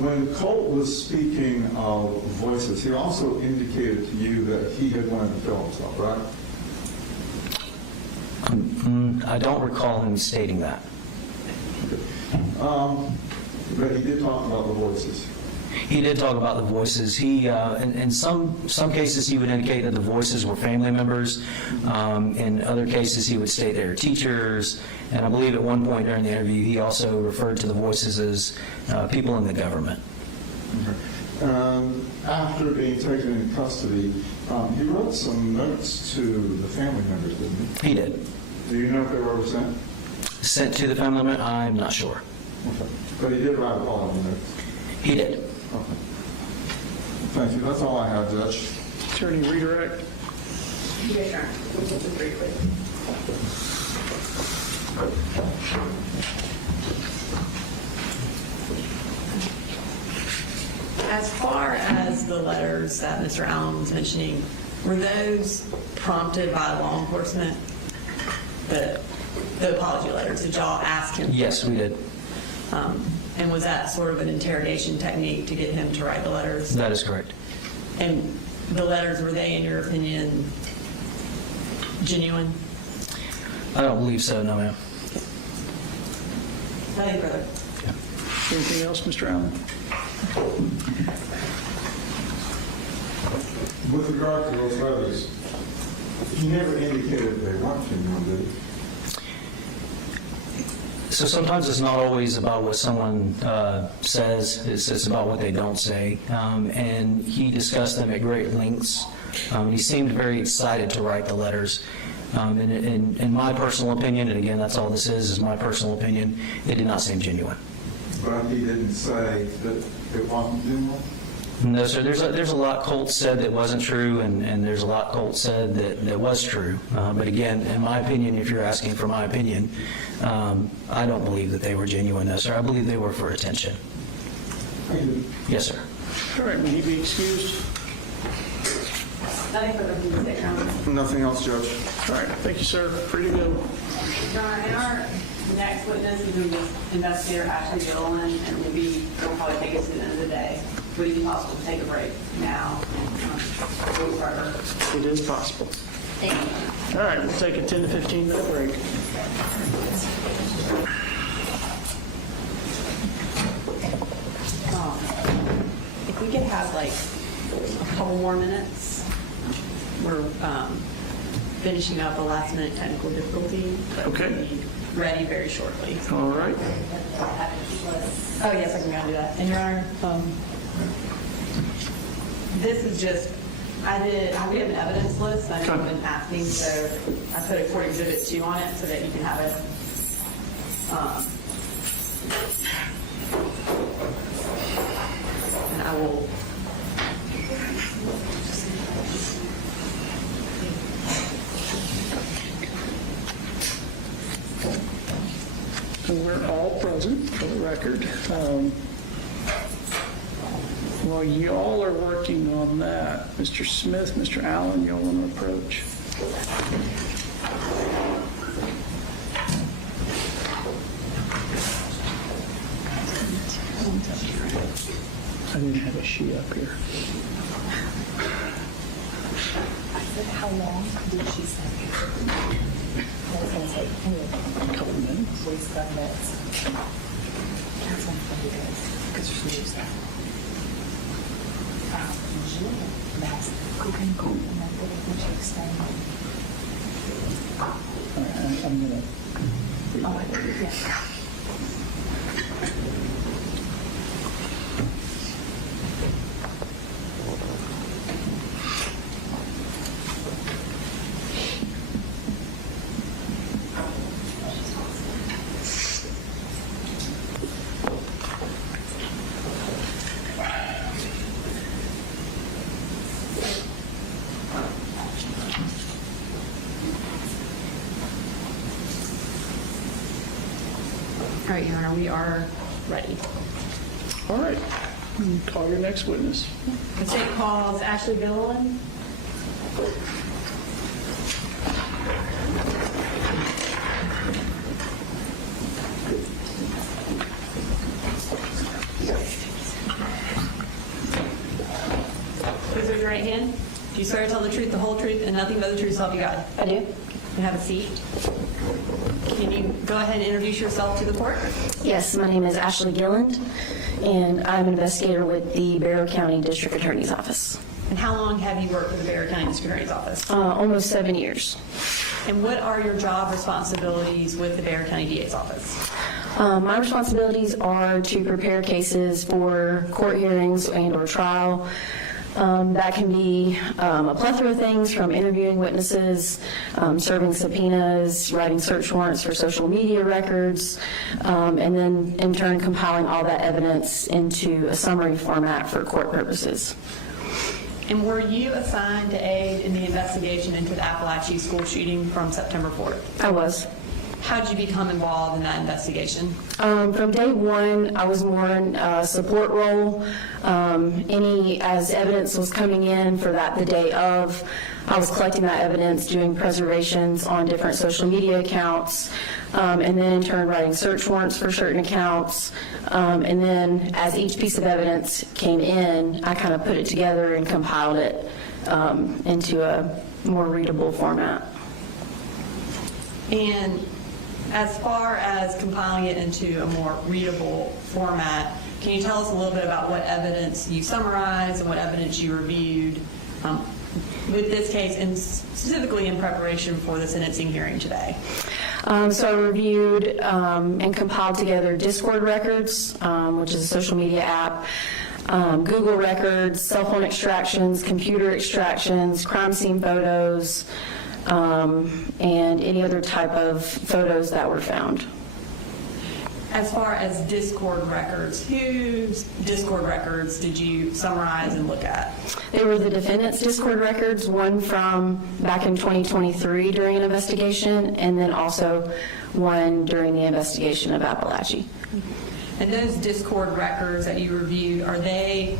When Colt was speaking of voices, he also indicated to you that he had wanted to kill himself, right? I don't recall him stating that. But he did talk about the voices. He did talk about the voices. He, in some cases, he would indicate that the voices were family members. In other cases, he would state they were teachers. And I believe at one point during the interview, he also referred to the voices as people in the government. After being taken into custody, he wrote some notes to the family members, didn't he? He did. Do you know if they were ever sent? Sent to the family member? I'm not sure. Okay. But he did write all of the notes? He did. Okay. Thank you. That's all I have, Judge. Attorney redirect. Yes, sir. Just briefly. As far as the letters that Mr. Allen was mentioning, were those prompted by law enforcement? The apology letters, did y'all ask him? Yes, we did. And was that sort of an interrogation technique to get him to write the letters? That is correct. And the letters, were they, in your opinion, genuine? I don't believe so, no, ma'am. Nothing further. Anything else, Mr. Allen? With regard to those letters, he never indicated they weren't genuine, did he? So sometimes it's not always about what someone says, it's about what they don't say. And he discussed them at great lengths. He seemed very excited to write the letters. In my personal opinion, and again, that's all this is my personal opinion, it did not seem genuine. But he didn't say that it wasn't genuine? No, sir. There's a lot Colt said that wasn't true, and there's a lot Colt said that was true. But again, in my opinion, if you're asking for my opinion, I don't believe that they were genuine, no, sir. I believe they were for attention. Thank you. Yes, sir. All right, will he be excused? Nothing further from the state, Your Honor. Nothing else, Judge. All right, thank you, sir. Free to go. Your Honor, and our next witness is going to be Investigator Ashley Dillon, and it'll probably take us to the end of the day. Would it be possible to take a break now? We'll start her. It is possible. Thank you. All right, we'll take a 10 to 15 minute break. If we could have like a couple more minutes, we're finishing up a last minute technical difficulty. But Okay. we'll be ready very shortly. All right. Oh, yes, I can go and do that. And Your Honor, this is just, we have an evidence list, I know you've been asking, so I put a court exhibit 2 on it so that you can have it. And I will. And we're all present for the record. While y'all are working on that, Mr. Smith, Mr. Allen, y'all want to approach? I didn't have a sheet up here. How long did she say? That's going to take a couple minutes. 45 minutes. That's when it is, because she lives there. Usually, that's cooking, and then it takes time. All right, I'm going to... Oh, yeah. All right, Your Honor, we are ready. All right, call your next witness. The state calls Ashley Gilliland. Please raise your right hand. Do you swear to tell the truth, the whole truth, and nothing but the truth, so help you God? I do. You have a seat. Can you go ahead and introduce yourself to the court? Yes, my name is Ashley Gilland, and I'm an investigator with the Barrow County District Attorney's Office. And how long have you worked with the Barrow County District Attorney's Office? Almost 7 years. And what are your job responsibilities with the Barrow County DA's office? My responsibilities are to prepare cases for court hearings and/or trial. That can be a plethora of things, from interviewing witnesses, serving subpoenas, writing search warrants for social media records, and then in turn compiling all that evidence into a summary format for court purposes. And were you assigned to aid in the investigation into the Apalachee school shooting from September 4th? I was. How did you become involved in that investigation? From day one, I was more in a support role. As evidence was coming in for that the day of, I was collecting that evidence, doing preservations on different social media accounts, and then in turn writing search warrants for certain accounts. And then as each piece of evidence came in, I kind of put it together and compiled it into a more readable format. And as far as compiling it into a more readable format, can you tell us a little bit about what evidence you summarized and what evidence you reviewed with this case, and specifically in preparation for the sentencing hearing today? So I reviewed and compiled together Discord records, which is a social media app, Google records, cell phone extractions, computer extractions, crime scene photos, and any other type of photos that were found. As far as Discord records, whose Discord records did you summarize and look at? They were the defendant's Discord records, one from back in 2023 during an investigation, and then also one during the investigation of Apalachee. And those Discord records that you reviewed, are they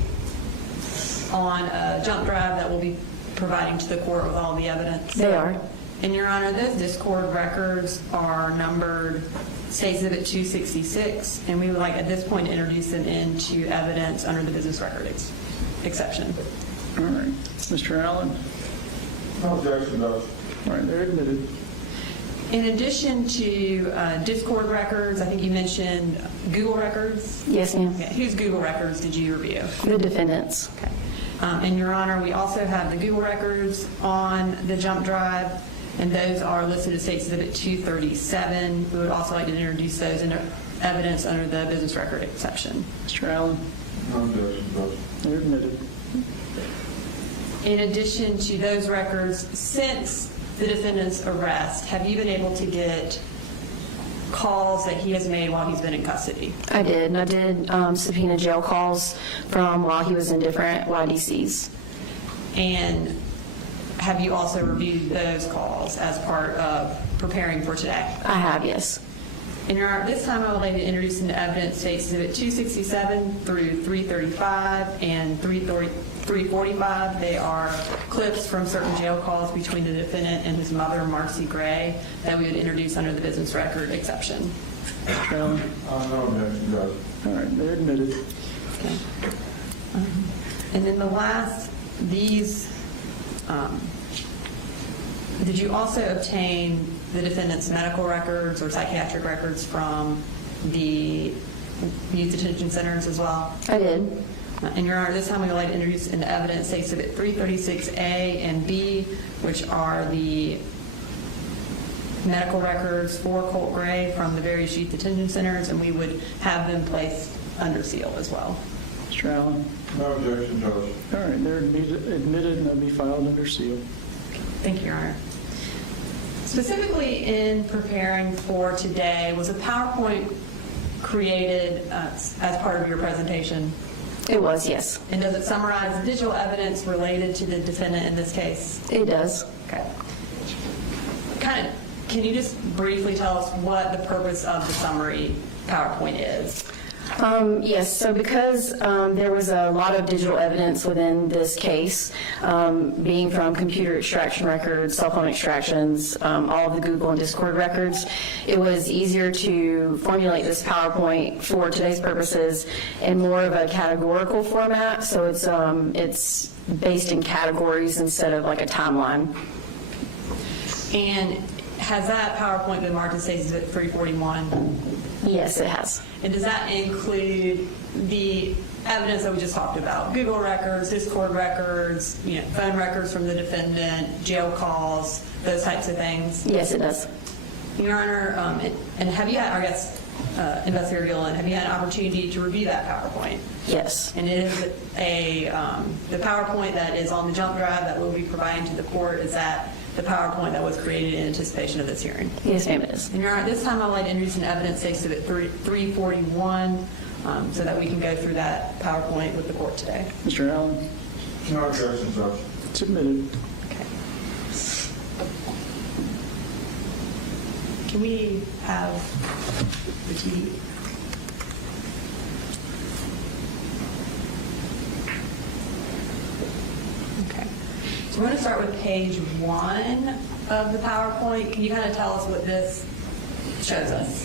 on a jump drive that will be providing to the court with all the evidence? They are. And Your Honor, those Discord records are numbered State Exhibit 266, and we would like at this point to introduce them into evidence under the business record exception. All right. Mr. Allen? No objection, Judge. All right, they're admitted. In addition to Discord records, I think you mentioned Google records? Yes, ma'am. Okay. Whose Google records did you review? The defendant's. Okay. And Your Honor, we also have the Google records on the jump drive, and those are listed as State Exhibit 237. We would also like to introduce those into evidence under the business record exception. Mr. Allen? No objection, Judge. They're admitted. In addition to those records, since the defendant's arrest, have you been able to get calls that he has made while he's been in custody? I did, and I did subpoena jail calls from while he was in different YDCs. And have you also reviewed those calls as part of preparing for today? I have, yes. And Your Honor, this time I would like to introduce into evidence State Exhibit 267 through 335 and 345. They are clips from certain jail calls between the defendant and his mother, Marcy Gray, that we would introduce under the business record exception. Mr. Allen? No objection, Judge. All right, they're admitted. Okay. And then the last, these Did you also obtain the defendant's medical records or psychiatric records from the youth detention centers as well? I did. And Your Honor, this time we would like to introduce into evidence Exhibit 336A and B, which are the medical records for Colt Gray from the various youth detention centers, and we would have them placed under seal as well. Mr. Allen? No objection, Judge. All right, they're admitted and they'll be filed under seal. Thank you, Your Honor. Specifically in preparing for today, was a PowerPoint created as part of your presentation? It was, yes. And does it summarize digital evidence related to the defendant in this case? It does. Okay. Can you just briefly tell us what the purpose of the summary PowerPoint is? Yes, so because there was a lot of digital evidence within this case, being from computer extraction records, cell phone extractions, all of the Google and Discord records, it was easier to formulate this PowerPoint for today's purposes in more of a categorical format, so it's based in categories instead of like a timeline. And has that PowerPoint been marked as Exhibit 341? Yes, it has. And does that include the evidence that we just talked about? Google records, Discord records, phone records from the defendant, jail calls, those types of things? Yes, it does. Your Honor, and have you had, Investigator Gillen, have you had an opportunity to review that PowerPoint? Yes. And it is the PowerPoint that is on the jump drive that we'll be providing to the court, is that the PowerPoint that was created in anticipation of this hearing? Yes, ma'am, it is. And Your Honor, this time I'd like to introduce an evidence Exhibit 341 so that we can go through that PowerPoint with the court today. Mr. Allen? No objection, Judge. It's admitted. Okay. Can we have the key? Okay. So we're going to start with page 1 of the PowerPoint. Can you kind of tell us what this shows us?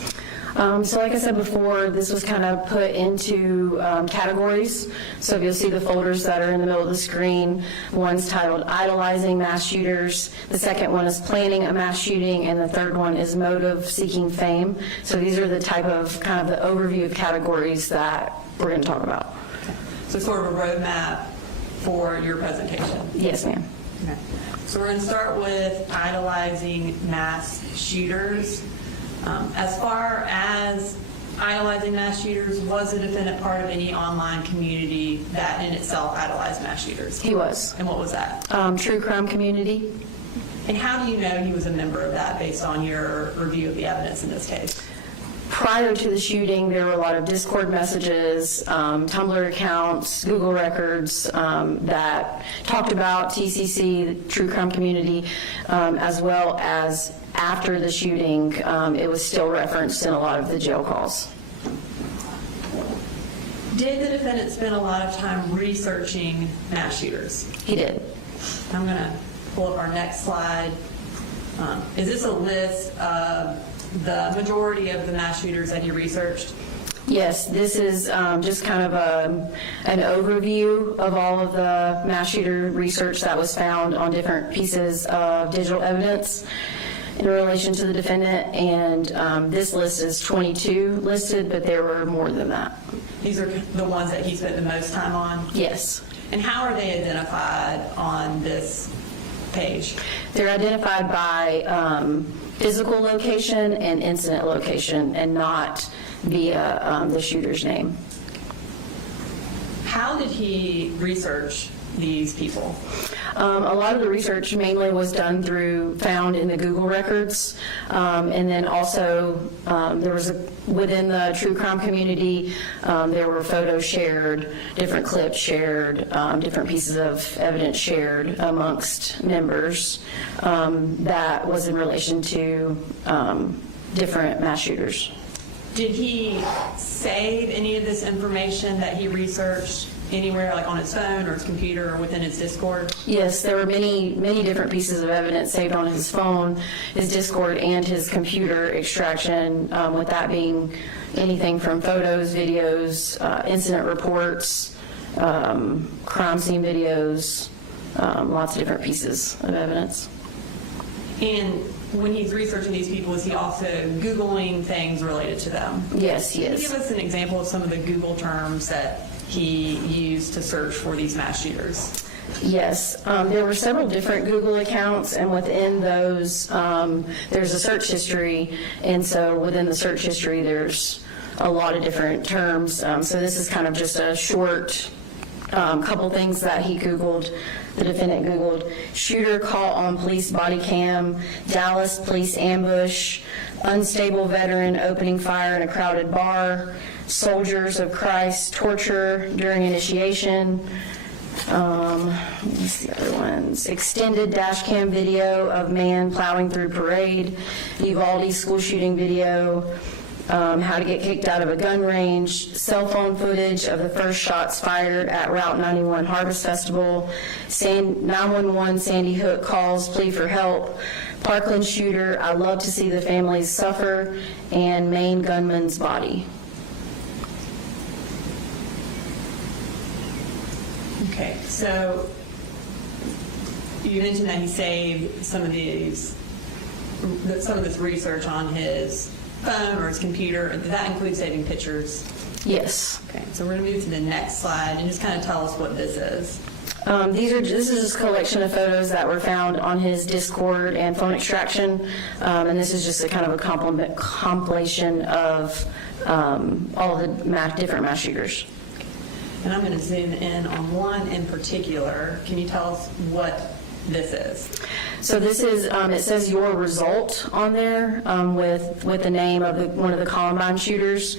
So like I said before, this was kind of put into categories. So if you'll see the folders that are in the middle of the screen, one's titled Idolizing Mass Shooters, the second one is Planning a Mass Shooting, and the third one is Motive Seeking Fame. So these are the type of kind of the overview of categories that we're going to talk about. So sort of a roadmap for your presentation? Yes, ma'am. Okay. So we're going to start with idolizing mass shooters. As far as idolizing mass shooters, was the defendant part of any online community that in itself idolized mass shooters? He was. And what was that? True crime community. And how do you know he was a member of that based on your review of the evidence in this case? Prior to the shooting, there were a lot of Discord messages, Tumblr accounts, Google records that talked about TCC, the true crime community, as well as after the shooting, it was still referenced in a lot of the jail calls. Did the defendant spend a lot of time researching mass shooters? He did. I'm going to pull up our next slide. Is this a list of the majority of the mass shooters that he researched? Yes, this is just kind of an overview of all of the mass shooter research that was found on different pieces of digital evidence in relation to the defendant, and this list is 22 listed, but there were more than that. These are the ones that he spent the most time on? Yes. And how are they identified on this page? They're identified by physical location and incident location, and not via the shooter's name. How did he research these people? A lot of the research mainly was found in the Google records, and then also there was within the true crime community, there were photos shared, different clips shared, different pieces of evidence shared amongst members that was in relation to different mass shooters. Did he save any of this information that he researched anywhere, like on his phone or his computer or within his Discord? Yes, there were many different pieces of evidence saved on his phone, his Discord, and his computer extraction, with that being anything from photos, videos, incident reports, crime scene videos, lots of different pieces of evidence. And when he's researching these people, is he also Googling things related to them? Yes, he Can is. you give us an example of some of the Google terms that he used to search for these mass shooters? Yes, there were several different Google accounts, and within those, there's a search history, and so within the search history, there's a lot of different terms. So this is kind of just a short couple things that he Googled, the defendant Googled: shooter caught on police body cam, Dallas police ambush, unstable veteran opening fire in a crowded bar, soldiers of Christ torture during initiation. What's the other ones? Extended dash cam video of man plowing through parade, Uvalde school shooting video, how to get kicked out of a gun range, cell phone footage of the first shots fired at Route 91 Harvest Festival, 911 Sandy Hook calls, plea for help, Parkland shooter, I love to see the families suffer, and Maine gunman's body. Okay, so you mentioned that he saved some of this research on his phone or his computer. Did that include saving pictures? Yes. Okay, so we're going to move to the next slide and just kind of tell us what this is. This is just a collection of photos that were found on his Discord and phone extraction, and this is just a kind of a compilation of all of the different mass shooters. And I'm going to zoom in on one in particular. Can you tell us what this is? So this is, it says your result on there with the name of one of the Columbine shooters.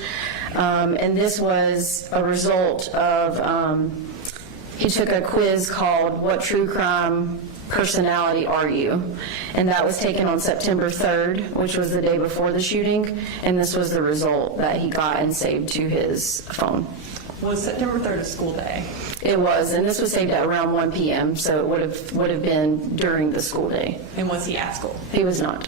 And this was a result of, he took a quiz called What True Crime Personality Are You? And that was taken on September 3rd, which was the day before the shooting. And this was the result that he got and saved to his phone. Was September 3rd a school day? It was, and this was saved at around 1 p.m., so it would have been during the school day. And was he at school? He was not.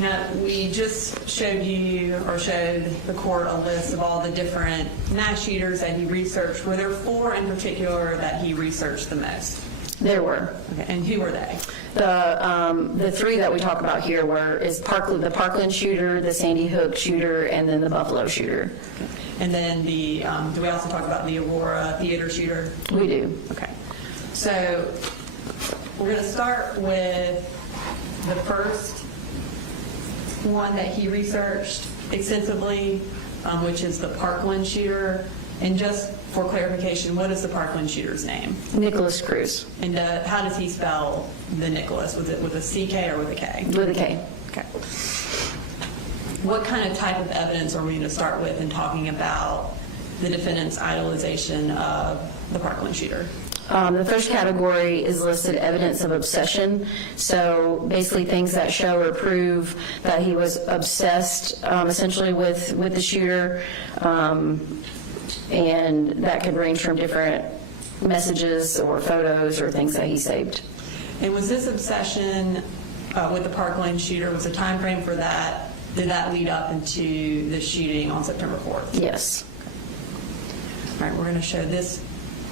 Now, we just showed the court a list of all the different mass shooters that he researched. Were there 4 in particular that he researched the most? There were. Okay, and who were they? The 3 that we talk about here is the Parkland shooter, the Sandy Hook shooter, and then the Buffalo shooter. Okay. And then do we also talk about the Aurora theater shooter? We do. Okay. So we're going to start with the first one that he researched extensively, which is the Parkland shooter. And just for clarification, what is the Parkland shooter's name? Nicholas Cruz. And how does he spell the Nicholas? Was it with a CK or with a K? With a K. Okay. What kind of type of evidence are we going to start with in talking about the defendant's idolization of the Parkland shooter? The first category is listed evidence of obsession. So basically things that show or prove that he was obsessed essentially with the shooter. And that could range from different messages or photos or things that he saved. And was this obsession with the Parkland shooter, was the time frame for that, did that lead up into the shooting on September 4th? Yes. Okay. All right, we're going to show this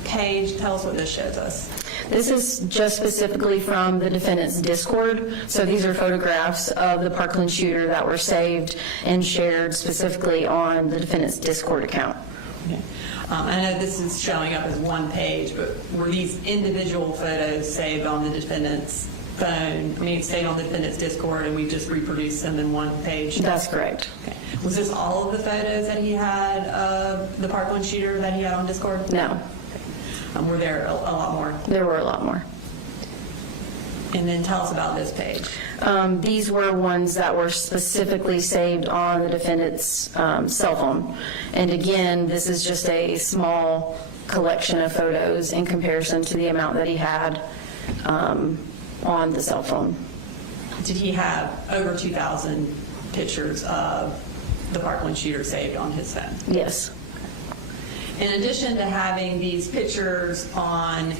page. Tell us what this shows us. This is just specifically from the defendant's Discord. So these are photographs of the Parkland shooter that were saved and shared specifically on the defendant's Discord account. Okay. I know this is showing up as one page, but were these individual photos saved on the defendant's phone? I mean, saved on the defendant's Discord, and we just reproduced them in one page? That's correct. Okay. Was this all of the photos that he had of the Parkland shooter that he had on Discord? No. Okay. Were there a lot more? There were a lot more. And then tell us about this page. These were ones that were specifically saved on the defendant's cell phone. And again, this is just a small collection of photos in comparison to the amount that he had on the cell phone. Did he have over 2,000 pictures of the Parkland shooter saved on his phone? Yes. In addition to having these pictures on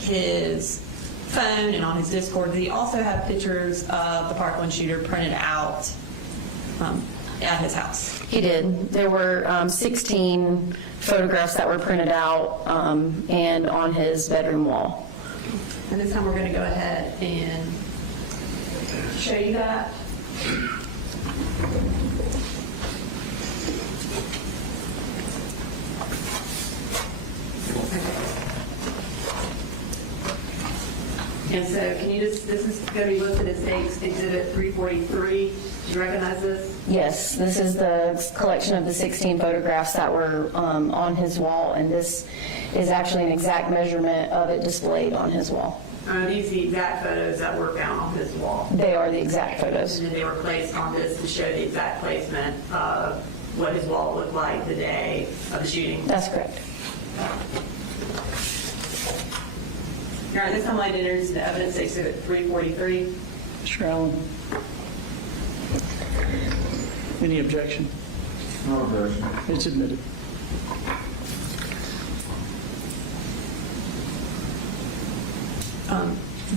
his phone and on his Discord, did he also have pictures of the Parkland shooter printed out at his house? He did. There were 16 photographs that were printed out and on his bedroom wall. And this time we're going to go ahead and show you that. And so can you just, this is going to be listed as State's Exhibit 343. Do you recognize this? Yes, this is the collection of the 16 photographs that were on his wall, and this is actually an exact measurement of it displayed on his wall. Are these the exact photos that were found on his wall? They are the exact photos. And then they were placed on this to show the exact placement of what his wall looked like the day of the shooting? That's correct. All right, this time I'd like to introduce the evidence exhibit 343. Mr. Allen? Any objection? No objection. It's admitted.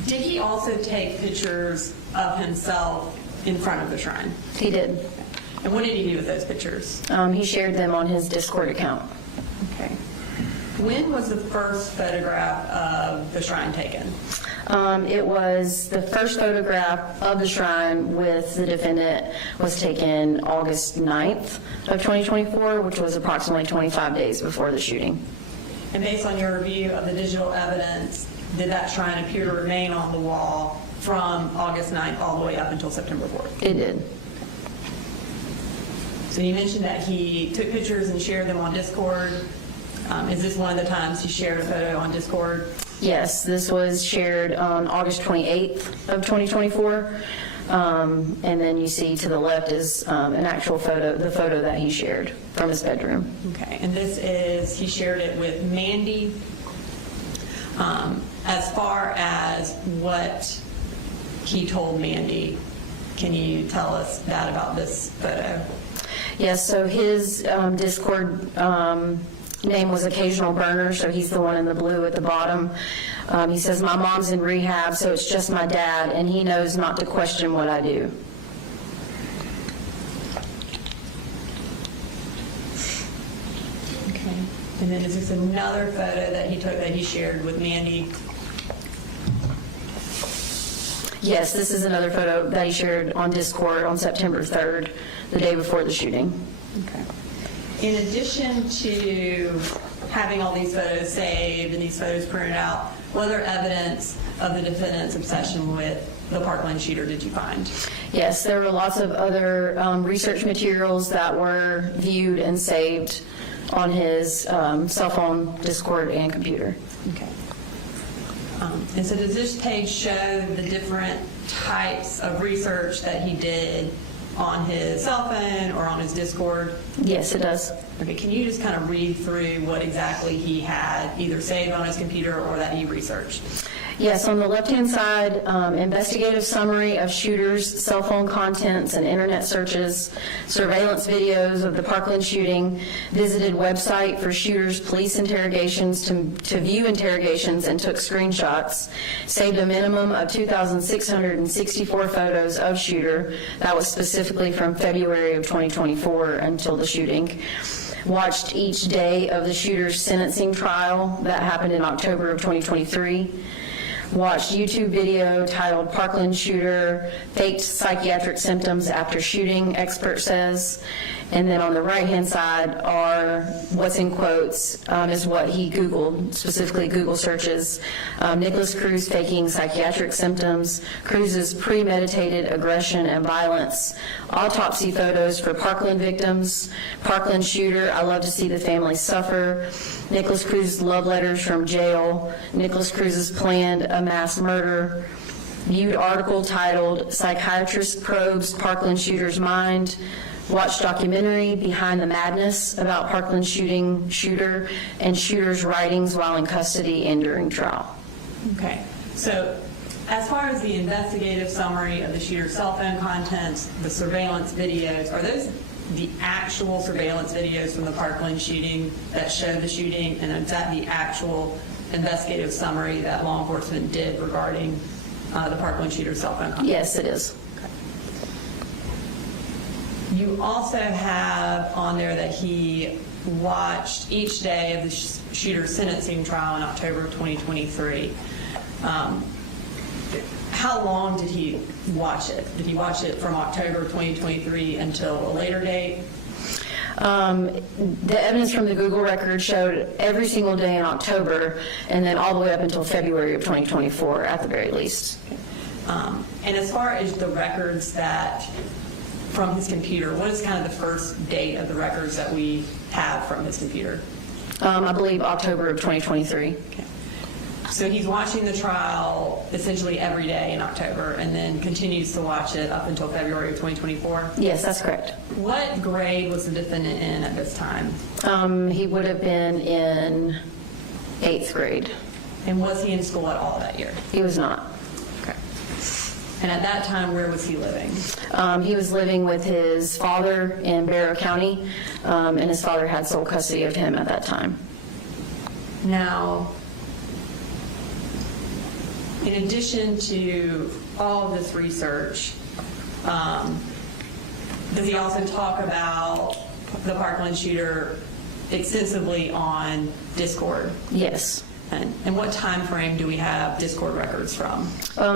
Did he also take pictures of himself in front of the shrine? He did. And what did he do with those pictures? He shared them on his Discord account. Okay. When was the first photograph of the shrine taken? It was the first photograph of the shrine with the defendant was taken August 9th of 2024, which was approximately 25 days before the shooting. And based on your review of the digital evidence, did that shrine appear to remain on the wall from August 9th all the way up until September 4th? It did. So you mentioned that he took pictures and shared them on Discord. Is this one of the times he shared a photo on Discord? Yes, this was shared on August 28th of 2024. And then you see to the left is an actual photo, the photo that he shared from his bedroom. Okay, and this is, he shared it with Mandy. As far as what he told Mandy, can you tell us that about this photo? Yes, so his Discord name was Occasional Burner, so he's the one in the blue at the bottom. He says, "My mom's in rehab, so it's just my dad, and he knows not to question what I do." Okay. And then is this another photo that he took that he shared with Mandy? Yes, this is another photo that he shared on Discord on September 3rd, the day before the shooting. Okay. In addition to having all these photos saved and these photos printed out, what other evidence of the defendant's obsession with the Parkland shooter did you find? Yes, there were lots of other research materials that were viewed and saved on his cell phone, Discord, and computer. Okay. And so does this page show the different types of research that he did on his cell phone or on his Discord? Yes, it does. Okay, can you just kind of read through what exactly he had either saved on his computer or that he researched? Yes, on the left-hand side, investigative summary of shooters' cell phone contents and internet searches, surveillance videos of the Parkland shooting, visited website for shooters' police interrogations to view interrogations and took screenshots, saved a minimum of 2,664 photos of shooter. That was specifically from February of 2024 until the shooting. Watched each day of the shooter's sentencing trial that happened in October of 2023. Watched YouTube video titled Parkland Shooter Faked Psychiatric Symptoms After Shooting, Expert Says. And then on the right-hand side are what's in quotes is what he Googled, specifically Google searches. Nicholas Cruz faking psychiatric symptoms, Cruz's premeditated aggression and violence, autopsy photos for Parkland victims, Parkland shooter, I love to see the family suffer, Nicholas Cruz's love letters from jail, Nicholas Cruz's planned a mass murder, viewed article titled Psychiatrist Probes Parkland Shooter's Mind, watched documentary Behind the Madness about Parkland shooter and shooter's writings while in custody and during trial. Okay, so as far as the investigative summary of the shooter's cell phone contents, the surveillance videos, are those the actual surveillance videos from the Parkland shooting that showed the shooting, and is that the actual investigative summary that law enforcement did regarding the Parkland shooter's cell phone contents? Yes, it is. You also have on there that he watched each day of the shooter's sentencing trial in October of 2023. How long did he watch it? Did he watch it from October 2023 until a later date? The evidence from the Google record showed every single day in October, and then all the way up until February of 2024 at the very least. And as far as the records that from his computer, what is kind of the first date of the records that we have from his computer? I believe October of 2023. Okay. So he's watching the trial essentially every day in October and then continues to watch it up until February of 2024? Yes, that's correct. What grade was the defendant in at this time? He would have been in 8th grade. And was he in school at all that year? He was not. Okay. And at that time, where was he living? He was living with his father in Barrow County, and his father had sole custody of him at that time. Now, in addition to all of this research, does he also talk about the Parkland shooter extensively on Discord? Yes. And what time frame do we have Discord records from?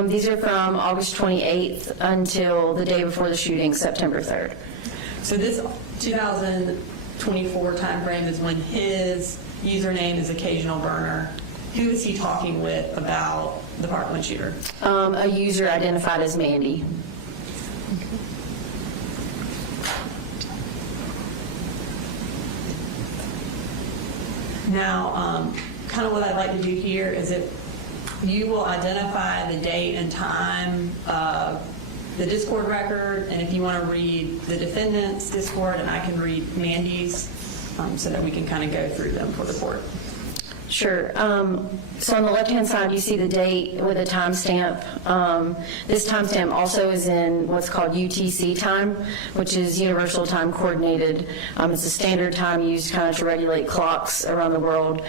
These are from August 28th until the day before the shooting, September 3rd. So this 2024 time frame is when his username is Occasional Burner. Who is he talking with about the Parkland shooter? A user identified as Mandy. Now, kind of what I'd like to do here is if you will identify the date and time of the Discord record, and if you want to read the defendant's Discord, and I can read Mandy's, so that we can kind of go through them for the court. Sure. So on the left-hand side, you see the date with a timestamp. This timestamp also is in what's called UTC time, which is Universal Time Coordinated. It's a standard time used kind of to regulate clocks around the world.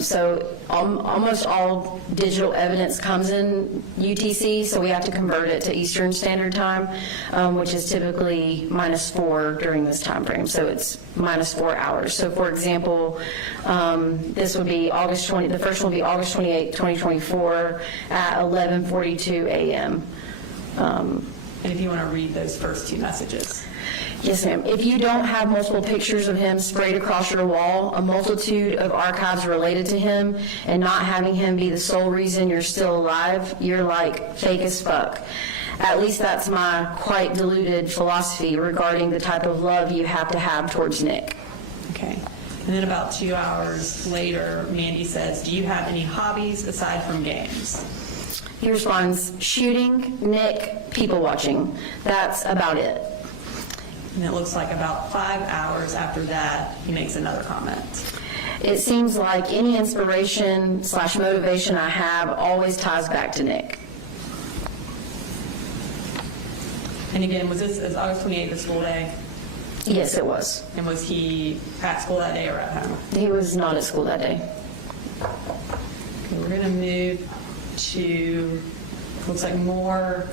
So almost all digital evidence comes in UTC, so we have to convert it to Eastern Standard Time, which is typically -4 during this time frame. So it's -4 hours. So for example, this would be the first one would be August 28, 2024 at 11:42 a.m. And if you want to read those first two messages. Yes, ma'am. If you don't have multiple pictures of him sprayed across your wall, a multitude of archives related to him, and not having him be the sole reason you're still alive, you're like fake as fuck. At least that's my quite diluted philosophy regarding the type of love you have to have towards Nick. Okay. And then about 2 hours later, Mandy says, do you have any hobbies aside from games? He responds, shooting, Nick, people watching. That's about it. And it looks like about 5 hours after that, he makes another comment. It seems like any inspiration/motivation I have always ties back to Nick. And again, was this August 28th, the school day? Yes, it was. And was he at school that day or at home? He was not at school that day. Okay, we're going to move to, looks like more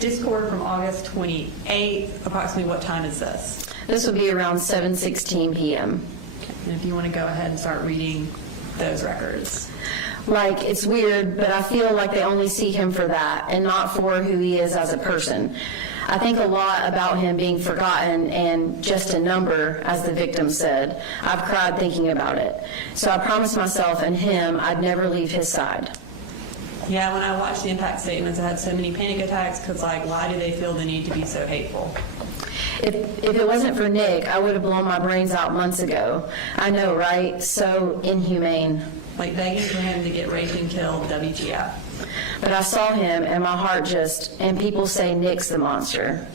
Discord from August 28th. Approximately what time is this? This would be around 7:16 p.m. Okay. And if you want to go ahead and start reading those records. Like, it's weird, but I feel like they only see him for that and not for who he is as a person. I think a lot about him being forgotten and just a number, as the victim said. I've cried thinking about it. So I promised myself and him I'd never leave his side. Yeah, when I watched the impact statements, I had so many panic attacks because, like, why do they feel the need to be so hateful? If it wasn't for Nick, I would have blown my brains out months ago. I know, right? So inhumane. Like begging for him to get raped and killed, WTF. But I saw him and my heart and people say Nick's the monster.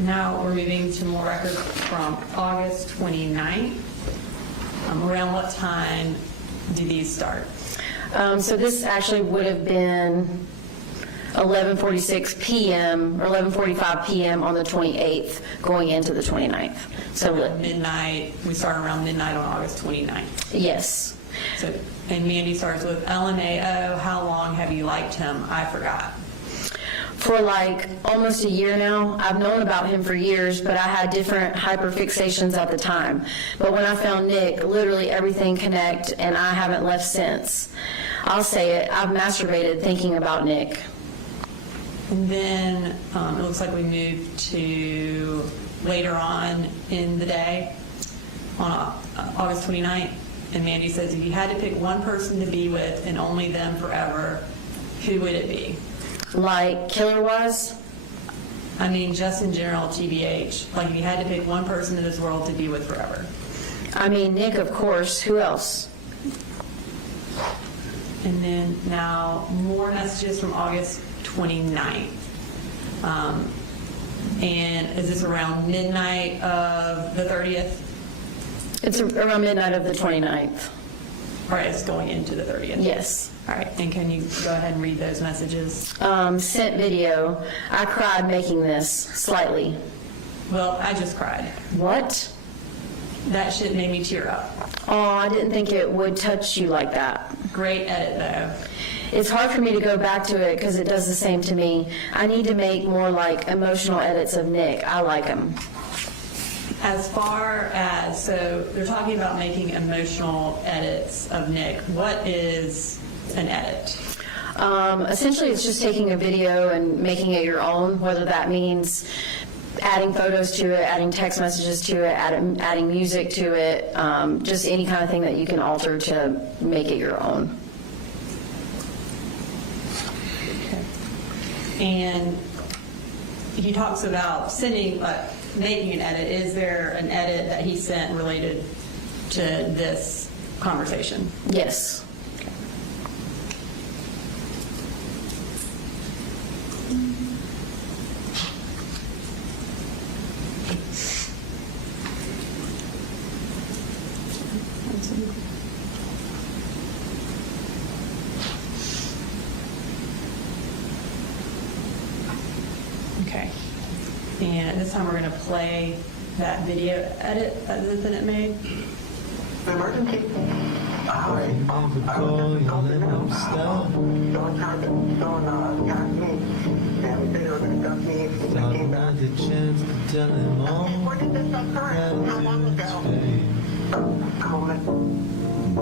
Now we're moving to more records from August 29th. Around what time do these start? So this actually would have been 11:46 p.m. or 11:45 p.m. on the 28th going into the 29th. So midnight, we start around midnight on August 29th. Yes. So, and Mandy starts with, LMAO, how long have you liked him? I forgot. For like almost a year now. I've known about him for years, but I had different hyperfixations at the time. But when I found Nick, literally everything connected, and I haven't left since. I'll say it, I've masturbated thinking about Nick. And then it looks like we moved to later on in the day, on August 29th, and Mandy says, if you had to pick one person to be with and only them forever, who would it be? Like killer was? I mean, just in general, TBH. Like, if you had to pick one person in this world to be with forever. I mean, Nick, of course. Who else? And then now more messages from August 29th. And is this around midnight of the 30th? It's around midnight of the 29th. All right, it's going into the 30th. Yes. All right, and can you go ahead and read those messages? Sent video. I cried making this, slightly. Well, I just cried. What? That shit made me tear up. Oh, I didn't think it would touch you like that. Great edit, though. It's hard for me to go back to it because it does the same to me. I need to make more like emotional edits of Nick. I like him. As far as, so they're talking about making emotional edits of Nick. What is an edit? Essentially, it's just taking a video and making it your own, whether that means adding photos to it, adding text messages to it, adding music to it, just any kind of thing that you can alter to make it your own. Okay. And he talks about sending, making an edit. Is there an edit that he sent related to this conversation? Yes. Okay. And at this time, we're going to play that video edit that the defendant made. Emergency.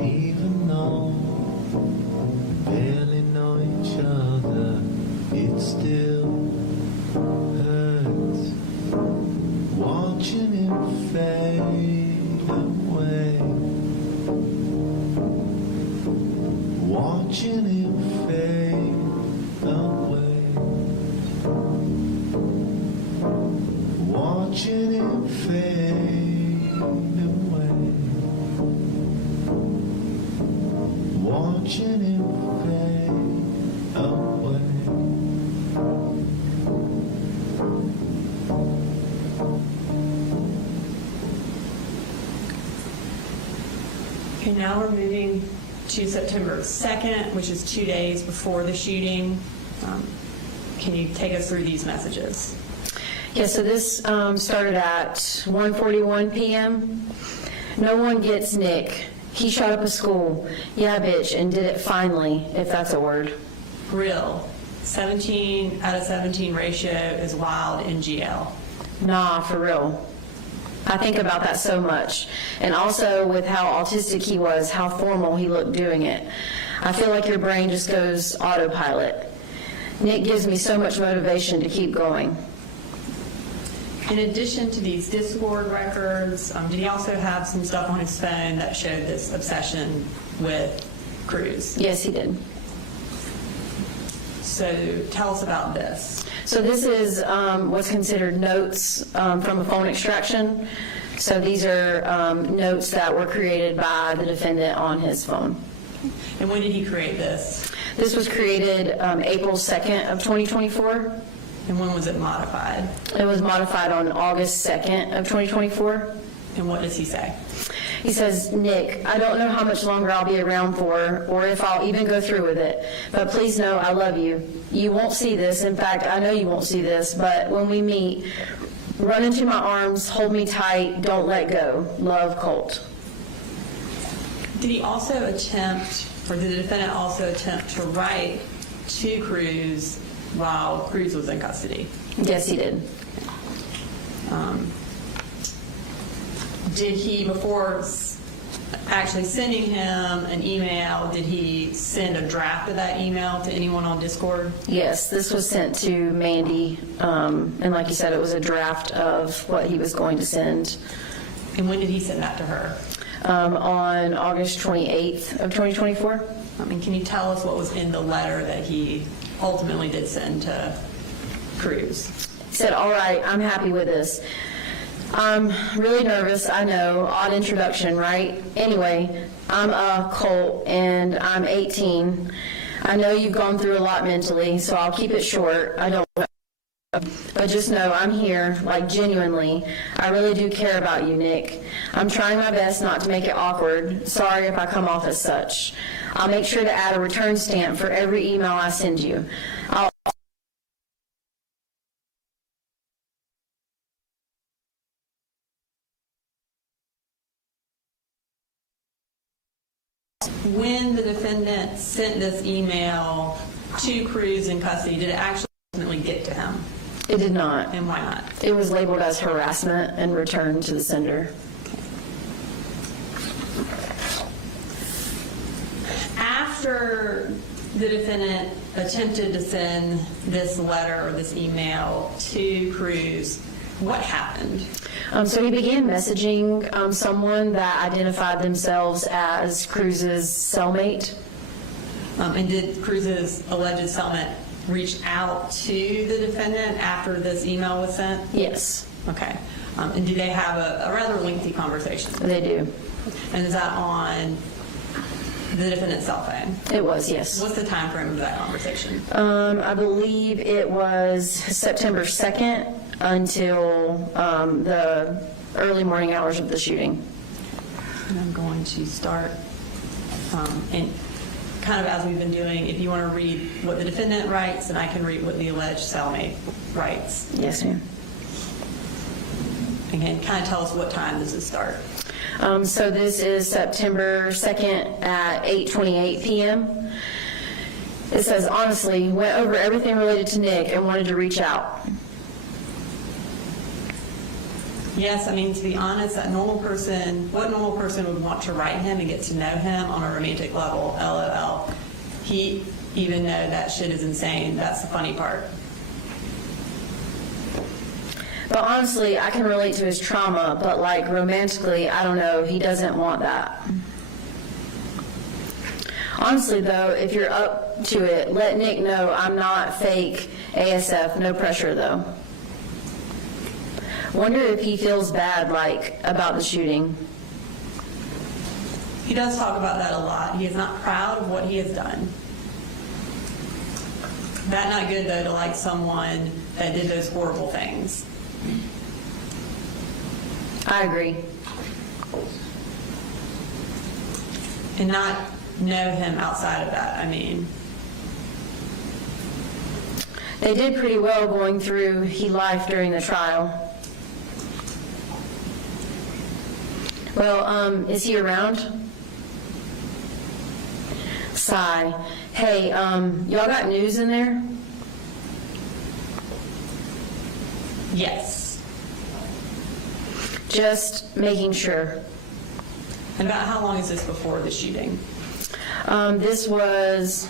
Even though we barely know each other, it still hurts watching him fade away, watching him fade away, watching him fade away, watching him fade away. Okay, now we're moving to September 2nd, which is 2 days before the shooting. Can you take us through these messages? Yeah, so this started at 1:41 p.m. No one gets Nick. He shot up a school. Yeah, bitch, and did it finally, if that's a word. Real. 17 out of 17 ratio is wild in GL. Nah, for real. I think about that so much. And also with how autistic he was, how formal he looked doing it. I feel like your brain just goes autopilot. Nick gives me so much motivation to keep going. In addition to these Discord records, did he also have some stuff on his phone that showed this obsession with Cruz? Yes, he did. So tell us about this. So this is what's considered notes from a phone extraction. So these are notes that were created by the defendant on his phone. And when did he create this? This was created April 2nd of 2024. And when was it modified? It was modified on August 2nd of 2024. And what does he say? He says, Nick, I don't know how much longer I'll be around for or if I'll even go through with it, but please know I love you. You won't see this. In fact, I know you won't see this, but when we meet, run into my arms, hold me tight, don't let go. Love, Colt. Did he also attempt, or did the defendant also attempt to write to Cruz while Cruz was in custody? Yes, he did. Did he, before actually sending him an email, did he send a draft of that email to anyone on Discord? Yes, this was sent to Mandy, and like you said, it was a draft of what he was going to send. And when did he send that to her? On August 28th of 2024. I mean, can you tell us what was in the letter that he ultimately did send to Cruz? He said, "All right, I'm happy with this. I'm really nervous, I know, odd introduction, right? Anyway, I'm Colt, and I'm 18. I know you've gone through a lot mentally, so I'll keep it short. I don't, but just know I'm here, like genuinely. I really do care about you, Nick. I'm trying my best not to make it awkward. Sorry if I come off as such. I'll make sure to add a return stamp for every email I send you. When the defendant sent this email to Cruz in custody, did it actually ultimately get to him? It did not. And why not? It was labeled as harassment and returned to the sender. After the defendant attempted to send this letter or this email to Cruz, what happened? So he began messaging someone that identified themselves as Cruz's cellmate. And did Cruz's alleged cellmate reach out to the defendant after this email was sent? Yes. Okay. And do they have a rather lengthy conversation? They do. And is that on the defendant's cell phone? It was, yes. What's the time frame of that conversation? I believe it was September 2nd until the early morning hours of the shooting. And I'm going to start, and kind of as we've been doing, if you want to read what the defendant writes, and I can read what the alleged cellmate writes. Yes, ma'am. And kind of tell us what time does it start? So this is September 2nd at 8:28 p.m. It says, honestly, went over everything related to Nick and wanted to reach out. Yes, I mean, to be honest, what normal person would want to write him and get to know him on a romantic level, LOL. He even know that shit is insane. That's the funny part. But honestly, I can relate to his trauma, but like romantically, I don't know, he doesn't want that. Honestly though, if you're up to it, let Nick know I'm not fake ASF, no pressure though. Wonder if he feels bad, like, about the shooting. He does talk about that a lot. He is not proud of what he has done. That not good though to like someone that did those horrible things. I agree. And not know him outside of that, I mean. They did pretty well going through life during the trial. Well, is he around? Sigh. Hey, y'all got news in there? Yes. Just making sure. And about how long is this before the shooting? This was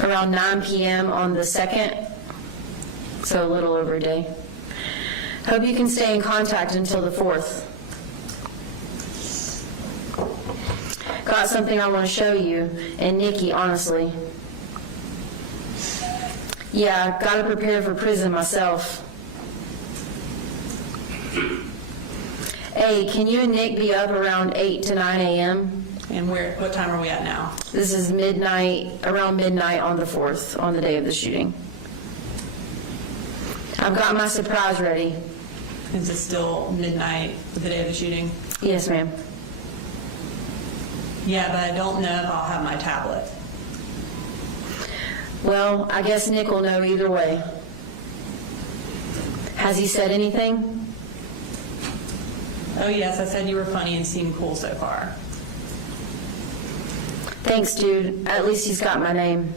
around 9 p.m. on the 2nd, so a little over a day. Hope you can stay in contact until the 4th. Got something I want to show you, and Nikki, honestly. Yeah, gotta prepare for prison myself. Hey, can you and Nick be up around 8 to 9 a.m.? And what time are we at now? This is midnight, around midnight on the 4th, on the day of the shooting. I've got my surprise ready. Is it still midnight the day of the shooting? Yes, ma'am. Yeah, but I don't know if I'll have my tablet. Well, I guess Nick will know either way. Has he said anything? Oh yes, I said you were funny and seemed cool so far. Thanks, dude. At least he's got my name.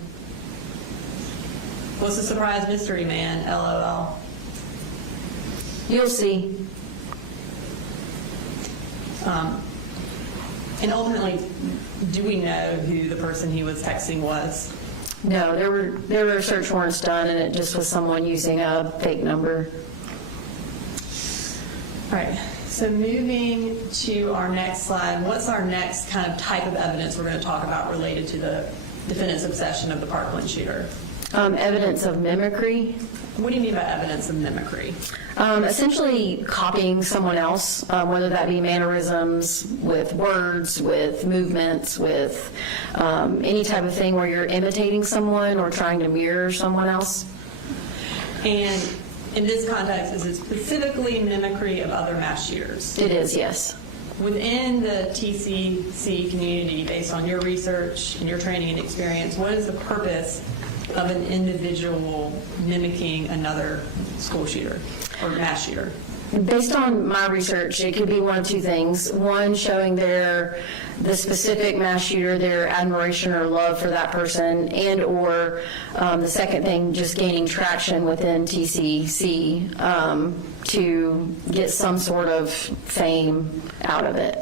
What's the surprise mystery, man? LOL. You'll see. And ultimately, do we know who the person he was texting was? No, there were search warrants done, and it just was someone using a fake number. All right, so moving to our next slide, what's our next kind of type of evidence we're going to talk about related to the defendant's obsession of the Parkland shooter? Evidence of mimicry. What do you mean by evidence of mimicry? Essentially copying someone else, whether that be mannerisms, with words, with movements, with any type of thing where you're imitating someone or trying to mirror someone else. And in this context, is it specifically mimicry of other mass shooters? It is, yes. Within the TCC community, based on your research and your training and experience, what is the purpose of an individual mimicking another school shooter or mass shooter? Based on my research, it could be one of two things. One, showing the specific mass shooter, their admiration or love for that person, and or the second thing, just gaining traction within TCC to get some sort of fame out of it.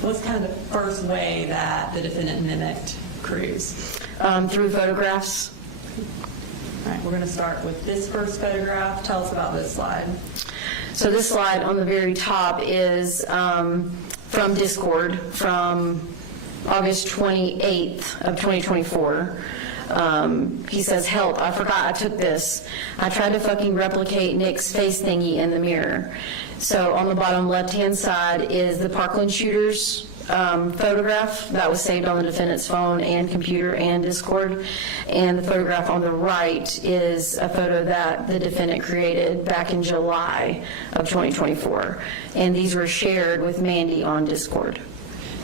What's kind of the first way that the defendant mimicked Cruz? Through photographs. All right, we're going to start with this first photograph. Tell us about this slide. So this slide on the very top is from Discord from August 28th of 2024. He says, "Help, I forgot I took this. I tried to fucking replicate Nick's face thingy in the mirror." So on the bottom left-hand side is the Parkland shooter's photograph that was saved on the defendant's phone and computer and Discord. And the photograph on the right is a photo that the defendant created back in July of 2024. And these were shared with Mandy on Discord.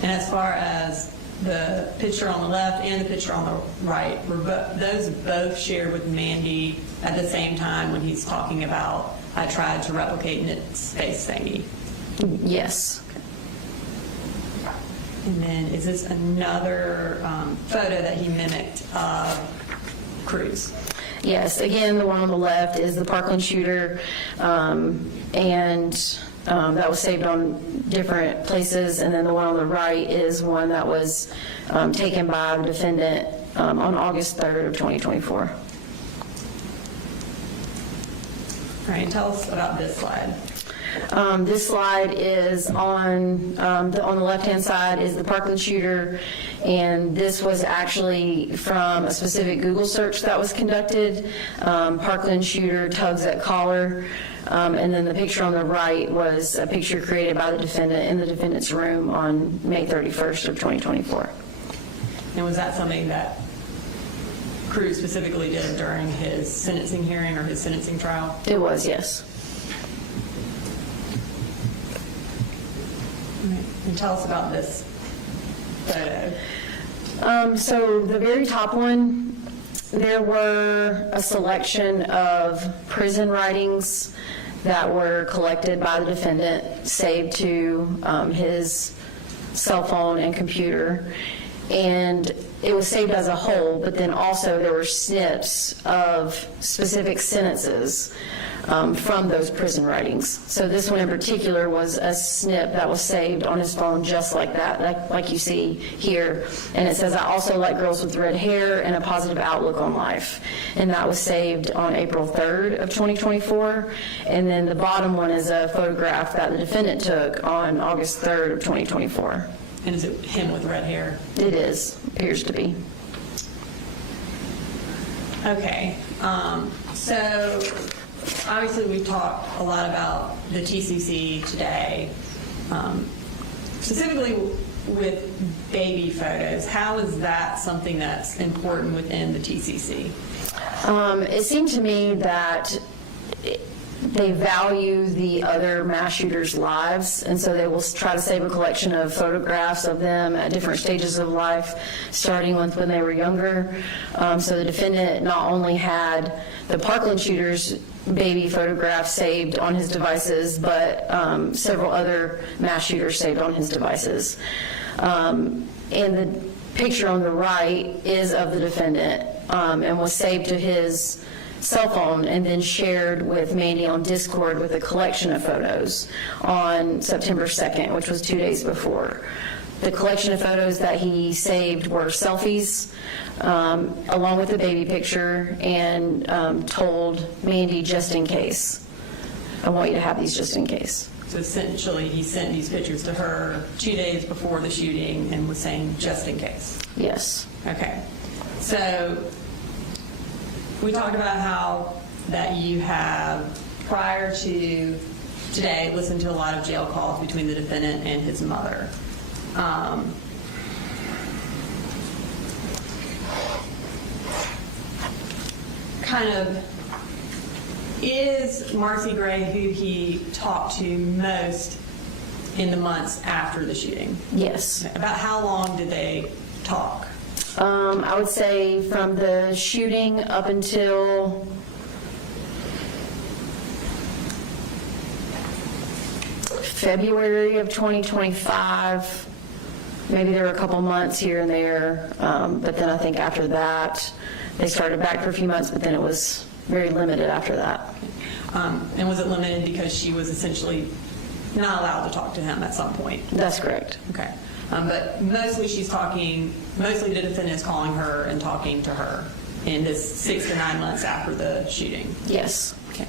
And as far as the picture on the left and the picture on the right, were those both shared with Mandy at the same time when he's talking about, I tried to replicate Nick's face thingy? Yes. And then is this another photo that he mimicked of Cruz? Yes, again, the one on the left is the Parkland shooter, and that was saved on different places, and then the one on the right is one that was taken by the defendant on August 3rd of 2024. All right, tell us about this slide. This slide is on the left-hand side is the Parkland shooter, and this was actually from a specific Google search that was conducted. Parkland shooter tugs at collar, and then the picture on the right was a picture created by the defendant in the defendant's room on May 31st of 2024. And was that something that Cruz specifically did during his sentencing hearing or his sentencing trial? It was, yes. And tell us about this photo. So the very top one, there were a selection of prison writings that were collected by the defendant, saved to his cell phone and computer. And it was saved as a whole, but then also there were snips of specific sentences from those prison writings. So this one in particular was a snip that was saved on his phone just like that, like you see here. And it says, "I also like girls with red hair and a positive outlook on life." And that was saved on April 3rd of 2024. And then the bottom one is a photograph that the defendant took on August 3rd of 2024. And is it him with red hair? It is, appears to be. Okay, so obviously we've talked a lot about the TCC today, specifically with baby photos. How is that something that's important within the TCC? It seemed to me that they value the other mass shooters' lives, and so they will try to save a collection of photographs of them at different stages of life, starting with when they were younger. So the defendant not only had the Parkland shooter's baby photographs saved on his devices, but several other mass shooters saved on his devices. And the picture on the right is of the defendant and was saved to his cell phone and then shared with Mandy on Discord with a collection of photos on September 2nd, which was 2 days before. The collection of photos that he saved were selfies, along with a baby picture, and told Mandy, just in case. I want you to have these just in case. So essentially, he sent these pictures to her 2 days before the shooting and was saying, just in case. Yes. Okay. So we talked about how that you have, prior to today, listened to a lot of jail calls between the defendant and his mother. Is Marcy Gray who he talked to most in the months after the shooting? Yes. About how long did they talk? I would say from the shooting up until February of 2025. Maybe there were a couple months here and there, but then I think after that, they started back for a few months, but then it was very limited after that. And was it limited because she was essentially not allowed to talk to him at some point? That's correct. Okay. But mostly mostly the defendant is calling her and talking to her in this 6 to 9 months after the shooting? Yes. Okay.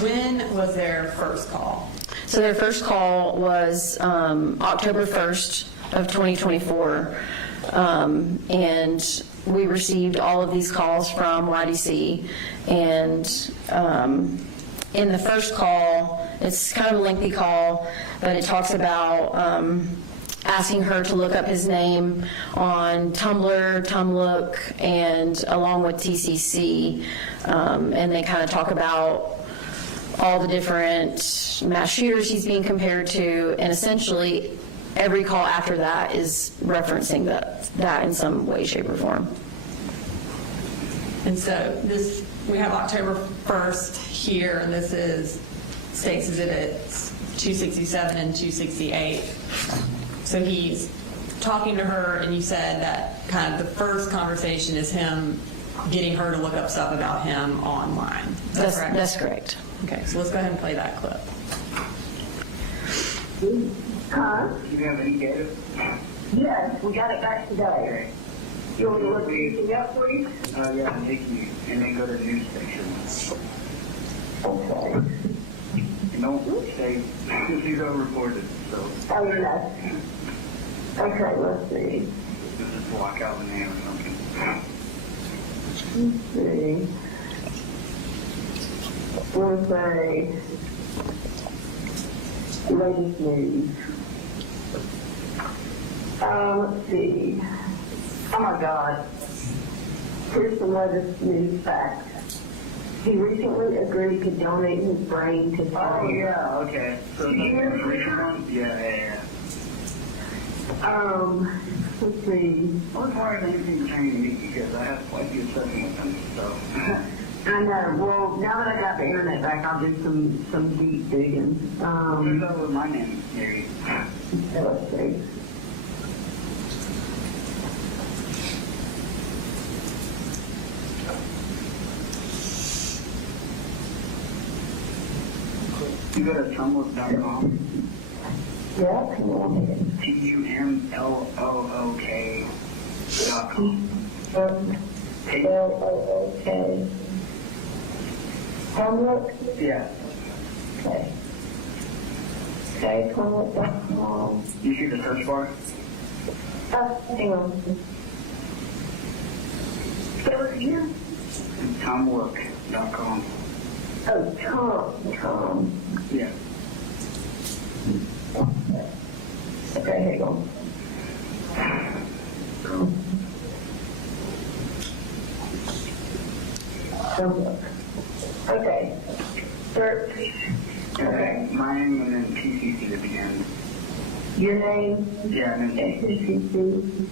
When was their first call? So their first call was October 1st of 2024, and we received all of these calls from YDC, and in the first call, it's kind of a lengthy call, but it talks about asking her to look up his name on Tumblr, Tumlook, and along with TCC, and they kind of talk about all the different mass shooters he's being compared to, and essentially every call after that is referencing that in some way, shape, or form. And so we have October 1st here, and this is State's Exhibits 267 and 268. So he's talking to her, and you said that kind of the first conversation is him getting her to look up stuff about him online. Is that correct? That's correct. Okay, so let's go ahead and play that clip. Huh? Do you have any data? Yes, we got it back today. You want to look anything up, please? Yeah, thank you. And then go to the news section. Okay. And don't say, these are recorded, so. Oh, yeah. Okay, let's see. Just block out the name or something. Let's see. We'll say latest news. Let's see. Oh my God. Here's the latest news fact. He recently agreed to donate his brain to science. Oh yeah, okay. So Did you hear this? Yeah. Let's see. What part of anything training me because I have quite a good session with them, so. I know. Well, now that I got the internet back, I'll do some deep digging. Who's up with my name, Mary? Let's see. You go to tumblr.com. Yeah, come on. TUMLOOK.com. L-O-O-K. Homework? Yeah. Okay. Okay, homework.com. You see the search bar? Hang on. Spell it again? TomWork.com. Oh, Tom. Yeah. Okay, hang on. Okay. Search. Okay. My name and then PCC at the end. Your name? Yeah, and then PCC.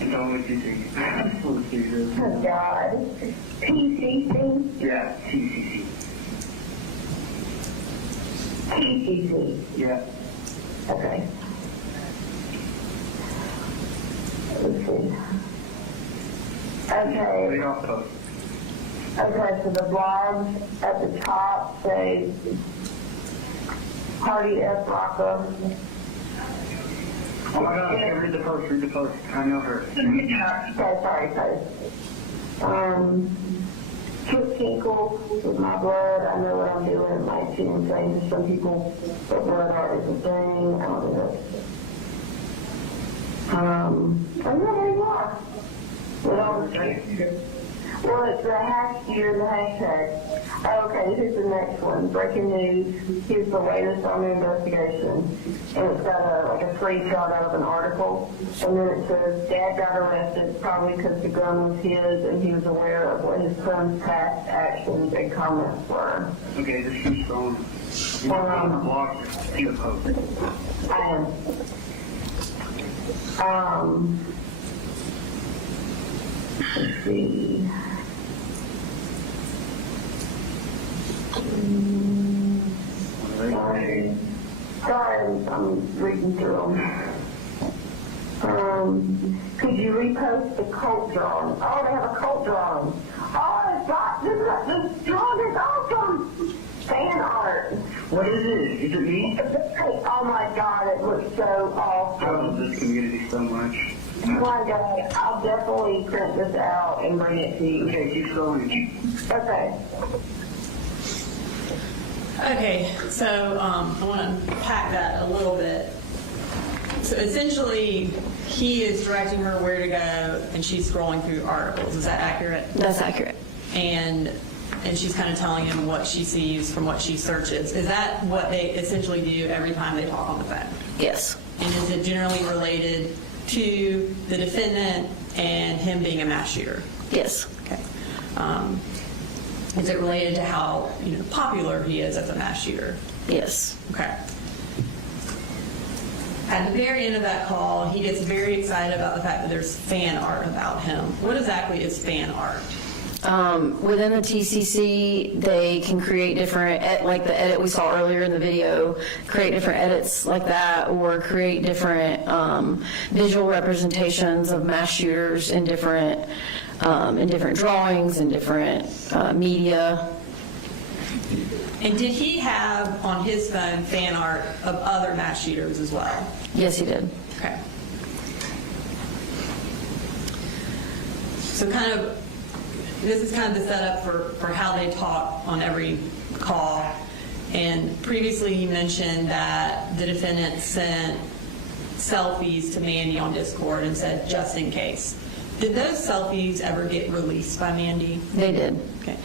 it's only PCC. Oh, God. PCC? Yeah, TCC. PCC. Yeah. Okay. Let's see. Okay. Read off post. Okay, so the blogs at the top say Hardy F. Rocca. Oh my gosh, read the post, I know her. Okay, sorry. Kip Tinkle with my blood. I know what I'm doing. It might seem insane to some people, but blood art is a thing. I don't know. Oh yeah, there you are. Well, it's the hashtag, the hashtag. Okay, here's the next one. Breaking news. Here's the latest on the investigation. And it's got like a screenshot out of an article. And then it says, Dad got arrested probably because the gun was his and he was aware of what his son's past actions and comments were. Okay, this is from the blog, see the post. I am. Let's see. Sorry, I'm reading through them. Could you repost the Colt drawing? Oh, they have a Colt drawing. Oh, it's got this drawing is awesome. Fan art. What is it? Is it me? Oh my God, it looks so awesome. I love this community so much. Oh my God, I'll definitely print this out and bring it to you. Okay, keep going. Okay. Okay, so I want to unpack that a little bit. So essentially, he is directing her where to go, and she's scrolling through articles. Is that accurate? That's accurate. And she's kind of telling him what she sees from what she searches. Is that what they essentially do every time they talk on the phone? Yes. And is it generally related to the defendant and him being a mass shooter? Yes. Okay. Is it related to how popular he is as a mass shooter? Yes. Okay. At the very end of that call, he gets very excited about the fact that there's fan art about him. What exactly is fan art? Within the TCC, they can create different, like the edit we saw earlier in the video, create different edits like that, or create different visual representations of mass shooters in different drawings and different media. And did he have on his phone fan art of other mass shooters as well? Yes, he did. Okay. So this is kind of the setup for how they talk on every call. And previously you mentioned that the defendant sent selfies to Mandy on Discord and said, just in case. Did those selfies ever get released by Mandy? They did. Okay.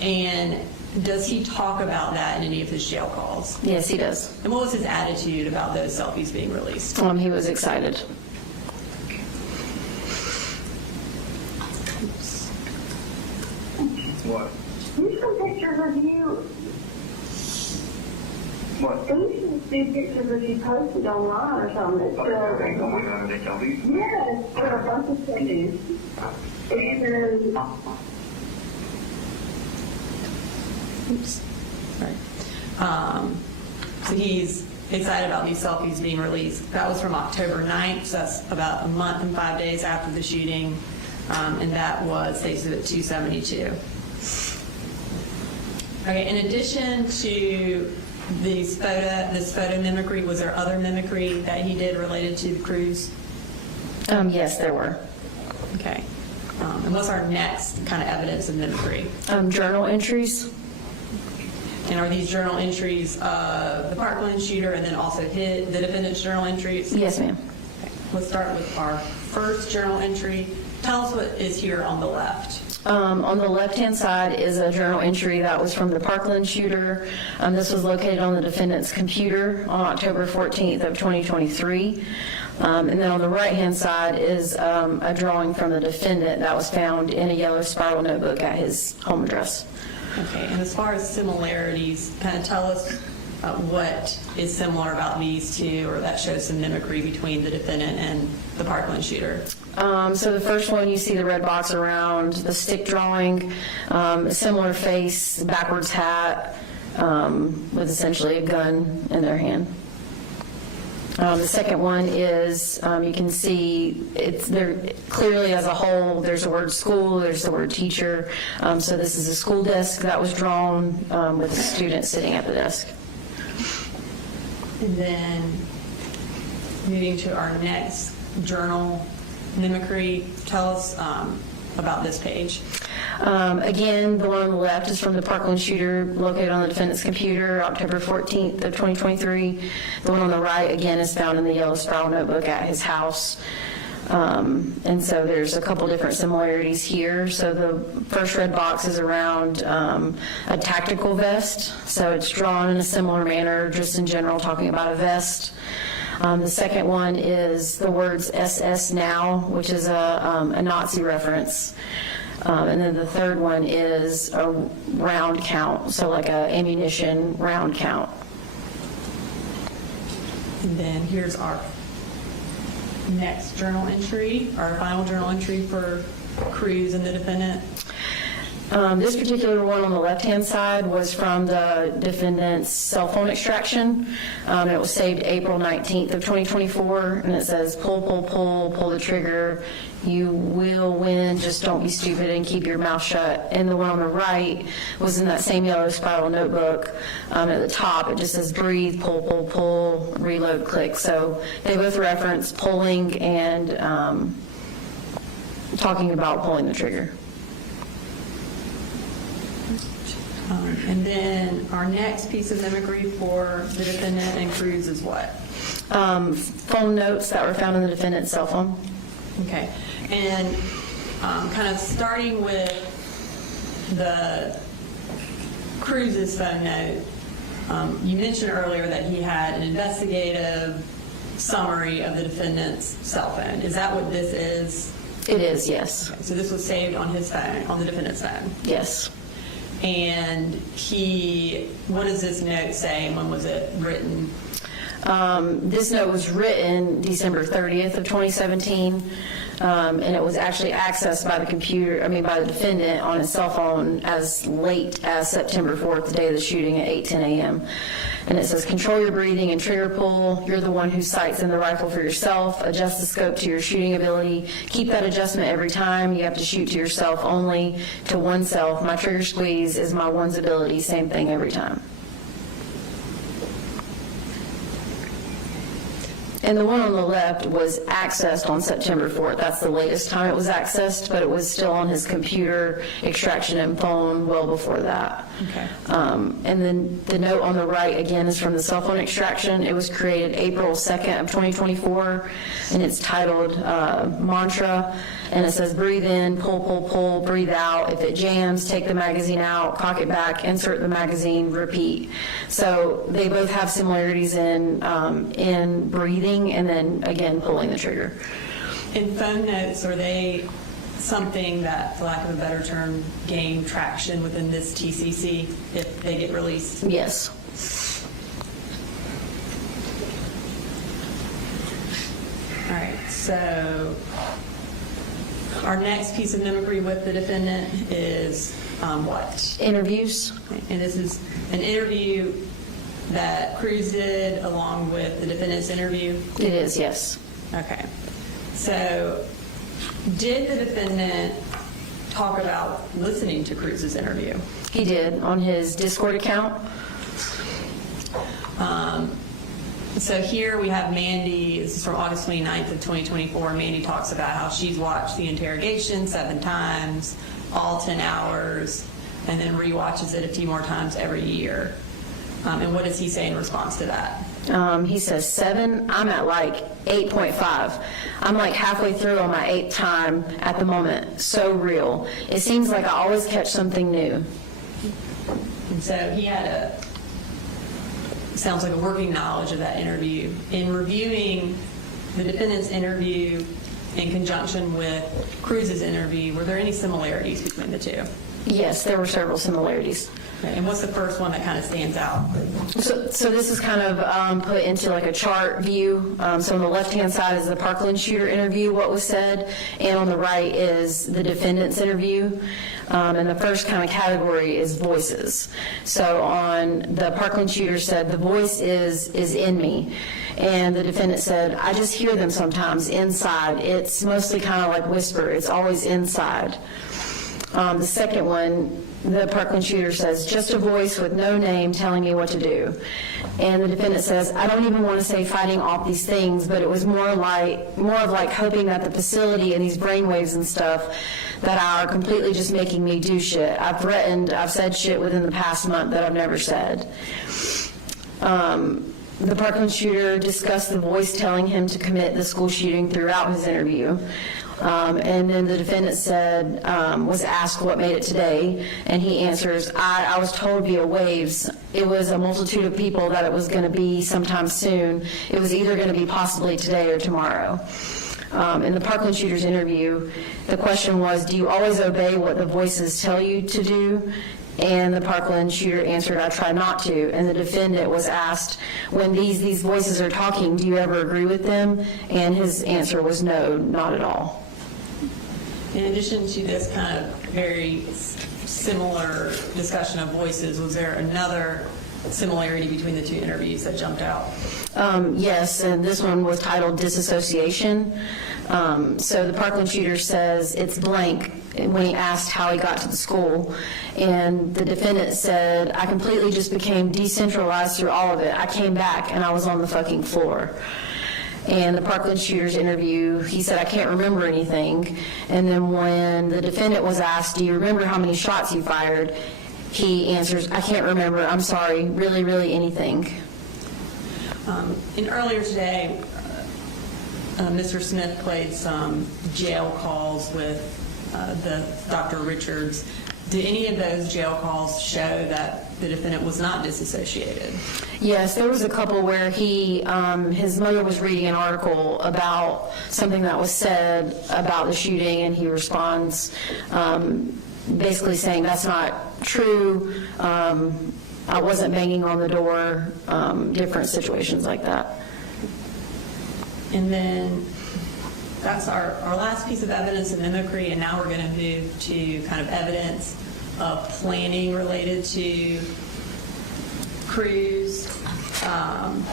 And does he talk about that in any of his jail calls? Yes, he does. And what was his attitude about those selfies being released? He was excited. What? These some pictures of you. What? These should be pictures of you posted online or something. Oh my God, they tell me? Yes, there are a bunch of things. It says, Oops. Right. So he's excited about these selfies being released. That was from October 9th, so that's about a month and 5 days after the shooting, and that was stated at 272. Okay, in addition to this photo mimicry, was there other mimicry that he did related to the cruise? Yes, there were. Okay. And what's our next kind of evidence of mimicry? Journal entries. And are these journal entries the Parkland shooter and then also the defendant's journal entries? Yes, ma'am. Okay. Let's start with our first journal entry. Tell us what is here on the left. On the left-hand side is a journal entry that was from the Parkland shooter. This was located on the defendant's computer on October 14th of 2023. And then on the right-hand side is a drawing from the defendant that was found in a yellow spiral notebook at his home address. Okay, and as far as similarities, kind of tell us what is similar about these two, or that shows some mimicry between the defendant and the Parkland shooter. So the first one, you see the red box around the stick drawing, a similar face, backwards hat, with essentially a gun in their hand. The second one is, you can see, it's there clearly as a whole, there's the word school, there's the word teacher. So this is a school desk that was drawn with a student sitting at the desk. And then moving to our next journal mimicry, tell us about this page. Again, the one on the left is from the Parkland shooter located on the defendant's computer, October 14th of 2023. The one on the right, again, is found in the yellow spiral notebook at his house. And so there's a couple different similarities here. So the first red box is around a tactical vest. So it's drawn in a similar manner, just in general, talking about a vest. The second one is the words SS now, which is a Nazi reference. And then the third one is a round count, so like a ammunition round count. And then here's our next journal entry, our final journal entry for Cruz and the defendant. This particular one on the left-hand side was from the defendant's cell phone extraction. It was saved April 19th of 2024, and it says, pull the trigger. You will win, just don't be stupid and keep your mouth shut. And the one on the right was in that same yellow spiral notebook. At the top, it just says breathe, pull, reload, click. So they both reference pulling and talking about pulling the trigger. And then our next piece of mimicry for the defendant and Cruz is what? Phone notes that were found in the defendant's cell phone. Okay. And kind of starting with the Cruz's phone note, you mentioned earlier that he had an investigative summary of the defendant's cell phone. Is that what this is? It is, yes. Okay. So this was saved on his phone, on the defendant's phone? Yes. And what does this note say, and when was it written? This note was written December 30th of 2017, and it was actually accessed by the defendant on his cell phone as late as September 4th, the day of the shooting at 8:10 a.m. And it says, control your breathing and trigger pull. You're the one who sights in the rifle for yourself. Adjust the scope to your shooting ability. Keep that adjustment every time. You have to shoot to yourself only, to oneself. My trigger squeeze is my one's ability. Same thing every time. And the one on the left was accessed on September 4th. That's the latest time it was accessed, but it was still on his computer, extraction, and phone well before that. Okay. And then the note on the right, again, is from the cell phone extraction. It was created April 2nd of 2024, and it's titled Mantra, and it says breathe in, pull, breathe out. If it jams, take the magazine out, cock it back, insert the magazine, repeat. So they both have similarities in breathing and then, again, pulling the trigger. In phone notes, are they something that, for lack of a better term, gain traction within this TCC if they get released? Yes. All right, so our next piece of mimicry with the defendant is what? Interviews. And this is an interview that Cruz did along with the defendant's interview? It is, yes. Okay. So did the defendant talk about listening to Cruz's interview? He did, on his Discord account. So here we have Mandy, this is from August 29th of 2024. Mandy talks about how she's watched the interrogation 7 times, all 10 hours, and then rewatches it a few more times every year. And what does he say in response to that? He says 7. I'm at like 8.5. I'm like halfway through on my 8th time at the moment. So real. It seems like I always catch something new. And so he had sounds like a working knowledge of that interview. In reviewing the defendant's interview in conjunction with Cruz's interview, were there any similarities between the two? Yes, there were several similarities. Okay, and what's the first one that kind of stands out? So this is kind of put into like a chart view. So on the left-hand side is the Parkland shooter interview, what was said, and on the right is the defendant's interview. And the first kind of category is voices. So on the Parkland shooter said, the voice is in me. And the defendant said, I just hear them sometimes inside. It's mostly kind of like whisper. It's always inside. The second one, the Parkland shooter says, just a voice with no name telling me what to do. And the defendant says, I don't even want to say fighting off these things, but it was more of like hoping that the facility and these brainwaves and stuff that are completely just making me do shit. I've said shit within the past month that I've never said. The Parkland shooter discussed the voice telling him to commit the school shooting throughout his interview. And then the defendant said, was asked what made it today, and he answers, I was told via waves. It was a multitude of people that it was going to be sometime soon. It was either going to be possibly today or tomorrow. In the Parkland shooter's interview, the question was, do you always obey what the voices tell you to do? And the Parkland shooter answered, I try not to. And the defendant was asked, when these voices are talking, do you ever agree with them? And his answer was no, not at all. In addition to this kind of very similar discussion of voices, was there another similarity between the two interviews that jumped out? Yes, and this one was titled Disassociation. So the Parkland shooter says it's blank when he asked how he got to the school. And the defendant said, I completely just became decentralized through all of it. I came back and I was on the fucking floor. And the Parkland shooter's interview, he said, I can't remember anything. And then when the defendant was asked, do you remember how many shots you fired? He answers, I can't remember. I'm sorry. Really, really anything. And earlier today, Mr. Smith played some jail calls with Dr. Richards. Did any of those jail calls show that the defendant was not disassociated? Yes, there was a couple where his mother was reading an article about something that was said about the shooting, and he responds basically saying that's not true. I wasn't banging on the door, different situations like that. And then that's our last piece of evidence in mimicry, and now we're going to move to kind of evidence of planning related to Cruz. Kind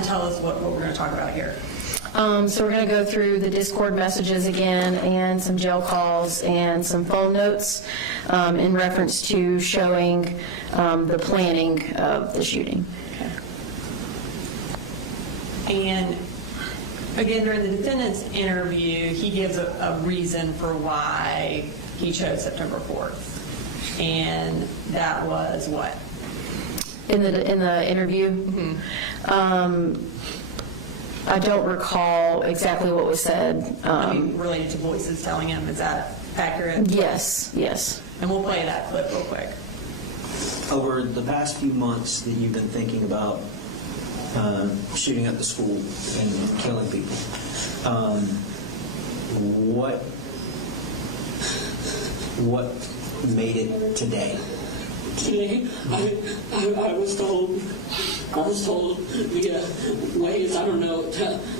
of tell us what we're going to talk about here. So we're going to go through the Discord messages again and some jail calls and some phone notes in reference to showing the planning of the shooting. Okay. And again, during the defendant's interview, he gives a reason for why he chose September 4th. And that was what? In the interview? Mm-hmm. I don't recall exactly what was said. Related to voices telling him, is that accurate? Yes, yes. And we'll play that clip real quick. Over the past few months that you've been thinking about shooting up the school and killing people, what made it today? Today, I was told via ways, I don't know,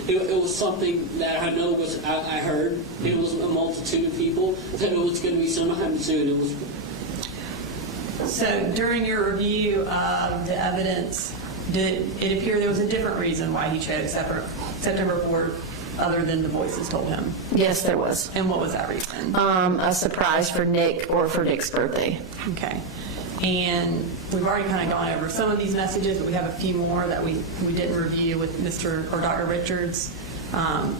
it was something that I know was, I heard, it was a multitude of people, that it was going to be sometime soon. So during your review of the evidence, did it appear there was a different reason why he chose September 4th other than the voices told him? Yes, there was. And what was that reason? A surprise for Nick or for Nick's birthday. Okay. And we've already kind of gone over some of these messages, but we have a few more that we didn't review with Mr. or Dr. Richards. From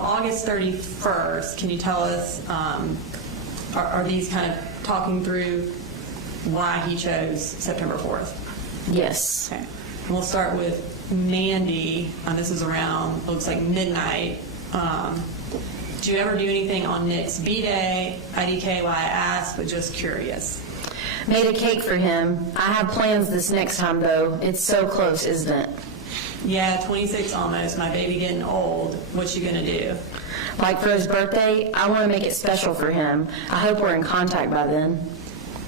August 31st, can you tell us, are these kind of talking through why he chose September 4th? Yes. Okay. And we'll start with Mandy. This is around, looks like midnight. Did you ever do anything on Nick's B-Day? IDK, why I asked, but just curious. Made a cake for him. I have plans this next time, though. It's so close, isn't it? Yeah, 26 almost, my baby getting old. What you gonna do? Like for his birthday, I want to make it special for him. I hope we're in contact by then.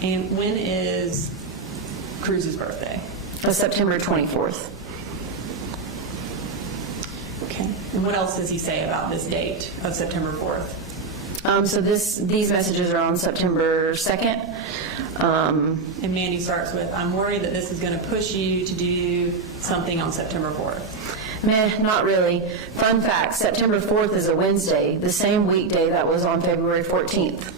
And when is Cruz's birthday? September 24th. Okay. And what else does he say about this date of September 4th? So these messages are on September 2nd. And Mandy starts with, I'm worried that this is going to push you to do something on September 4th. Meh, not really. Fun fact, September 4th is a Wednesday, the same weekday that was on February 14th.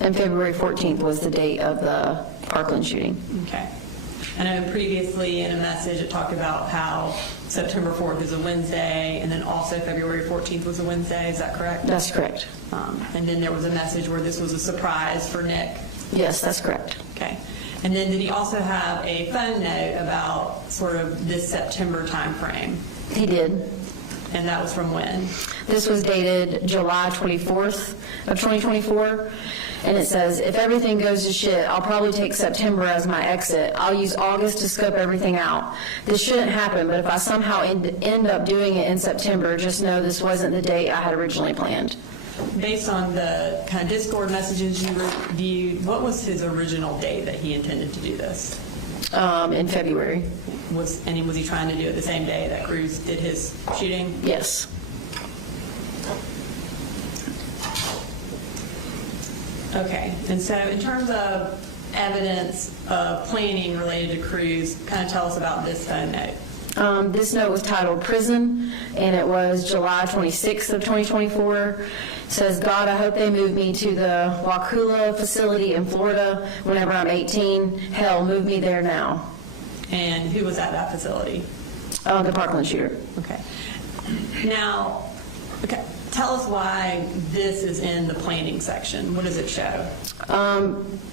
And February 14th was the date of the Parkland shooting. Okay. I know previously in a message it talked about how September 4th is a Wednesday, and then also February 14th was a Wednesday. Is that correct? That's correct. And then there was a message where this was a surprise for Nick. Yes, that's correct. Okay. And then did he also have a phone note about sort of this September time frame? He did. And that was from when? This was dated July 24th of 2024. And it says, if everything goes to shit, I'll probably take September as my exit. I'll use August to scope everything out. This shouldn't happen, but if I somehow end up doing it in September, just know this wasn't the date I had originally planned. Based on the kind of Discord messages you reviewed, what was his original date that he intended to do this? In February. Was he trying to do it the same day that Cruz did his shooting? Yes. Okay, and so in terms of evidence of planning related to Cruz, kind of tell us about this phone note. This note was titled Prison, and it was July 26th of 2024. It says, God, I hope they move me to the Wakulla facility in Florida whenever I'm 18. Hell, move me there now. And who was at that facility? The Parkland shooter. Okay. Now, okay, tell us why this is in the planning section. What does it show?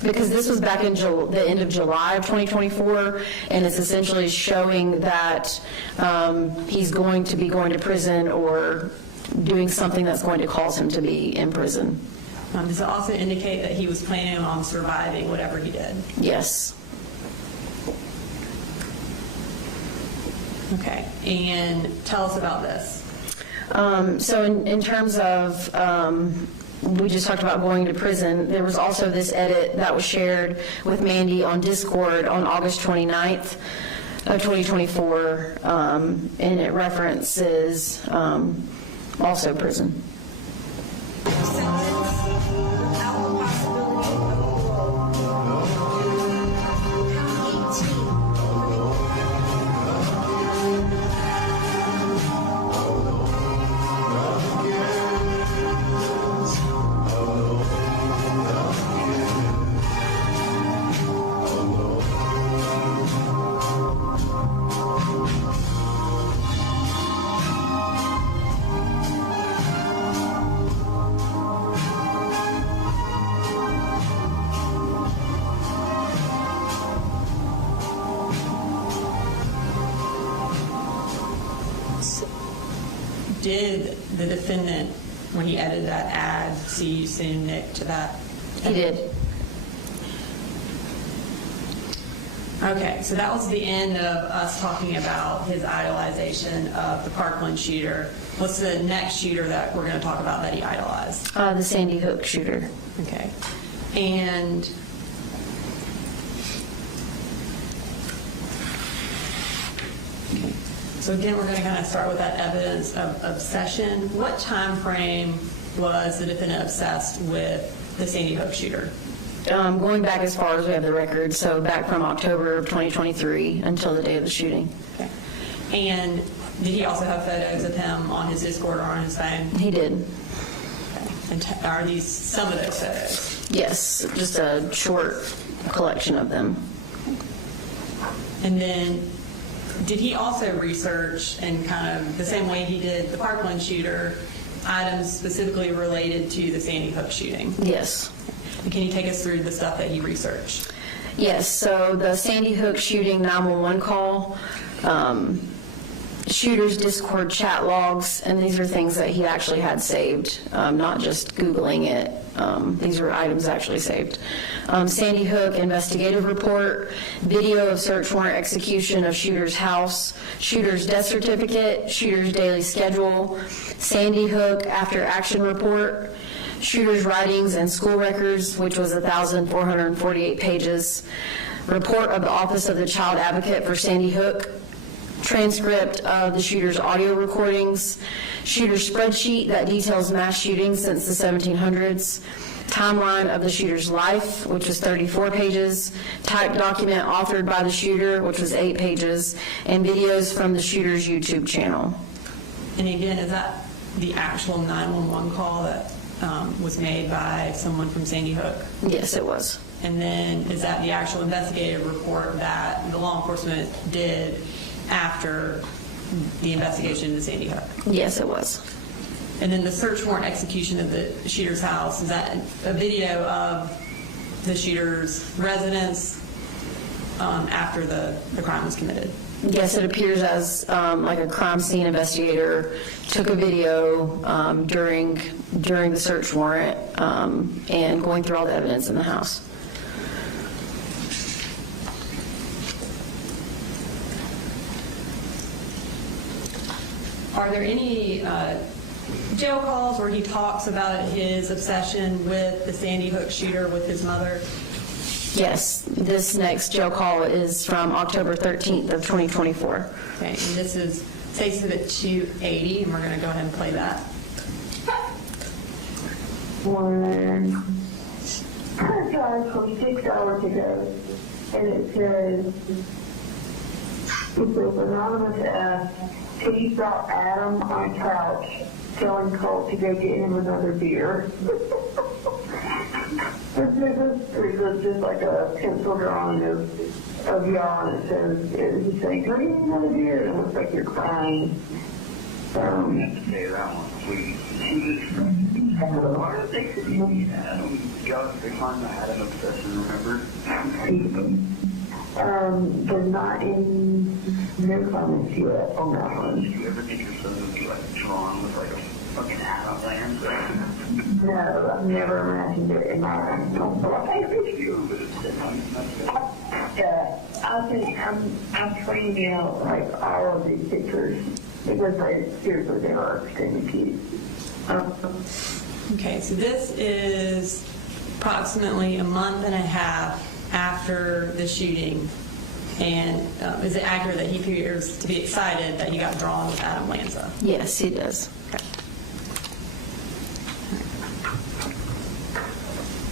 Because this was back in the end of July of 2024, and it's essentially showing that he's going to be going to prison or doing something that's going to cause him to be in prison. Does it also indicate that he was planning on surviving whatever he did? Yes. Okay, and tell us about this. So in terms of, we just talked about going to prison, there was also this edit that was shared with Mandy on Discord on August 29th of 2024, and it references also prison. Did the defendant, when he edited that ad, see you sending Nick to that? He did. Okay, so that was the end of us talking about his idolization of the Parkland shooter. What's the next shooter that we're going to talk about that he idolized? The Sandy Hook shooter. Okay. And so again, we're going to kind of start with that evidence of obsession. What time frame was the defendant obsessed with the Sandy Hook shooter? Going back as far as we have the record, so back from October of 2023 until the day of the shooting. Okay. And did he also have photos of him on his Discord or on his phone? He did. Okay. And are these some of those photos? Yes, just a short collection of them. And then did he also research, in kind of the same way he did the Parkland shooter, items specifically related to the Sandy Hook shooting? Yes. And can you take us through the stuff that he researched? Yes, so the Sandy Hook shooting 911 call, shooter's Discord chat logs, and these are things that he actually had saved, not just Googling it. These are items actually saved. Sandy Hook investigative report, video of search warrant execution of shooter's house, shooter's death certificate, shooter's daily schedule, Sandy Hook after action report, shooter's writings and school records, which was 1,448 pages, report of the Office of the Child Advocate for Sandy Hook, transcript of the shooter's audio recordings, shooter's spreadsheet that details mass shootings since the 1700s, timeline of the shooter's life, which was 34 pages, typed document authored by the shooter, which was 8 pages, and videos from the shooter's YouTube channel. And again, is that the actual 911 call that was made by someone from Sandy Hook? Yes, it was. And then is that the actual investigative report that the law enforcement did after the investigation into Sandy Hook? Yes, it was. And then the search warrant execution of the shooter's house, is that a video of the shooter's residence after the crime was committed? Yes, it appears as like a crime scene investigator took a video during the search warrant and going through all the evidence in the house. Are there any jail calls where he talks about his obsession with the Sandy Hook shooter with his mother? Yes, this next jail call is from October 13th of 2024. Okay, and this is State Exhibit 280, and we're going to go ahead and play that. I tried from 6 hours ago, and it says, anonymous asked, he saw Adam on a couch telling Colt to go get him another beer. There's just like a pencil drawing of y'all, and it says, he's saying, go get him another beer, and it looks like you're crying. Say that one, please. God, they find I had an obsession, remember? There's not any no comments yet on that one. Do you ever think your son would be like drawn with like a fucking Adam Lanza? No, I've never imagined it in my life. I think I'm training out like all of these pictures because seriously they are extremely cute. Okay, so this is approximately a month and a half after the shooting. And is it accurate that he appears to be excited that he got drawn with Adam Lanza? Yes, he does. Okay.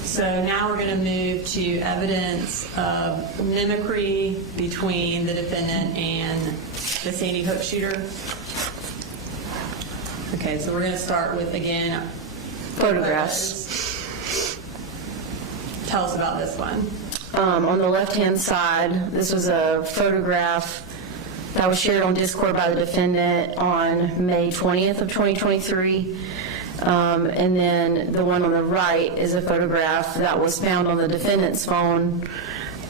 So now we're going to move to evidence of mimicry between the defendant and the Sandy Hook shooter. Okay, so we're going to start with, again, Photographs. Tell us about this one. On the left-hand side, this was a photograph that was shared on Discord by the defendant on May 20th of 2023. And then the one on the right is a photograph that was found on the defendant's phone.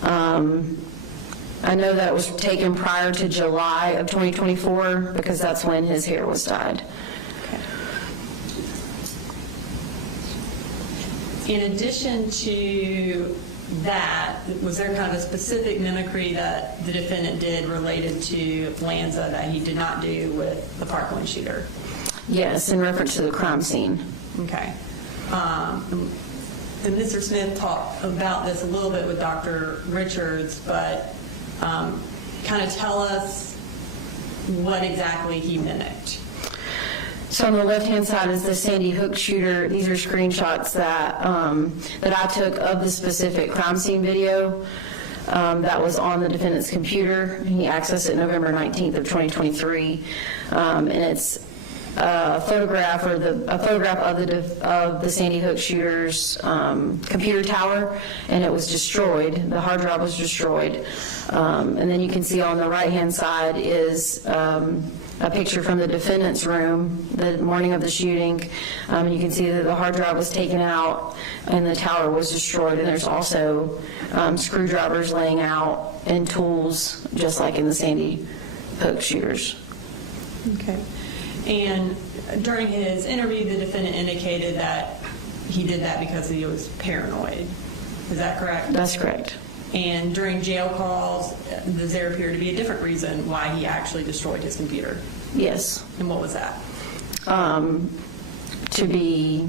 I know that it was taken prior to July of 2024 because that's when his hair was dyed. In addition to that, was there kind of a specific mimicry that the defendant did related to Lanza that he did not do with the Parkland shooter? Yes, in reference to the crime scene. Okay. And Mr. Smith talked about this a little bit with Dr. Richards, but kind of tell us what exactly he mimicked. So on the left-hand side is the Sandy Hook shooter. These are screenshots that I took of the specific crime scene video that was on the defendant's computer. He accessed it November 19th of 2023, and it's a photograph of the Sandy Hook shooter's computer tower, and it was destroyed. The hard drive was destroyed, and then you can see on the right-hand side is a picture from the defendant's room the morning of the shooting. You can see that the hard drive was taken out and the tower was destroyed, and there's also screwdrivers laying out and tools just like in the Sandy Hook shooter's Okay. And during his interview, the defendant indicated that he did that because he was paranoid. Is that correct? That's correct. And during jail calls, does there appear to be a different reason why he actually destroyed his computer? Yes. And what was that? To be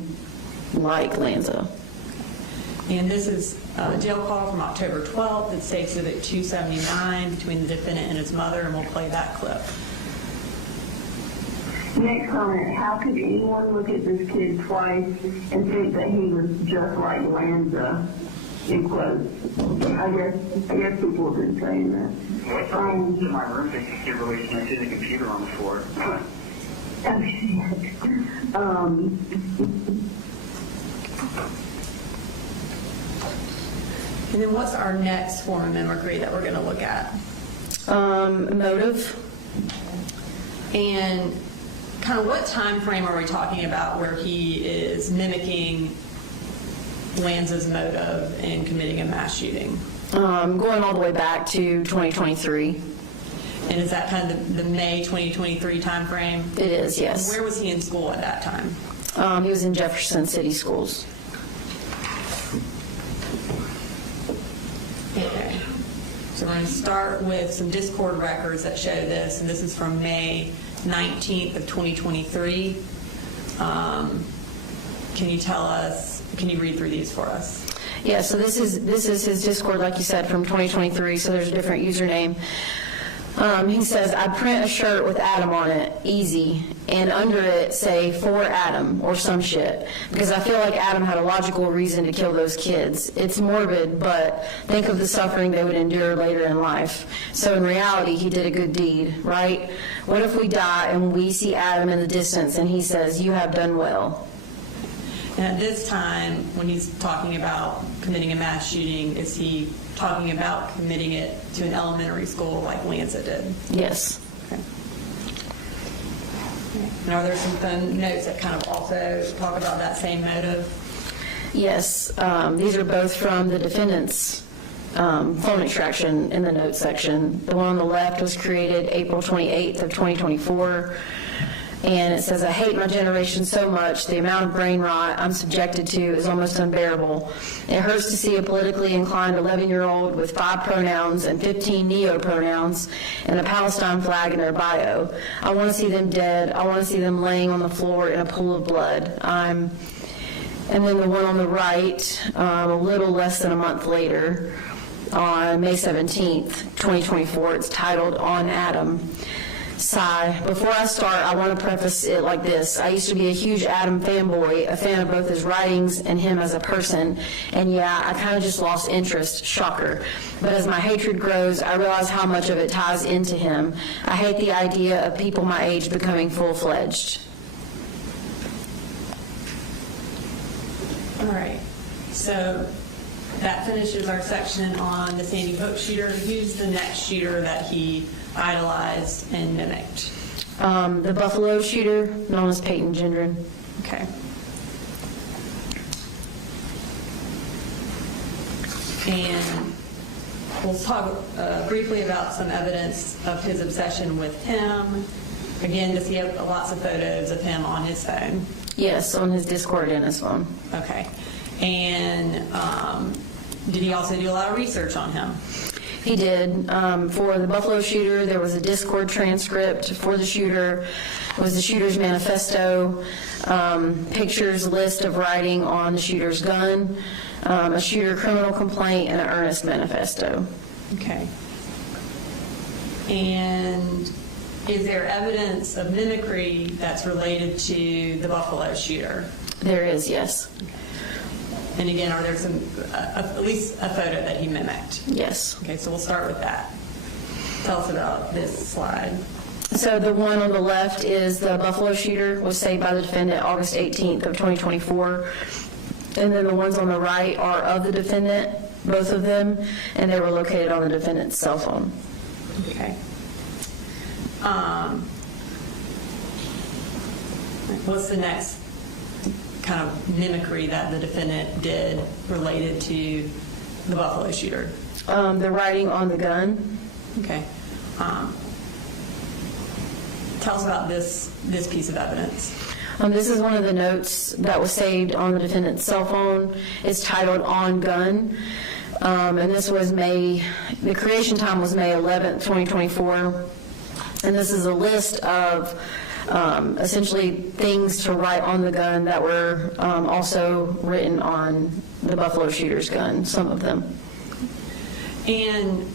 like Lanza. And this is a jail call from October 12th. It states that at 279 between the defendant and his mother, and we'll play that clip. Next comment, how could anyone look at this kid twice and think that he was just like Lanza, in quotes? I guess people have been saying that. What's in my room that you can't really see the computer on the floor? And then what's our next form of mimicry that we're going to look at? Motive. And kind of what time frame are we talking about where he is mimicking Lanza's motive in committing a mass shooting? Going all the way back to 2023. And is that kind of the May 2023 time frame? It is, yes. Where was he in school at that time? He was in Jefferson City Schools. Okay. So we're going to start with some Discord records that show this, and this is from May 19th of 2023. Can you tell us, can you read through these for us? Yeah, so this is his Discord, like you said, from 2023, so there's a different username. He says, I print a shirt with Adam on it, easy, and under it say, for Adam, or some shit, because I feel like Adam had a logical reason to kill those kids. It's morbid, but think of the suffering they would endure later in life. So in reality, he did a good deed, right? What if we die and we see Adam in the distance and he says, you have done well? And at this time, when he's talking about committing a mass shooting, is he talking about committing it to an elementary school like Lanza did? Yes. Okay. And are there some phone notes that kind of also talk about that same motive? Yes. These are both from the defendant's phone extraction in the notes section. The one on the left was created April 28th of 2024. And it says, I hate my generation so much, the amount of brain rot I'm subjected to is almost unbearable. It hurts to see a politically inclined 11-year-old with 5 pronouns and 15 neo-pronouns and a Palestine flag in their bio. I want to see them dead. I want to see them laying on the floor in a pool of blood. And then the one on the right, a little less than a month later, on May 17th, 2024, it's titled, On Adam. Sigh. Before I start, I want to preface it like this. I used to be a huge Adam fanboy, a fan of both his writings and him as a person. And yeah, I kind of just lost interest. Shocker. But as my hatred grows, I realize how much of it ties into him. I hate the idea of people my age becoming full-fledged. All right. So that finishes our section on the Sandy Hook shooter. Who's the next shooter that he idolized and mimicked? The Buffalo shooter, known as Peyton Gendron. Okay. And we'll talk briefly about some evidence of his obsession with him. Again, does he have lots of photos of him on his phone? Yes, on his Discord and his phone. Okay. And did he also do a lot of research on him? He did. For the Buffalo shooter, there was a Discord transcript for the shooter. It was the shooter's manifesto, pictures, list of writing on the shooter's gun, a shooter criminal complaint, and an earnest manifesto. Okay. And is there evidence of mimicry that's related to the Buffalo shooter? There is, yes. Okay. And again, are there some, at least a photo that he mimicked? Yes. Okay, so we'll start with that. Tell us about this slide. So the one on the left is the Buffalo shooter, was saved by the defendant August 18th of 2024. And then the ones on the right are of the defendant, both of them, and they were located on the defendant's cell phone. Okay. What's the next kind of mimicry that the defendant did related to the Buffalo shooter? The writing on the gun. Okay. tell us about this piece of evidence. This is one of the notes that was saved on the defendant's cell phone. It's titled "On Gun," and this was the creation time was May 11th, 2024. And this is a list of essentially things to write on the gun that were also written on the Buffalo shooter's gun, some of them. And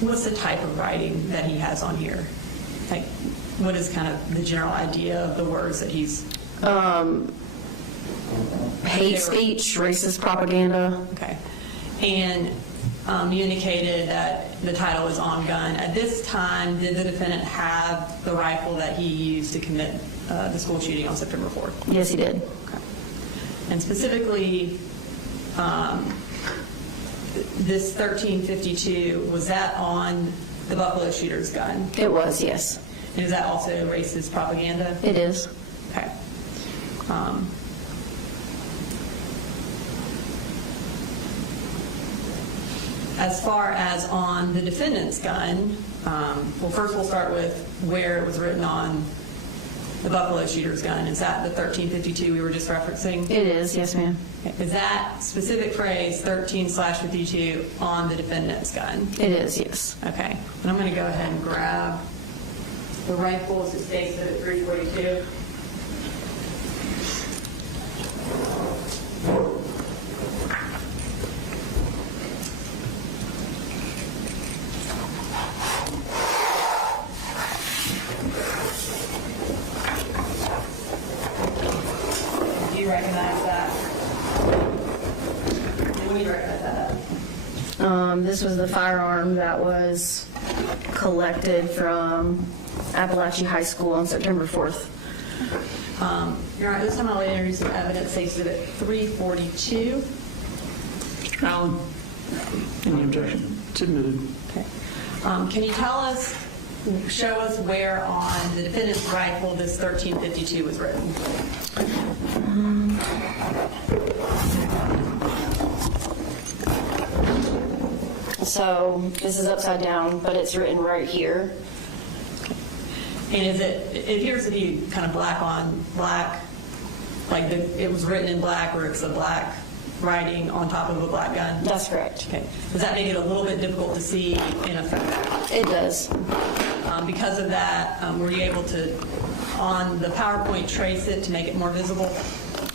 what's the type of writing that he has on here? Like, what is kind of the general idea of the words that he's... hate speech, racist propaganda. Okay. And you indicated that the title was "On Gun." At this time, did the defendant have the rifle that he used to commit the school shooting on September 4th? Yes, he did. Okay. And specifically, this 1352, was that on the Buffalo shooter's gun? It was, yes. And is that also racist propaganda? It is. Okay. As far as on the defendant's gun, well, first we'll start with where it was written on the Buffalo shooter's gun. Is that the 1352 we were just referencing? It is, yes, ma'am. Is that specific phrase 13/52 on the defendant's gun? It is, yes. Okay. And I'm going to go ahead and grab the rifle as it states that it's 342. Do you recognize that? When do you recognize that? This was the firearm that was collected from Apalachee High School on September 4th. Your Honor, this time I'll introduce some evidence, say Exhibit 342. Mr. Allen, any objection? Submitted. Okay. Can you tell us, show us where on the defendant's rifle this 1352 was written? So this is upside down, but it's written right here. And it appears to be kind of black on black, like it was written in black, or it's a black writing on top of a black gun? That's correct. Okay. Does that make it a little bit difficult to see in a photograph? It does. Because of that, were you able to, on the PowerPoint, trace it to make it more visible?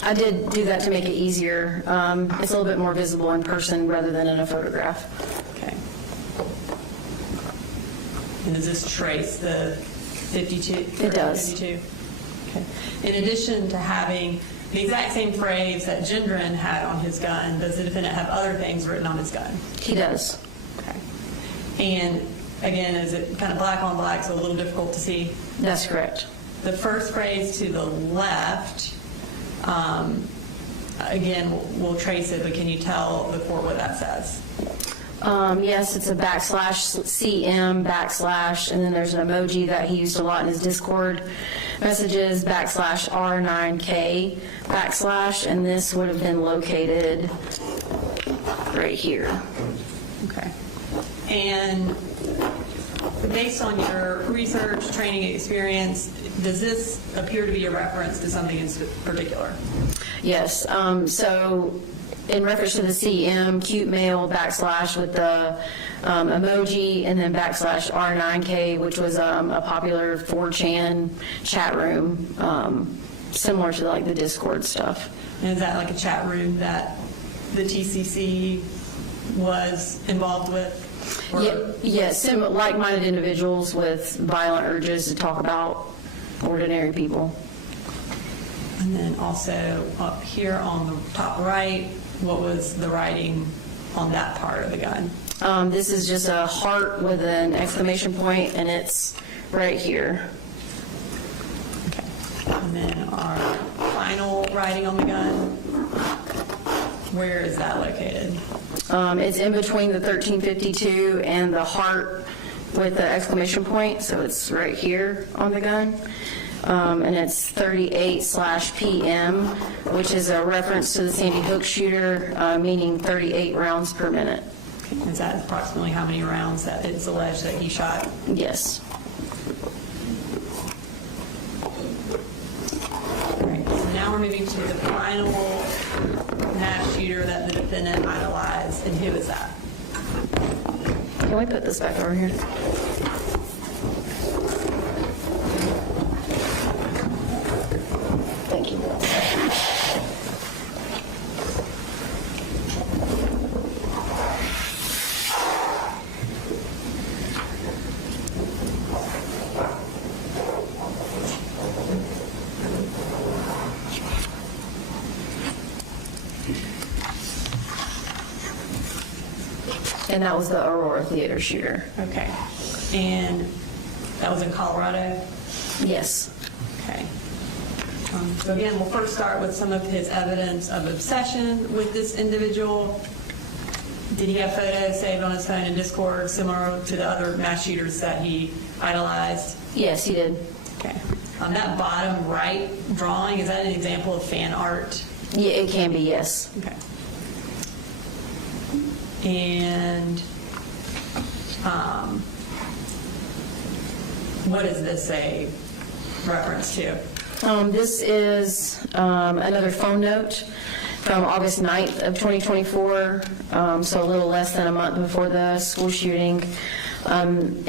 I did do that to make it easier. It's a little bit more visible in person rather than in a photograph. Okay. And does this trace the 52? It does. 52? Okay. In addition to having the exact same phrase that Gendron had on his gun, does the defendant have other things written on his gun? He does. Okay. And again, is it kind of black on black, so a little difficult to see? That's correct. The first phrase to the left, again, we'll trace it, but can you tell the court what that says? Yes, it's a \CM \, and then there's an emoji that he used a lot in his Discord messages, \R9K \, and this would have been located right here. Okay. And based on your research, training, experience, does this appear to be a reference to something in particular? Yes. So in reference to the CM, cute male \, with the emoji, and then \R9K, which was a popular 4chan chat room, similar to like the Discord stuff. And is that like a chat room that the TCC was involved with? Or- Yes, like-minded individuals with violent urges to talk about ordinary people. And then also up here on the top right, what was the writing on that part of the gun? This is just a heart with an exclamation point, and it's right here. Okay. And then our final writing on the gun, where is that located? It's in between the 1352 and the heart with the exclamation point, so it's right here on the gun. And it's 38/PM, which is a reference to the Sandy Hook shooter, meaning 38 rounds per minute. Is that approximately how many rounds that it's alleged that he shot? Yes. we're moving to the final mass shooter that the defendant idolized, and who is that? Can we put this back over here? Thank you. And that was the Aurora Theater shooter. Okay. And that was in Colorado? Yes. Okay. So again, we'll first start with some of his evidence of obsession with this individual. Did he have photos saved on his phone in Discord similar to the other mass shooters that he idolized? Yes, he did. Okay. On that bottom right drawing, is that an example of fan art? Yeah, it can be, yes. Okay. And what does this say reference to? This is another phone note from August 9th of 2024, so a little less than a month before the school shooting. And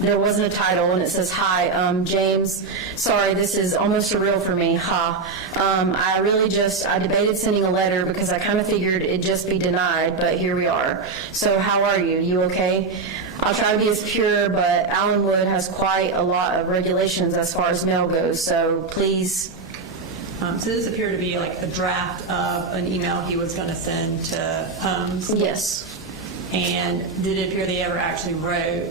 there wasn't a title, and it says, "Hi, James, sorry, this is almost surreal for me, ha. I debated sending a letter because I kind of figured it'd just be denied, but here we are. So how are you? You okay? I'll try to be as pure, but Allenwood has quite a lot of regulations as far as mail goes, so please." So this appeared to be like a draft of an email he was going to send to Holmes? Yes. And did it appear that he ever actually wrote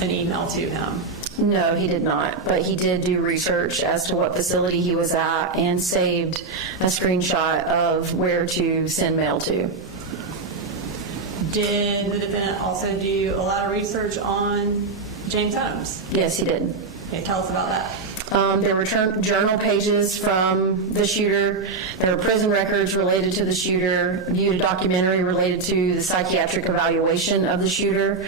an email to him? No, he did not, but he did do research as to what facility he was at and saved a screenshot of where to send mail to. Did the defendant also do a lot of research on James Holmes? Yes, he did. Okay, tell us about that. There were journal pages from the shooter. There were prison records related to the shooter. Viewed a documentary related to the psychiatric evaluation of the shooter.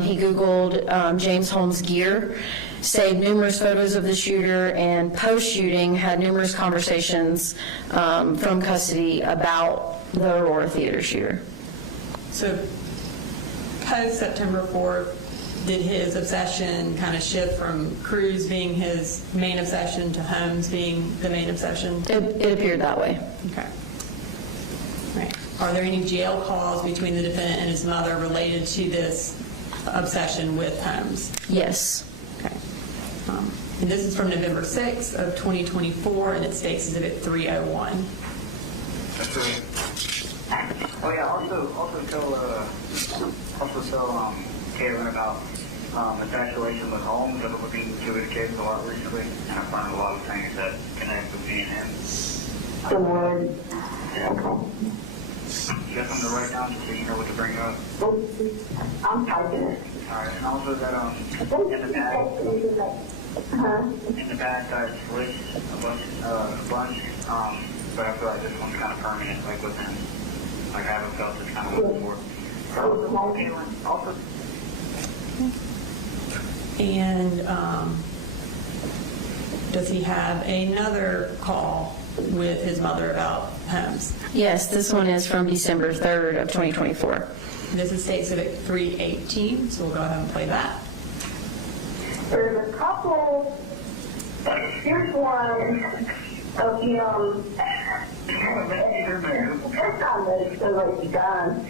He Googled James Holmes' gear, saved numerous photos of the shooter, and post-shooting had numerous conversations from custody about the Aurora Theater shooter. So post-September 4th, did his obsession kind of shift from Cruz being his main obsession to Holmes being the main obsession? It appeared that way. Okay. Right. Are there any jail calls between the defendant and his mother related to this obsession with Holmes? Yes. Okay. And this is from November 6th of 2024, and it states Exhibit 301. That's right. Oh yeah. Also tell Caitlin about infatuation with Holmes. I've been looking into his case a lot recently, and I find a lot of things that connect with me and him. You got something to write down just so you know what to bring up? I'm typing it. Alright, and also that in the past I switched a bunch, but I feel like this one's kind of permanent, like with him. Like I haven't felt this kind of way before. Caitlin, also. And does he have another call with his mother about Holmes? Yes, this one is from December 3rd of 2024. This is State Exhibit 318, so we'll go ahead and play that. There's a couple, here's one of him, first time that it's so like done.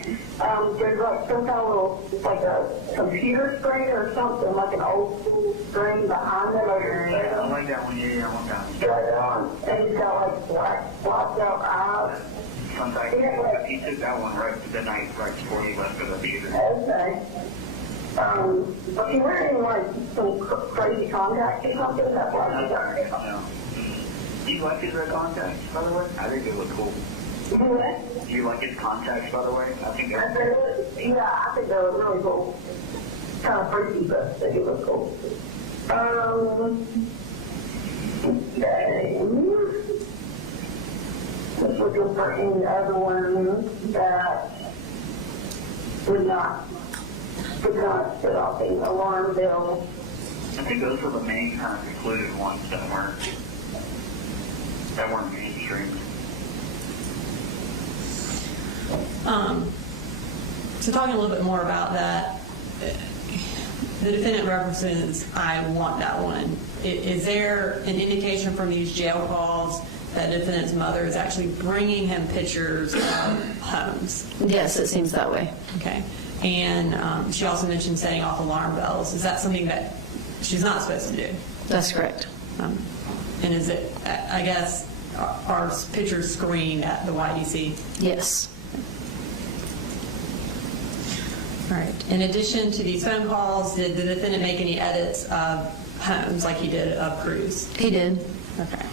There's like some kind of little, it's like a computer screen or something, like an old school screen behind it over there. I like that one, yeah, I want that one. Right on. And he's got like black, blocked out eyes. Sometimes he took that one right the night right before he left for the theater. Okay. But he wearing like some crazy contacts or something, that's why he's got it. No. Do you like his red contacts, by the way? I think they look cool. Do you like his contacts, by the way? I think they're yeah, I think they look really cool. Kind of freaky, but they do look cool. Okay. Just looking for any other ones that would not set off an alarm bell. I think those are the main kind of included ones that weren't. that weren't mainstream. So talking a little bit more about that, the defendant references, I want that one. Is there an indication from these jail calls that the defendant's mother is actually bringing him pictures of homes? Yes, it seems that way. Okay. And she also mentioned setting off alarm bells. Is that something that she's not supposed to do? That's correct. And is it, I guess, are pictures screened at the YDC? Yes. All right. In addition to these phone calls, did the defendant make any edits of homes like he did of Cruz? He did. Okay.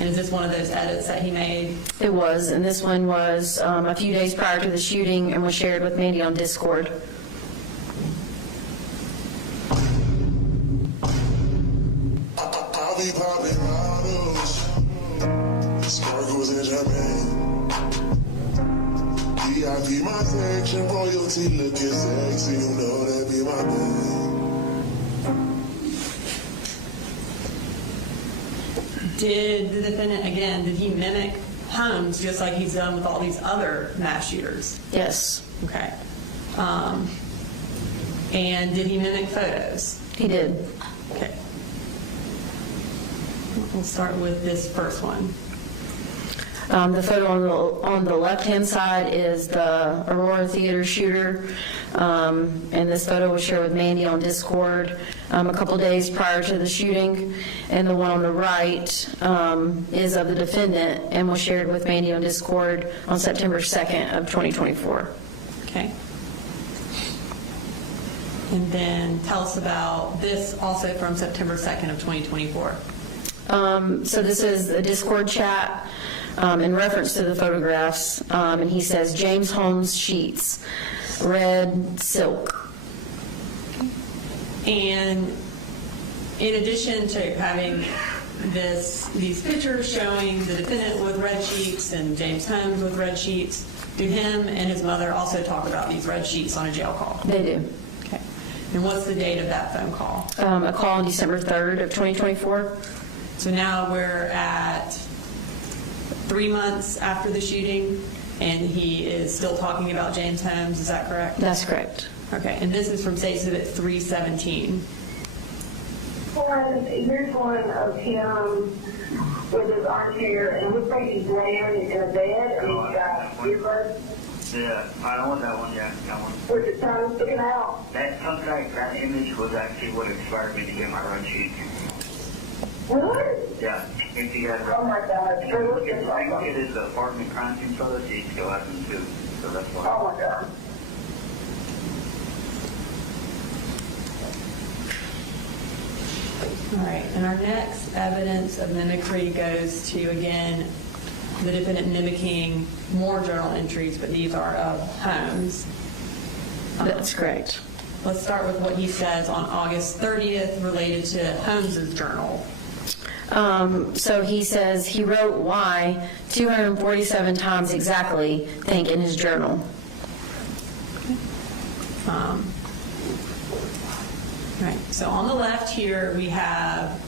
And is this one of those edits that he made? It was, and this one was a few days prior to the shooting and was shared with Mandy on Discord. I'll be popping bottles, sparkles and champagne. VIP my section, royalty looking sexy, you know that be my thing. Did the defendant, again, did he mimic homes just like he's done with all these other mass shooters? Yes. Okay. And did he mimic photos? He did. Okay. We'll start with this first one. The photo on the left-hand side is the Aurora Theater shooter, and this photo was shared with Mandy on Discord a couple days prior to the shooting, and the one on the right is of the defendant and was shared with Mandy on Discord on September 2nd of 2024. Okay. And then tell us about this also from September 2nd of 2024. So this is a Discord chat in reference to the photographs, and he says, James Holmes sheets, red silk. And in addition to having these pictures showing the defendant with red sheets and James Holmes with red sheets, do him and his mother also talk about these red sheets on a jail call? They do. Okay. And what's the date of that phone call? A call on December 3rd of 2024. So now we're at 3 months after the shooting, and he is still talking about James Holmes. Is that correct? That's correct. Okay, and this is from State Exhibit 317. Here's one of him with his armchair, and it looks like he's laying in a bed, and he's got earbuds. Yeah, I want that one, yeah, that one. With his tongue sticking out. That contract, that image was actually what inspired me to get my run sheet. What? Yeah, if you guys... Oh my God, sure looking I can get his apartment crime scene photos, you can go have them too, so that's why. Oh my God. All right, and our next evidence of mimicry goes to, again, the defendant mimicking more journal entries, but these are of Holmes. That's correct. Let's start with what he says on August 30th related to Holmes's journal. So he says he wrote why 247 times exactly, think, in his journal. Right, so on the left here, we have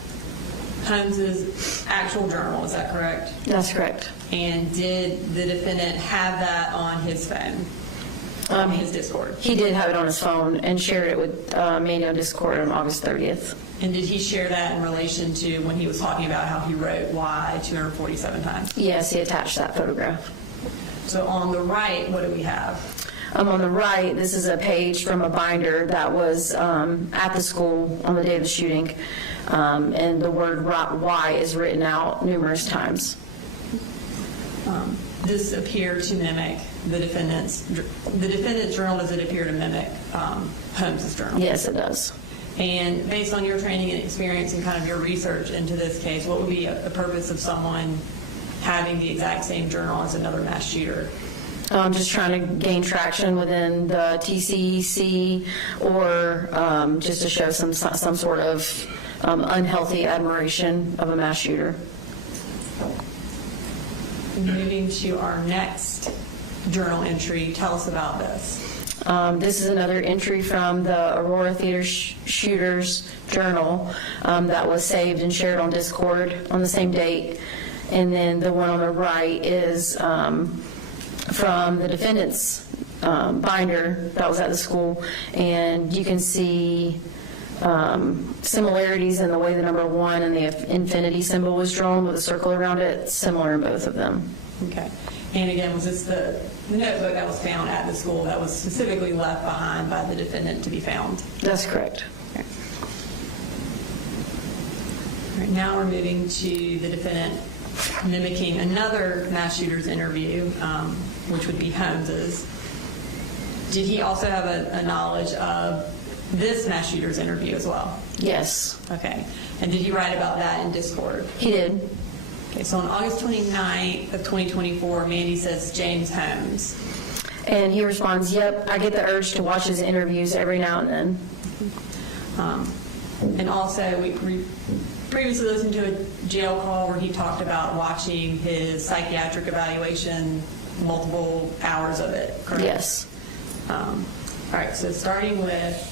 Holmes's actual journal, is that correct? That's correct. And did the defendant have that on his phone? His Discord? He did have it on his phone and shared it with Mandy on Discord on August 30th. And did he share that in relation to when he was talking about how he wrote why 247 times? Yes, he attached that photograph. So on the right, what do we have? On the right, this is a page from a binder that was at the school on the day of the shooting, and the word why is written out numerous times. This appeared to mimic the defendant's journal. Does it appear to mimic Holmes's journal? Yes, it does. And based on your training and experience and kind of your research into this case, what would be the purpose of someone having the exact same journal as another mass shooter? Just trying to gain traction within the TCEC, or just to show some sort of unhealthy admiration of a mass shooter. Moving to our next journal entry, tell us about this. This is another entry from the Aurora Theater Shooters Journal that was saved and shared on Discord on the same date. And then the one on the right is from the defendant's binder that was at the school. And you can see similarities in the way the number 1 and the infinity symbol was drawn with a circle around it, similar in both of them. Okay. And again, was this the notebook that was found at the school that was specifically left behind by the defendant to be found? That's correct. Okay. All right, now we're moving to the defendant mimicking another mass shooter's interview, which would be Holmes's. Did he also have a knowledge of this mass shooter's interview as well? Yes. Okay. And did he write about that in Discord? He did. Okay, so on August 29th of 2024, Mandy says James Holmes. And he responds, yep, I get the urge to watch his interviews every now and then. And also, we previously listened to a jail call where he talked about watching his psychiatric evaluation, multiple hours of it, correct? Yes. All right, so starting with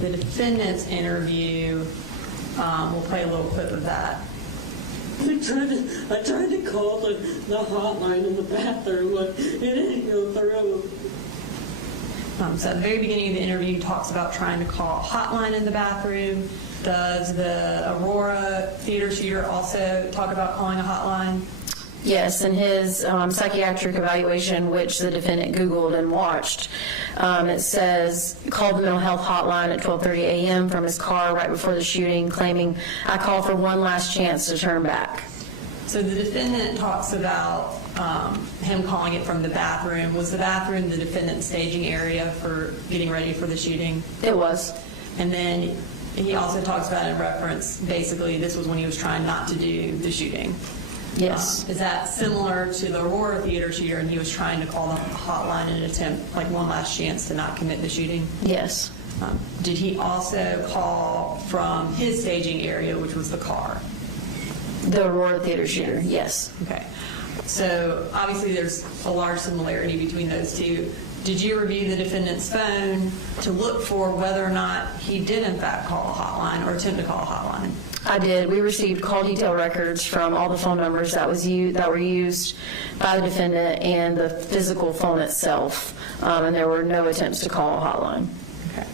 the defendant's interview, we'll play a little clip of that. I tried to call the hotline in the bathroom, but it didn't go through. So at the very beginning of the interview, he talks about trying to call a hotline in the bathroom. Does the Aurora theater shooter also talk about calling a hotline? Yes, in his psychiatric evaluation, which the defendant Googled and watched, it says, called the mental health hotline at 12:30 a.m. from his car right before the shooting, claiming, I called for one last chance to turn back. So the defendant talks about him calling it from the bathroom. Was the bathroom the defendant's staging area for getting ready for the shooting? It was. And then he also talks about in reference, basically, this was when he was trying not to do the shooting. Yes. Is that similar to the Aurora theater shooter and he was trying to call the hotline in an attempt, like one last chance to not commit the shooting? Yes. Did he also call from his staging area, which was the car? The Aurora theater shooter, yes. Okay. So obviously there's a large similarity between those two. Did you review the defendant's phone to look for whether or not he did in fact call a hotline or attempt to call a hotline? I did. We received call detail records from all the phone numbers that were used by the defendant and the physical phone itself, and there were no attempts to call a hotline. Okay.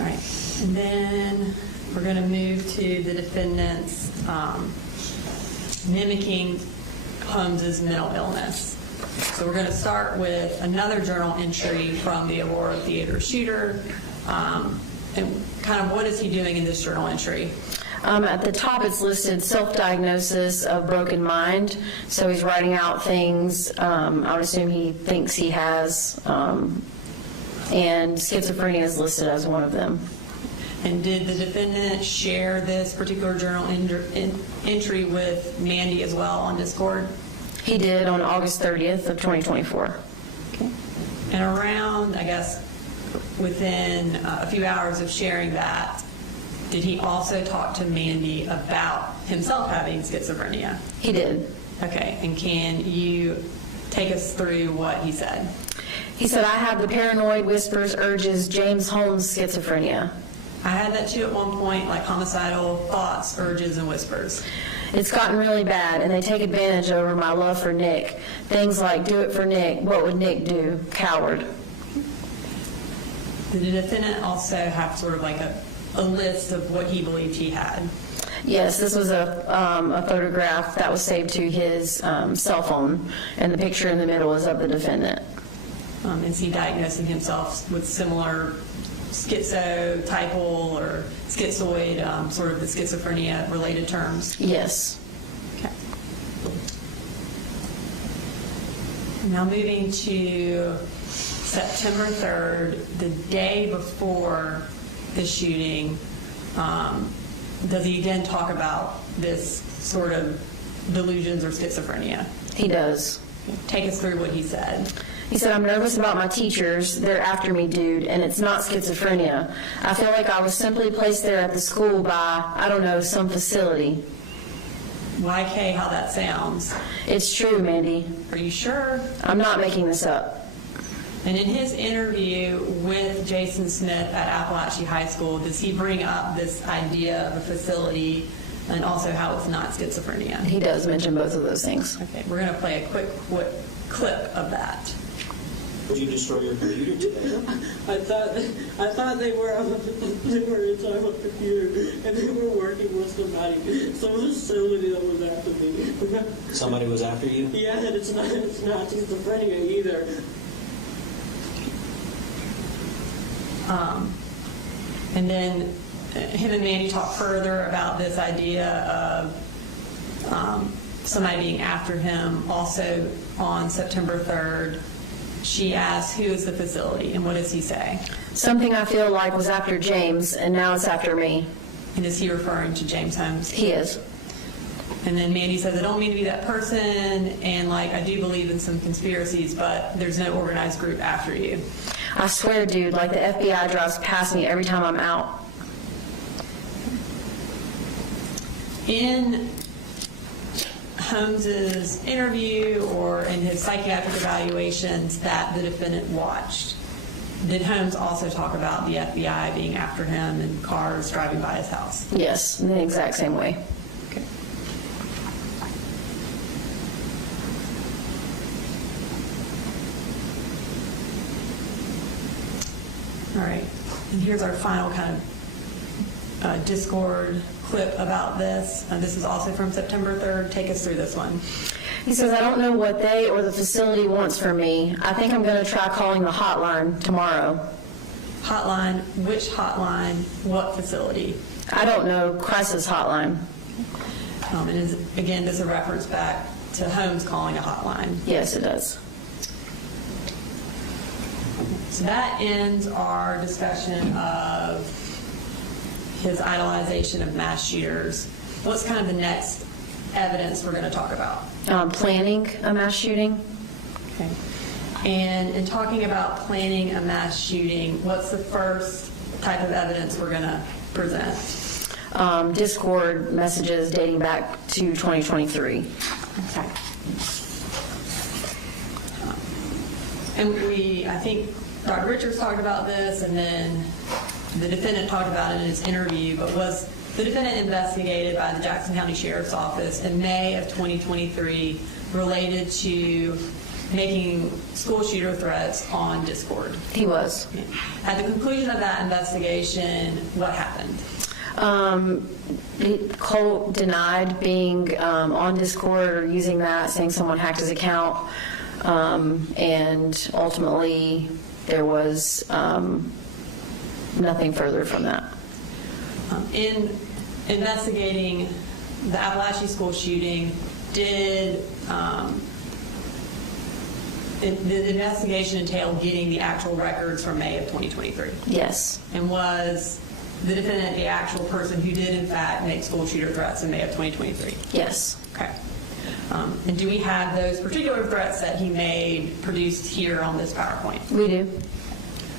All right. And then we're going to move to the defendant's mimicking Holmes's mental illness. So we're going to start with another journal entry from the Aurora theater shooter. And kind of what is he doing in this journal entry? At the top it's listed self-diagnosis of broken mind. So he's writing out things I would assume he thinks he has, and schizophrenia is listed as one of them. And did the defendant share this particular journal entry with Mandy as well on Discord? He did on August 30th of 2024. Okay. And around, I guess, within a few hours of sharing that, did he also talk to Mandy about himself having schizophrenia? He did. Okay, and can you take us through what he said? He said, I have the paranoid whispers, urges, James Holmes schizophrenia. I had that too at one point, like homicidal thoughts, urges, and whispers. It's gotten really bad, and they take advantage over my love for Nick. Things like, do it for Nick, what would Nick do? Coward. Did the defendant also have sort of like a list of what he believed he had? Yes, this was a photograph that was saved to his cell phone, and the picture in the middle is of the defendant. Is he diagnosing himself with similar schizotypal or schizoid, sort of the schizophrenia related terms? Yes. Okay. Now moving to September 3rd, the day before the shooting, does he again talk about this sort of delusions or schizophrenia? He does. Take us through what he said. He said, I'm nervous about my teachers. They're after me, dude, and it's not schizophrenia. I feel like I was simply placed there at the school by, I don't know, some facility. YK, how that sounds. It's true, Mandy. Are you sure? I'm not making this up. And in his interview with Jason Smith at Apalachee High School, does he bring up this idea of a facility and also how it's not schizophrenia? He does mention both of those things. Okay, we're going to play a quick clip of that. Would you destroy your computer today? I thought they were inside my computer and they were working with somebody. Somebody that was after me. Somebody was after you? Yeah, and it's not schizophrenia either. And then him and Mandy talk further about this idea of somebody being after him. Also on September 3rd, she asks, who is the facility, and what does he say? Something I feel like was after James, and now it's after me. And is he referring to James Holmes? He is. And then Mandy says, I don't mean to be that person, and I do believe in some conspiracies, but there's no organized group after you. I swear, dude, like the FBI drives past me every time I'm out. In Holmes's interview or in his psychiatric evaluations that the defendant watched, did Holmes also talk about the FBI being after him and cars driving by his house? Yes, in the exact same way. Okay. All right, and here's our final kind of Discord clip about this. This is also from September 3rd. Take us through this one. He says, I don't know what they or the facility wants from me. I think I'm going to try calling the hotline tomorrow. Hotline? Which hotline? What facility? I don't know. Crisis hotline. And again, does a reference back to Holmes calling a hotline? Yes, it does. So that ends our discussion of his idolization of mass shooters. What's kind of the next evidence we're going to talk about? Planning a mass shooting. Okay. And in talking about planning a mass shooting, what's the first type of evidence we're going to present? Discord messages dating back to 2023. Okay. And I think Dr. Richards talked about this, and then the defendant talked about it in his interview, but was the defendant investigated by the Jackson County Sheriff's Office in May of 2023 related to making school shooter threats on Discord? He was. At the conclusion of that investigation, what happened? Colt denied being on Discord or using that, saying someone hacked his account, and ultimately there was nothing further from that. In investigating the Apalachee school shooting, did the investigation entail getting the actual records from May of 2023? Yes. And was the defendant the actual person who did in fact make school shooter threats in May of 2023? Yes. Okay. And do we have those particular threats that he made produced here on this PowerPoint? We do.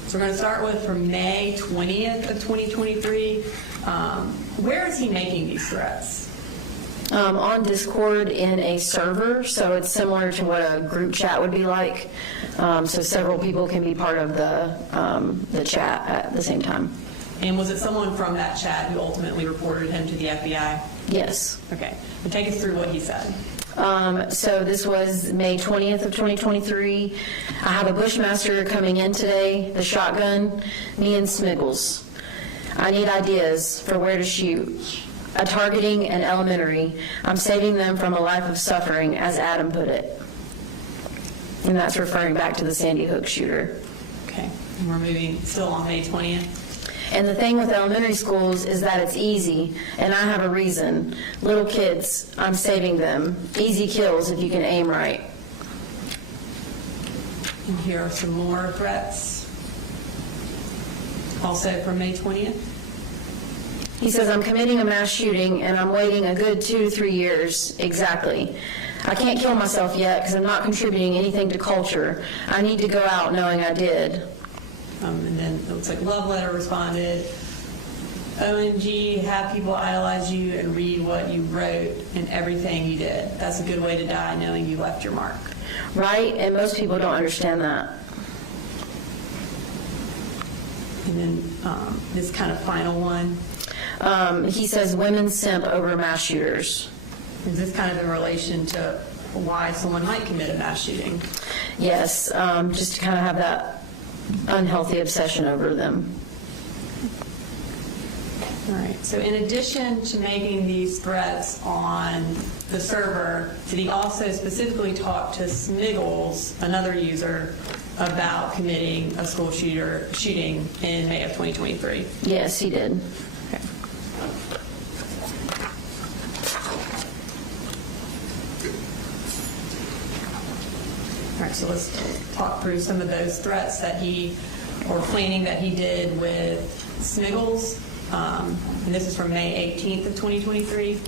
So we're going to start with from May 20th of 2023. Where is he making these threats? On Discord in a server, so it's similar to what a group chat would be like. So several people can be part of the chat at the same time. And was it someone from that chat who ultimately reported him to the FBI? Yes. Okay. And take us through what he said. So this was May 20th of 2023. I have a Bushmaster coming in today, the shotgun, me and Smiggles. I need ideas for where to shoot. A targeting and elementary. I'm saving them from a life of suffering, as Adam put it. And that's referring back to the Sandy Hook shooter. Okay. And we're moving still on May 20th. And the thing with elementary schools is that it's easy, and I have a reason. Little kids, I'm saving them. Easy kills if you can aim right. And here are some more threats. Also from May 20th. He says, I'm committing a mass shooting, and I'm waiting a good 2 to 3 years, exactly. I can't kill myself yet because I'm not contributing anything to culture. I need to go out knowing I did. And then it looks like Love Letter responded, OMG, have people idolize you and read what you wrote and everything you did. That's a good way to die, knowing you left your mark. Right? And most people don't understand that. And then this kind of final one, He says women simp over mass shooters. is this kind of in relation to why someone might commit a mass shooting? Yes, just to kind of have that unhealthy obsession over them. All right, so in addition to making these threats on the server, did he also specifically talk to Smiggles, another user, about committing a school shooting in May of 2023? Yes, he did. Okay. All right, so let's talk through some of those threats that or planning that he did with Smiggles. And this is from May 18th of 2023.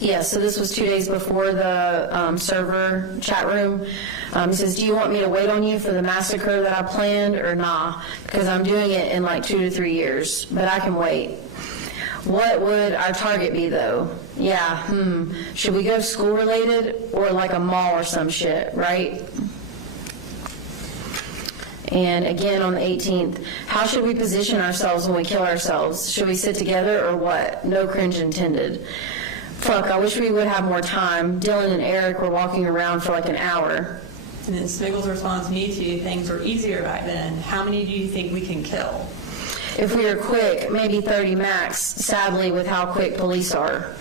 Yeah, so this was 2 days before the server chat room. He says, do you want me to wait on you for the massacre that I planned or nah? Because I'm doing it in like 2 to 3 years, but I can wait. What would our target be though? Yeah, should we go school related or like a mall or some shit, right? And again on the 18th, how should we position ourselves when we kill ourselves? Should we sit together or what? No cringe intended. Fuck, I wish we would have more time. Dylan and Eric were walking around for like an hour. And then Smiggles responds, me too, things were easier back then. How many do you think we can kill? If we are quick, maybe 30 max, sadly with how quick police are.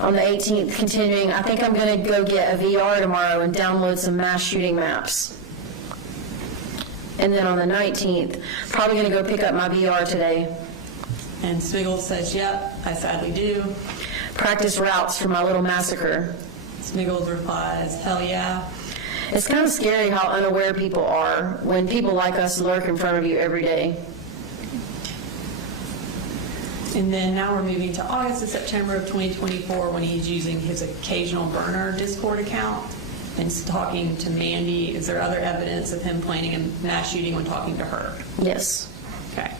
On the 18th, continuing, I think I'm going to go get a VR tomorrow and download some mass shooting maps. And then on the 19th, probably going to go pick up my VR today. And Smiggles says, yep, I sadly do. Practice routes for my little massacre. Smiggles replies, hell yeah. It's kind of scary how unaware people are when people like us lurk in front of you every day. And then now we're moving to August and September of 2024 when he's using his occasional burner Discord account and talking to Mandy. Is there other evidence of him planning a mass shooting when talking to her? Yes. Okay.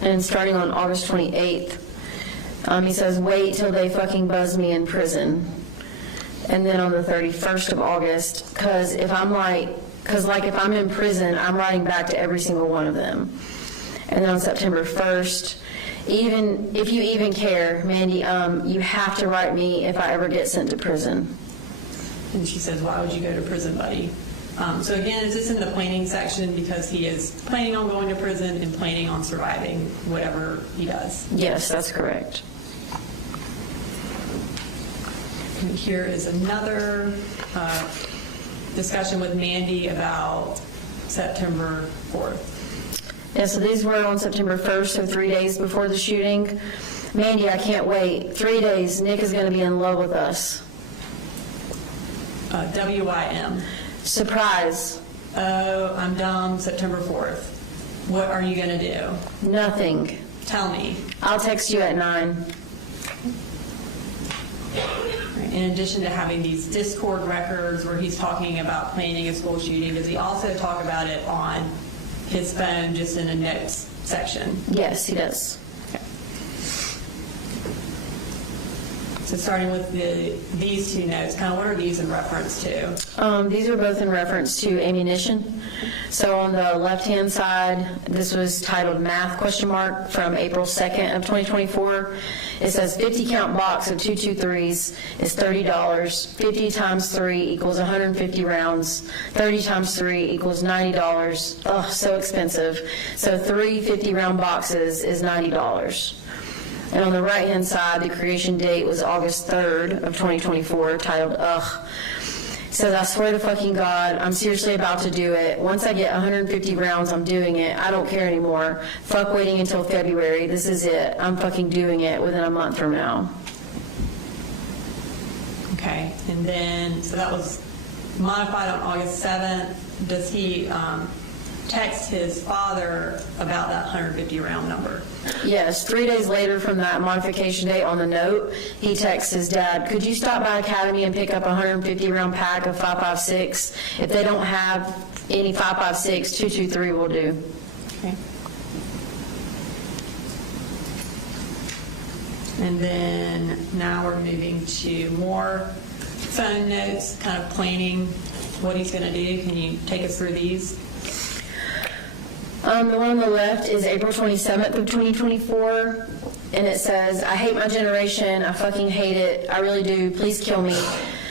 And starting on August 28th, he says, wait till they fucking buzz me in prison. And then on the 31st of August, because if I'm in prison, I'm writing back to every single one of them. And then on September 1st, even if you even care, Mandy, you have to write me if I ever get sent to prison. And she says, why would you go to prison, buddy? So again, is this in the planning section because he is planning on going to prison and planning on surviving whatever he does? Yes, that's correct. And here is another discussion with Mandy about September 4th. Yeah, so these were on September 1st, so 3 days before the shooting. Mandy, I can't wait. 3 days, Nick is going to be in love with us. WIM. Surprise. Oh, I'm dumb, September 4th. What are you going to do? Nothing. Tell me. I'll text you at 9. In addition to having these Discord records where he's talking about planning a school shooting, does he also talk about it on his phone just in a notes section? Yes, he does. Okay. So starting with these two notes, kind of what are these in reference to? These are both in reference to ammunition. So on the left-hand side, this was titled Math ? From April 2nd of 2024. It says 50 count box of 223s is $30. 50 times 3 equals 150 rounds. 30 times 3 equals $90. Ugh, so expensive. So 3 50 round boxes is $90. And on the right-hand side, the creation date was August 3rd of 2024, titled Ugh. It says, I swear to fucking God, I'm seriously about to do it. Once I get 150 rounds, I'm doing it. I don't care anymore. Fuck waiting until February. This is it. I'm fucking doing it within a month from now. Okay, and then, so that was modified on August 7th. Does he text his father about that 150 round number? Yes, 3 days later from that modification date on the note, he texts his dad, could you stop by Academy and pick up a 150 round pack of 5.56? If they don't have any 5.56, 223 will do. Okay. And then now we're moving to more phone notes kind of planning what he's going to do. Can you take us through these? The one on the left is April 27th of 2024, and it says, I hate my generation. I fucking hate it. I really do. Please kill me.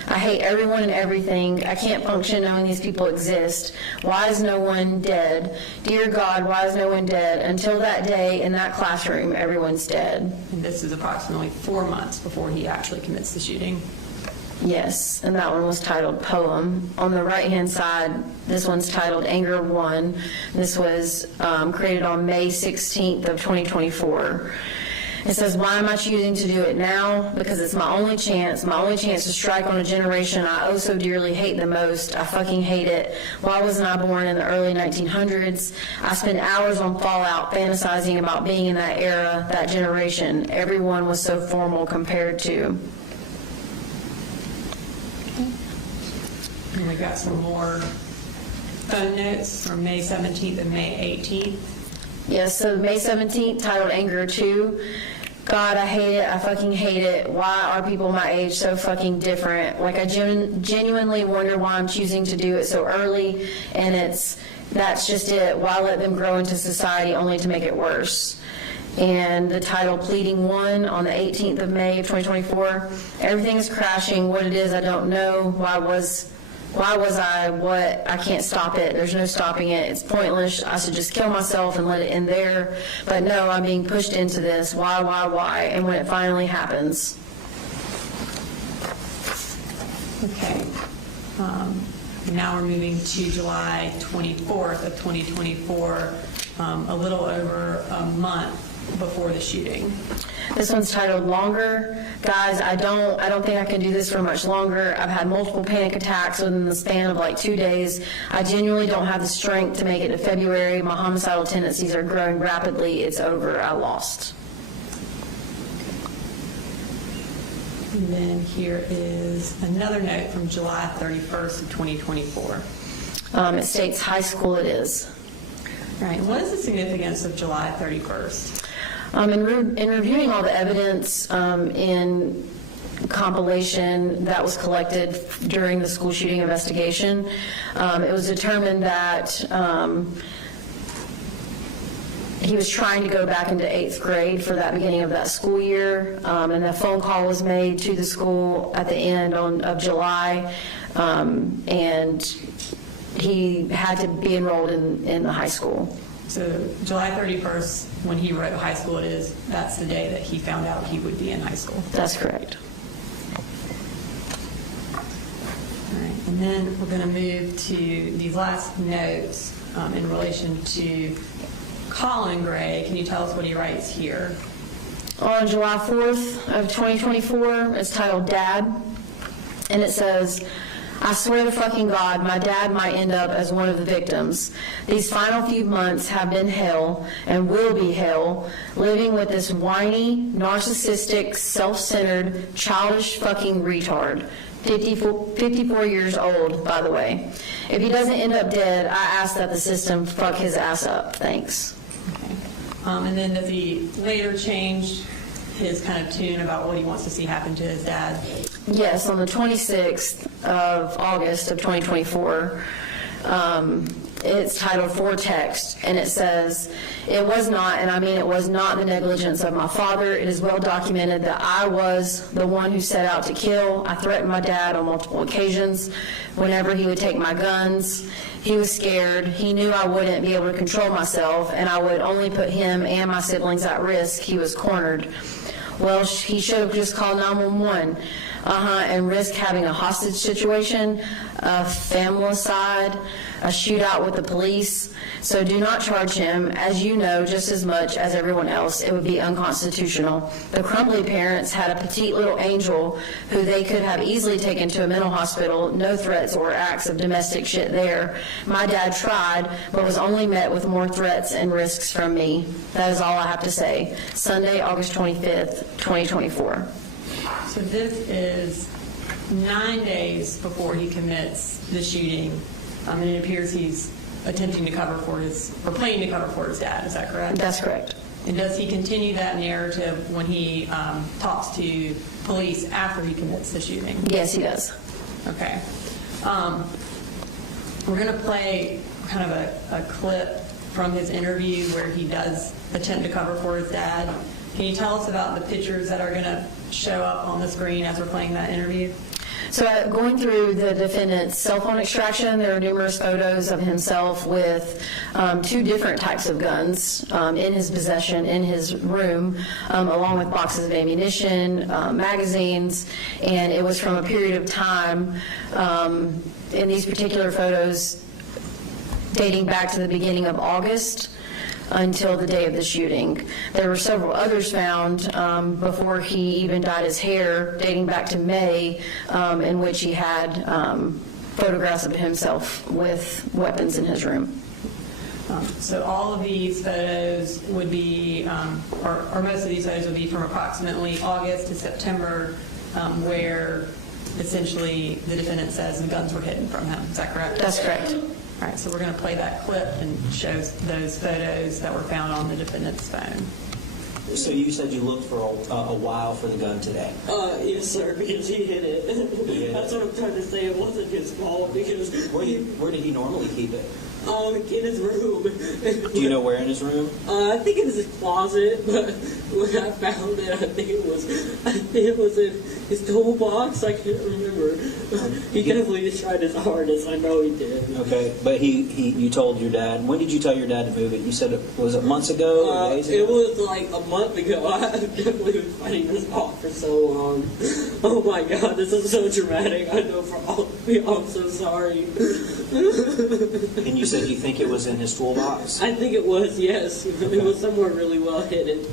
I hate everyone and everything. I can't function knowing these people exist. Why is no one dead? Dear God, why is no one dead? Until that day in that classroom, everyone's dead. And this is approximately 4 months before he actually commits the shooting. Yes, and that one was titled Poem. On the right-hand side, this one's titled Anger 1. This was created on May 16th of 2024. It says, why am I choosing to do it now? Because it's my only chance to strike on a generation I oh so dearly hate the most. I fucking hate it. Why wasn't I born in the early 1900s? I spend hours on Fallout fantasizing about being in that era, that generation. Everyone was so formal compared to. And we've got some more phone notes from May 17th and May 18th. Yes, so May 17th, titled Anger 2. God, I hate it. I fucking hate it. Why are people my age so fucking different? Like, I genuinely wonder why I'm choosing to do it so early, and that's just it. Why let them grow into society only to make it worse? And the title, Pleading 1, on the 18th of May of 2024. Everything is crashing. What it is, I don't know. Why was I what? I can't stop it. There's no stopping it. It's pointless. I should just kill myself and let it end there. But no, I'm being pushed into this. Why? And when it finally happens. Okay. Now we're moving to July 24th of 2024, a little over a month before the shooting. This one's titled Longer. Guys, I don't think I can do this for much longer. I've had multiple panic attacks within the span of like 2 days. I genuinely don't have the strength to make it to February. My homicidal tendencies are growing rapidly. It's over. I lost. And then here is another note from July 31st of 2024. It states high school it is. Right. What is the significance of July 31st? In reviewing all the evidence in compilation that was collected during the school shooting investigation, it was determined that he was trying to go back into 8th grade for that beginning of that school year, and a phone call was made to the school at the end of July, and he had to be enrolled in the high school. So July 31st, when he wrote high school it is, that's the day that he found out he would be in high school. That's correct. All right, and then we're going to move to these last notes in relation to Colt Gray. Can you tell us what he writes here? On July 4th of 2024, it's titled Dad, and it says, I swear to fucking God, my dad might end up as one of the victims. These final few months have been hell and will be hell, living with this whiny, narcissistic, self-centered, childish fucking retard. 54 years old, by the way. If he doesn't end up dead, I ask that the system fuck his ass up. Thanks. Okay. And then does he later change his kind of tune about what he wants to see happen to his dad? Yes, on the 26th of August of 2024, it's titled For Text, and it says, it was not, and I mean it was not the negligence of my father. It is well documented that I was the one who set out to kill. I threatened my dad on multiple occasions whenever he would take my guns. He was scared. He knew I wouldn't be able to control myself, and I would only put him and my siblings at risk. He was cornered. Well, he should have just called 911. And risk having a hostage situation, a familicide, a shootout with the police. So do not charge him. As you know, just as much as everyone else, it would be unconstitutional. The Crumbly parents had a petite little angel who they could have easily taken to a mental hospital. No threats or acts of domestic shit there. My dad tried, but was only met with more threats and risks from me. That is all I have to say. Sunday, August 25th, 2024. So this is 9 days before he commits the shooting, and it appears he's attempting to cover for or planning to cover for his dad. Is that correct? That's correct. And does he continue that narrative when he talks to police after he commits the shooting? Yes, he does. Okay. We're going to play kind of a clip from his interview where he does attempt to cover for his dad. Can you tell us about the pictures that are going to show up on the screen as we're playing that interview? So going through the defendant's cell phone extraction, there are numerous photos of himself with 2 different types of guns in his possession in his room, along with boxes of ammunition, magazines, and it was from a period of time in these particular photos dating back to the beginning of August until the day of the shooting. There were several others found before he even dyed his hair, dating back to May, in which he had photographs of himself with weapons in his room. So all of these photos would be, or most of these photos would be from approximately August to September, where essentially the defendant says the guns were hidden from him. Is that correct? That's correct. All right, so we're going to play that clip and shows those photos that were found on the defendant's phone. So you said you looked for a while for the gun today? Yes, sir, because he hid it. That's what I'm trying to say. It wasn't his fault because... Where did he normally keep it? In his room. Do you know where in his room? I think in his closet, but when I found it, I think it was in his toolbox. I can't remember. He definitely just tried his hardest. I know he did. Okay, but you told your dad. When did you tell your dad to move it? You said was it months ago or days ago? It was like a month ago. I definitely been fighting this off for so long. Oh my God, this is so dramatic. I know for all of you, I'm so sorry. And you said you think it was in his toolbox? I think it was, yes. It was somewhere really well hidden.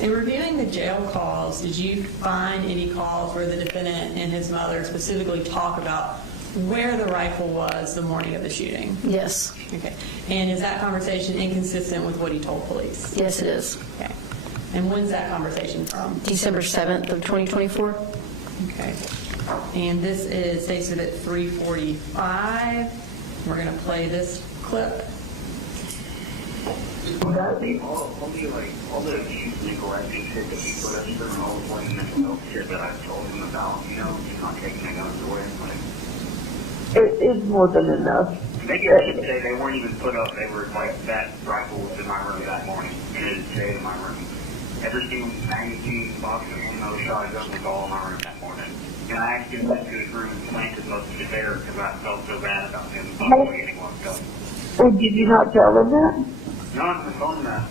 In reviewing the jail calls, did you find any calls where the defendant and his mother specifically talk about where the rifle was the morning of the shooting? Yes. Okay. And is that conversation inconsistent with what he told police? Yes, it is. Okay. And when's that conversation from? December 7th of 2024. Okay. And this is stated at 3:45. We're going to play this clip. All the legal actions that he put us through and all the mental health shit that I told him about, he's not taking the guns away. It's more than enough. Maybe I should say they weren't even put up. They were like, that rifle was in my room that morning, and it didn't stay in my room. Every single magazine, box of ammo, shotgun was all in my room that morning. And I actually went to his room and planted most of it there because I felt so bad about him not getting locked up. Or did you not tell him that? No, I'm telling that.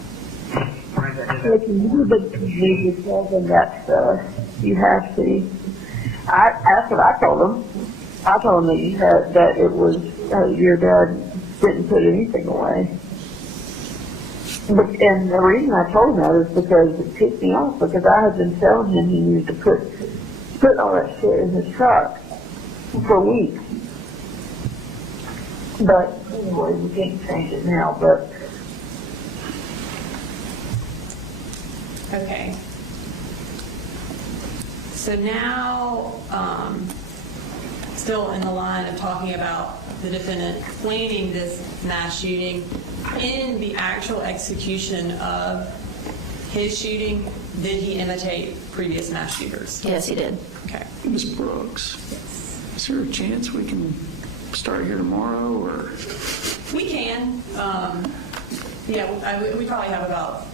Friends, I did that. Look, you need to tell them that stuff. You have to. That's what I told him. I told him that it was your dad didn't put anything away. And the reason I told him that is because it pissed me off, because I had been telling him he needed to put all that shit in his truck for weeks. But anyway, we can't change it now, but. Okay. So now, still in the line of talking about the defendant planning this mass shooting, in the actual execution of his shooting, did he imitate previous mass shooters? Yes, he did. Okay. Ms. Brooks, is there a chance we can start here tomorrow, or? We can. Yeah, we probably have about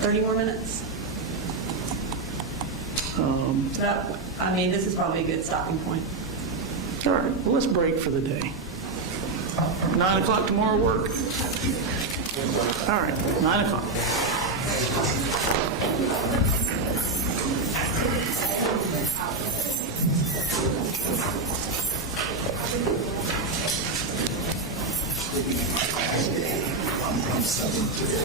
30 more minutes. This is probably a good stopping point. All right, well, let's break for the day. 9 o'clock tomorrow work? All right, 9 o'clock.